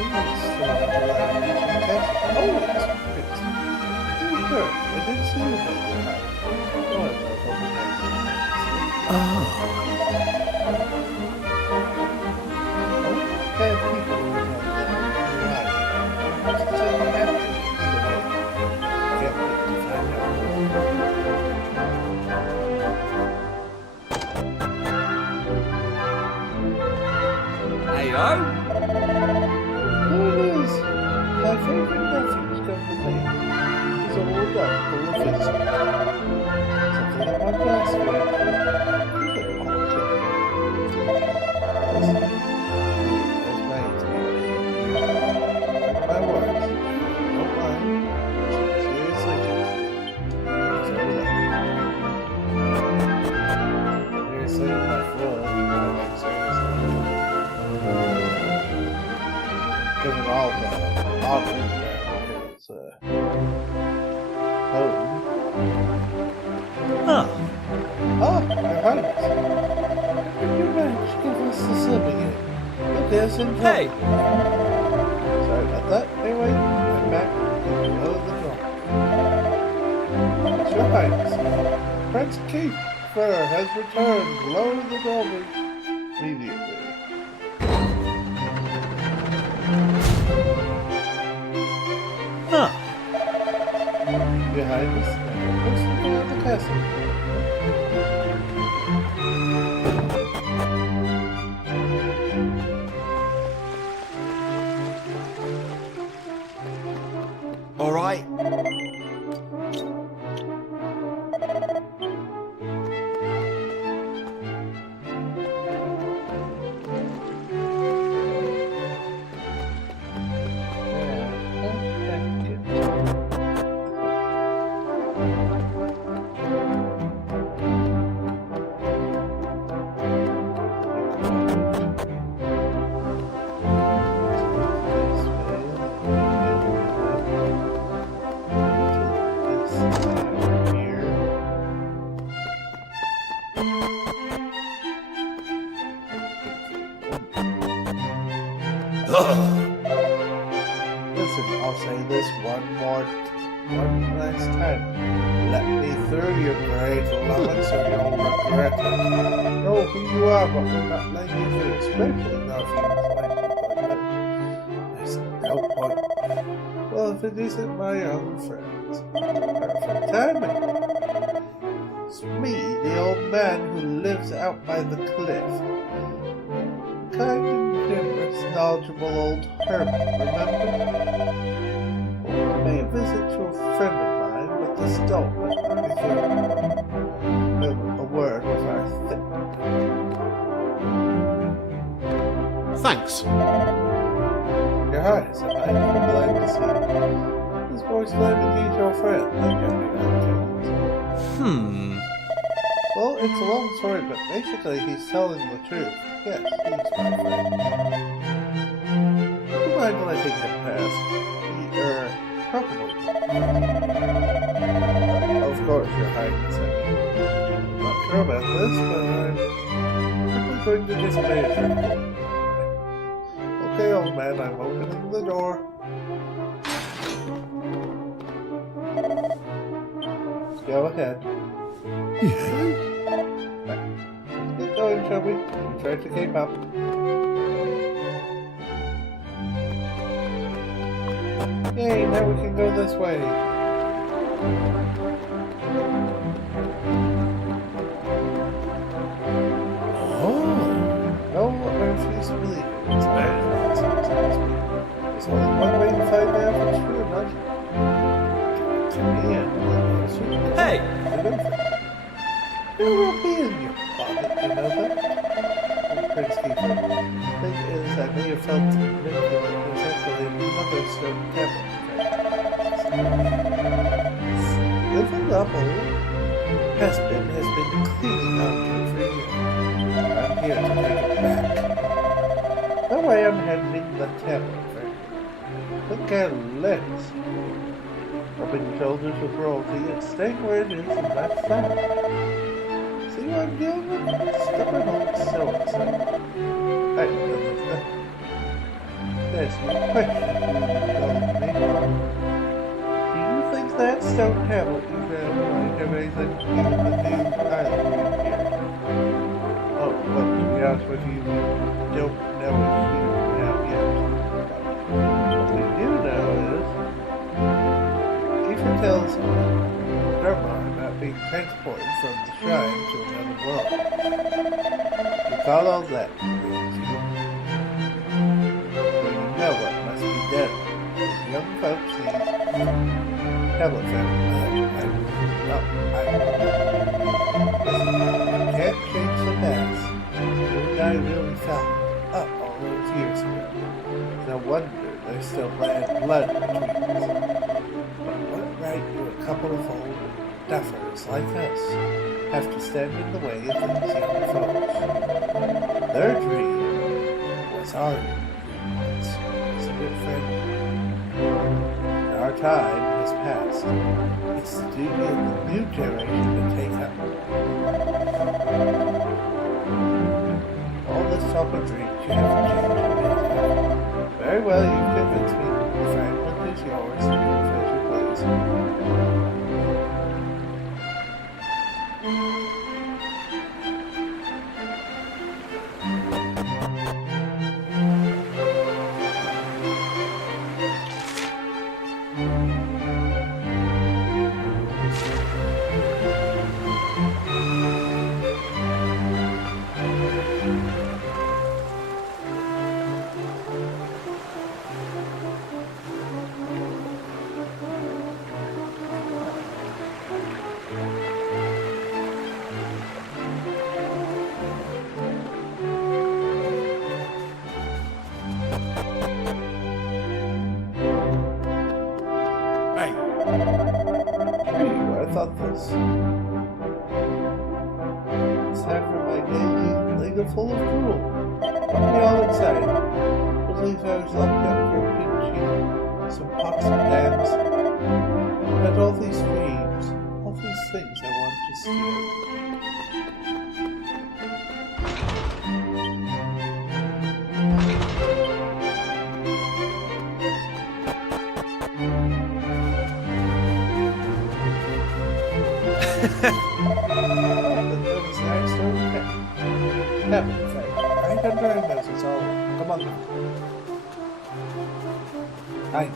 leaves from the land and test. Oh, it's great. Very good. I didn't see you before. What? Okay, people who have lived life. Just tell me after. Can't wait to find out. Hey-o? There it is. My favorite refuge company is a old duck full of fish. Something that my glass would actually keep it all together. Listen, there's my answer. My words. Don't mind. Seriously, just so that. There's should, like seriously. Given all the honor around his home. Huh. Oh, Your Highness. Could you manage to give us the sub again? Look, there's some Hey! Sorry about that. Anyway, I'm back below the door. It's Your Highness. Prince Kiefer has returned. Lower the drawbridge immediately. Huh. Your Highness, and the person of the castle. All right. Listen, I'll say this one last time. Let me through, you great lummox, or you'll regret it. Know who you are, but we're not letting you through, especially not if you claim to like that. There's no point. Well, if it isn't my own friends. Perfect timing. It's me, the old man who lives out by the cliff. Kind and generous, knowledgeable old hermit, remember? Or may a visit to a friend of mine with the stone a word with our thick. Thanks. Your Highness, I'm glad to see you. This boy's glad to meet your friend, like every Well, it's a long story, but basically he's telling the truth. Yes, he's my friend. Would you mind letting him pass? Probably. Of course, Your Highness. I'm not sure about this, but I'm quickly going to disobey it. Okay, old man, I'm opening the door. Go ahead. Yes? Keep going, shall we? Try to keep up. Yay, now we can go this way. No refuse to believe it. It's bad. There's only one way to find out if it's true or not. Hey! There will be in your pocket, you know that? Prince Kiefer. Thing is, I may have felt manipulated there's actually another stone tablet. Little Double has been cleaning out here for years. I'm here to take it back. That way I'm handing the tablet, friend. Look at legs. Rubbing shoulders with royalty and staying where it is, and that's that. See what I'm dealing with? Stubborn old so-and-so. I know that. There's no question you told me. Do you think that stone tablet you found might have anything to do with the new island here? Oh, but to be honest with you, we don't know it here now yet. What we do know is, Kiefer tells Dermar about being transported from the shrine to another world. We call all that crazy. But you know what must be done. The young folks need tablet family. Listen, you can't change the past. You and I really fell up all those years ago. No wonder there's still bad blood between us. But what right do a couple of old duffers like us have to stand in the way of these young folks? Their dream was our dreams. Isn't it, friend? Our time has passed. It's the duty of the new generation to take up. All this talk of dreams you have to change a bit. Very well, you've convinced me. The fragment is yours. Do as you please. This. It's time for my daily ladle full of gruel. Don't be all excited. Believe I was locked up for pinching some pots and pans. But all these dreams, all these things I want to steal. Right under our noses, all. Come on. Hi.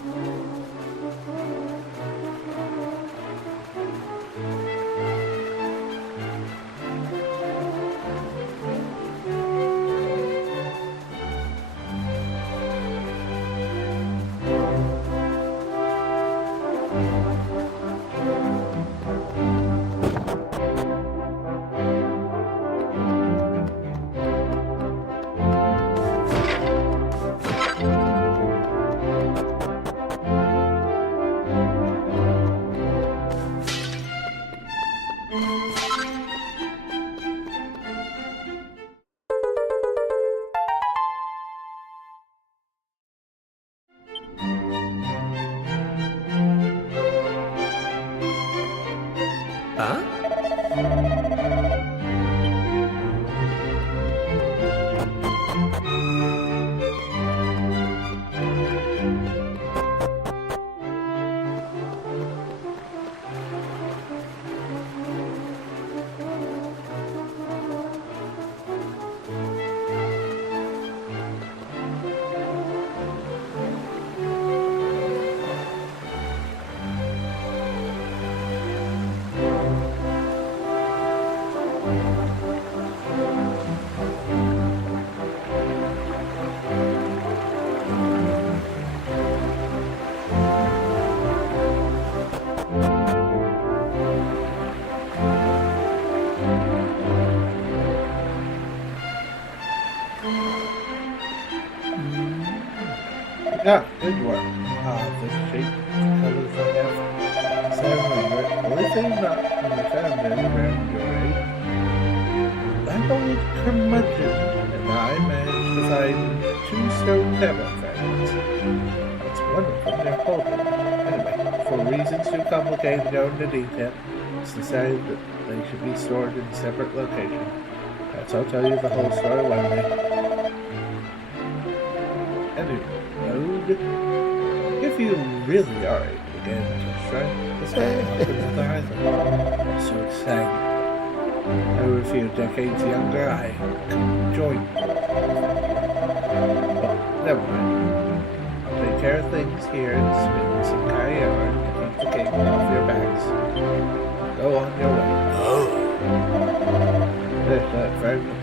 Yeah, good work. The shape colors I have. So remember, only thing not in the family around your age. I'm only curmudgeon, and I managed to find 2 stone tablet fragments. That's one of them they're holding. Anyway, for reasons too complicated to go into detail, it's decided that they should be stored in separate locations. Perhaps I'll tell you the whole story one day. Anyway, if you really are able to get into a shrine, let's go up another island. I'm so excited. Over a few decades younger, I could join you. But never mind. I'll take care of things here and spin some yarn to keep the king off your backs. Go on your way. Oh. There's that fragment.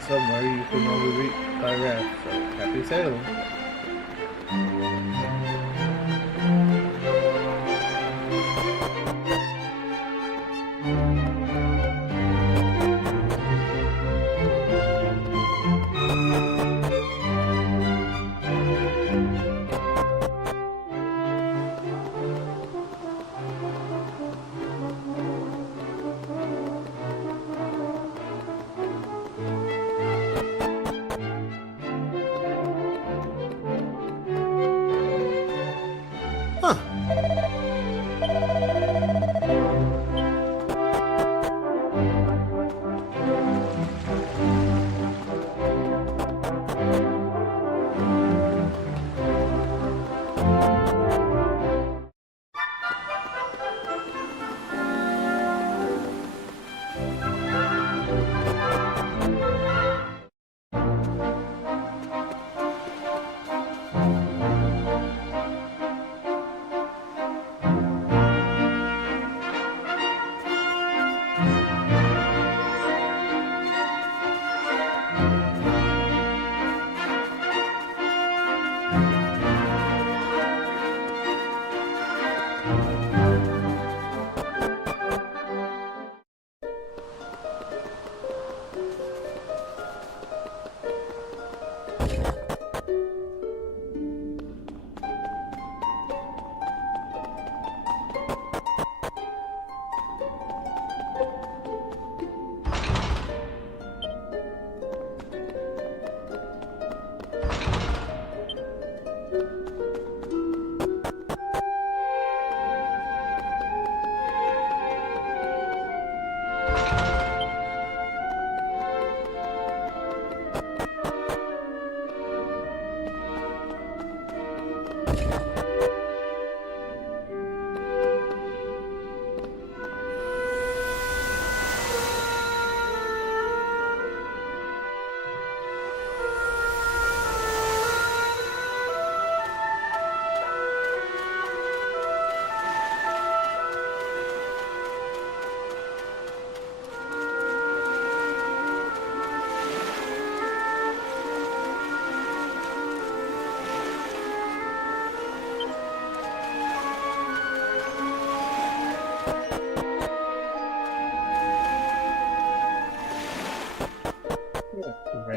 Somewhere you can only reach by raft, so happy sailing.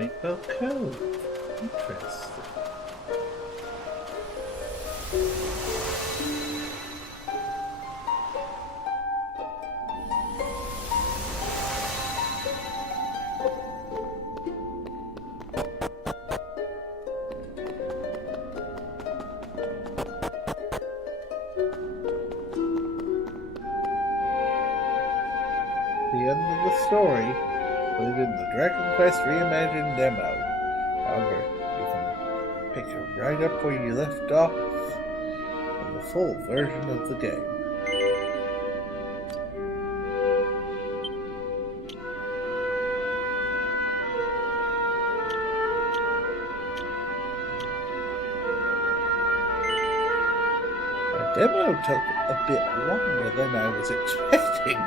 Night Bell Cove. Interesting. The end of the story was in the Dragon Quest Reimagined demo. However, you can pick it right up where you left off in the full version of the game. The demo took a bit longer than I was expecting.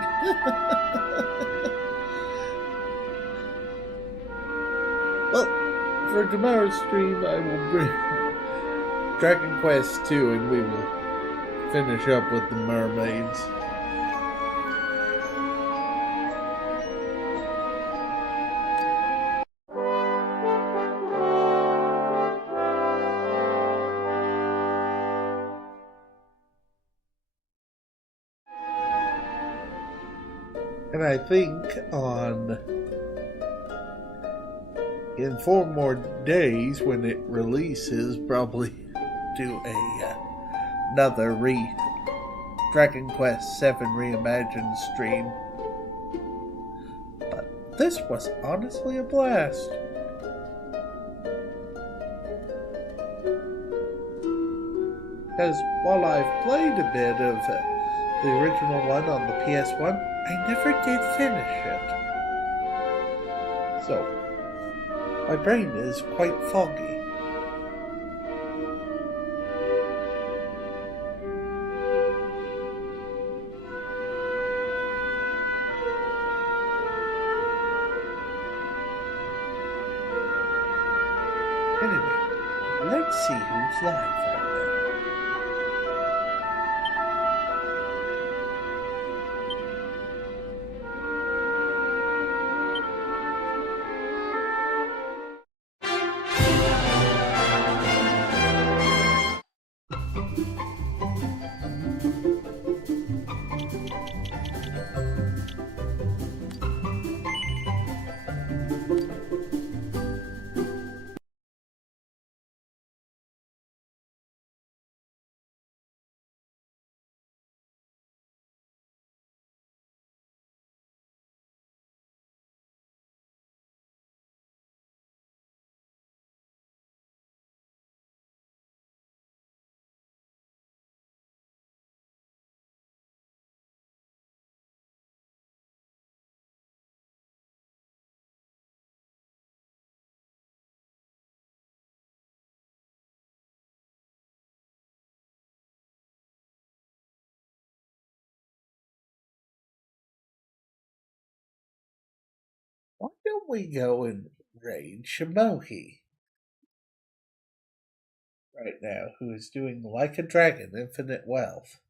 Well, for tomorrow's stream, I will bring Dragon Quest 2 and we will finish up with the mermaids. And I think in 4 more days when it releases, probably do another Dragon Quest 7 Reimagined stream. But this was honestly a blast. Because while I've played a bit of the original one on the PS1, I never did finish it. So, my brain is quite foggy. Anyway, let's see who's live right now. Why don't we go and raid Shimohi right now, who is doing Like a Dragon Infinite Wealth?